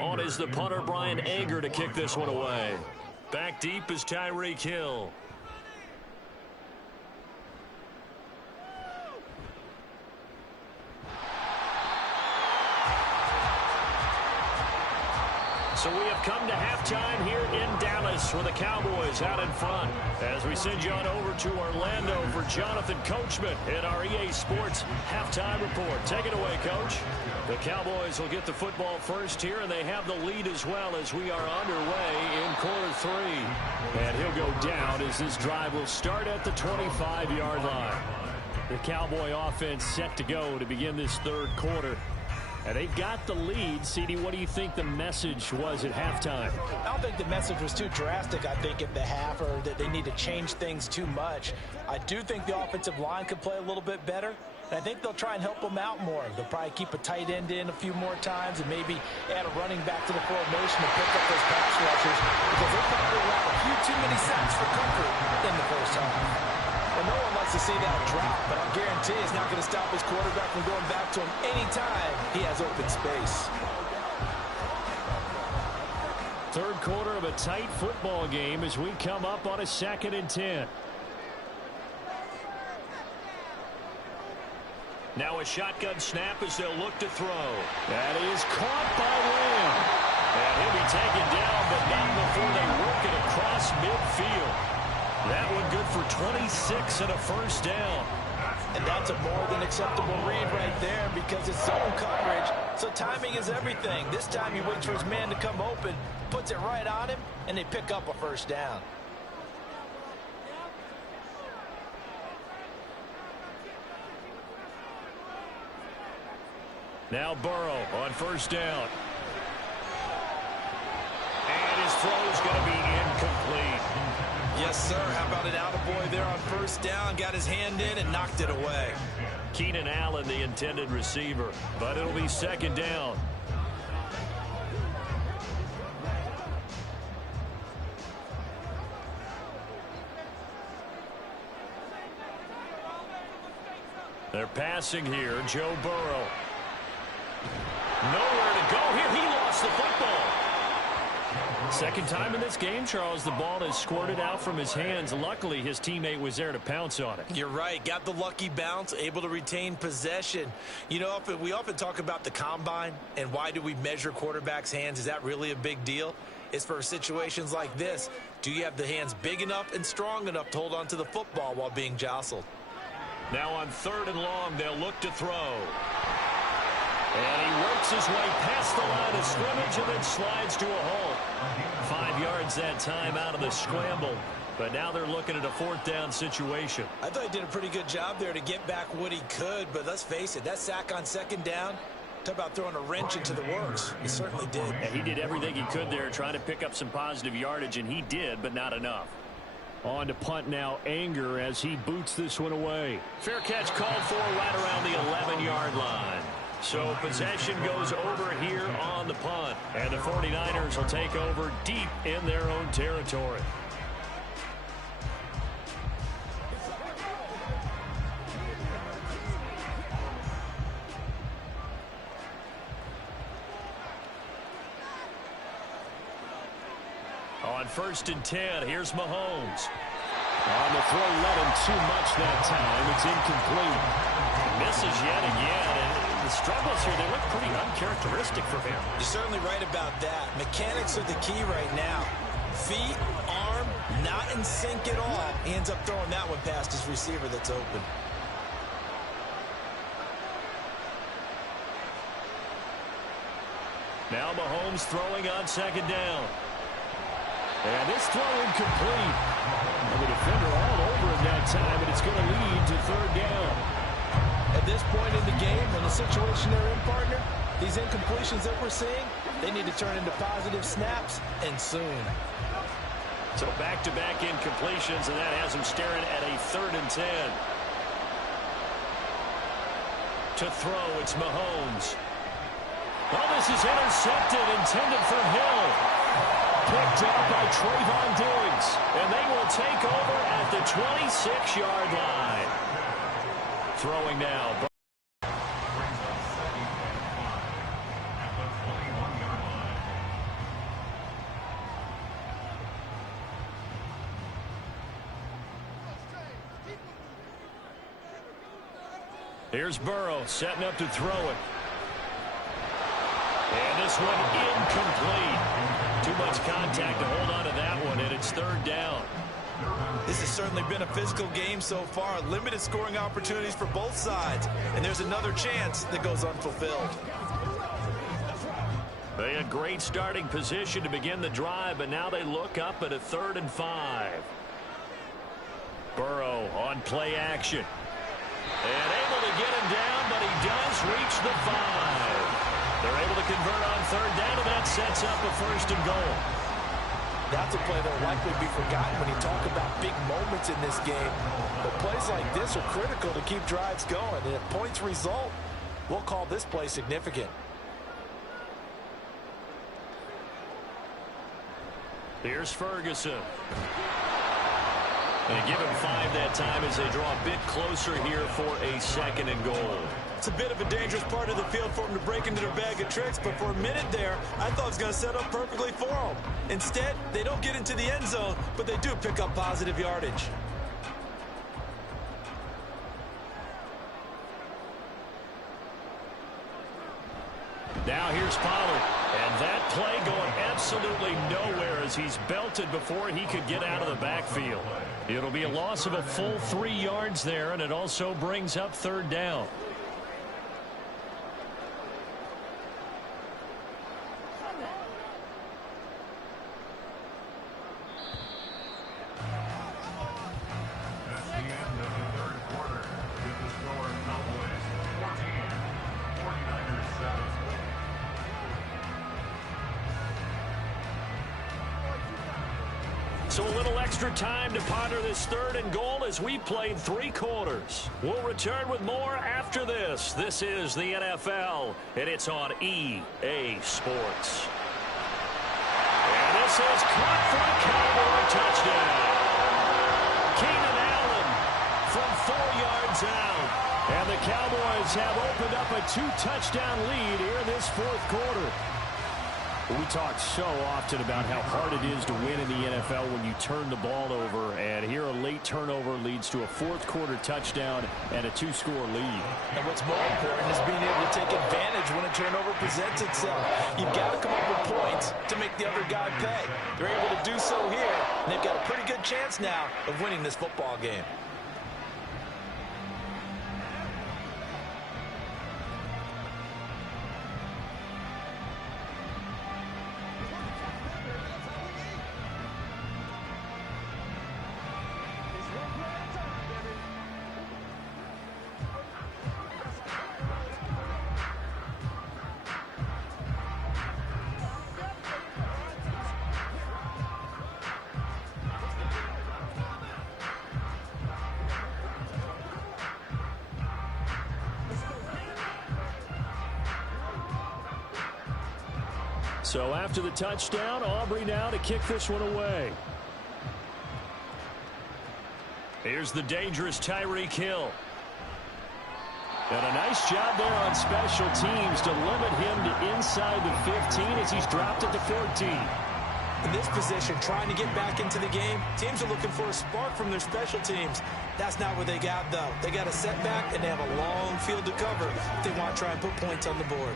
On is the punter, Bryan Anger, to kick this one away. Back deep is Tyreek Hill. So we have come to halftime here in Dallas with the Cowboys out in front. As we send you on over to Orlando for Jonathan Coachman in our EA Sports Halftime Report. Take it away, Coach. The Cowboys will get the football first here, and they have the lead as well as we are underway in quarter 3. And he'll go down as this drive will start at the 25-yard line. The Cowboy offense set to go to begin this 3rd quarter. And they've got the lead. CD, what do you think the message was at halftime? I don't think the message was too drastic, I think, at the half, or that they need to change things too much. I do think the offensive line could play a little bit better. And I think they'll try and help them out more. They'll probably keep a tight end in a few more times and maybe add a running back to the formation to pick up those pass rushers, because they probably allowed a few too many sacks for comfort in the first half. Well, no one likes to see that drop, but I guarantee it's not going to stop his quarterback from going back to him anytime he has open space. 3rd quarter of a tight football game as we come up on a 2nd and 10. Now a shotgun snap as they'll look to throw. That is caught by Lamb. And he'll be taken down, but not before they work it across midfield. That one good for 26 and a 1st down. And that's a more than acceptable read right there because it's zone coverage. So timing is everything. This time he waits for his man to come open, puts it right on him, and they pick up a 1st down. Now Burrow on 1st down. And his throw is going to be incomplete. Yes, sir. How about an attaboy there on 1st down? Got his hand in and knocked it away. Keenan Allen, the intended receiver. But it'll be 2nd down. They're passing here. Joe Burrow. Nowhere to go here. He lost the football. 2nd time in this game, Charles, the ball has squirted out from his hands. Luckily, his teammate was there to pounce on it. You're right. Got the lucky bounce, able to retain possession. You know, we often talk about the combine and why do we measure quarterbacks' hands. Is that really a big deal? It's for situations like this. Do you have the hands big enough and strong enough to hold on to the football while being jostled? Now on 3rd and long, they'll look to throw. And he works his way past the line of scrimmage and then slides to a halt. 5 yards that time out of the scramble. But now they're looking at a 4th down situation. I thought he did a pretty good job there to get back what he could. But let's face it, that sack on 2nd down, talk about throwing a wrench into the works. He certainly did. And he did everything he could there trying to pick up some positive yardage, and he did, but not enough. On to punt now, Anger, as he boots this one away. Fair catch called for right around the 11-yard line. So possession goes over here on the punt. And the 49ers will take over deep in their own territory. On 1st and 10, here's Mahomes. On the throw, let him too much that time. It's incomplete. Misses yet again, and the struggles here, they look pretty uncharacteristic for him. You're certainly right about that. Mechanics are the key right now. Feet, arm, not in sync at all. He ends up throwing that one past his receiver that's open. Now Mahomes throwing on 2nd down. And this throw incomplete. And the defender all over him that time, and it's going to lead to 3rd down. At this point in the game, in the situation they're in, partner, These incompletions that we're seeing, they need to turn into positive snaps, and soon. So back-to-back incompletions, and that has him staring at a 3rd and 10. To throw, it's Mahomes. Oh, this is intercepted, intended for Hill. Picked up by Trayvon Diggs, and they will take over at the 26-yard line. Throwing now. Here's Burrow setting up to throw it. And this one incomplete. Too much contact to hold on to that one, and it's 3rd down. This has certainly been a physical game so far. Limited scoring opportunities for both sides. And there's another chance that goes unfulfilled. They had great starting position to begin the drive, but now they look up at a 3rd and 5. Burrow on play action. And able to get him down, but he does reach the 5. They're able to convert on 3rd down, and that sets up a 1st and goal. That's a play that will likely be forgotten when you talk about big moments in this game. But plays like this are critical to keep drives going. And if points result, we'll call this play significant. Here's Ferguson. And give him 5 that time as they draw a bit closer here for a 2nd and goal. It's a bit of a dangerous part of the field for them to break into their bag of tricks, but for a minute there, I thought it was going to set up perfectly for them. Instead, they don't get into the end zone, but they do pick up positive yardage. Now here's Pollard. And that play going absolutely nowhere as he's belted before he could get out of the backfield. It'll be a loss of a full 3 yards there, and it also brings up 3rd down. So a little extra time to ponder this 3rd and goal as we played 3 quarters. We'll return with more after this. This is the NFL, and it's on EA Sports. And this is caught for a Cowboy touchdown. Keenan Allen from 4 yards out. And the Cowboys have opened up a 2-touchdown lead here in this 4th quarter. We talk so often about how hard it is to win in the NFL when you turn the ball over, and here a late turnover leads to a 4th quarter touchdown and a 2-score lead. And what's more important is being able to take advantage when a turnover presents itself. You've got to come up with points to make the other guy pay. They're able to do so here, and they've got a pretty good chance now of winning this football game. So after the touchdown, Aubrey now to kick this one away. Here's the dangerous Tyreek Hill. And a nice job there on special teams to limit him to inside the 15 as he's dropped at the 14. In this position, trying to get back into the game, teams are looking for a spark from their special teams. That's not what they got, though. They got a setback, and they have a long field to cover if they want to try and put points on the board.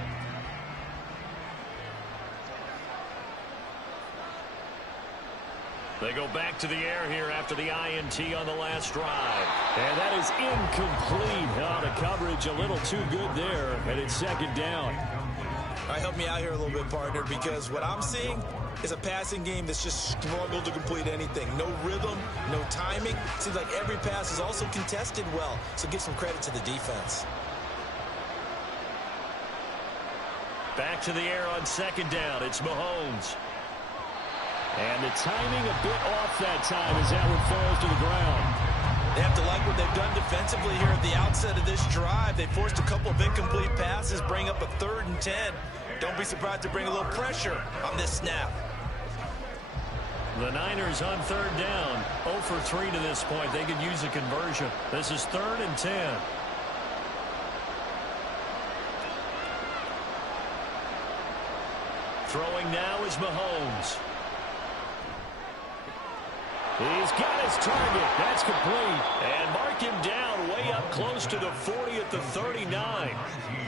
They go back to the air here after the INT on the last drive. And that is incomplete. Oh, the coverage a little too good there, and it's 2nd down. All right, help me out here a little bit, partner, because what I'm seeing is a passing game that's just struggled to complete anything. No rhythm, no timing. Seems like every pass is also contested well, so give some credit to the defense. Back to the air on second down. It's Mahomes. And the timing a bit off that time as that one falls to the ground. They have to like what they've done defensively here at the outset of this drive. They forced a couple of incomplete passes, bring up a 3rd and 10. Don't be surprised to bring a little pressure on this snap. The Niners on 3rd down. 0 for 3 to this point. They could use a conversion. This is 3rd and 10. Throwing now is Mahomes. He's got his target. That's complete. And mark him down way up close to the 40 at the 39.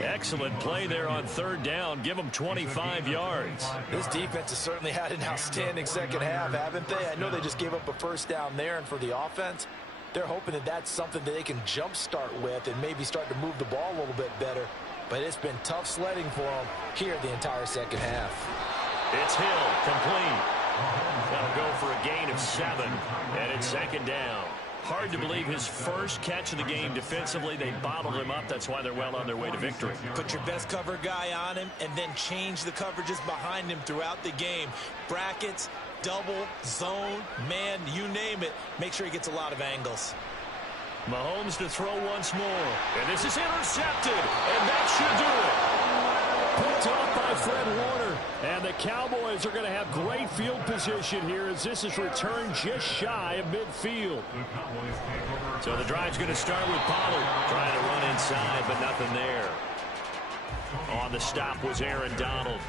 Excellent play there on 3rd down. Give him 25 yards. This defense has certainly had an outstanding second half, haven't they? I know they just gave up a 1st down there, and for the offense, they're hoping that that's something that they can jumpstart with and maybe start to move the ball a little bit better. But it's been tough sledding for them here the entire second half. It's Hill, complete. That'll go for a gain of 7, and it's 2nd down. Hard to believe his first catch of the game defensively. They bottled him up. That's why they're well on their way to victory. Put your best cover guy on him and then change the coverages behind him throughout the game. Brackets, double, zone, man, you name it. Make sure he gets a lot of angles. Mahomes to throw once more. And this is intercepted, and that should do it. Picked off by Fred Warner. And the Cowboys are going to have great field position here as this is returned just shy of midfield. So the drive's going to start with Pollard trying to run inside, but nothing there. On the stop was Aaron Donald.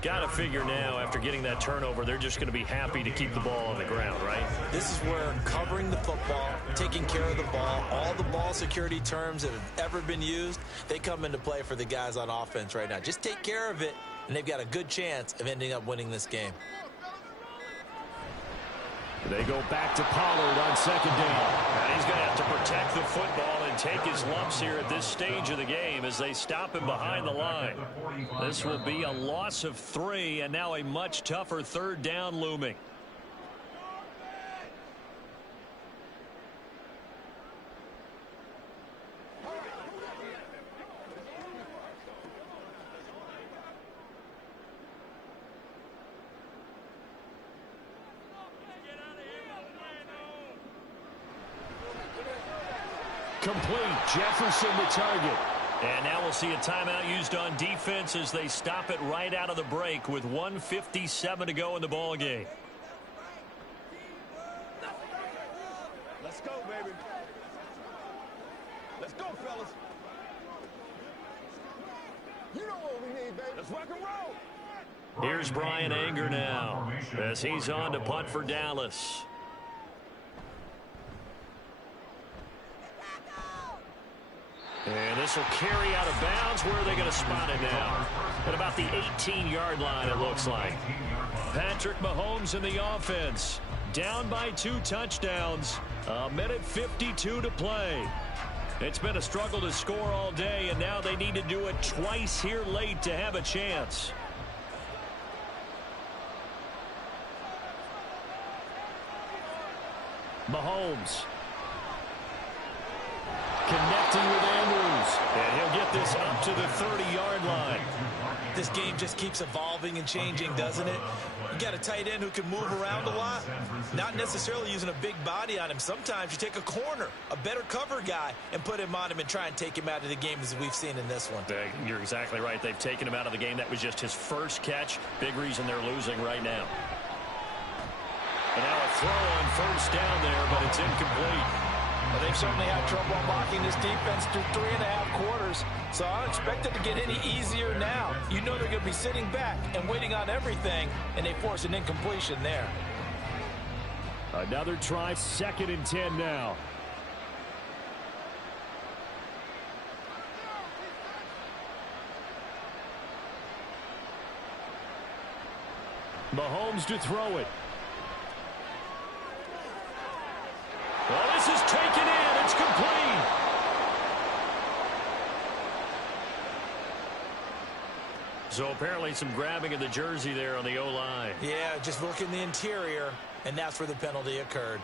Got to figure now, after getting that turnover, they're just going to be happy to keep the ball on the ground, right? This is where covering the football, taking care of the ball, all the ball security terms that have ever been used, they come into play for the guys on offense right now. Just take care of it, and they've got a good chance of ending up winning this game. They go back to Pollard on 2nd down. And he's going to have to protect the football and take his lumps here at this stage of the game as they stop him behind the line. This will be a loss of 3, and now a much tougher 3rd down looming. Complete. Jefferson the target. And now we'll see a timeout used on defense as they stop it right out of the break with 1:57 to go in the ball game. Let's go, baby. Let's go, fellas. You know what we need, baby. Let's rock and roll. Here's Brian Anger now as he's on to punt for Dallas. And this will carry out of bounds. Where are they going to spot it now? At about the 18-yard line, it looks like. Patrick Mahomes in the offense. Down by 2 touchdowns. 1:52 to play. It's been a struggle to score all day, and now they need to do it twice here late to have a chance. Mahomes. Connecting with Andrews. And he'll get this up to the 30-yard line. This game just keeps evolving and changing, doesn't it? You got a tight end who can move around a lot. Not necessarily using a big body on him. Sometimes you take a corner, a better cover guy, and put him on him and try and take him out of the game as we've seen in this one. You're exactly right. They've taken him out of the game. That was just his first catch. Big reason they're losing right now. And now a throw on 1st down there, but it's incomplete. Well, they've certainly had trouble unlocking this defense through 3.5 quarters, so I don't expect it to get any easier now. You know they're going to be sitting back and waiting on everything, and they force an incompletion there. Another try, 2nd and 10 now. Mahomes to throw it. Well, this is taken in. It's complete. So apparently some grabbing of the jersey there on the O-line. Yeah, just look in the interior, and that's where the penalty occurred.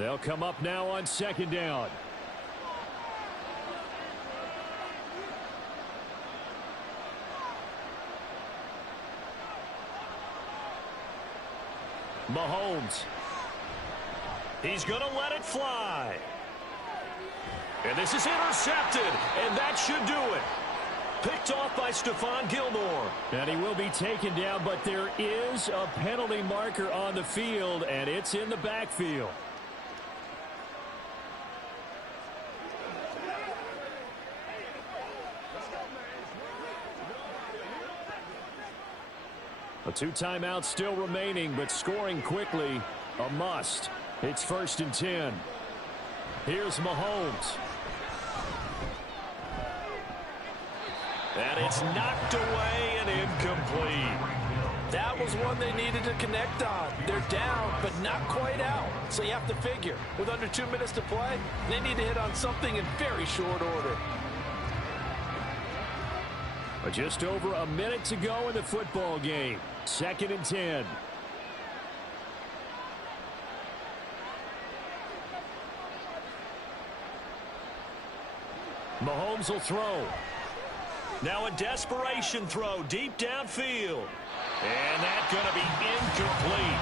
They'll come up now on second down. Mahomes. He's going to let it fly. And this is intercepted, and that should do it. Picked off by Stephon Gilmore. And he will be taken down, but there is a penalty marker on the field, and it's in the backfield. A 2 timeouts still remaining, but scoring quickly, a must. It's 1st and 10. Here's Mahomes. And it's knocked away and incomplete. That was one they needed to connect on. They're down, but not quite out. So you have to figure, with under 2 minutes to play, they need to hit on something in very short order. But just over a minute to go in the football game. 2nd and 10. Mahomes will throw. Now a desperation throw deep downfield. And that's going to be incomplete.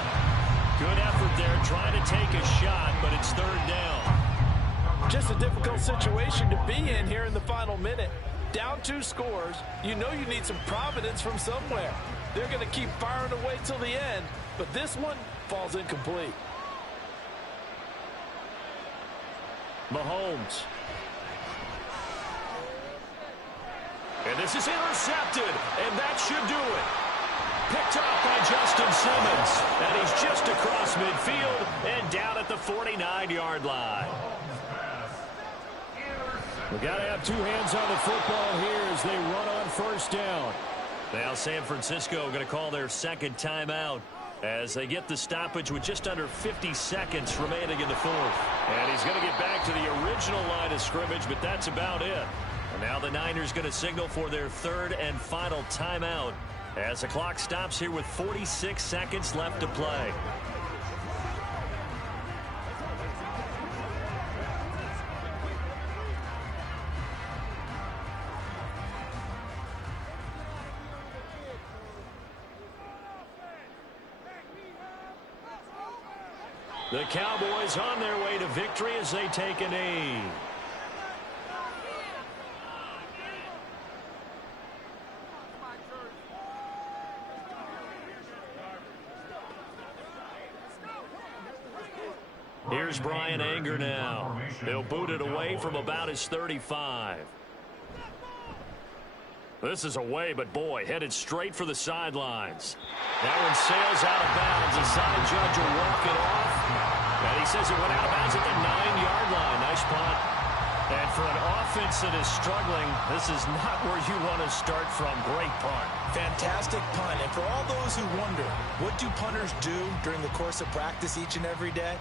Good effort there trying to take a shot, but it's 3rd down. Just a difficult situation to be in here in the final minute. Down 2 scores, you know you need some providence from somewhere. They're going to keep firing away till the end, but this one falls incomplete. Mahomes. And this is intercepted, and that should do it. Picked up by Justin Simmons, and he's just across midfield and down at the 49-yard line. We've got to have 2 hands on the football here as they run on 1st down. Now San Francisco going to call their 2nd timeout as they get the stoppage with just under 50 seconds remaining in the 4th. And he's going to get back to the original line of scrimmage, but that's about it. And now the Niners going to signal for their 3rd and final timeout as the clock stops here with 46 seconds left to play. The Cowboys on their way to victory as they take a knee. Here's Brian Anger now. He'll boot it away from about his 35. This is away, but boy, headed straight for the sidelines. That one sails out of bounds. The side judge will walk it off. And he says it went out of bounds at the 9-yard line. Nice punt. And for an offense that is struggling, this is not where you want to start from. Great punt. Fantastic punt. And for all those who wonder, what do punters do during the course of practice each and every day?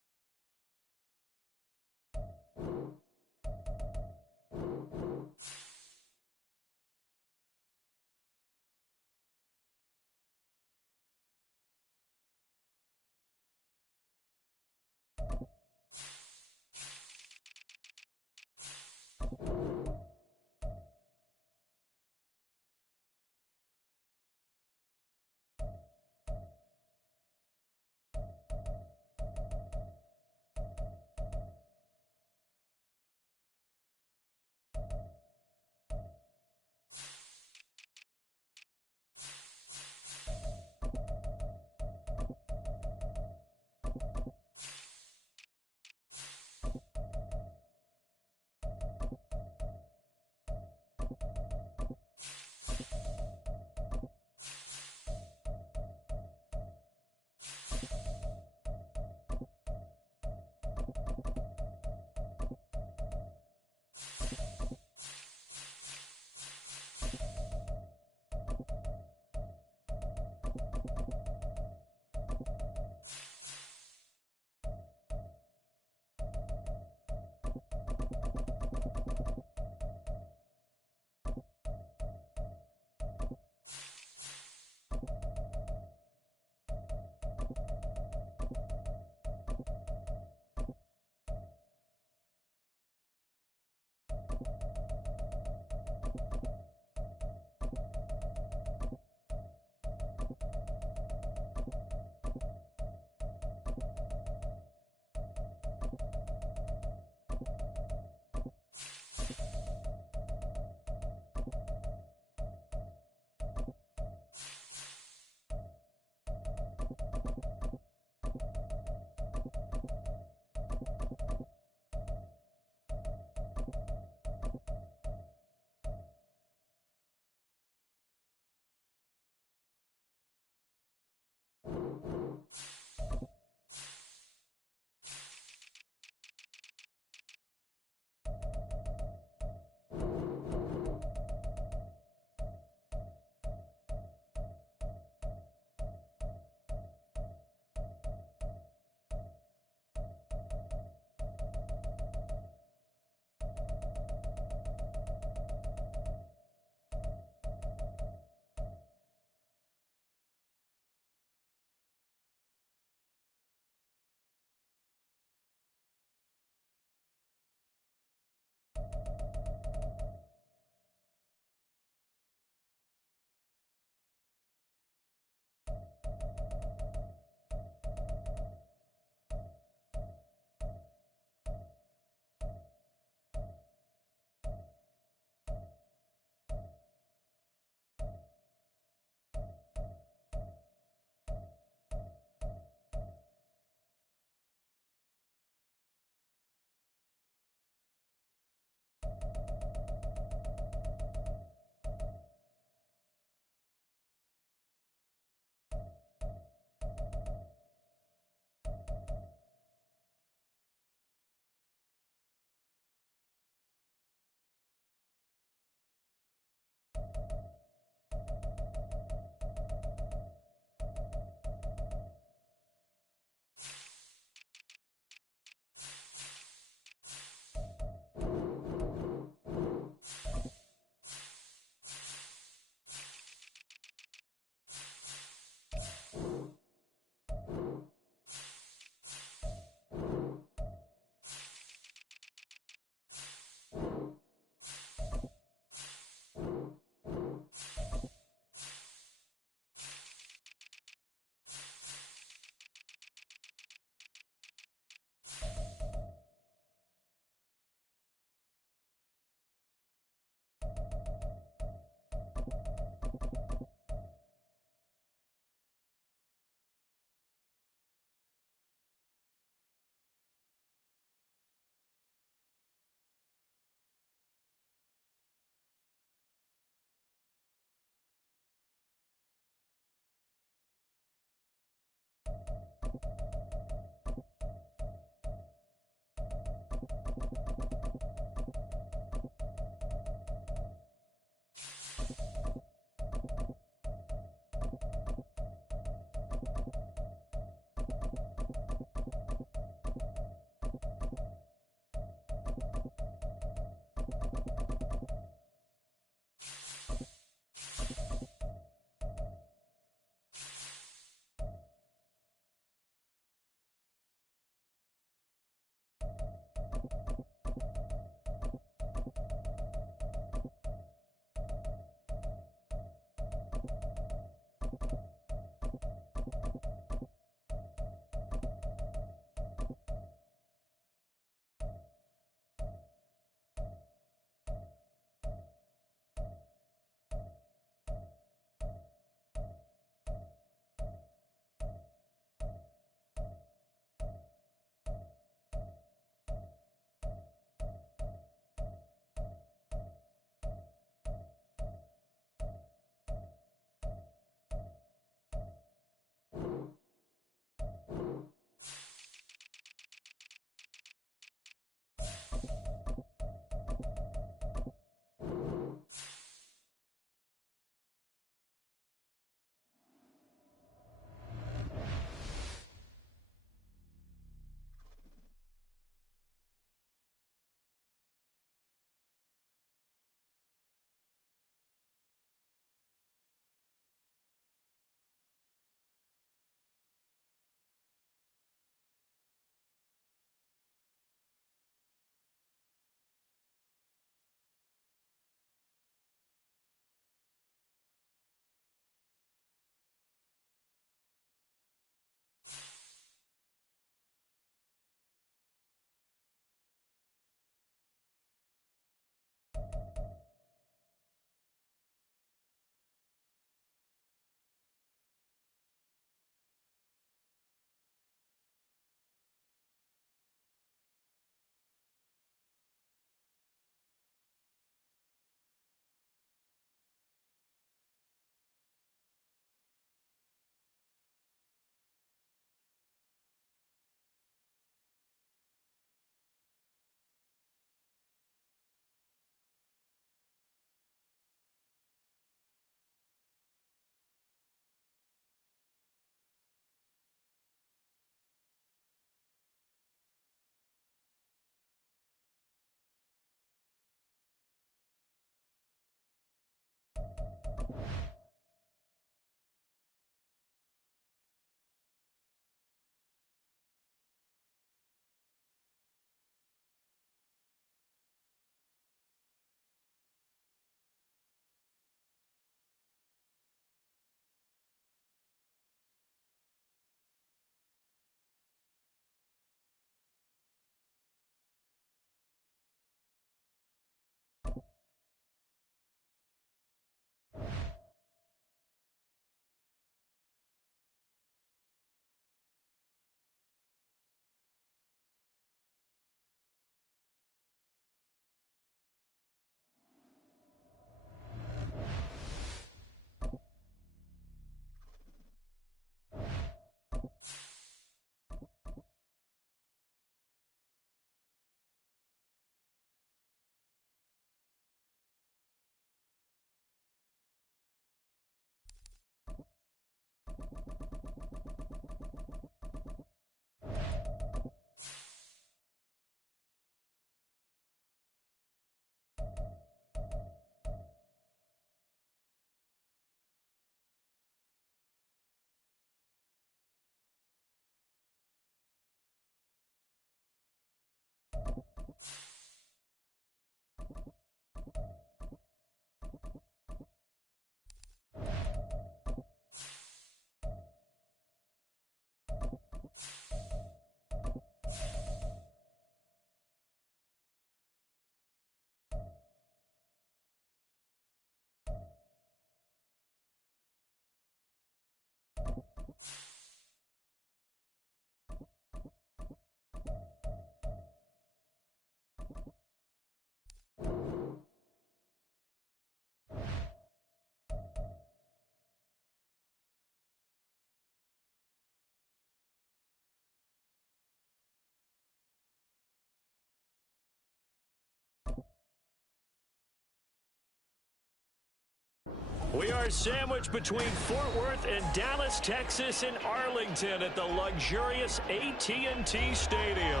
We are sandwiched between Fort Worth and Dallas, Texas, and Arlington at the luxurious AT&T Stadium.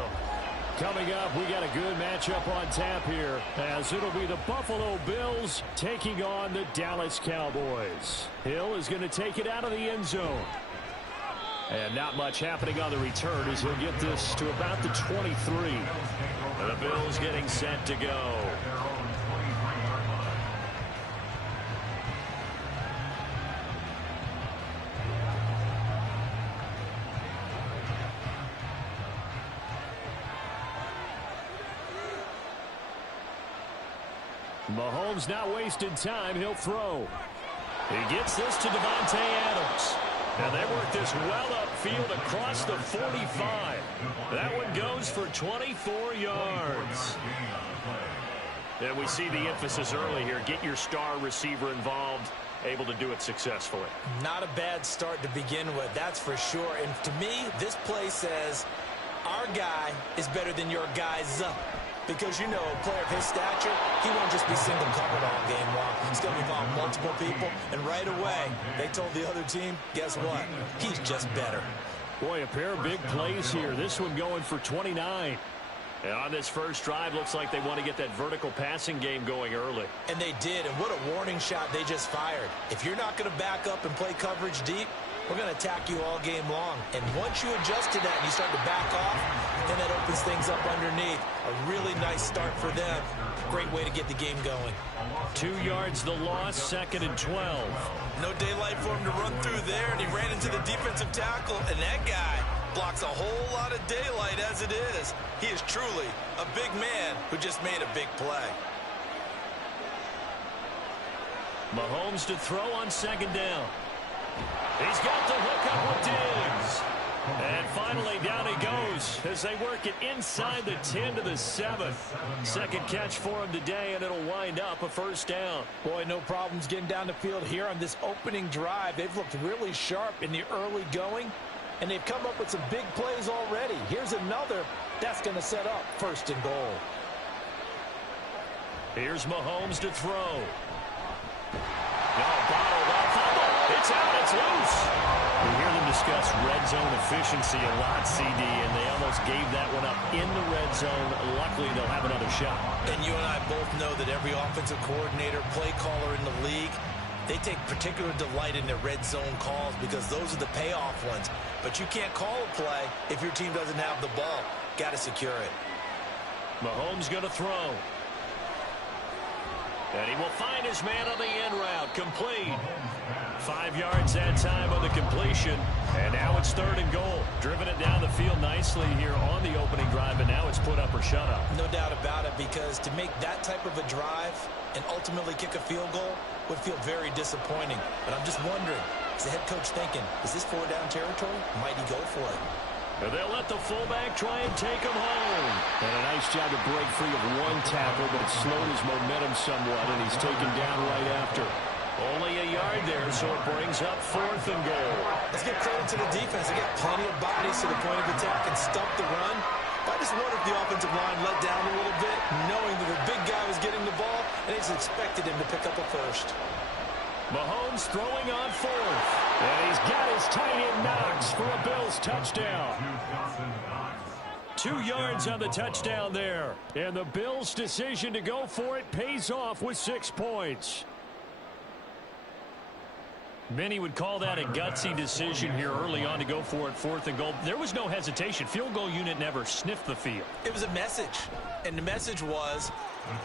Coming up, we got a good matchup on tap here, as it'll be the Buffalo Bills taking on the Dallas Cowboys. Hill is going to take it out of the end zone. And not much happening on the return as he'll get this to about the 23. The Bills getting set to go. Mahomes not wasting time. He'll throw. He gets this to Davante Adams. And they work this well upfield across the 45. That one goes for 24 yards. And we see the emphasis early here. Get your star receiver involved. Able to do it successfully. Not a bad start to begin with, that's for sure. And to me, this play says our guy is better than your guys. Because, you know, a player of his stature, he won't just be single covered all game long. He's going to involve multiple people. And right away, they told the other team, guess what? He's just better. Boy, a pair of big plays here. This one going for 29. And on this first drive, looks like they want to get that vertical passing game going early. And they did. And what a warning shot they just fired. If you're not going to back up and play coverage deep, we're going to attack you all game long. And once you adjust to that and you start to back off, then that opens things up underneath. A really nice start for them. Great way to get the game going. 2 yards the loss, 2nd and 12. No daylight for him to run through there, and he ran into the defensive tackle, and that guy blocks a whole lot of daylight as it is. He is truly a big man who just made a big play. Mahomes to throw on 2nd down. He's got the hook up with Diggs. And finally, down he goes as they work it inside the 10 to the 7. Second catch for him today, and it'll wind up a first down. Boy, no problems getting down the field here on this opening drive. They've looked really sharp in the early going, and they've come up with some big plays already. Here's another that's going to set up 1st and goal. Here's Mahomes to throw. No, bottled up. It's out. It's loose. We hear them discuss red zone efficiency a lot, CD, and they almost gave that one up in the red zone. Luckily, they'll have another shot. And you and I both know that every offensive coordinator, play caller in the league, they take particular delight in their red zone calls because those are the payoff ones. But you can't call a play if your team doesn't have the ball. Got to secure it. Mahomes going to throw. And he will find his man on the end route. Complete. 5 yards that time on the completion. And now it's 3rd and goal. Driven it down the field nicely here on the opening drive, and now it's put up or shut up. No doubt about it, because to make that type of a drive and ultimately kick a field goal would feel very disappointing. But I'm just wondering, is the head coach thinking, is this 4-down territory? Might he go for it? And they'll let the fullback try and take him home. And a nice job to break free of one tackle, but it slowed his momentum somewhat, and he's taken down right after. Only a yard there, so it brings up 4th and goal. Let's give credit to the defense. They get plenty of bodies to the point of attack and stump the run. But I just wonder if the offensive line let down a little bit, knowing that the big guy was getting the ball, and they just expected him to pick up a first. Mahomes throwing on 4th. And he's got his tight end Knox for a Bills touchdown. 2 yards on the touchdown there. And the Bills' decision to go for it pays off with 6 points. Many would call that a gutsy decision here early on to go for it 4th and goal. There was no hesitation. Field goal unit never sniffed the field. It was a message. And the message was,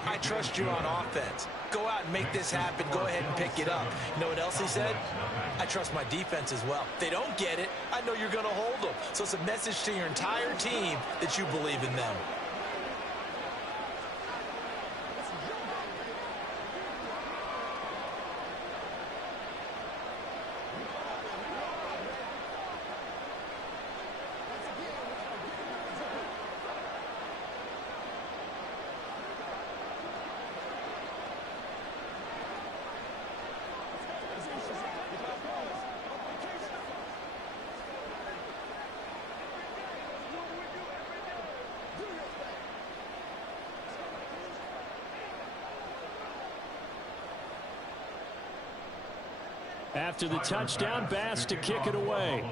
I trust you on offense. Go out and make this happen. Go ahead and pick it up. You know what else he said? I trust my defense as well. If they don't get it, I know you're going to hold them. So it's a message to your entire team that you believe in them. After the touchdown, Bass to kick it away.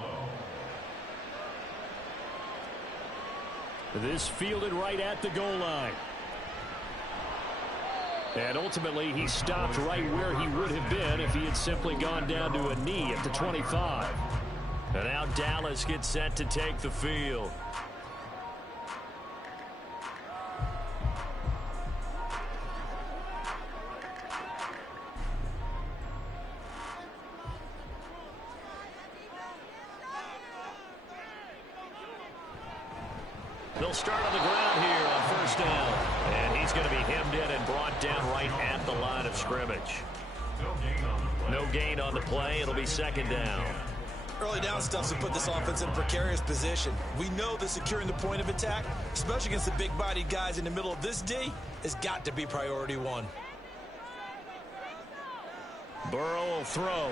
This fielded right at the goal line. And ultimately, he stopped right where he would have been if he had simply gone down to a knee at the 25. And now Dallas gets set to take the field. They'll start on the ground here on first down. And he's going to be hemmed in and brought down right at the line of scrimmage. No gain on the play. It'll be second down. Early down stuff to put this offense in a precarious position. We know that securing the point of attack, especially against the big-bodied guys in the middle of this D, has got to be priority one. Burrow will throw.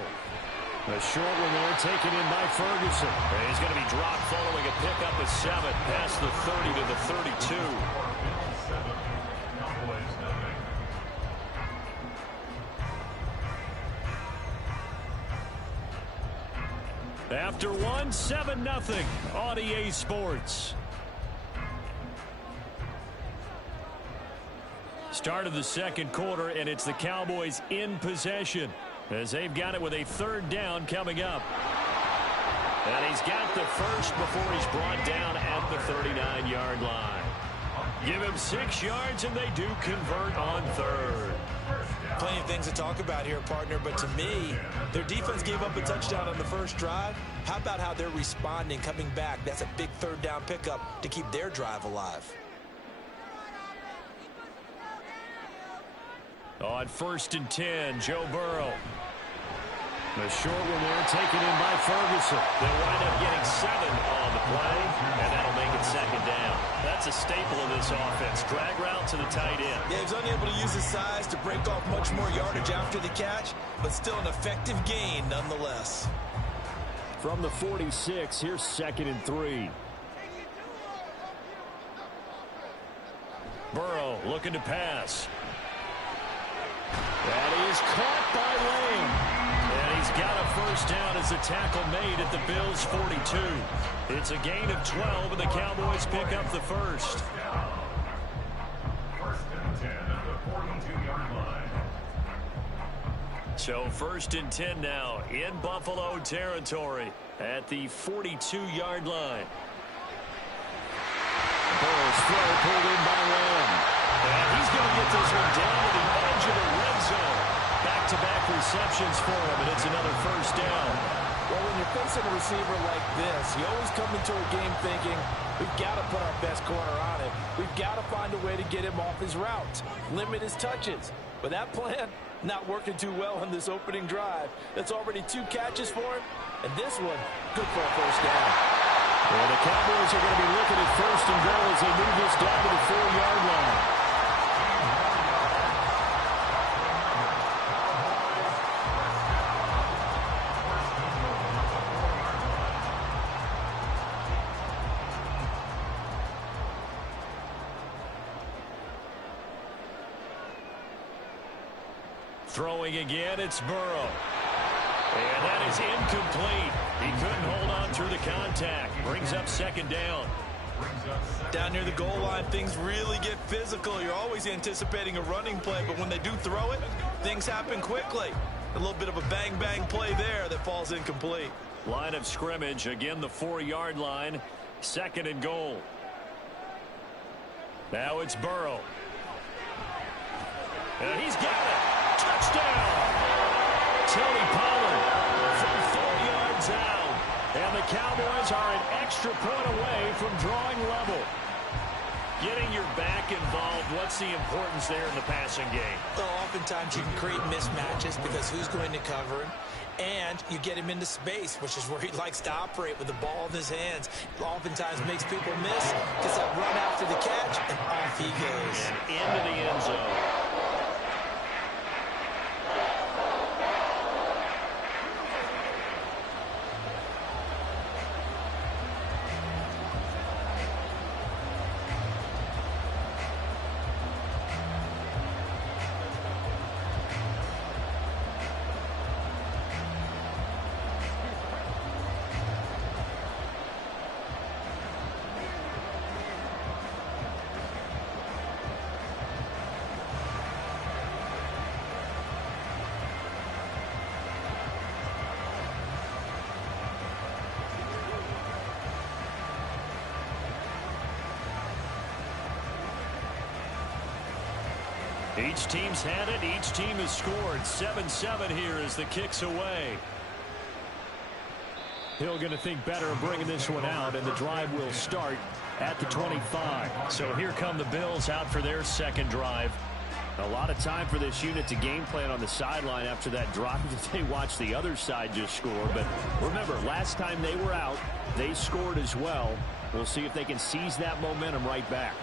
A short one there taken in by Ferguson. And he's going to be dropped following a pickup of 7 past the 30 to the 32. After one, 7-0 on EA Sports. Start of the second quarter, and it's the Cowboys in possession as they've got it with a third down coming up. And he's got the first before he's brought down at the 39-yard line. Give him 6 yards, and they do convert on third. Plenty of things to talk about here, partner, but to me, their defense gave up a touchdown on the first drive. How about how they're responding, coming back? That's a big third down pickup to keep their drive alive. On 1st and 10, Joe Burrow. The short one there taken in by Ferguson. They'll wind up getting 7 on the play, and that'll make it second down. That's a staple of this offense. Drag route to the tight end. Yeah, he's unable to use his size to break off much more yardage after the catch, but still an effective gain nonetheless. From the 46, here's 2nd and 3. Burrow looking to pass. That is caught by Lamb. And he's got a first down as the tackle made at the Bills' 42. It's a gain of 12, and the Cowboys pick up the first. First and 10 at the 42-yard line. So 1st and 10 now in Buffalo territory at the 42-yard line. Burrow's throw pulled in by Lamb. And he's going to get this one down to the edge of the red zone. Back-to-back receptions for him, and it's another first down. Well, when you're facing a receiver like this, you always come into a game thinking, we've got to put our best corner on him. We've got to find a way to get him off his routes, limit his touches. But that plan, not working too well on this opening drive. That's already 2 catches for him, and this one, good for a first down. Well, the Cowboys are going to be looking at 1st and goal as they move this down to the 4-yard line. Throwing again, it's Burrow. And that is incomplete. He couldn't hold on through the contact. Brings up 2nd down. Down near the goal line, things really get physical. You're always anticipating a running play, but when they do throw it, things happen quickly. A little bit of a bang-bang play there that falls incomplete. Line of scrimmage, again the 4-yard line. 2nd and goal. Now it's Burrow. And he's got it. Touchdown. Tony Pollard from 4 yards out. And the Cowboys are an extra point away from drawing level. Getting your back involved, what's the importance there in the passing game? Well, oftentimes you can create mismatches because who's going to cover him? And you get him into space, which is where he likes to operate with the ball in his hands. Oftentimes makes people miss, gets that run after the catch, and off he goes. And into the end zone. Each team's had it. Each team has scored. 7-7 here as the kick's away. Hill going to think better of bringing this one out, and the drive will start at the 25. So here come the Bills out for their second drive. A lot of time for this unit to game plan on the sideline after that drive that they watched the other side just score. But remember, last time they were out, they scored as well. We'll see if they can seize that momentum right back.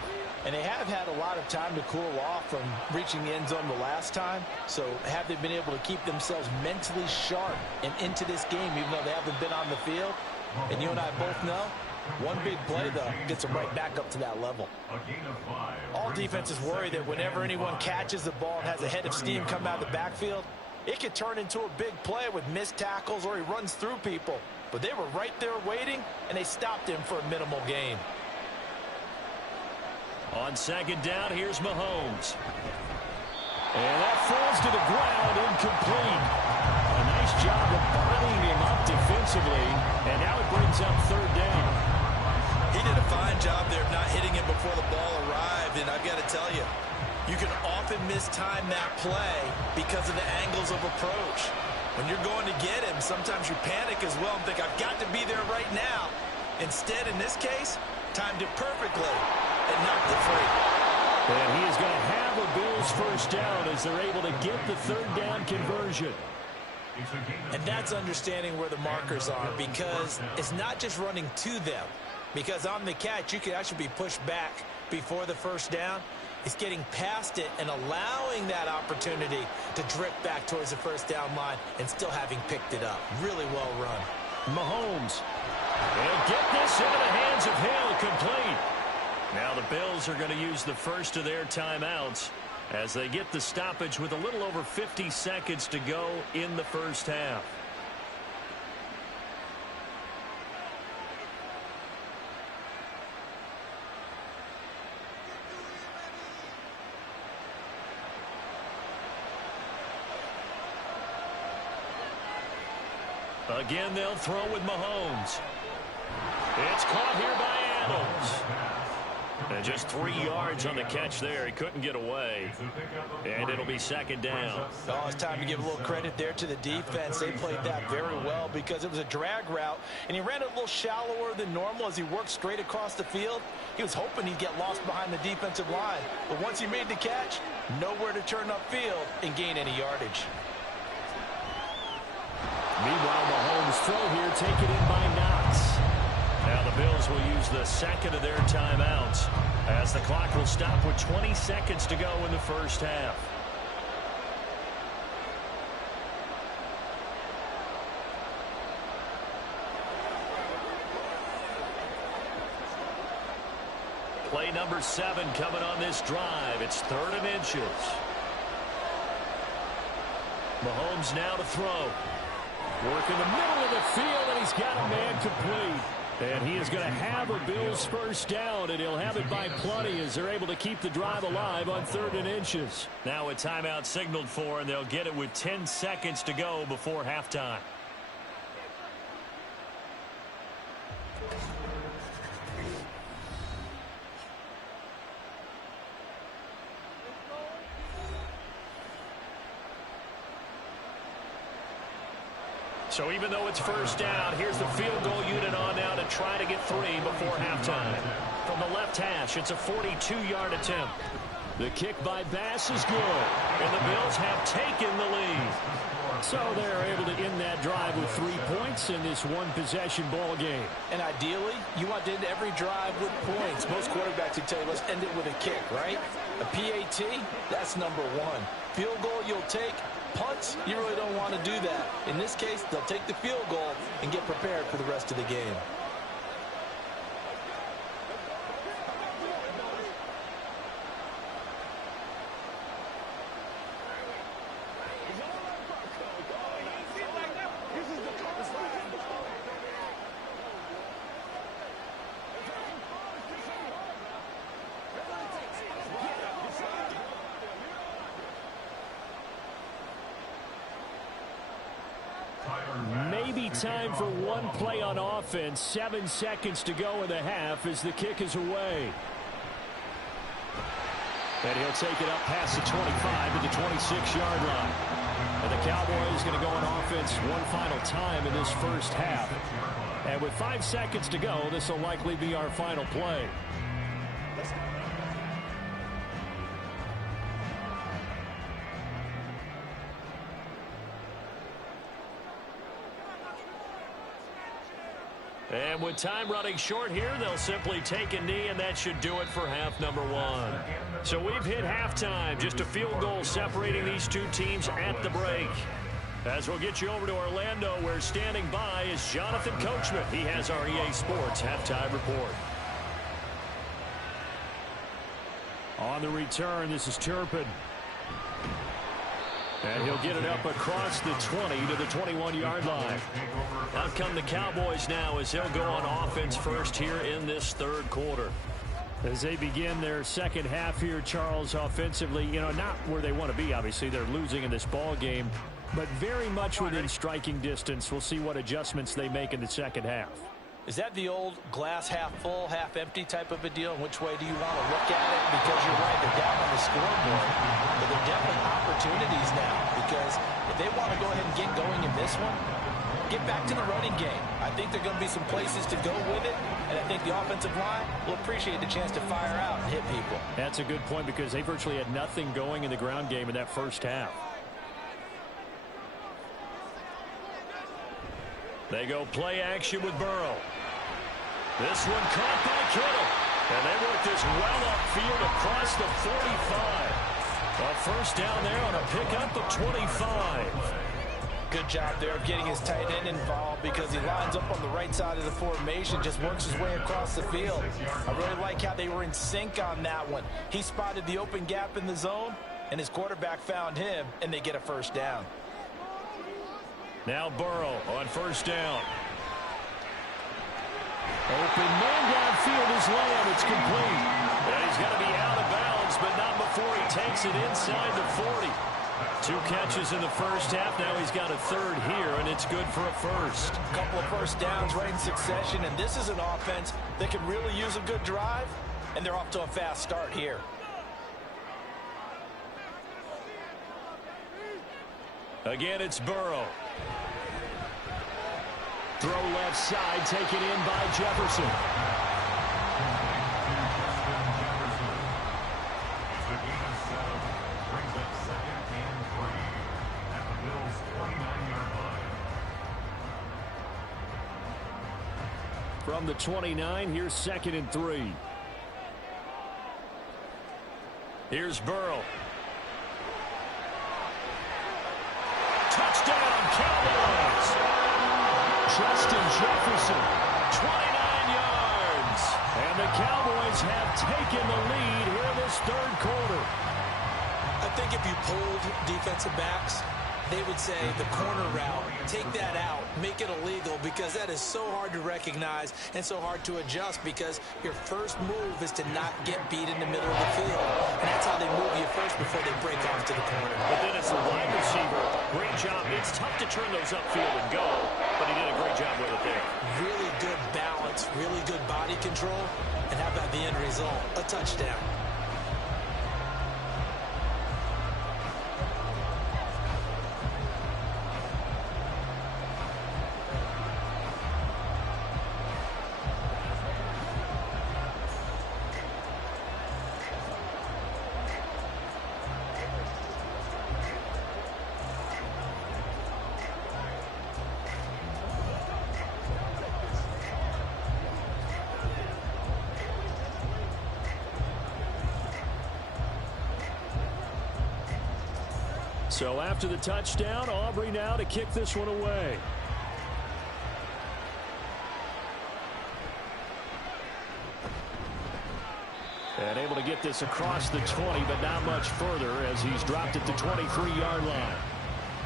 And they have had a lot of time to cool off from reaching the end zone the last time. So have they been able to keep themselves mentally sharp and into this game, even though they haven't been on the field? And you and I both know, one big play, though, gets them right back up to that level. All defenses worry that whenever anyone catches the ball and has a head of steam come out of the backfield, it could turn into a big play with missed tackles or he runs through people. But they were right there waiting, and they stopped him for a minimal gain. On second down, here's Mahomes. And that falls to the ground, incomplete. A nice job of bottling him up defensively, and now it brings up third down. He did a fine job there of not hitting him before the ball arrived, and I've got to tell you, you can often mistime that play because of the angles of approach. When you're going to get him, sometimes you panic as well and think, I've got to be there right now. Instead, in this case, timed it perfectly and knocked it free. And he is going to have a Bills first down as they're able to get the third down conversion. And that's understanding where the markers are, because it's not just running to them. Because on the catch, you can actually be pushed back before the first down. It's getting past it and allowing that opportunity to drift back towards the first down line and still having picked it up. Really well run. Mahomes. They'll get this into the hands of Hill, complete. Now the Bills are going to use the first of their timeouts as they get the stoppage with a little over 50 seconds to go in the first half. Again, they'll throw with Mahomes. It's caught here by Adams. And just 3 yards on the catch there. He couldn't get away. And it'll be second down. Oh, it's time to give a little credit there to the defense. They played that very well because it was a drag route, and he ran it a little shallower than normal as he worked straight across the field. He was hoping he'd get lost behind the defensive line. But once he made the catch, nowhere to turn upfield and gain any yardage. Meanwhile, Mahomes' throw here taken in by Knox. Now the Bills will use the second of their timeouts as the clock will stop with 20 seconds to go in the first half. Play number 7 coming on this drive. It's 3rd and inches. Mahomes now to throw. Work in the middle of the field, and he's got a man complete. And he is going to have a Bills first down, and he'll have it by plenty as they're able to keep the drive alive on 3rd and inches. Now a timeout signaled for, and they'll get it with 10 seconds to go before halftime. So even though it's first down, here's the field goal unit on now to try to get 3 before halftime. From the left hash, it's a 42-yard attempt. The kick by Bass is good, and the Bills have taken the lead. So they're able to end that drive with 3 points in this one-possession ball game. And ideally, you want to end every drive with points. Most quarterbacks would tell you, let's end it with a kick, right? A PAT, that's number 1. Field goal you'll take. Punts, you really don't want to do that. In this case, they'll take the field goal and get prepared for the rest of the game. Maybe time for one play on offense. 7 seconds to go in the half as the kick is away. And he'll take it up past the 25 to the 26-yard line. And the Cowboys going to go on offense one final time in this first half. And with 5 seconds to go, this will likely be our final play. And with time running short here, they'll simply take a knee, and that should do it for half number one. So we've hit halftime, just a field goal separating these two teams at the break. As we'll get you over to Orlando, where standing by is Jonathan Coachman. He has our EA Sports halftime report. On the return, this is Turpin. And he'll get it up across the 20 to the 21-yard line. Out come the Cowboys now as they'll go on offense first here in this third quarter. As they begin their second half here, Charles, offensively, not where they want to be, obviously. They're losing in this ball game, but very much within striking distance. We'll see what adjustments they make in the second half. Is that the old glass half full, half empty type of a deal? And which way do you want to look at it? Because you're right, they're down on the scoreboard. But there are definitely opportunities now, because if they want to go ahead and get going in this one, get back to the running game. I think there are going to be some places to go with it, and I think the offensive line will appreciate the chance to fire out and hit people. That's a good point, because they virtually had nothing going in the ground game in that first half. They go play action with Burrow. This one caught by Kittle. And they work this well upfield across the 45. A first down there on a pickup of 25. Good job there of getting his tight end involved, because he lines up on the right side of the formation, just works his way across the field. I really like how they were in sync on that one. He spotted the open gap in the zone, and his quarterback found him, and they get a first down. Now Burrow on first down. Open man downfield is Lamb. It's complete. And he's going to be out of bounds, but not before he takes it inside the 40. 2 catches in the first half. Now he's got a third here, and it's good for a first. A couple of first downs right in succession, and this is an offense that can really use a good drive, and they're off to a fast start here. Again, it's Burrow. Throw left side, taken in by Jefferson. From the 29, here's 2nd and 3. Here's Burrow. Touchdown, Cowboys! Justin Jefferson, 29 yards. And the Cowboys have taken the lead here in this third quarter. I think if you pulled defensive backs, they would say the corner route, take that out, make it illegal, because that is so hard to recognize and so hard to adjust, because your first move is to not get beat in the middle of the field. And that's how they move you first before they break off to the corner. But then as a wide receiver, great job. It's tough to turn those upfield and go, but he did a great job with it there. Really good balance, really good body control, and how about the end result? A touchdown. So after the touchdown, Aubrey now to kick this one away. And able to get this across the 20, but not much further, as he's dropped at the 23-yard line.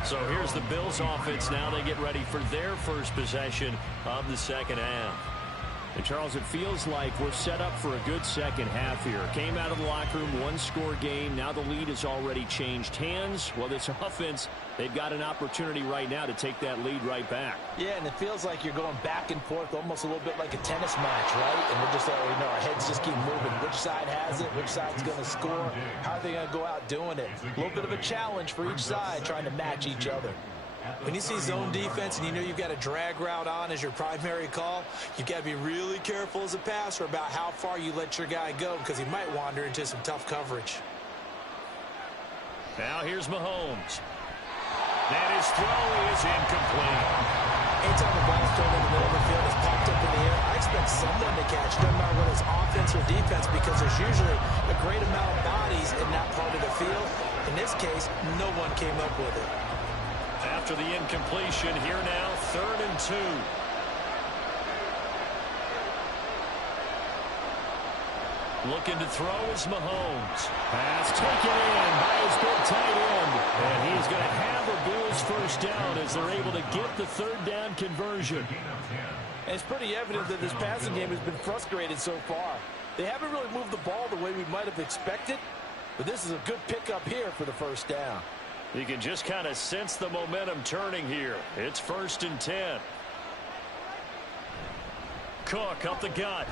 So here's the Bills offense now. They get ready for their first possession of the second half. And Charles, it feels like we're set up for a good second half here. Came out of the locker room, one-score game. Now the lead has already changed hands. Well, this offense, they've got an opportunity right now to take that lead right back. Yeah, and it feels like you're going back and forth almost a little bit like a tennis match, right? And we're just already know our heads just keep moving. Which side has it? Which side's going to score? How are they going to go out doing it? A little bit of a challenge for each side trying to match each other. When you see zone defense and you know you've got a drag route on as your primary call, you've got to be really careful as a passer about how far you let your guy go because he might wander into some tough coverage. Now here's Mahomes. And his throw is incomplete. Anytime the ball's thrown in the middle of the field, it's popped up in the air, I expect someone to catch it, no matter whether it's offense or defense, because there's usually a great amount of bodies in that part of the field. In this case, no one came up with it. After the incompletion, here now, 3rd and 2. Looking to throw is Mahomes. Pass taken in by his big tight end. And he's going to have a Bills first down as they're able to get the 3rd down conversion. And it's pretty evident that this passing game has been frustrated so far. They haven't really moved the ball the way we might have expected, but this is a good pickup here for the first down. You can just kind of sense the momentum turning here. It's 1st and 10. Cook up the gut.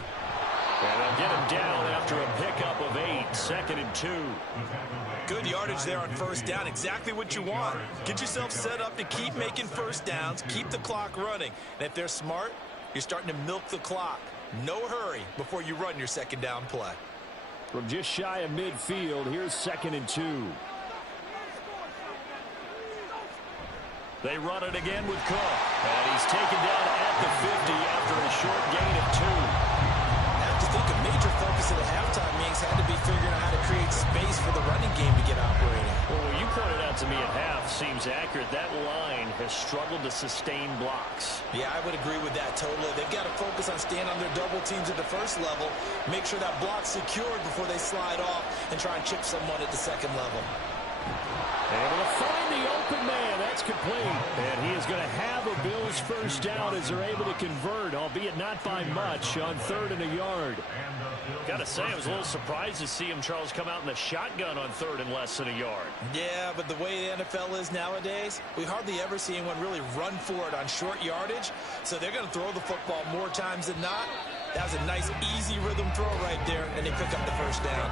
And they'll get him down after a pickup of 8. 2nd and 2. Good yardage there on first down. Exactly what you want. Get yourself set up to keep making first downs, keep the clock running. And if they're smart, you're starting to milk the clock. No hurry before you run your second down play. From just shy of midfield, here's 2nd and 2. They run it again with Cook. And he's taken down at the 50 after a short gain of 2. I have to think a major focus of the halftime meetings had to be figuring out how to create space for the running game to get operating. Well, what you pointed out to me at half seems accurate. That line has struggled to sustain blocks. Yeah, I would agree with that totally. They've got to focus on staying on their double teams at the first level, make sure that block's secured before they slide off and try and chip someone at the second level. Able to find the open man. That's complete. And he is going to have a Bills first down as they're able to convert, albeit not by much, on 3rd and a yard. Got to say, I was a little surprised to see him, Charles, come out in the shotgun on 3rd and less than a yard. Yeah, but the way the NFL is nowadays, we hardly ever see anyone really run for it on short yardage. So they're going to throw the football more times than not. That was a nice, easy rhythm throw right there, and they pick up the first down.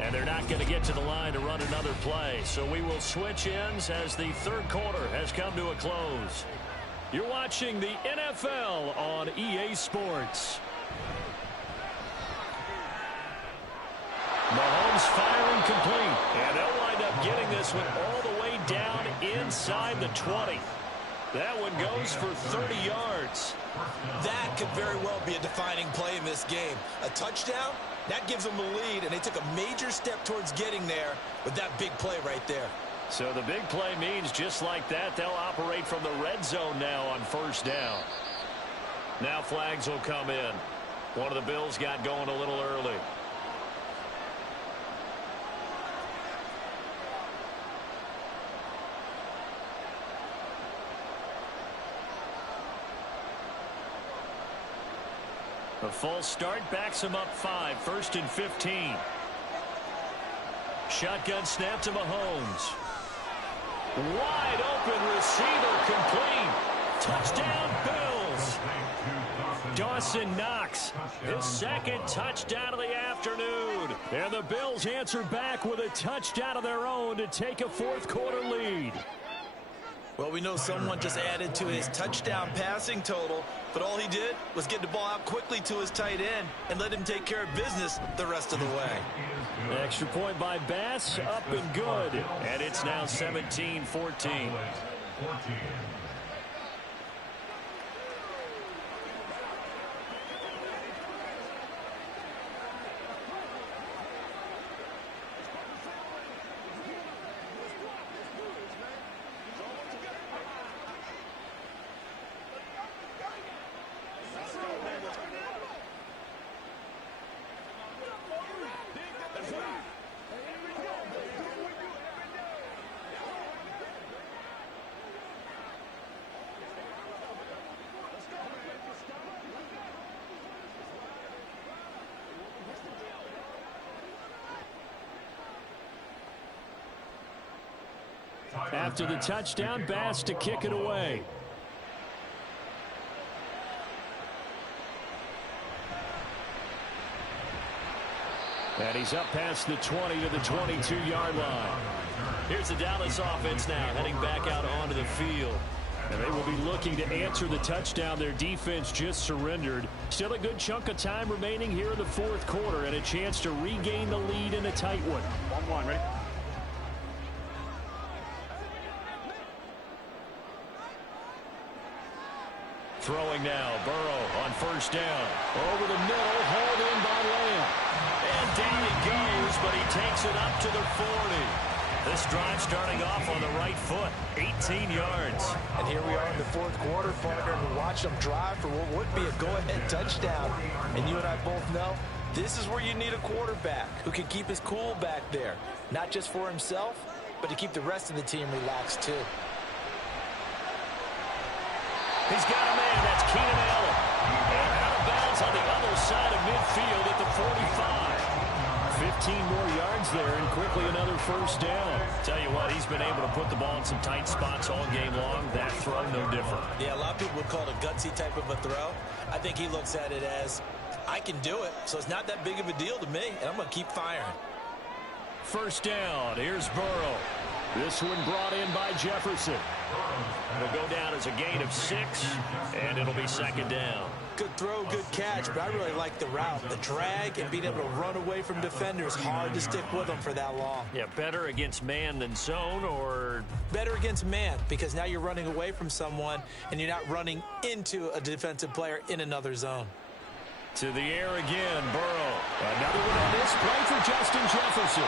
And they're not going to get to the line to run another play. So we will switch ends as the 3rd quarter has come to a close. You're watching the NFL on EA Sports. Mahomes firing complete. And they'll wind up getting this one all the way down inside the 20. That one goes for 30 yards. That could very well be a defining play in this game. A touchdown, that gives them the lead, and they took a major step towards getting there with that big play right there. So the big play means just like that, they'll operate from the red zone now on first down. Now flags will come in. One of the Bills got going a little early. A false start backs him up 5. 1st and 15. Shotgun snap to Mahomes. Wide open receiver complete. Touchdown Bills. Dawson Knox, his 2nd touchdown of the afternoon. And the Bills answer back with a touchdown of their own to take a 4th quarter lead. Well, we know someone just added to his touchdown passing total, but all he did was get the ball out quickly to his tight end and let him take care of business the rest of the way. Extra point by Bass, up and good. And it's now 17-14. After the touchdown, Bass to kick it away. And he's up past the 20 to the 22-yard line. Here's the Dallas offense now heading back out onto the field. And they will be looking to answer the touchdown their defense just surrendered. Still a good chunk of time remaining here in the fourth quarter and a chance to regain the lead in a tight one. 1-1, ready? Throwing now, Burrow on first down. Over the middle, hauled in by Lamb. And down he goes, but he takes it up to the 40. This drive starting off on the right foot, 18 yards. And here we are in the fourth quarter, partner, and watch them drive for what would be a go-ahead touchdown. And you and I both know this is where you need a quarterback who can keep his cool back there, not just for himself, but to keep the rest of the team relaxed too. He's got a man, that's Keenan Allen. And out of bounds on the other side of midfield at the 45. 15 more yards there and quickly another first down. Tell you what, he's been able to put the ball in some tight spots all game long. That throw, no different. Yeah, a lot of people would call it a gutsy type of a throw. I think he looks at it as, I can do it, so it's not that big of a deal to me, and I'm going to keep firing. First down, here's Burrow. This one brought in by Jefferson. It'll go down as a gain of 6, and it'll be second down. Good throw, good catch, but I really like the route. The drag and being able to run away from defenders, hard to stick with them for that long. Yeah, better against man than zone, or better against man, because now you're running away from someone and you're not running into a defensive player in another zone. To the air again, Burrow. Another one on this play for Justin Jefferson.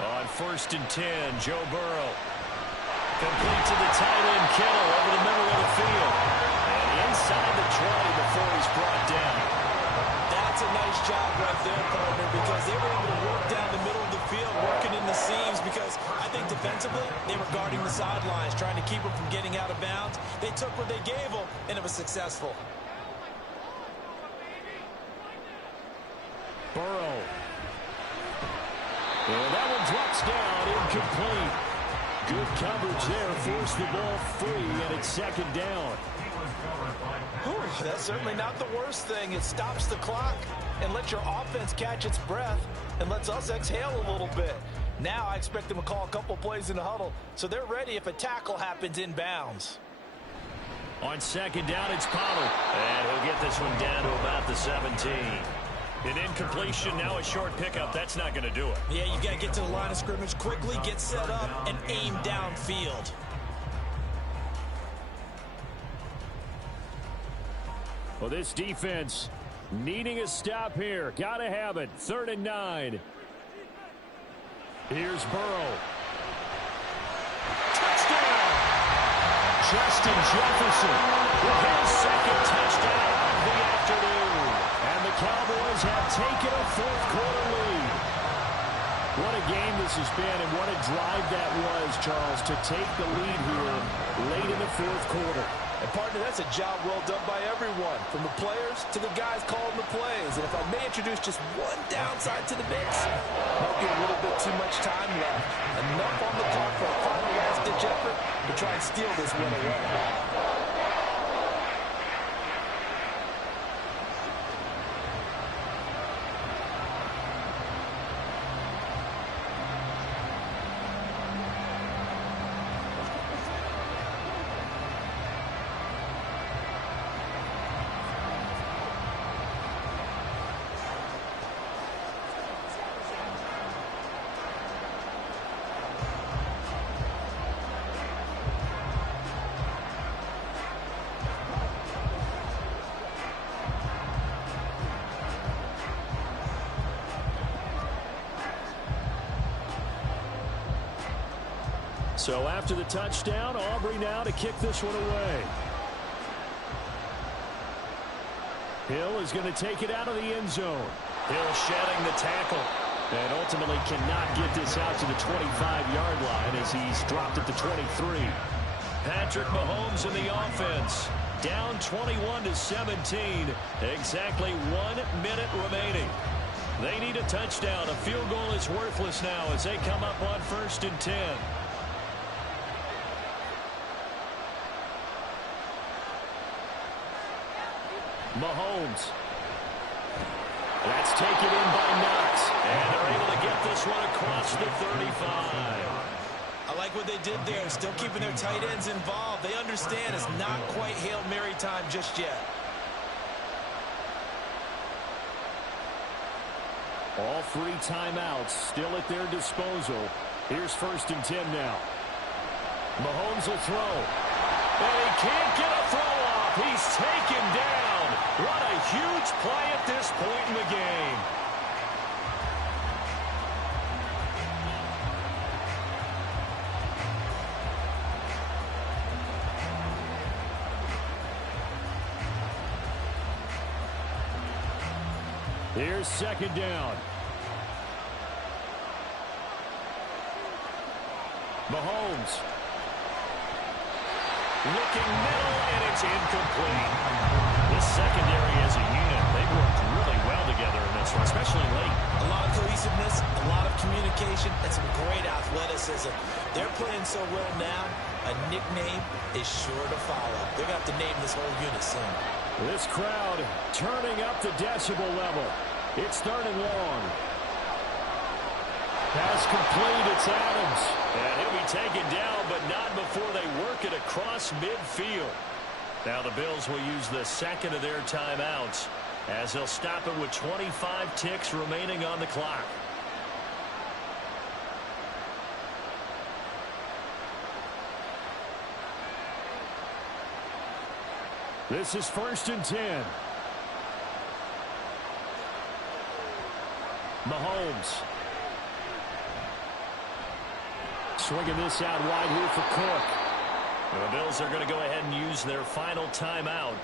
On first and 10, Joe Burrow. Complete to the tight end, Kittle, over the middle of the field. And inside the 20 before he's brought down. That's a nice job right there, partner, because they were able to work down the middle of the field, working in the seams, because I think defensively, they were guarding the sidelines, trying to keep them from getting out of bounds. They took what they gave them, and it was successful. Burrow. And that one drops down, incomplete. Good coverage there, forced the ball free, and it's second down. Whew, that's certainly not the worst thing. It stops the clock and lets your offense catch its breath and lets us exhale a little bit. Now I expect them to call a couple plays in the huddle, so they're ready if a tackle happens in bounds. On second down, it's Pollard. And he'll get this one down to about the 17. An incompletion, now a short pickup. That's not going to do it. Yeah, you got to get to the line of scrimmage quickly, get set up, and aim downfield. Well, this defense needing a stop here. Got to have it. 3rd and 9. Here's Burrow. Touchdown! Justin Jefferson with his second touchdown of the afternoon. And the Cowboys have taken a fourth quarter lead. What a game this has been, and what a drive that was, Charles, to take the lead here late in the fourth quarter. And, partner, that's a job well done by everyone, from the players to the guys calling the plays. And if I may introduce just one downside to the mix, might be a little bit too much time left. Enough on the clock for a final last-ditch effort to try and steal this one away. So after the touchdown, Aubrey now to kick this one away. Hill is going to take it out of the end zone. Hill shedding the tackle. And ultimately cannot get this out to the 25-yard line as he's dropped at the 23. Patrick Mahomes in the offense. Down 21-17. Exactly 1 minute remaining. They need a touchdown. A field goal is worthless now as they come up on 1st and 10. Mahomes. That's taken in by Knox. And they're able to get this one across the 35. I like what they did there, still keeping their tight ends involved. They understand it's not quite Hail Mary time just yet. All 3 timeouts still at their disposal. Here's 1st and 10 now. Mahomes will throw. And he can't get a throw off. He's taken down. What a huge play at this point in the game. Here's 2nd down. Mahomes. Looking middle, and it's incomplete. This secondary as a unit, they've worked really well together in this one, especially late. A lot of cohesiveness, a lot of communication, and some great athleticism. They're playing so well now, a nickname is sure to follow. They're going to have to name this whole unit soon. This crowd turning up the decibel level. It's 3rd and long. Pass complete, it's Adams. And he'll be taken down, but not before they work it across midfield. Now the Bills will use the 2nd of their timeouts as they'll stop it with 25 ticks remaining on the clock. This is 1st and 10. Mahomes. Swinging this out wide here for Cook. And the Bills are going to go ahead and use their final timeout.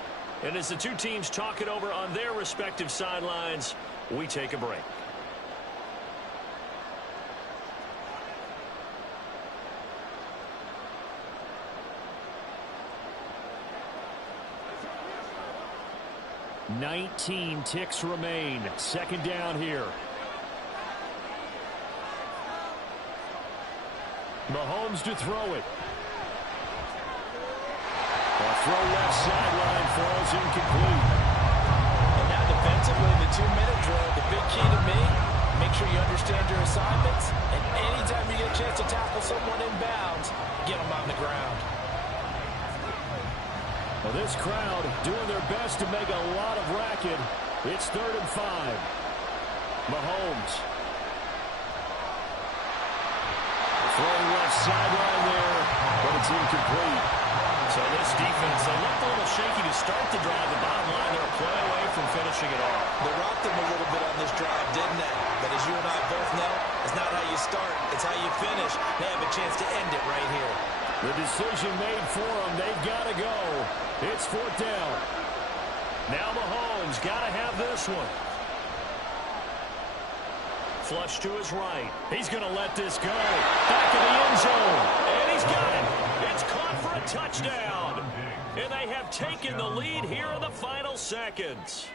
And as the 2 teams talk it over on their respective sidelines, we take a break. "19 ticks remain. 2nd down here. Mahomes to throw it. A throw left sideline falls incomplete. And now defensively, the 2-minute drill, the big key to me, make sure you understand your assignments, and anytime you get a chance to tackle someone in bounds, get them on the ground. Well, this crowd doing their best to make a lot of racket. It's 3rd and 5. Mahomes. Throwing left sideline there, but it's incomplete. So this defense, they looked a little shaky to start the drive. The bottom line, they're a play away from finishing it off. They rocked them a little bit on this drive, didn't they? But as you and I both know, it's not how you start, it's how you finish. They have a chance to end it right here. The decision made for them. They've got to go. It's 4th down. Now Mahomes got to have this one. Flush to his right. He's going to let this go. Back in the end zone. And he's got it. It's caught for a touchdown. And they have taken the lead here in the final seconds.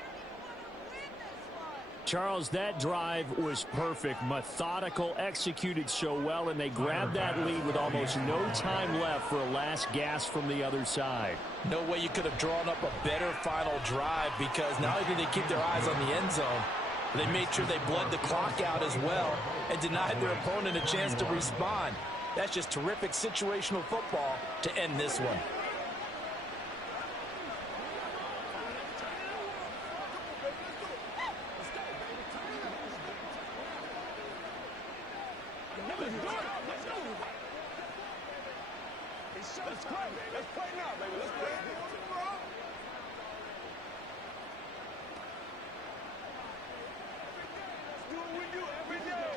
Charles, that drive was perfect. Methodical, executed so well, and they grabbed that lead with almost no time left for a last gasp from the other side. No way you could have drawn up a better final drive, because not only did they keep their eyes on the end zone, they made sure they bled the clock out as well and denied their opponent a chance to respond. That's just terrific situational football to end this one. Let's play. Let's play now, baby. Let's play. Let's do what we do every day.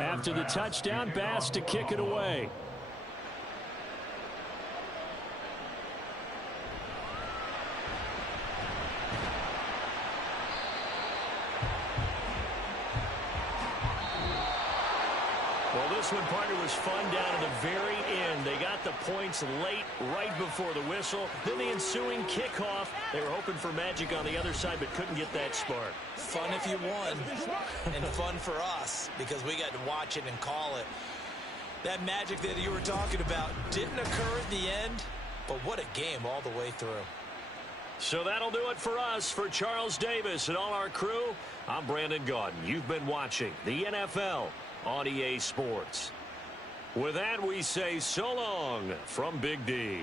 After the touchdown, Bass to kick it away. Well, this one, partner, was fun down to the very end. They got the points late, right before the whistle. Then the ensuing kickoff. They were hoping for magic on the other side, but couldn't get that spark. Fun if you won, and fun for us because we got to watch it and call it. That magic that you were talking about didn't occur at the end, but what a game all the way through. So that'll do it for us. For Charles Davis and all our crew, I'm Brandon Gaudin. You've been watching the NFL on EA Sports. With that, we say so long from Big D.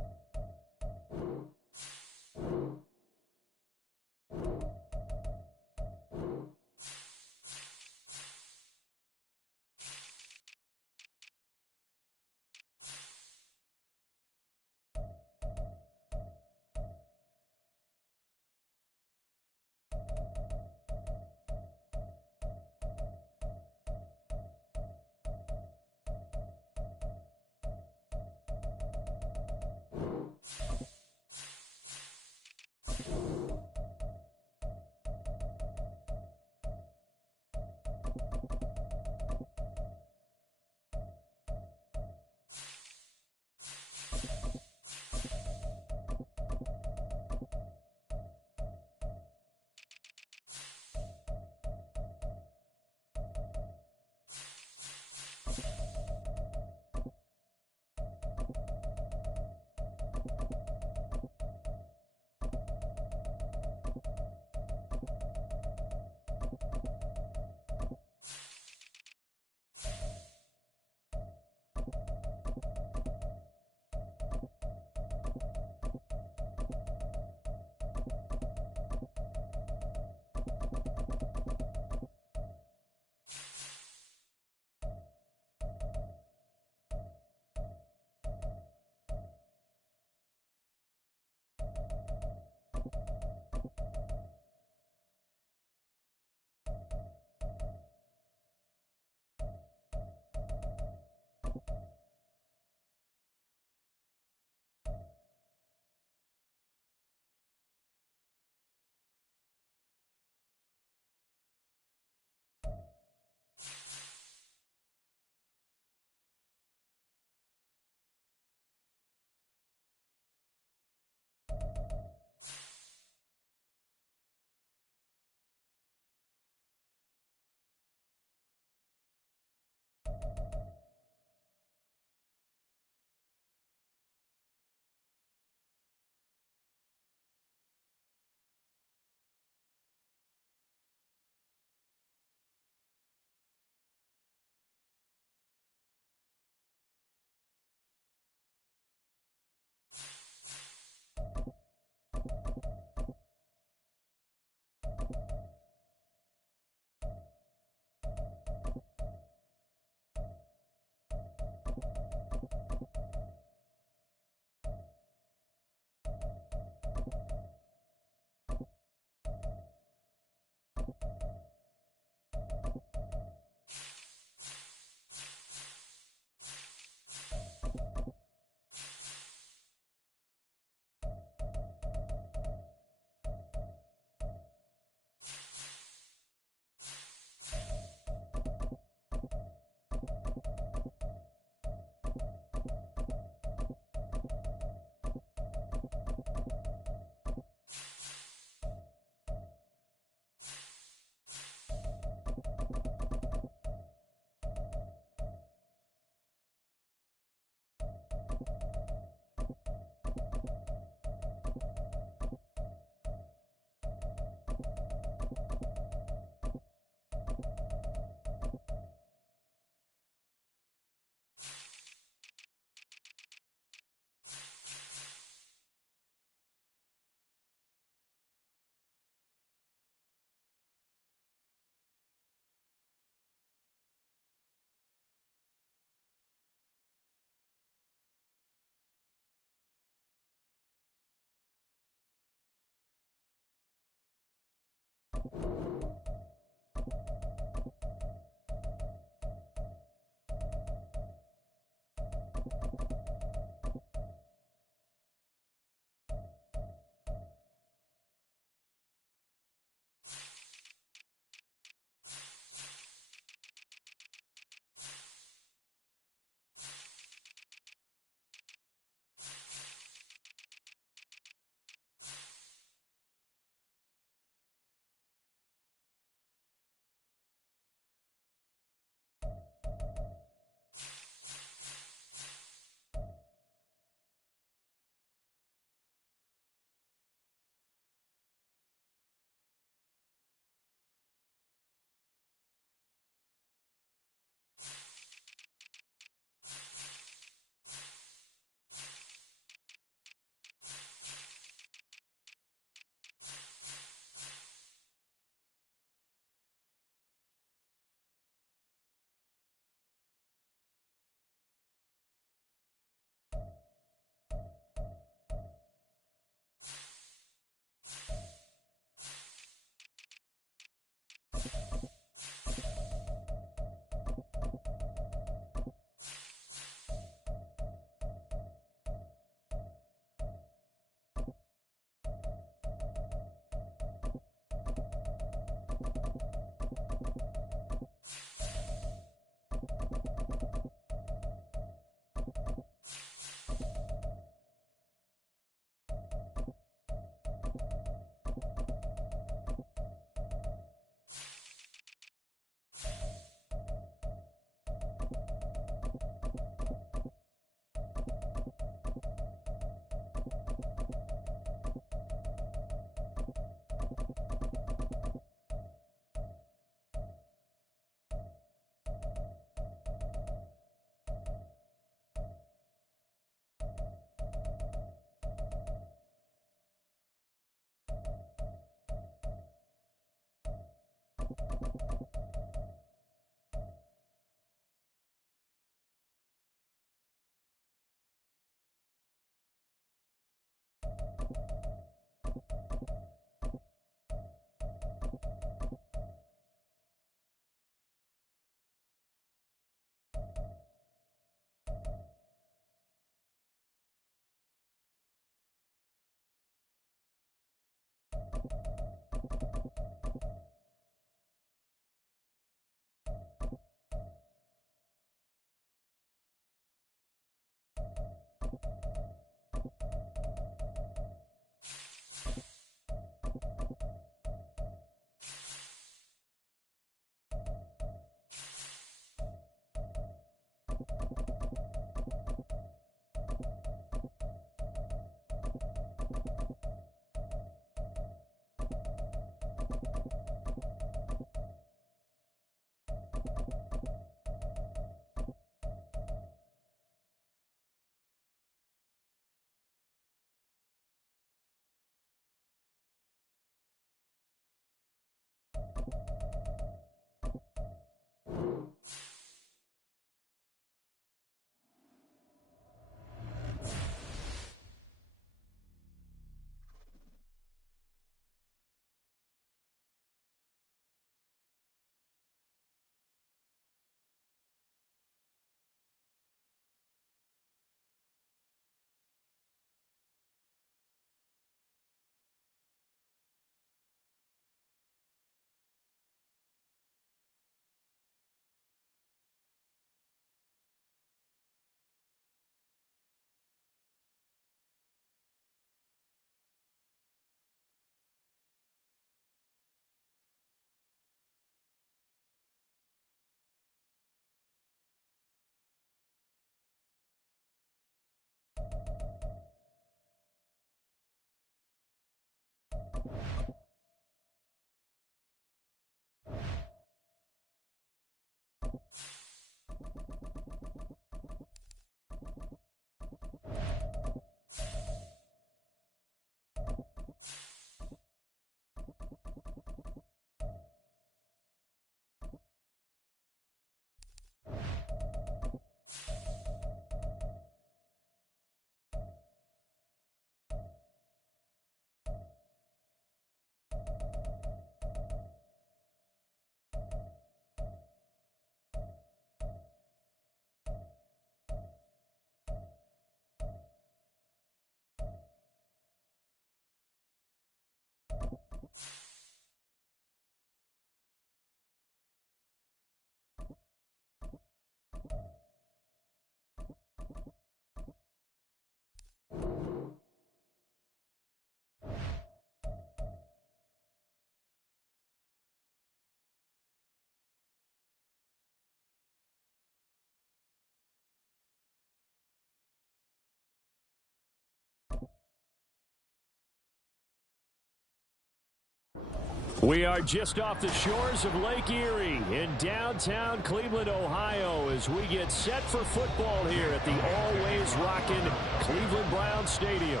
We are just off the shores of Lake Erie in downtown Cleveland, Ohio, as we get set for football here at the always rockin' Cleveland Browns Stadium.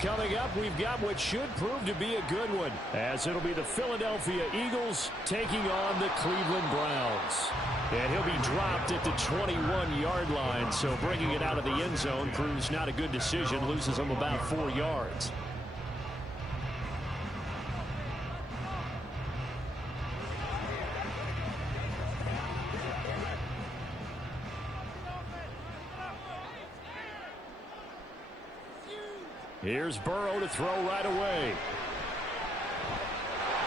Coming up, we've got what should prove to be a good one, as it'll be the Philadelphia Eagles taking on the Cleveland Browns. And he'll be dropped at the 21-yard line, so bringing it out of the end zone proves not a good decision, loses him about 4 yards. Here's Burrow to throw right away.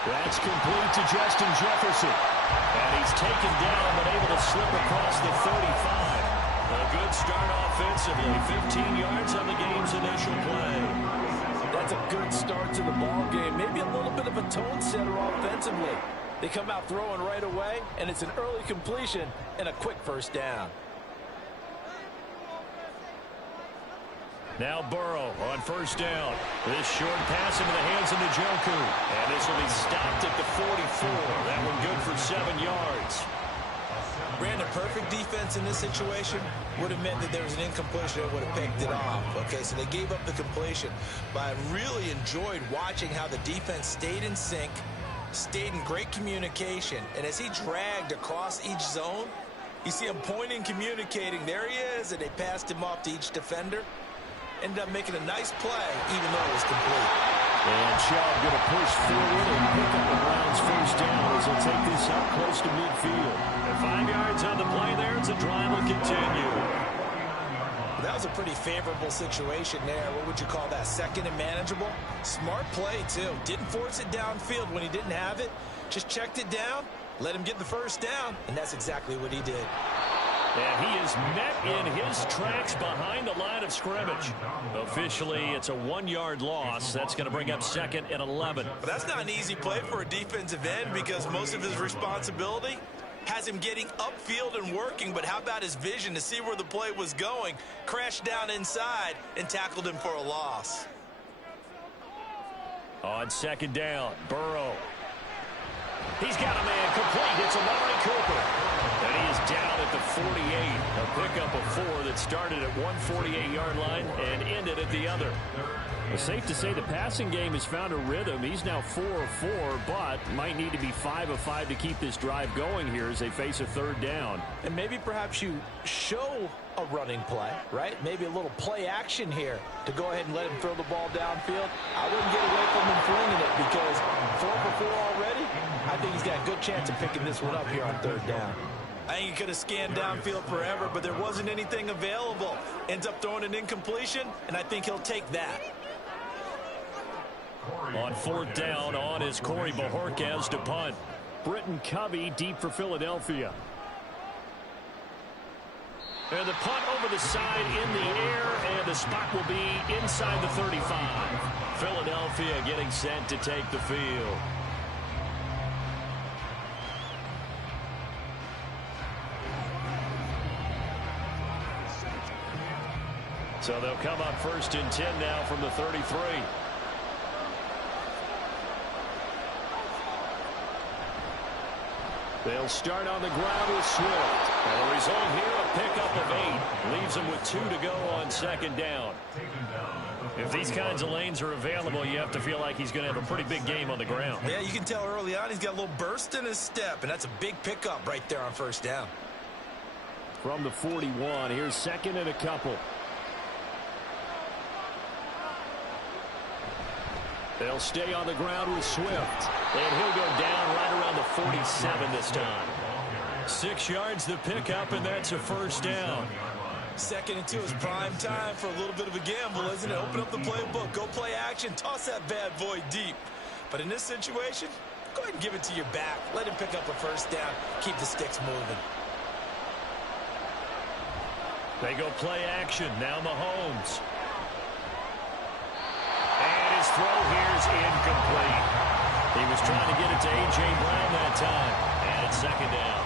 That's complete to Justin Jefferson. And he's taken down but able to slip across the 35. A good start offensively. 15 yards on the game's initial play. That's a good start to the ball game. Maybe a little bit of a tone setter offensively. They come out throwing right away, and it's an early completion and a quick first down. Now Burrow on first down. This short pass into the hands of Njoku. And this will be stopped at the 44. That one good for 7 yards. Brandon, perfect defense in this situation would have meant that there was an incompletion and would have picked it off. Okay, so they gave up the completion. But I really enjoyed watching how the defense stayed in sync, stayed in great communication. And as he dragged across each zone, you see him pointing, communicating. There he is, and they passed him off to each defender. Ended up making a nice play, even though it was complete. And Chubb going to push forward and pick up the Browns first down as they'll take this out close to midfield. And 5 yards on the play there as the drive will continue. That was a pretty favorable situation there. What would you call that? Second and manageable? Smart play, too. Didn't force it downfield when he didn't have it. Just checked it down, let him get the first down, and that's exactly what he did. And he is met in his tracks behind the line of scrimmage. Officially, it's a 1-yard loss. That's going to bring up 2nd and 11. But that's not an easy play for a defensive end because most of his responsibility has him getting upfield and working. But how about his vision to see where the play was going? Crashed down inside and tackled him for a loss. On 2nd down, Burrow. He's got a man complete. It's Amari Cooper. And he is down at the 48. A pickup of 4 that started at one 48-yard line and ended at the other. It's safe to say the passing game has found a rhythm. He's now 4 of 4, but might need to be 5 of 5 to keep this drive going here as they face a 3rd down. And maybe perhaps you show a running play, right? Maybe a little play action here to go ahead and let him throw the ball downfield. I wouldn't get away from him flinging it because 4 for 4 already. I think he's got a good chance of picking this one up here on 3rd down. I think he could have scanned downfield forever, but there wasn't anything available. Ends up throwing an incompletion, and I think he'll take that. On 4th down, on is Corey Bojorquez to punt. Britton Covey deep for Philadelphia. And the punt over the side in the air, and the spot will be inside the 35. Philadelphia getting set to take the field. So they'll come up 1st and 10 now from the 33. They'll start on the ground with Swift. And the result here, a pickup of 8. Leaves them with 2 to go on 2nd down. If these kinds of lanes are available, you have to feel like he's going to have a pretty big game on the ground. Yeah, you can tell early on he's got a little burst in his step, and that's a big pickup right there on 1st down. From the 41, here's 2nd and a couple. They'll stay on the ground with Swift. And he'll go down right around the 47 this time. 6 yards the pickup, and that's a 1st down. 2nd and 2 is prime time for a little bit of a gamble, isn't it? Open up the playbook, go play action, toss that bad boy deep. But in this situation, go ahead and give it to your back. Let him pick up a 1st down. Keep the sticks moving. They go play action. Now Mahomes. And his throw here is incomplete. He was trying to get it to A.J. Brown that time. And it's 2nd down.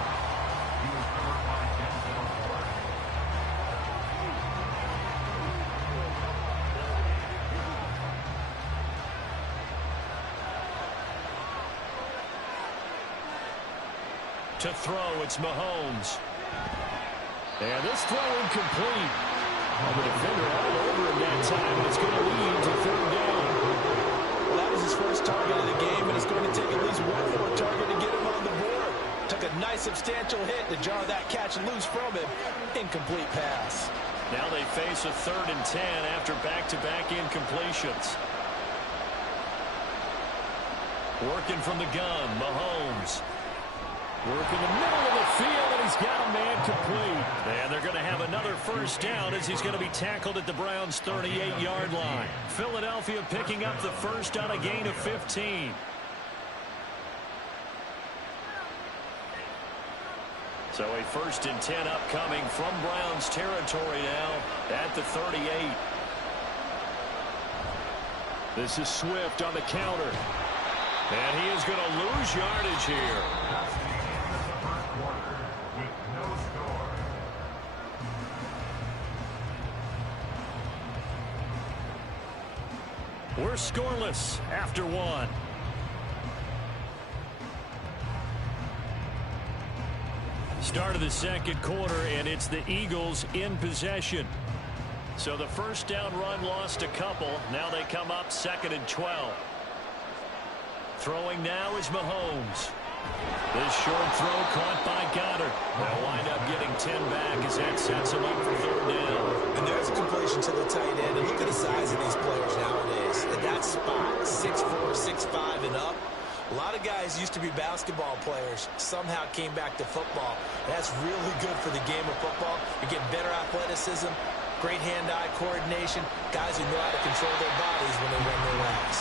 To throw, it's Mahomes. And this throw incomplete. And the defender all over him that time, and it's going to lead to 3rd down. Well, that was his first target of the game, and it's going to take at least one more target to get him on the board. Took a nice substantial hit to jar that catch loose from him. Incomplete pass. Now they face a 3rd and 10 after back-to-back incompletions. Working from the gun, Mahomes. Work in the middle of the field, and he's got a man complete. And they're going to have another 1st down as he's going to be tackled at the Browns' 38-yard line. Philadelphia picking up the 1st on a gain of 15. So a 1st and 10 upcoming from Browns territory now at the 38. This is Swift on the counter. And he is going to lose yardage here. We're scoreless after 1. Start of the 2nd quarter, and it's the Eagles in possession. So the 1st down run lost a couple. Now they come up 2nd and 12. Throwing now is Mahomes. This short throw caught by Goddard. They'll wind up getting 10 back as that sets them up for third down. And there's a completion to the tight end. And look at the size of these players nowadays. At that spot, 6'4", 6'5", and up. A lot of guys used to be basketball players, somehow came back to football. That's really good for the game of football. You get better athleticism, great hand-eye coordination, guys who know how to control their bodies when they run their routes.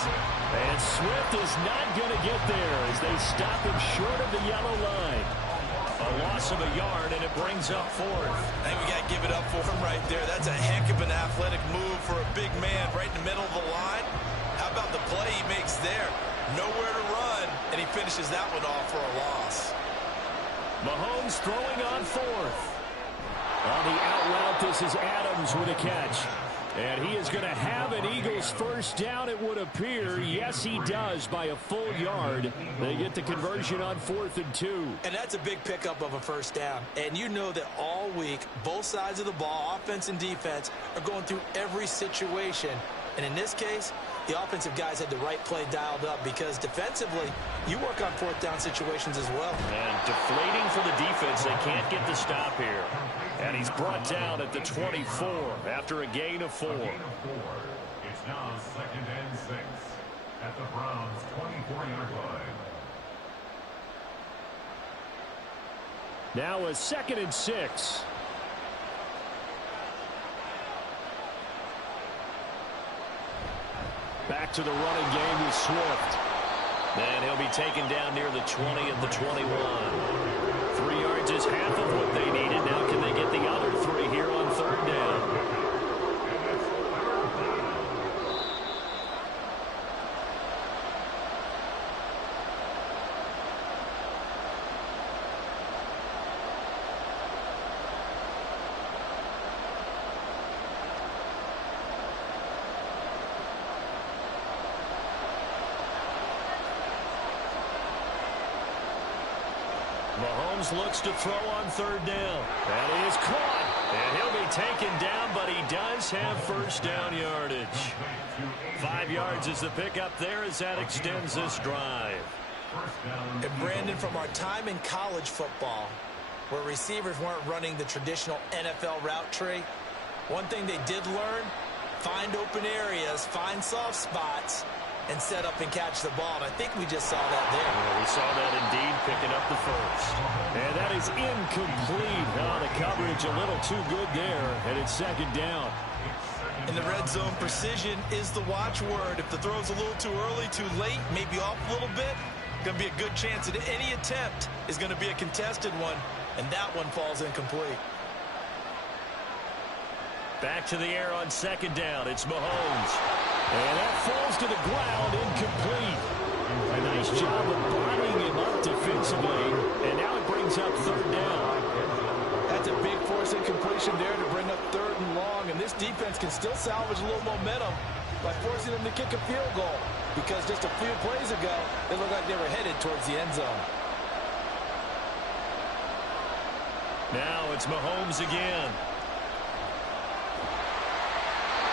And Swift is not going to get there as they stop him short of the yellow line. A loss of a yard, and it brings up fourth. I think we got to give it up for him right there. That's a heck of an athletic move for a big man right in the middle of the line. How about the play he makes there? Nowhere to run, and he finishes that one off for a loss. Mahomes throwing on fourth. On the out route, this is Adams with a catch. And he is going to have an Eagles first down, it would appear. Yes, he does, by a full yard. They get the conversion on 4th and 2. And that's a big pickup of a first down. And you know that all week, both sides of the ball, offense and defense, are going through every situation. And in this case, the offensive guys had the right play dialed up because defensively, you work on 4th down situations as well. And deflating for the defense. They can't get the stop here. And he's brought down at the 24 after a gain of 4. It's now 2nd and 6 at the Browns' 24-yard line. Now a 2nd and 6. Back to the running game with Swift. And he'll be taken down near the 20 at the 21. 3 yards is half of what they needed. Now can they get the other 3 here on third down? Mahomes looks to throw on third down. That is caught. And he'll be taken down, but he does have first down yardage. 5 yards is the pickup there as that extends this drive. And Brandon, from our time in college football, where receivers weren't running the traditional NFL route tree, one thing they did learn, find open areas, find soft spots, and set up and catch the ball. And I think we just saw that there. Well, we saw that indeed, picking up the first. And that is incomplete. Oh, the coverage a little too good there, and it's 2nd down. In the red zone, precision is the watchword. If the throw's a little too early, too late, maybe off a little bit, going to be a good chance that any attempt is going to be a contested one, and that one falls incomplete. Back to the air on 2nd down. It's Mahomes. And that falls to the ground, incomplete. A nice job of bodying him up defensively. And now it brings up third down. That's a big force incompletion there to bring up 3rd and long. And this defense can still salvage a little momentum by forcing them to kick a field goal. Because just a few plays ago, it looked like they were headed towards the end zone. Now it's Mahomes again.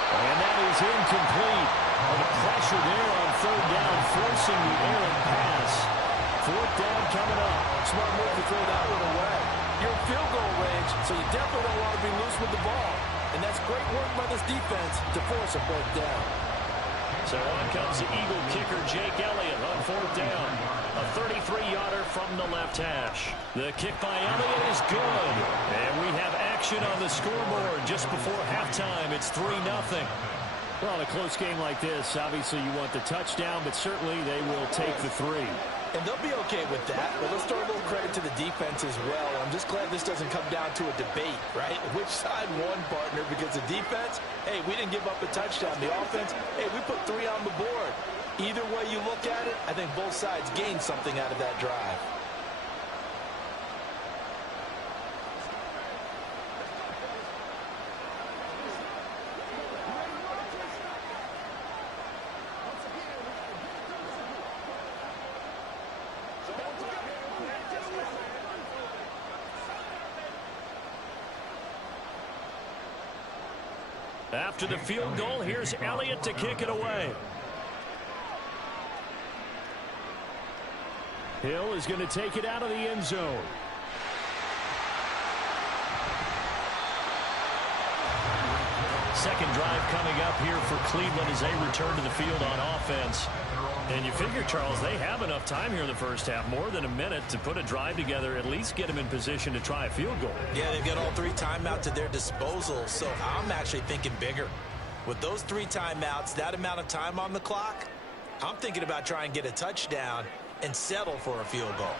And that is incomplete. And the pressure there on third down, forcing the errant pass. 4th down coming up. Smart move to throw that one away. You're in field goal range, so you definitely don't want to be loose with the ball. And that's great work by this defense to force a 4th down. So on comes the Eagle kicker, Jake Elliott, on 4th down. A 33-yarder from the left hash. The kick by Elliott is good. And we have action on the scoreboard just before halftime. It's 3-0. Well, in a close game like this, obviously you want the touchdown, but certainly they will take the 3. And they'll be okay with that, but let's throw a little credit to the defense as well. I'm just glad this doesn't come down to a debate, right? Which side won, partner? Because the defense, hey, we didn't give up a touchdown. The offense, hey, we put 3 on the board. Either way you look at it, I think both sides gained something out of that drive. After the field goal, here's Elliott to kick it away. Hill is going to take it out of the end zone. Second drive coming up here for Cleveland as they return to the field on offense. And you figure, Charles, they have enough time here in the first half, more than a minute, to put a drive together, at least get them in position to try a field goal. Yeah, they've got all 3 timeouts at their disposal, so I'm actually thinking bigger. With those 3 timeouts, that amount of time on the clock, I'm thinking about trying to get a touchdown and settle for a field goal.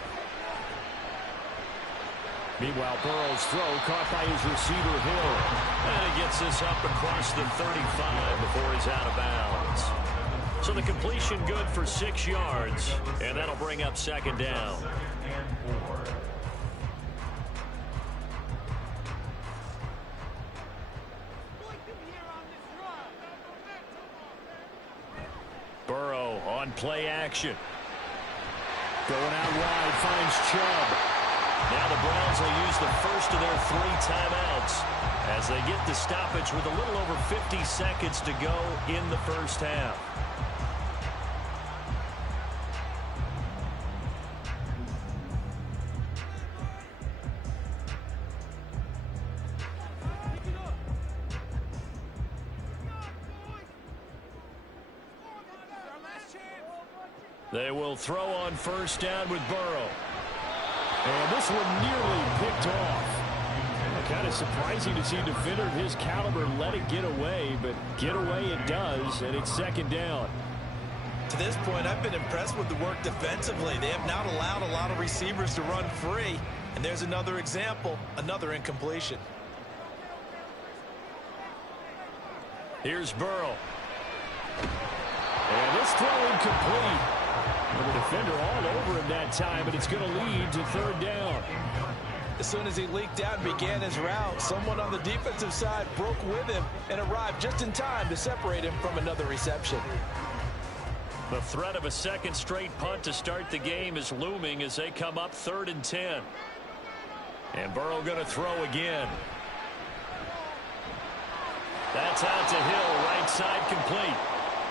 Meanwhile, Burrow's throw caught by his receiver, Hill. And he gets this up across the 35 before he's out of bounds. So the completion good for 6 yards, and that'll bring up second down. Burrow on play action. Going out wide, finds Chubb. Now the Browns will use the first of their 3 timeouts as they get the stoppage with a little over 50 seconds to go in the first half. They will throw on first down with Burrow. And this one nearly picked off. Kind of surprising to see a defender of his caliber let it get away, but get away it does, and it's second down. To this point, I've been impressed with the work defensively. They have not allowed a lot of receivers to run free. And there's another example, another incompletion. Here's Burrow. And this throw incomplete. And the defender all over him that time, but it's going to lead to third down. As soon as he leaked out and began his route, someone on the defensive side broke with him and arrived just in time to separate him from another reception. The threat of a second straight punt to start the game is looming as they come up 3rd and 10. And Burrow going to throw again. That's out to Hill, right side complete.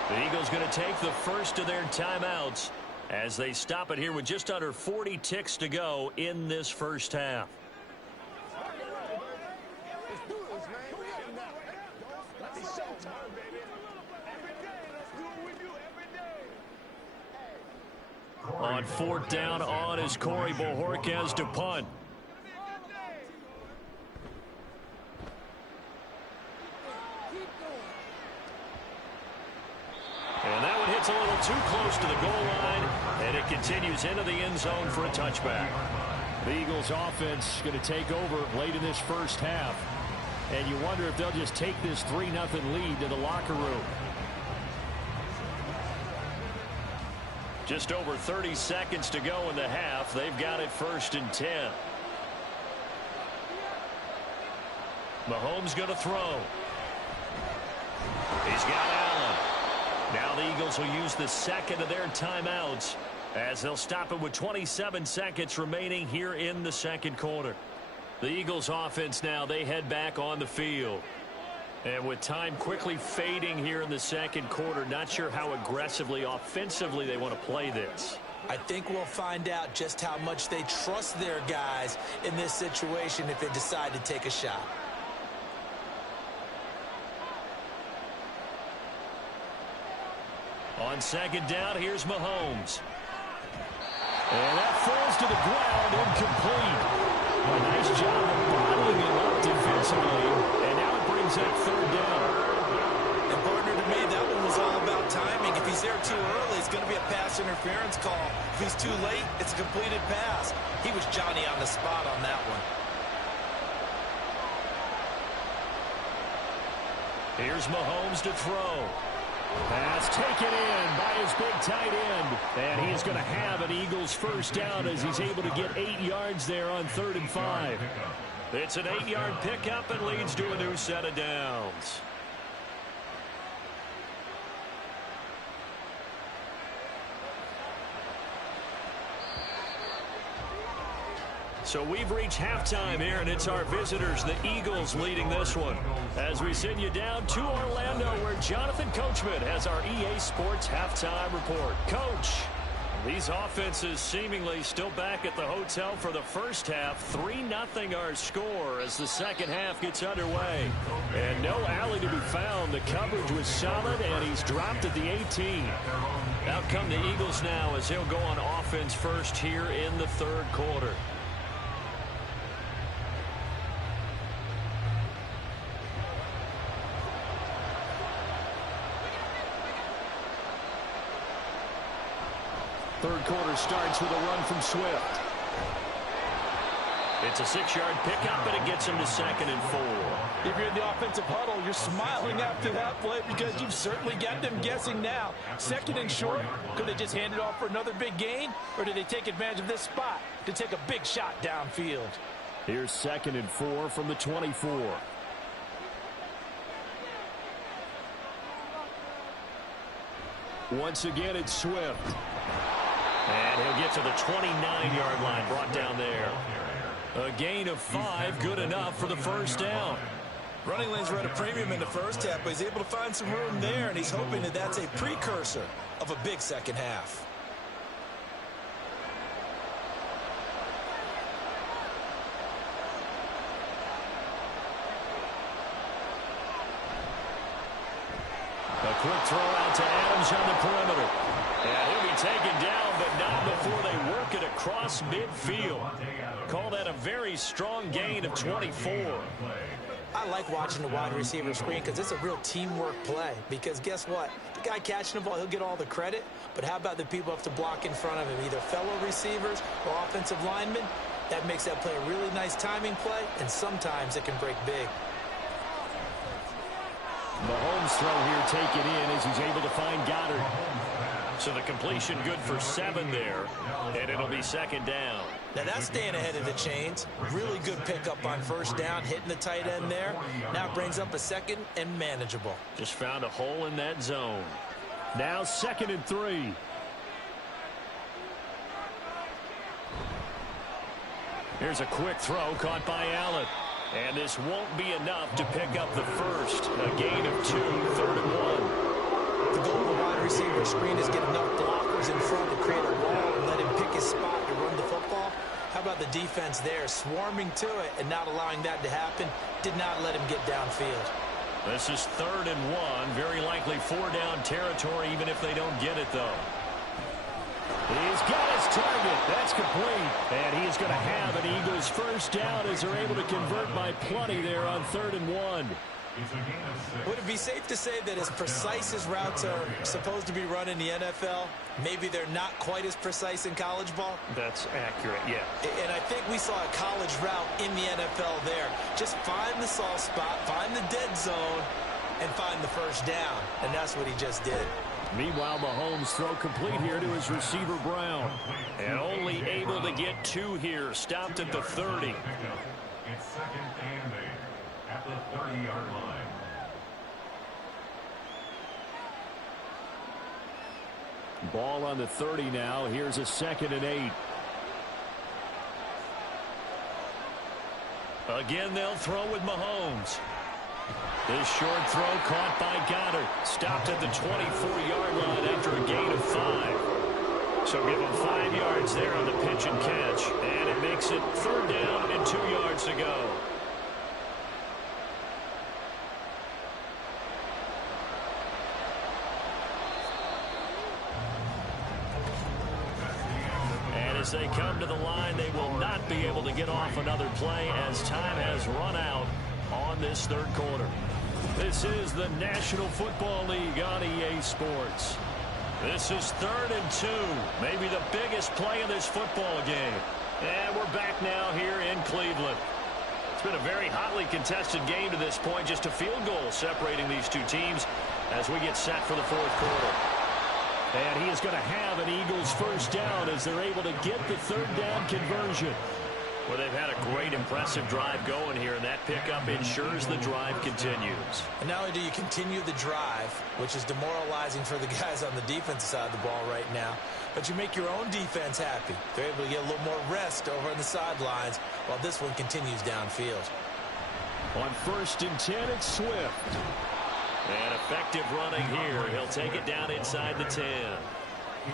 The Eagles going to take the first of their timeouts as they stop it here with just under 40 ticks to go in this first half. On 4th down on is Corey Bojorquez to punt. And that one hits a little too close to the goal line, and it continues into the end zone for a touchback. The Eagles offense going to take over late in this first half. And you wonder if they'll just take this 3-0 lead to the locker room. Just over 30 seconds to go in the half. They've got it 1st and 10. Mahomes going to throw. He's got Allen. Now the Eagles will use the second of their timeouts as they'll stop it with 27 seconds remaining here in the second quarter. The Eagles offense now, they head back on the field. And with time quickly fading here in the second quarter, not sure how aggressively, offensively they want to play this. I think we'll find out just how much they trust their guys in this situation if they decide to take a shot. On second down, here's Mahomes. And that falls to the ground, incomplete. A nice job of bottling him up defensively. And now it brings up 3rd down. And partner, to me, that one was all about timing. If he's there too early, it's going to be a pass interference call. If he's too late, it's a completed pass. He was Johnny on the spot on that one. Here's Mahomes to throw. Pass taken in by his big tight end. And he is going to have an Eagles first down as he's able to get 8 yards there on 3rd and 5. It's an 8-yard pickup and leads to a new set of downs. So we've reached halftime here, and it's our visitors, the Eagles, leading this one. As we send you down to Orlando, where Jonathan Coachman has our EA Sports Halftime Report. Coach. These offenses seemingly still back at the hotel for the first half. 3-0 our score as the second half gets underway. And no alley to be found. The coverage was solid, and he's dropped at the 18. Out come the Eagles now as he'll go on offense first here in the third quarter. Third quarter starts with a run from Swift. It's a 6-yard pickup, and it gets him to 2nd and 4. If you're in the offensive huddle, you're smiling after that play because you've certainly got them guessing now. 2nd and short, could they just hand it off for another big gain, or do they take advantage of this spot to take a big shot downfield? Here's 2nd and 4 from the 24. Once again, it's Swift. And he'll get to the 29-yard line, brought down there. A gain of 5, good enough for the first down. Running lanes were at a premium in the first half, but he's able to find some room there, and he's hoping that that's a precursor of a big second half. A quick throw out to Adams on the perimeter. And he'll be taken down, but not before they work it across midfield. Call that a very strong gain of 24. I like watching the wide receiver screen because it's a real teamwork play. Because guess what? The guy catching the ball, he'll get all the credit. But how about the people who have to block in front of him, either fellow receivers or offensive linemen? That makes that play a really nice timing play, and sometimes it can break big. Mahomes' throw here taken in as he's able to find Goddard. So the completion good for 7 there, and it'll be 2nd down. Now that's staying ahead of the chains. Really good pickup on first down, hitting the tight end there. Now brings up a 2nd and manageable. Just found a hole in that zone. Now 2nd and 3. Here's a quick throw caught by Allen. And this won't be enough to pick up the first. A gain of 2, 3rd and 1. The goal of the wide receiver screen is get enough blockers in front to create a wall and let him pick his spot to run the football. How about the defense there, swarming to it and not allowing that to happen? Did not let him get downfield. This is 3rd and 1. Very likely 4-down territory, even if they don't get it, though. He's got his target. That's complete. And he is going to have an Eagles first down as they're able to convert by plenty there on 3rd and 1. Would it be safe to say that as precise as routes are supposed to be run in the NFL, maybe they're not quite as precise in college ball? That's accurate, yeah. And I think we saw a college route in the NFL there. Just find the soft spot, find the dead zone, and find the first down. And that's what he just did. Meanwhile, Mahomes' throw complete here to his receiver, Brown. And only able to get 2 here. Stopped at the 30. It's 2nd and 8 at the 30-yard line. Ball on the 30 now. Here's a 2nd and 8. Again, they'll throw with Mahomes. This short throw caught by Goddard. Stopped at the 24-yard line after a gain of 5. So give him 5 yards there on the pitch and catch. And it makes it 3rd down and 2 yards to go. And as they come to the line, they will not be able to get off another play as time has run out on this 3rd quarter. This is the National Football League on EA Sports. This is 3rd and 2. Maybe the biggest play in this football game. And we're back now here in Cleveland. It's been a very hotly contested game to this point. Just a field goal separating these two teams as we get set for the 4th quarter. And he is going to have an Eagles first down as they're able to get the 3rd down conversion. Well, they've had a great, impressive drive going here, and that pickup ensures the drive continues. And not only do you continue the drive, which is demoralizing for the guys on the defensive side of the ball right now, but you make your own defense happy. They're able to get a little more rest over on the sidelines while this one continues downfield. On 1st and 10, it's Swift. And effective running here. He'll take it down inside the 10.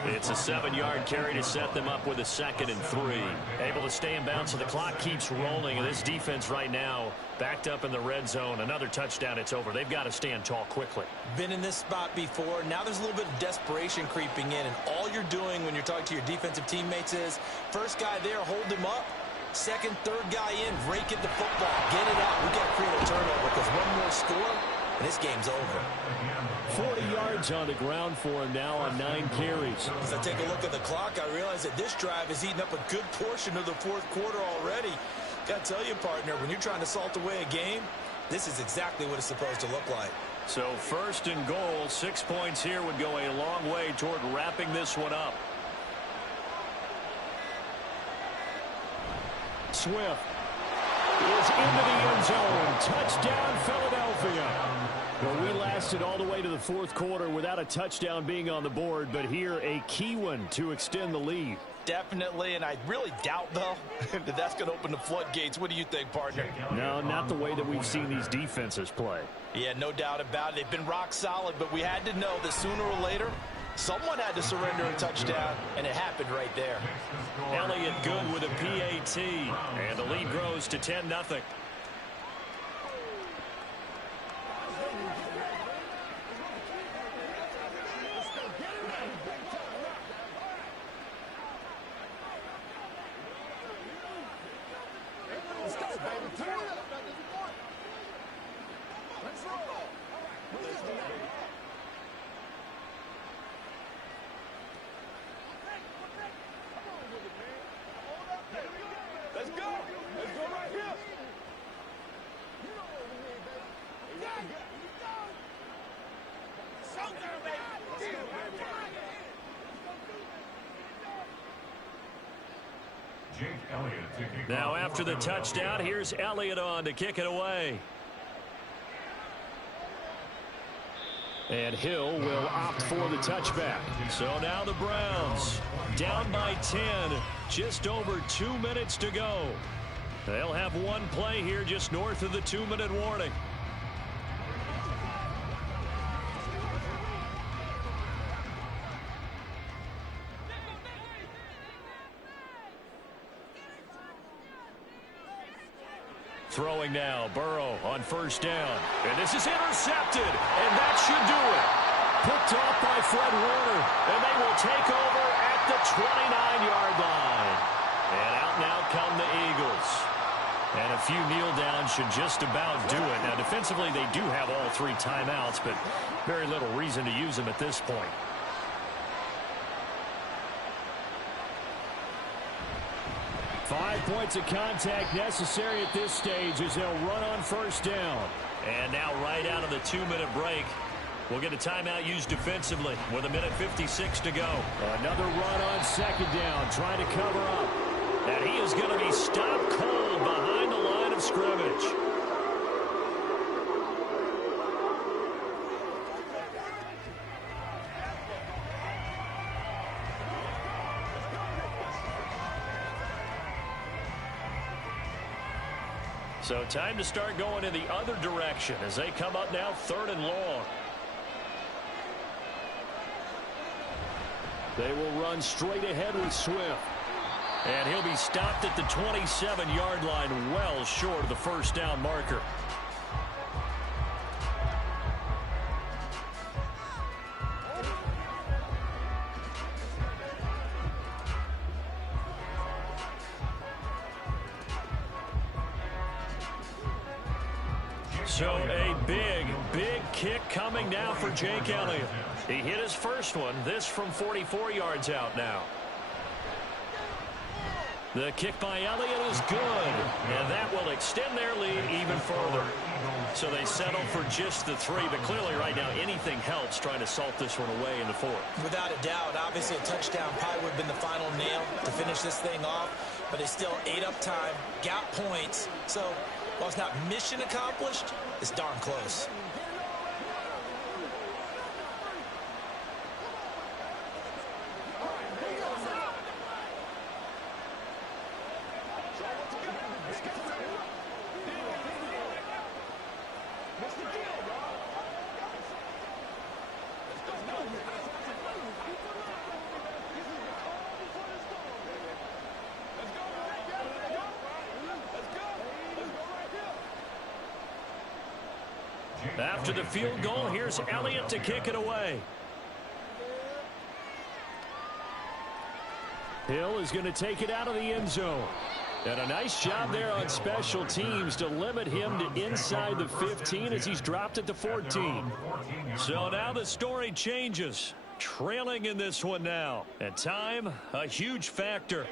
It's a 7-yard carry to set them up with a 2nd and 3. Able to stay in bounds, so the clock keeps rolling. And this defense right now backed up in the red zone. Another touchdown, it's over. They've got to stand tall quickly. Been in this spot before. Now there's a little bit of desperation creeping in. And all you're doing when you're talking to your defensive teammates is, first guy there, hold him up. Second, third guy in, rake at the football. Get it out. We've got to create a turnover because one more score, and this game's over. 40 yards on the ground for him now on 9 carries. As I take a look at the clock, I realize that this drive has eaten up a good portion of the fourth quarter already. Got to tell you, partner, when you're trying to salt away a game, this is exactly what it's supposed to look like. So 1st and goal, 6 points here would go a long way toward wrapping this one up. Swift is into the end zone. Touchdown, Philadelphia. Well, we lasted all the way to the fourth quarter without a touchdown being on the board, but here a key one to extend the lead. Definitely, and I really doubt, though, that that's going to open the floodgates. What do you think, partner? No, not the way that we've seen these defenses play. Yeah, no doubt about it. They've been rock solid, but we had to know that sooner or later, someone had to surrender a touchdown, and it happened right there. Elliott good with a PAT, and the lead grows to 10-0. Now after the touchdown, here's Elliott on to kick it away. And Hill will opt for the touchback. So now the Browns down by 10, just over 2 minutes to go. They'll have one play here just north of the 2-minute warning. Throwing now, Burrow on 1st down. And this is intercepted, and that should do it. Picked off by Fred Warner. And they will take over at the 29-yard line. And out now come the Eagles. And a few kneel downs should just about do it. Now, defensively, they do have all 3 timeouts, but very little reason to use them at this point. Five points of contact necessary at this stage as they'll run on 1st down. And now right out of the 2-minute break, we'll get a timeout used defensively with 1:56 to go. Another run on 2nd down, trying to cover up. And he is going to be stopped cold behind the line of scrimmage. So time to start going in the other direction as they come up now 3rd and long. They will run straight ahead with Swift. And he'll be stopped at the 27-yard line, well short of the 1st down marker. So a big kick coming now for Jake Elliott. He hit his first one, this from 44 yards out now. The kick by Elliott is good, and that will extend their lead even further. So they settle for just the 3, but clearly right now anything helps trying to salt this one away in the 4th. Without a doubt, obviously a touchdown probably would have been the final nail to finish this thing off, but they still ate up time, got points, so while it's not mission accomplished, it's darn close. After the field goal, here's Elliott to kick it away. Hill is going to take it out of the end zone. And a nice job there on special teams to limit him to inside the 15 as he's dropped at the 14. So now the story changes. Trailing in this one now. And time, a huge factor.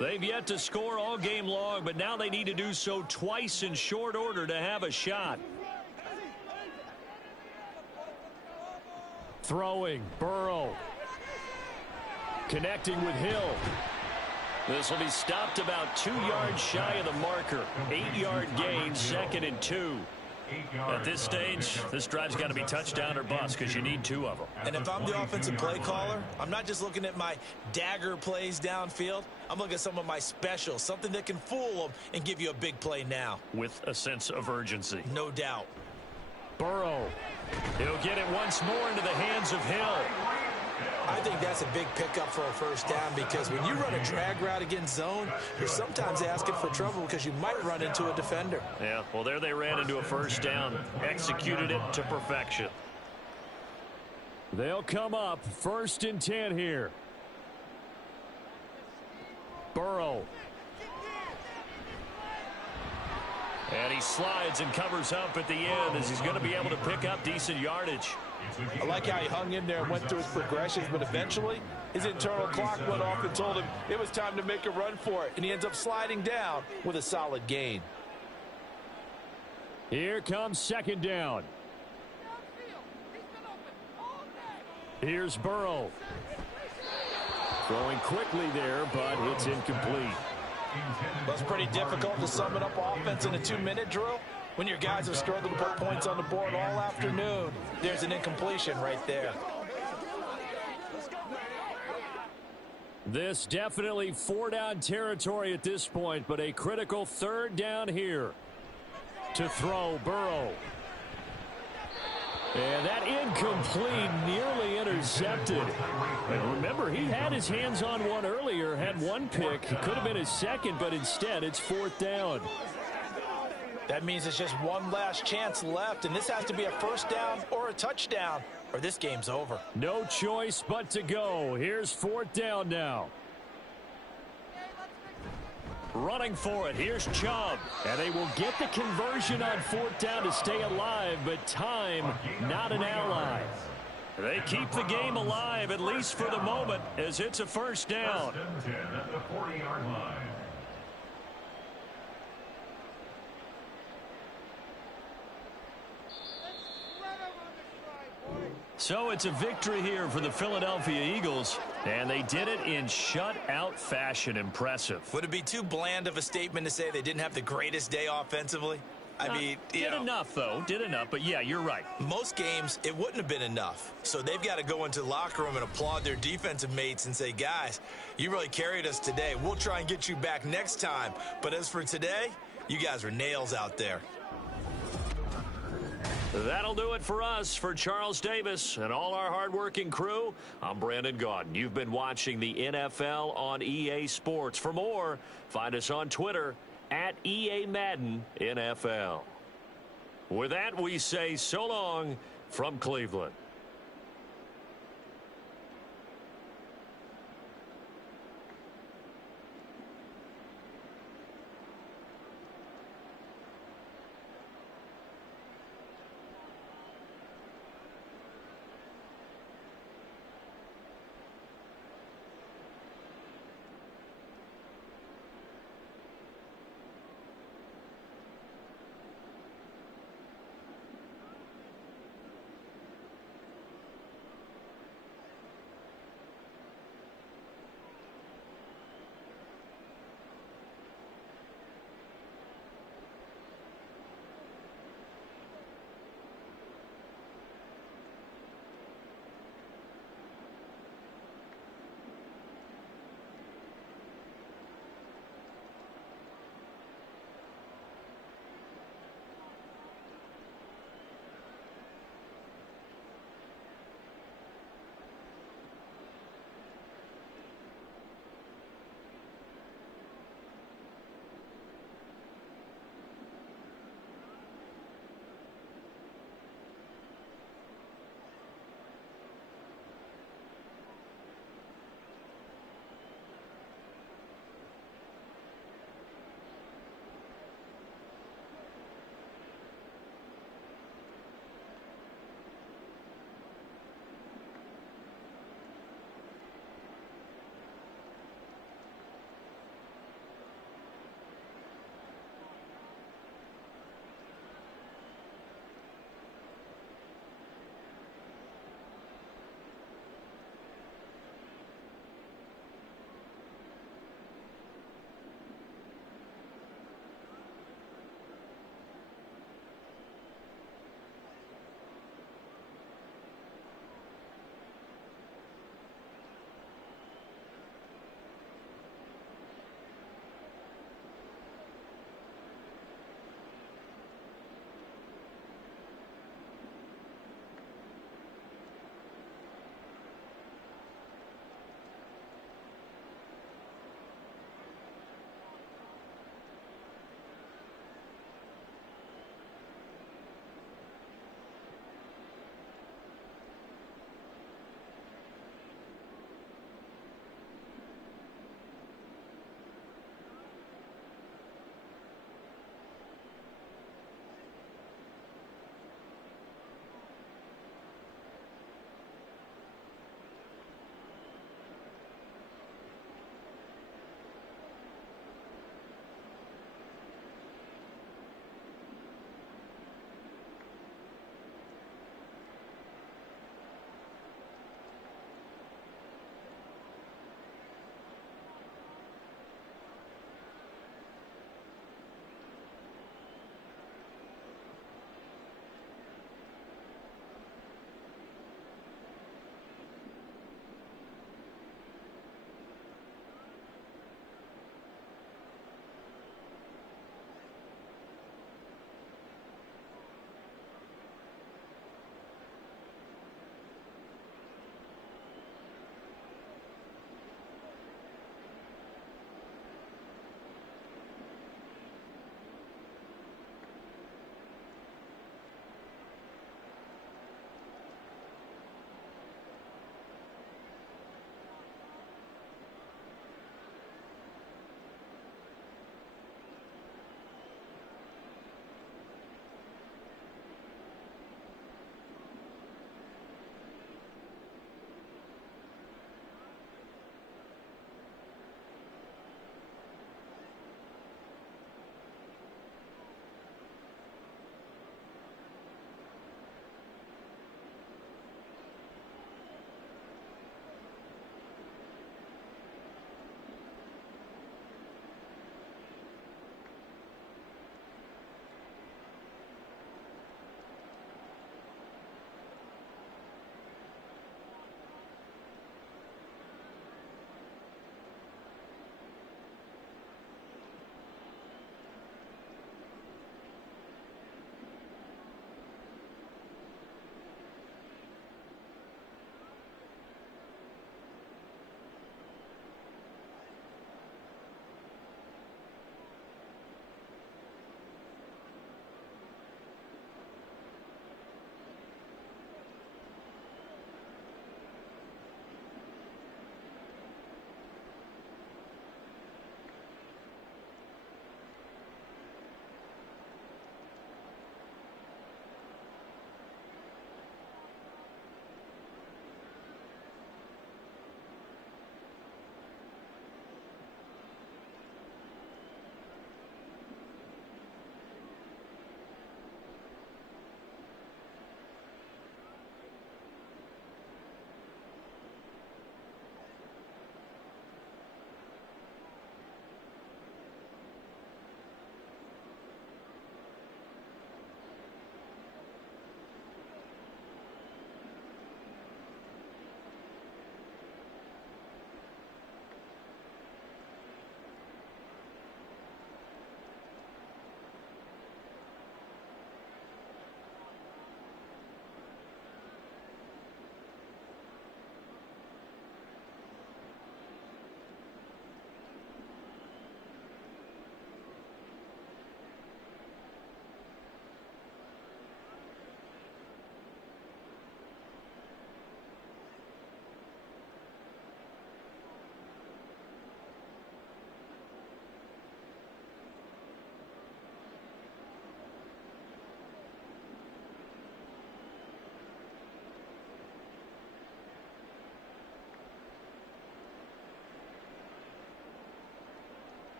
They've yet to score all game long, but now they need to do so twice in short order to have a shot. Throwing, Burrow. Connecting with Hill. This will be stopped about 2 yards shy of the marker. 8-yard gain, 2nd and 2. At this stage, this drive's got to be touchdown or bust because you need 2 of them. And if I'm the offensive play caller, I'm not just looking at my dagger plays downfield. I'm looking at some of my specials, something that can fool them and give you a big play now. With a sense of urgency. No doubt. Burrow. He'll get it once more into the hands of Hill. I think that's a big pickup for a first down because when you run a drag route against zone, you're sometimes asking for trouble because you might run into a defender. Yeah, well, there they ran into a first down. Executed it to perfection. They'll come up 1st and 10 here. Burrow. And he slides and covers up at the end as he's going to be able to pick up decent yardage. I like how he hung in there and went through his progressions, but eventually his internal clock went off and told him it was time to make a run for it, and he ends up sliding down with a solid gain. Here comes 2nd down. Here's Burrow. Throwing quickly there, but it's incomplete. That's pretty difficult to sum it up offense in a 2-minute drill. When your guys have struggled to put points on the board all afternoon, there's an incompletion right there. This definitely 4-down territory at this point, but a critical 3rd down here. To throw, Burrow. And that incomplete, nearly intercepted. And remember, he had his hands on one earlier, had one pick. It could have been his second, but instead it's 4th down. That means it's just one last chance left, and this has to be a first down or a touchdown, or this game's over. No choice but to go. Here's 4th down now. Running for it. Here's Chubb. And they will get the conversion on 4th down to stay alive, but time not an ally. They keep the game alive, at least for the moment, as it's a first down. 1st and 10 at the 40-yard line. So it's a victory here for the Philadelphia Eagles, and they did it in shutout fashion. Impressive. Would it be too bland of a statement to say they didn't have the greatest day offensively? I mean, did enough, though. Did enough, but yeah, you're right. Most games, it wouldn't have been enough. So they've got to go into the locker room and applaud their defensive mates and say, guys, you really carried us today. We'll try and get you back next time. But as for today, you guys are nails out there. That'll do it for us. For Charles Davis and all our hardworking crew, I'm Brandon Gaudin. You've been watching the NFL on EA Sports. For more, find us on Twitter at EA Madden NFL. With that, we say so long from Cleveland.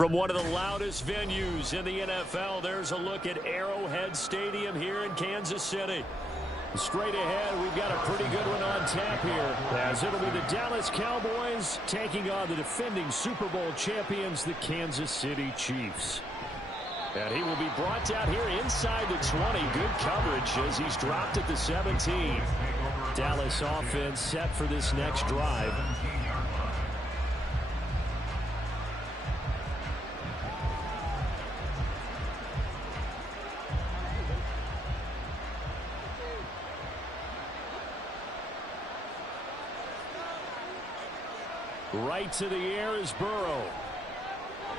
From one of the loudest venues in the NFL, there's a look at Arrowhead Stadium here in Kansas City. Straight ahead, we've got a pretty good one on tap here, as it'll be the Dallas Cowboys taking on the defending Super Bowl champions, the Kansas City Chiefs. And he will be brought down here inside the 20. Good coverage as he's dropped at the 17. Dallas offense set for this next drive. Right to the air is Burrow.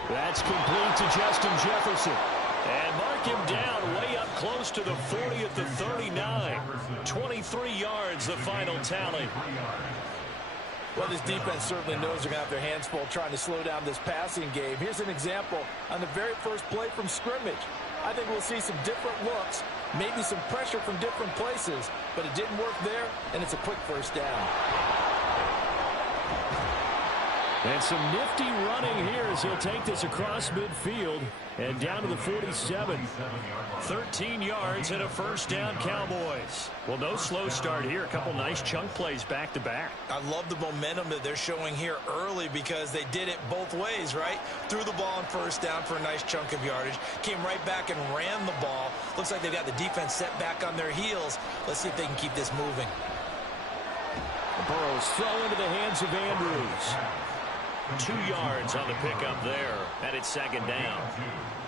That's complete to Justin Jefferson. And mark him down way up close to the 40 at the 39. 23 yards, the final tally. Well, this defense certainly knows they're going to have their hands full trying to slow down this passing game. Here's an example on the very first play from scrimmage. I think we'll see some different looks, maybe some pressure from different places, but it didn't work there, and it's a quick first down. And some nifty running here as he'll take this across midfield and down to the 47. 13 yards and a first down, Cowboys. Well, no slow start here. A couple nice chunk plays back to back. I love the momentum that they're showing here early because they did it both ways, right? Threw the ball on first down for a nice chunk of yardage. Came right back and ran the ball. Looks like they've got the defense set back on their heels. Let's see if they can keep this moving. Burrow's throw into the hands of Andrews. 2 yards on the pickup there, and it's second down.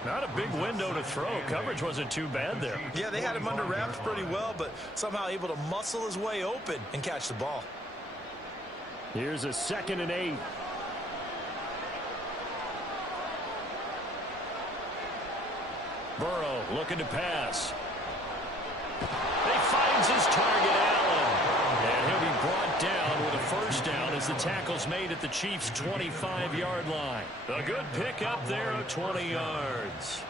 Not a big window to throw. Coverage wasn't too bad there. Yeah, they had him under wraps pretty well, but somehow able to muscle his way open and catch the ball. Here's a 2nd and 8. Burrow looking to pass. He finds his target, Allen. And he'll be brought down with a first down as the tackle's made at the Chiefs' 25-yard line. A good pickup there of 20 yards.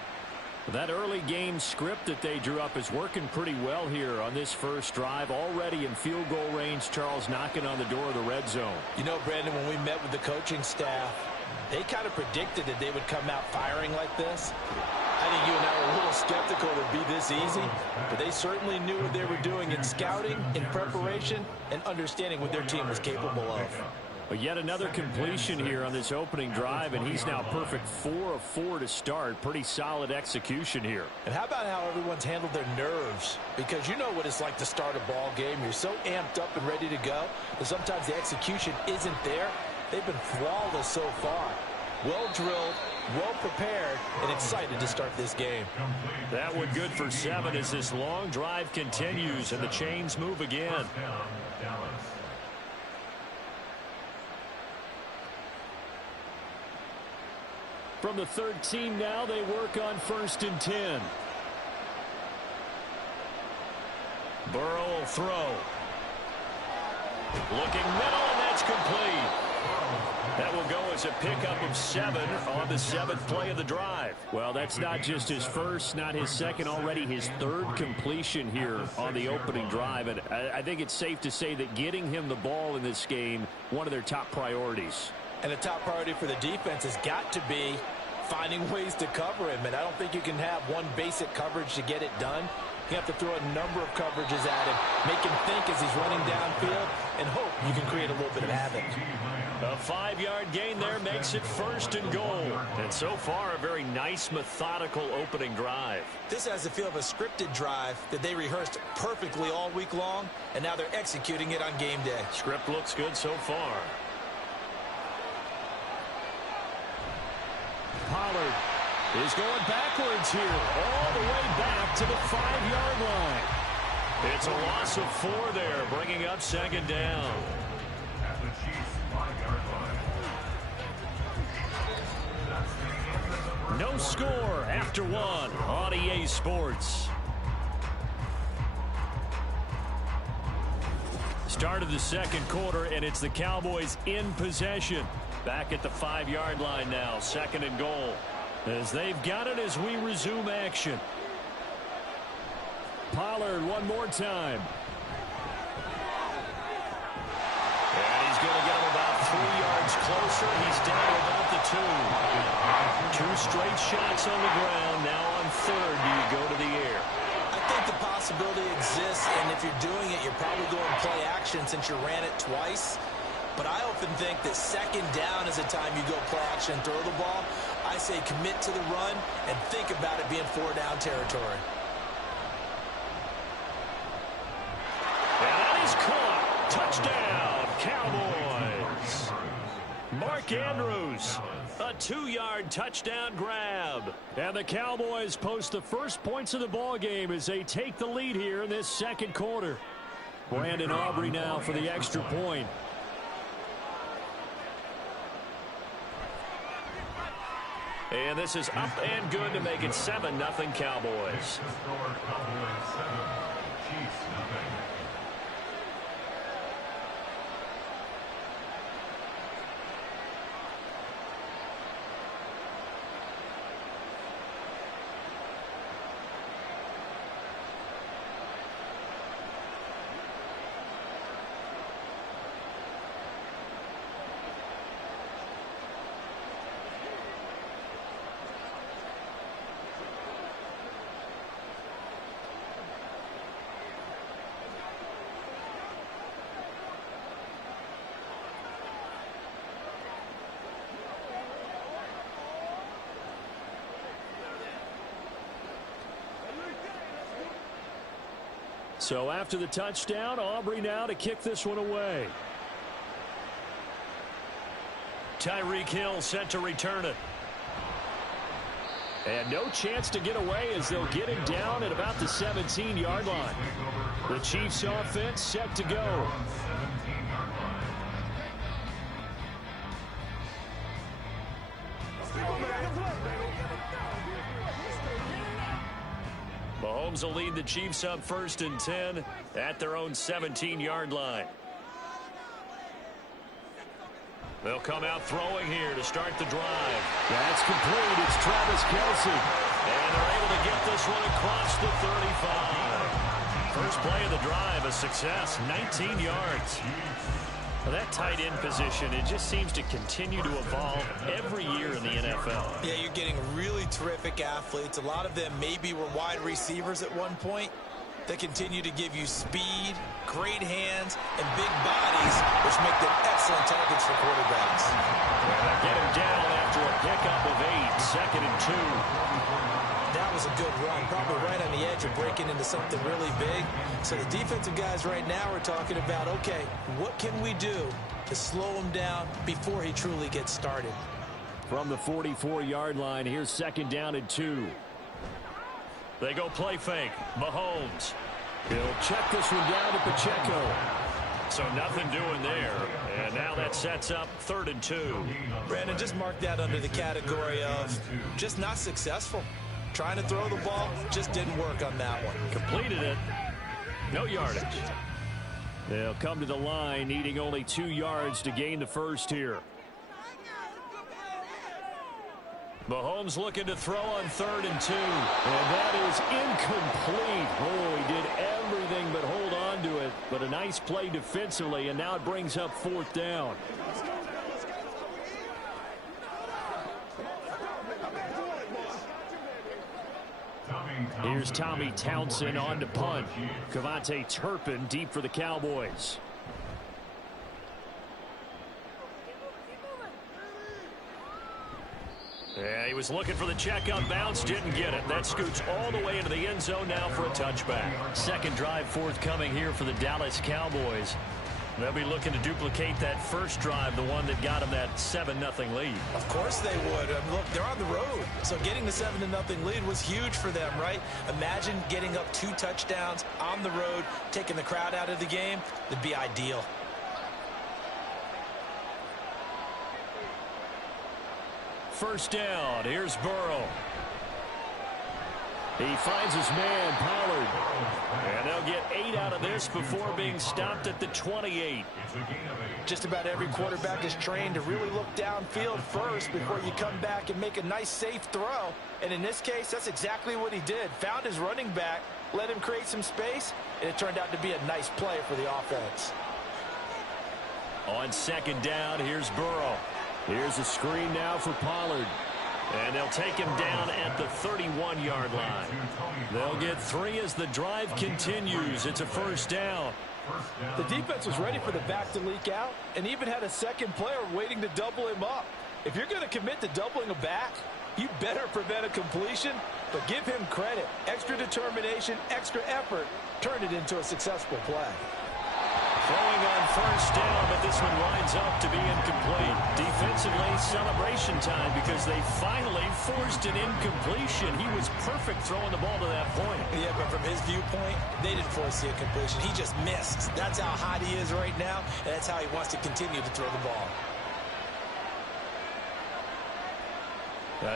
That early game script that they drew up is working pretty well here on this first drive. Already in field goal range, Charles knocking on the door of the red zone. You know, Brandon, when we met with the coaching staff, they kind of predicted that they would come out firing like this. I think you and I were a little skeptical it would be this easy, but they certainly knew what they were doing in scouting, in preparation, and understanding what their team was capable of. But yet another completion here on this opening drive, and he's now perfect 4 of 4 to start. Pretty solid execution here. And how about how everyone's handled their nerves? Because you know what it's like to start a ball game. You're so amped up and ready to go that sometimes the execution isn't there. They've been flawless so far. Well drilled, well prepared, and excited to start this game. That one good for 7 as this long drive continues and the chains move again. From the 13 now, they work on 1st and 10. Burrow will throw. Looking middle, and that's complete. That will go as a pickup of 7 on the 7th play of the drive. Well, that's not just his first, not his second, already his 3rd completion here on the opening drive. And I think it's safe to say that getting him the ball in this game, one of their top priorities. And the top priority for the defense has got to be finding ways to cover him. And I don't think you can have one basic coverage to get it done. You have to throw a number of coverages at him, make him think as he's running downfield, and hope you can create a little bit of havoc. A 5-yard gain there makes it 1st and goal. And so far, a very nice, methodical opening drive. This has the feel of a scripted drive that they rehearsed perfectly all week long, and now they're executing it on game day. Script looks good so far. Pollard is going backwards here, all the way back to the 5-yard line. It's a loss of 4 there, bringing up 2nd down. At the Chiefs' 5-yard line. No score after 1 on EA Sports. Start of the 2nd quarter, and it's the Cowboys in possession. Back at the 5-yard line now, 2nd and goal. As they've got it as we resume action. Pollard one more time. And he's going to get him about 3 yards closer. He's down to about the 2. 2 straight shots on the ground. Now on third, do you go to the air? I think the possibility exists, and if you're doing it, you're probably going play action since you ran it twice. But I often think that second down is the time you go play action and throw the ball. I say commit to the run and think about it being 4-down territory. And that is caught. Touchdown, Cowboys. Mark Andrews, a 2-yard touchdown grab. And the Cowboys post the first points of the ball game as they take the lead here in this second quarter. Brandon Aubrey now for the extra point. And this is up and good to make it 7-0 Cowboys. So after the touchdown, Aubrey now to kick this one away. Tyreek Hill set to return it. And no chance to get away as they'll get him down at about the 17-yard line. The Chiefs offense set to go. Mahomes will lead the Chiefs up 1st and 10 at their own 17-yard line. They'll come out throwing here to start the drive. That's complete. It's Travis Kelce. And they're able to get this one across the 35. First play of the drive, a success, 19 yards. Well, that tight end position, it just seems to continue to evolve every year in the NFL. Yeah, you're getting really terrific athletes. A lot of them maybe were wide receivers at one point. They continue to give you speed, great hands, and big bodies, which make them excellent targets for quarterbacks. Get him down after a pickup of 8, 2nd and 2. That was a good run, probably right on the edge of breaking into something really big. So the defensive guys right now are talking about, okay, what can we do to slow him down before he truly gets started? From the 44-yard line, here's 2nd down and 2. They go play fake. Mahomes. He'll check this one down to Pacheco. So nothing doing there. And now that sets up 3rd and 2. Brandon, just mark that under the category of just not successful. Trying to throw the ball, just didn't work on that one. Completed it. No yardage. They'll come to the line, needing only 2 yards to gain the first here. Mahomes looking to throw on 3rd and 2. And that is incomplete. Oh, he did everything but hold on to it. But a nice play defensively, and now it brings up 4th down. Here's Tommy Townsend on to punt. Kevontae Turpin deep for the Cowboys. Yeah, he was looking for the check up bounce, didn't get it. That scoots all the way into the end zone now for a touchback. Second drive forthcoming here for the Dallas Cowboys. They'll be looking to duplicate that first drive, the one that got them that 7-0 lead. Of course they would. Look, they're on the road. So getting the 7-0 lead was huge for them, right? Imagine getting up 2 touchdowns on the road, taking the crowd out of the game. It'd be ideal. First down. Here's Burrow. He finds his man, Pollard. And they'll get 8 out of this before being stopped at the 28. Just about every quarterback is trained to really look downfield first before you come back and make a nice, safe throw. And in this case, that's exactly what he did. Found his running back, let him create some space, and it turned out to be a nice play for the offense. On second down, here's Burrow. Here's a screen now for Pollard. And they'll take him down at the 31-yard line. They'll get 3 as the drive continues. It's a first down. The defense was ready for the back to leak out and even had a second player waiting to double him up. If you're going to commit to doubling a back, you better prevent a completion, but give him credit. Extra determination, extra effort, turn it into a successful play. Throwing on first down, but this one winds up to be incomplete. Defensively, celebration time because they finally forced an incompletion. He was perfect throwing the ball to that point. Yeah, but from his viewpoint, they didn't force the incompletion. He just missed. That's how hot he is right now, and that's how he wants to continue to throw the ball.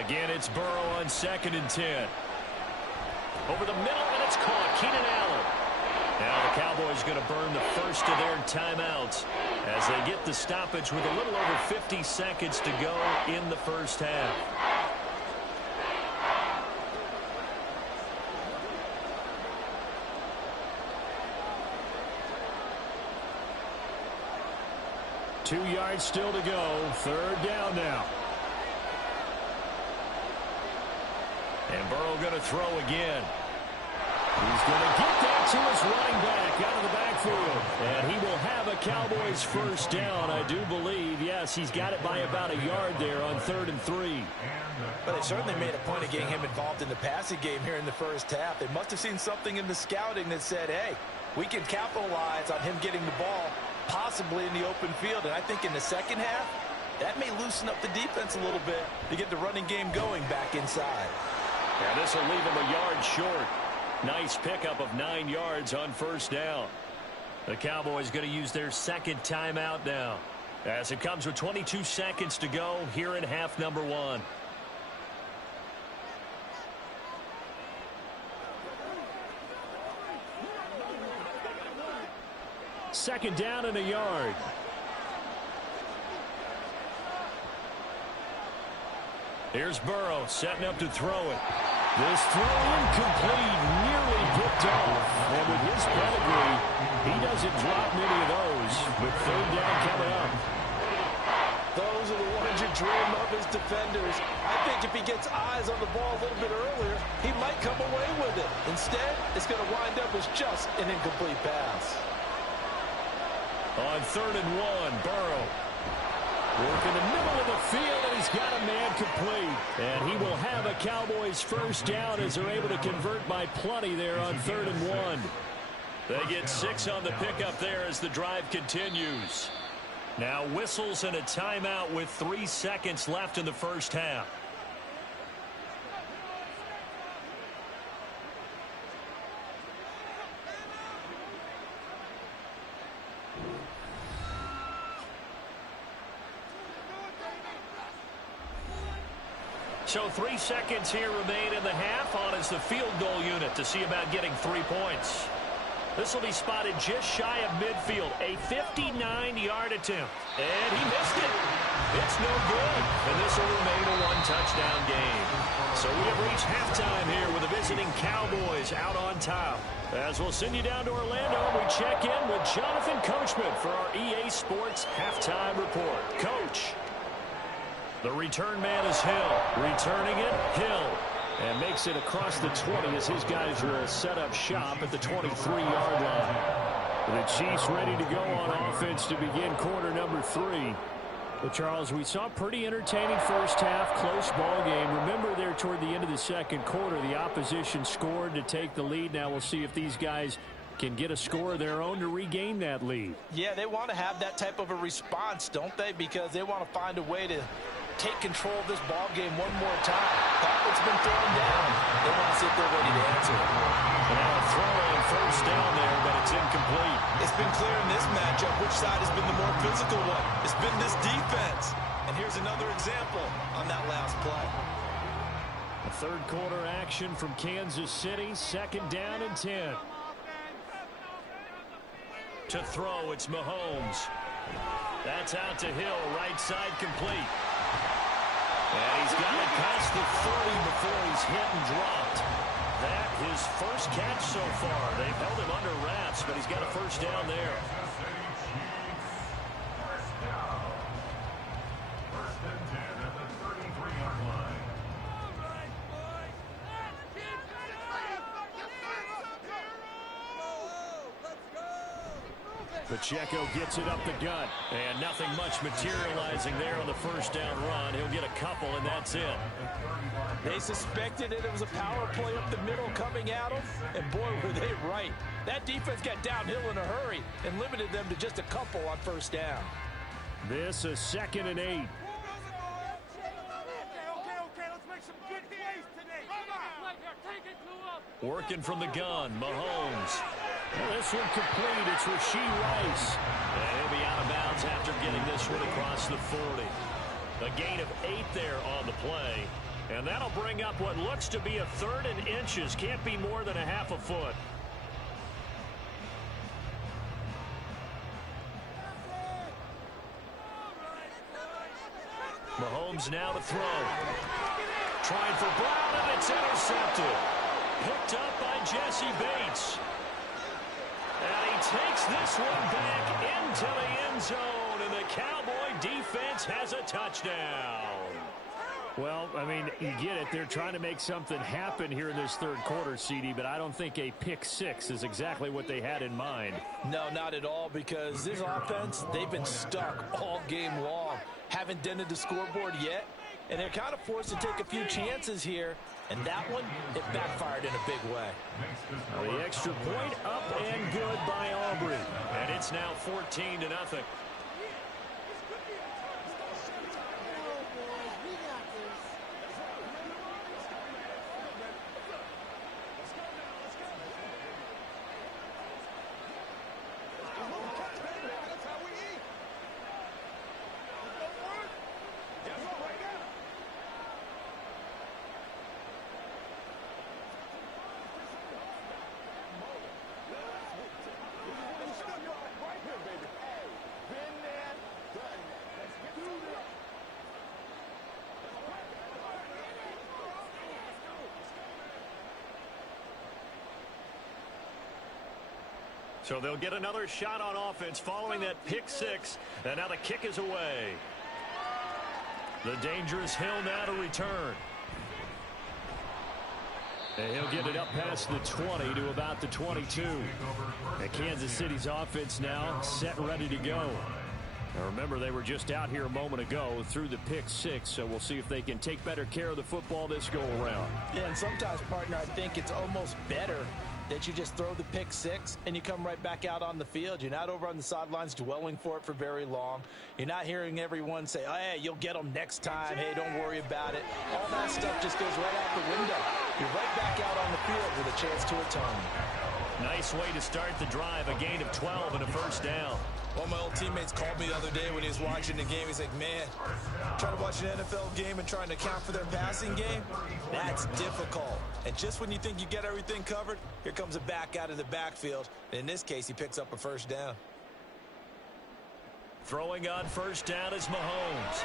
Again, it's Burrow on 2nd and 10. Over the middle, and it's caught. Keenan Allen. Now the Cowboys going to burn the first of their timeouts as they get the stoppage with a little over 50 seconds to go in the first half. Two yards still to go. Third down now. And Burrow going to throw again. He's going to get that to his running back out of the backfield. And he will have a Cowboys first down, I do believe. Yes, he's got it by about a yard there on 3rd and 3. But they certainly made a point of getting him involved in the passing game here in the first half. They must have seen something in the scouting that said, hey, we can capitalize on him getting the ball, possibly in the open field. And I think in the second half, that may loosen up the defense a little bit to get the running game going back inside. And this will leave him a yard short. Nice pickup of 9 yards on first down. The Cowboys going to use their second timeout now, as it comes with 22 seconds to go here in half number 1. Second down and a yard. Here's Burrow setting up to throw it. This throw incomplete, nearly picked off. And with his pedigree, he doesn't drop many of those. But third down coming up. Those are the ones you dream of as defenders. I think if he gets eyes on the ball a little bit earlier, he might come away with it. Instead, it's going to wind up as just an incomplete pass. On 3rd and 1, Burrow. Work in the middle of the field, and he's got a man complete. And he will have a Cowboys first down as they're able to convert by plenty there on 3rd and 1. They get 6 on the pickup there as the drive continues. Now whistles and a timeout with 3 seconds left in the first half. So 3 seconds here remain in the half. On is the field goal unit to see about getting 3 points. This will be spotted just shy of midfield. A 59-yard attempt. And he missed it. It's no good. And this will remain a 1-touchdown game. So we have reached halftime here with the visiting Cowboys out on top. As we'll send you down to Orlando, we check in with Jonathan Coachman for our EA Sports Halftime Report. Coach. The return man is Hill. Returning it, Hill. And makes it across the 20 as his guys will set up shop at the 23-yard line. The Chiefs ready to go on offense to begin quarter number 3. Well, Charles, we saw a pretty entertaining first half, close ball game. Remember there toward the end of the second quarter, the opposition scored to take the lead. Now we'll see if these guys can get a score of their own to regain that lead. Yeah, they want to have that type of a response, don't they? Because they want to find a way to take control of this ball game one more time. Gauntlet's been thrown down. They want to see if they're ready to answer it. Now a throw on first down there, but it's incomplete. It's been clear in this matchup which side has been the more physical one. It's been this defense. And here's another example on that last play. A third quarter action from Kansas City. Second down and 10. To throw, it's Mahomes. That's out to Hill, right side complete. And he's got it past the 30 before he's hit and dropped. That his first catch so far. They've held him under wraps, but he's got a first down there. First and 10 at the 33-yard line. Pacheco gets it up the gut. And nothing much materializing there on the first down run. He'll get a couple, and that's it. They suspected it was a power play up the middle coming at them, and boy, were they right. That defense got downhill in a hurry and limited them to just a couple on first down. This is 2nd and 8. Okay, let's make some good plays today. Working from the gun, Mahomes. Well, this one complete. It's Rashee Rice. And he'll be out of bounds after getting this one across the 40. A gain of 8 there on the play. And that'll bring up what looks to be a 3rd and inches. Can't be more than a half a foot. Mahomes now to throw. Trying for Brown, and it's intercepted. Picked up by Jesse Bates. And he takes this one back into the end zone, and the Cowboy defense has a touchdown. Well, I mean, you get it. They're trying to make something happen here in this third quarter, CD, but I don't think a pick six is exactly what they had in mind. No, not at all, because this offense, they've been stuck all game long. Haven't dented the scoreboard yet, and they're kind of forced to take a few chances here, and that one, it backfired in a big way. The extra point up and good by Aubrey, and it's now 14-0. So they'll get another shot on offense following that pick six. And now the kick is away. The dangerous Hill now to return. And he'll get it up past the 20 to about the 22. And Kansas City's offense now set and ready to go. Now remember, they were just out here a moment ago through the pick six, so we'll see if they can take better care of the football this go around. Yeah, and sometimes, partner, I think it's almost better that you just throw the pick six and you come right back out on the field. You're not over on the sidelines dwelling for it for very long. You're not hearing everyone say, oh, hey, you'll get them next time. Hey, don't worry about it. All that stuff just goes right out the window. You're right back out on the field with a chance to atone. Nice way to start the drive. A gain of 12 and a first down. One of my old teammates called me the other day when he was watching the game. He's like, man, trying to watch an NFL game and trying to account for their passing game, that's difficult. And just when you think you get everything covered, here comes a back out of the backfield. And in this case, he picks up a first down. Throwing on first down is Mahomes.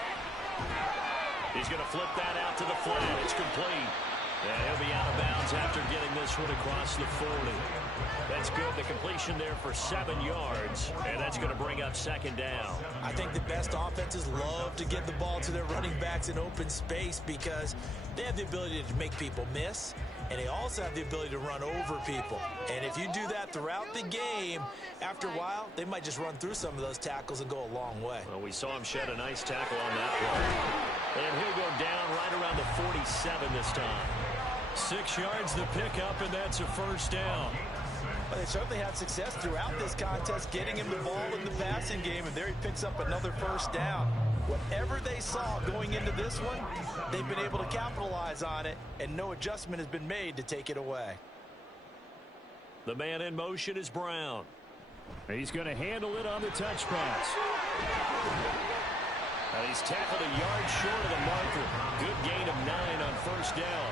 He's going to flip that out to the flat. It's complete. And he'll be out of bounds after getting this one across the 40. That's good. The completion there for 7 yards, and that's going to bring up second down. I think the best offenses love to get the ball to their running backs in open space because they have the ability to make people miss, and they also have the ability to run over people. And if you do that throughout the game, after a while, they might just run through some of those tackles and go a long way. Well, we saw him shed a nice tackle on that one. And he'll go down right around the 47 this time. 6 yards the pickup, and that's a first down. Well, they certainly had success throughout this contest, getting him the ball in the passing game, and there he picks up another first down. Whatever they saw going into this one, they've been able to capitalize on it, and no adjustment has been made to take it away. The man in motion is Brown. He's going to handle it on the touch pass. And he's tackled a yard short of the marker. Good gain of 9 on first down.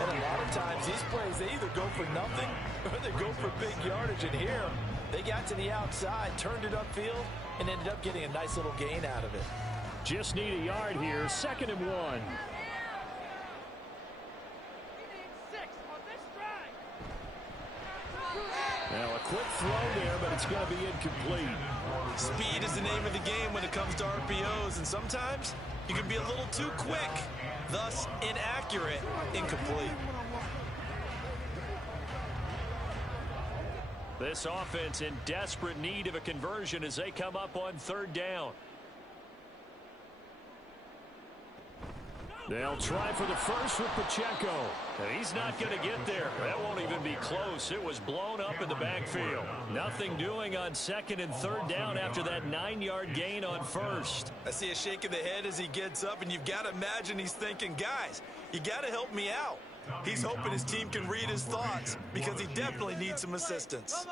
And a lot of times, these plays, they either go for nothing or they go for big yardage. And here, they got to the outside, turned it upfield, and ended up getting a nice little gain out of it. Just need a yard here. 2nd and 1. Now a quick throw there, but it's going to be incomplete. Speed is the name of the game when it comes to RPOs, and sometimes you can be a little too quick, thus inaccurate, incomplete. This offense in desperate need of a conversion as they come up on third down. They'll try for the first with Pacheco. And he's not going to get there. That won't even be close. It was blown up in the backfield. Nothing doing on second and third down after that 9-yard gain on first. I see a shake of the head as he gets up, and you've got to imagine he's thinking, guys, you got to help me out. He's hoping his team can read his thoughts because he definitely needs some assistance.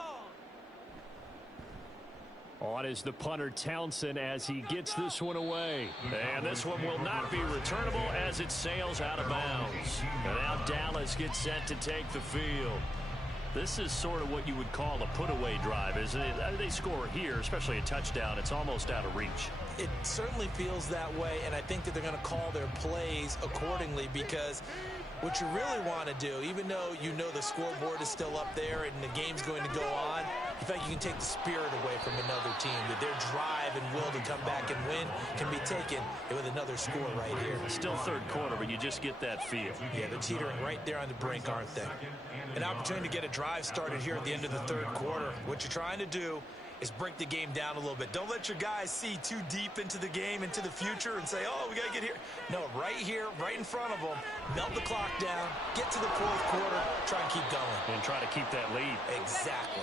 On is the punter Townsend as he gets this one away. And this one will not be returnable as it sails out of bounds. And now Dallas gets set to take the field. This is sort of what you would call a put-away drive, isn't it? They score here, especially a touchdown. It's almost out of reach. It certainly feels that way, and I think that they're going to call their plays accordingly because what you really want to do, even though you know the scoreboard is still up there and the game's going to go on, in fact, you can take the spirit away from another team, that their drive and will to come back and win can be taken with another score right here. Still third quarter, but you just get that feel. Yeah, they're teetering right there on the brink, aren't they? An opportunity to get a drive started here at the end of the third quarter. What you're trying to do is break the game down a little bit. Don't let your guys see too deep into the game, into the future, and say, oh, we got to get here. No, right here, right in front of them, melt the clock down, get to the fourth quarter, try and keep going. And try to keep that lead. Exactly.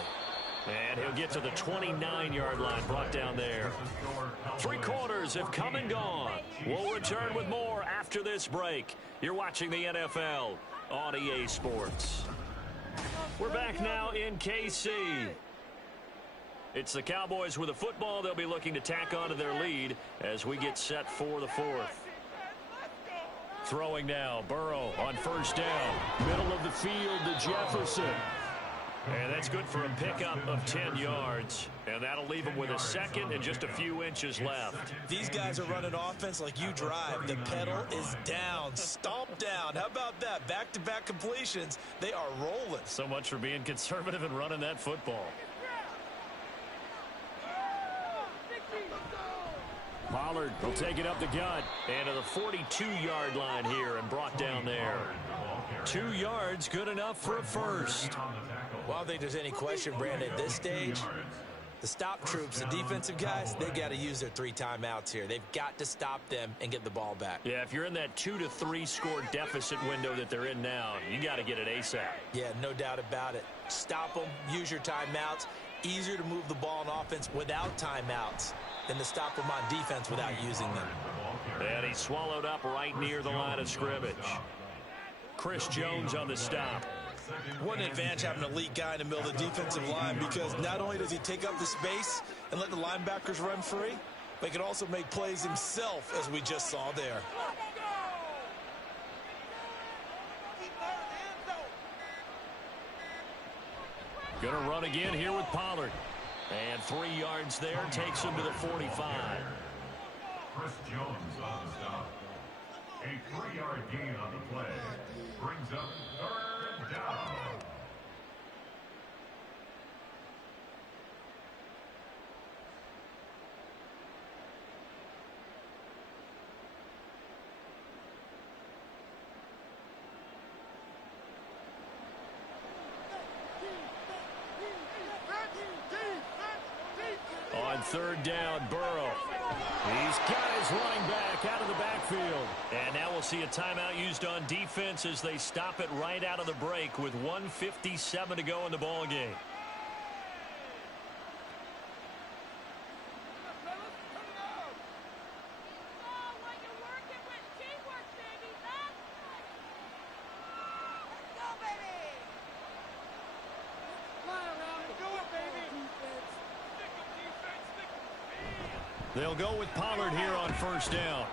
And he'll get to the 29-yard line, brought down there. 3 quarters have come and gone. We'll return with more after this break. You're watching the NFL on EA Sports. We're back now in KC. It's the Cowboys with a football. They'll be looking to tack onto their lead as we get set for the fourth. Throwing now, Burrow on first down. Middle of the field to Jefferson. And that's good for a pickup of 10 yards. And that'll leave him with a second and just a few inches left. These guys are running offense like you drive. The pedal is down, stomp down. How about that? Back-to-back completions. They are rolling. So much for being conservative and running that football. Pollard will take it up the gut. And to the 42-yard line here and brought down there. 2 yards, good enough for a first. Well, I don't think there's any question, Brandon, at this stage, the stop troops, the defensive guys, they've got to use their 3 timeouts here. They've got to stop them and get the ball back. Yeah, if you're in that 2 to 3 score deficit window that they're in now, you got to get it ASAP. Yeah, no doubt about it. Stop them, use your timeouts. Easier to move the ball on offense without timeouts than to stop them on defense without using them. And he's swallowed up right near the line of scrimmage. Chris Jones on the stop. What an advantage having an elite guy in the middle of the defensive line, because not only does he take up the space and let the linebackers run free, but he can also make plays himself, as we just saw there. Going to run again here with Pollard. And 3 yards there takes him to the 45. Chris Jones on the stop. A 3-yard gain on the play brings up third down. On third down, Burrow. He's got his running back out of the backfield. And now we'll see a timeout used on defense as they stop it right out of the break with 1:57 to go in the ball game. They'll go with Pollard here on first down.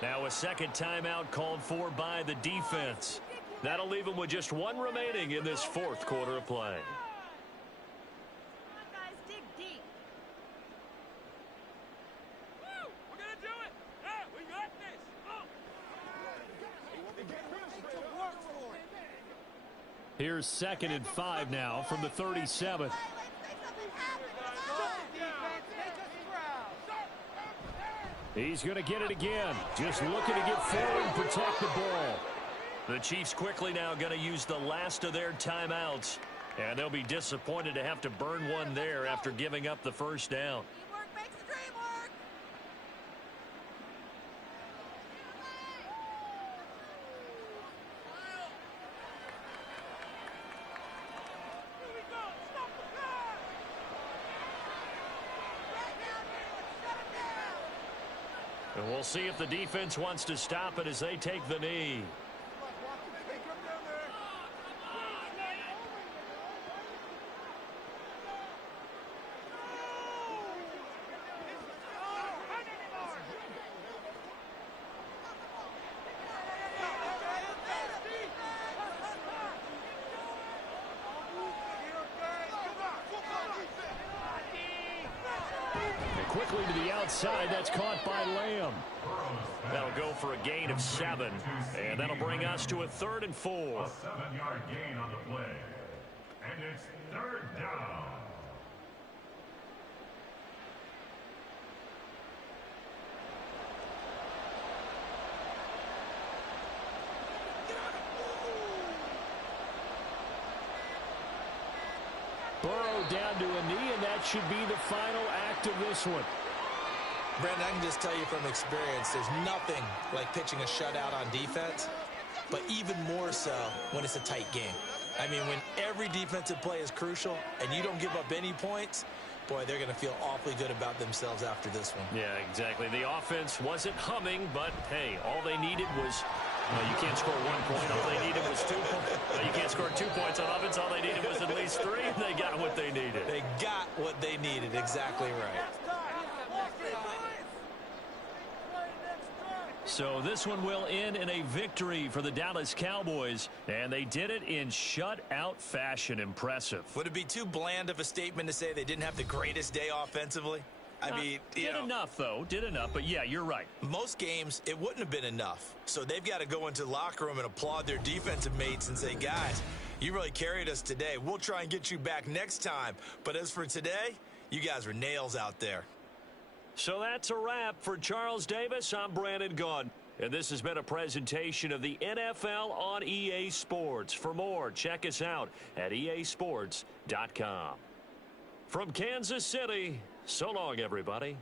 Now a second timeout called for by the defense. That'll leave them with just 1 remaining in this fourth quarter of play. Here's 2nd and 5 now from the 37. He's going to get it again. Just looking to get forward and protect the ball. The Chiefs quickly now going to use the last of their timeouts. And they'll be disappointed to have to burn one there after giving up the first down. Teamwork makes the dream work. Here we go. Stop the pass. Right down here. Let's shut him down. And we'll see if the defense wants to stop it as they take the knee. Hey, come down there. And quickly to the outside. That's caught by Lamb. That'll go for a gain of 7. And that'll bring us to a 3rd and 4. A 7-yard gain on the play. And it's 3rd down. Burrow down to a knee, and that should be the final act of this one. Brandon, I can just tell you from experience, there's nothing like pitching a shutout on defense, but even more so when it's a tight game. I mean, when every defensive play is crucial and you don't give up any points, boy, they're going to feel awfully good about themselves after this one. Yeah, exactly. The offense wasn't humming, but, hey, all they needed was, well, you can't score 1 point. All they needed was 2 points. Well, you can't score 2 points on offense. All they needed was at least 3, and they got what they needed. They got what they needed. Exactly right. So this one will end in a victory for the Dallas Cowboys, and they did it in shutout fashion. Impressive. Would it be too bland of a statement to say they didn't have the greatest day offensively? I mean, did enough, though. Did enough, but yeah, you're right. Most games, it wouldn't have been enough. So they've got to go into the locker room and applaud their defensive mates and say, guys, you really carried us today. We'll try and get you back next time. But as for today, you guys were nails out there. So that's a wrap for Charles Davis. I'm Brandon Gaudin. And this has been a presentation of the NFL on EA Sports. For more, check us out at easports.com. From Kansas City, so long, everybody.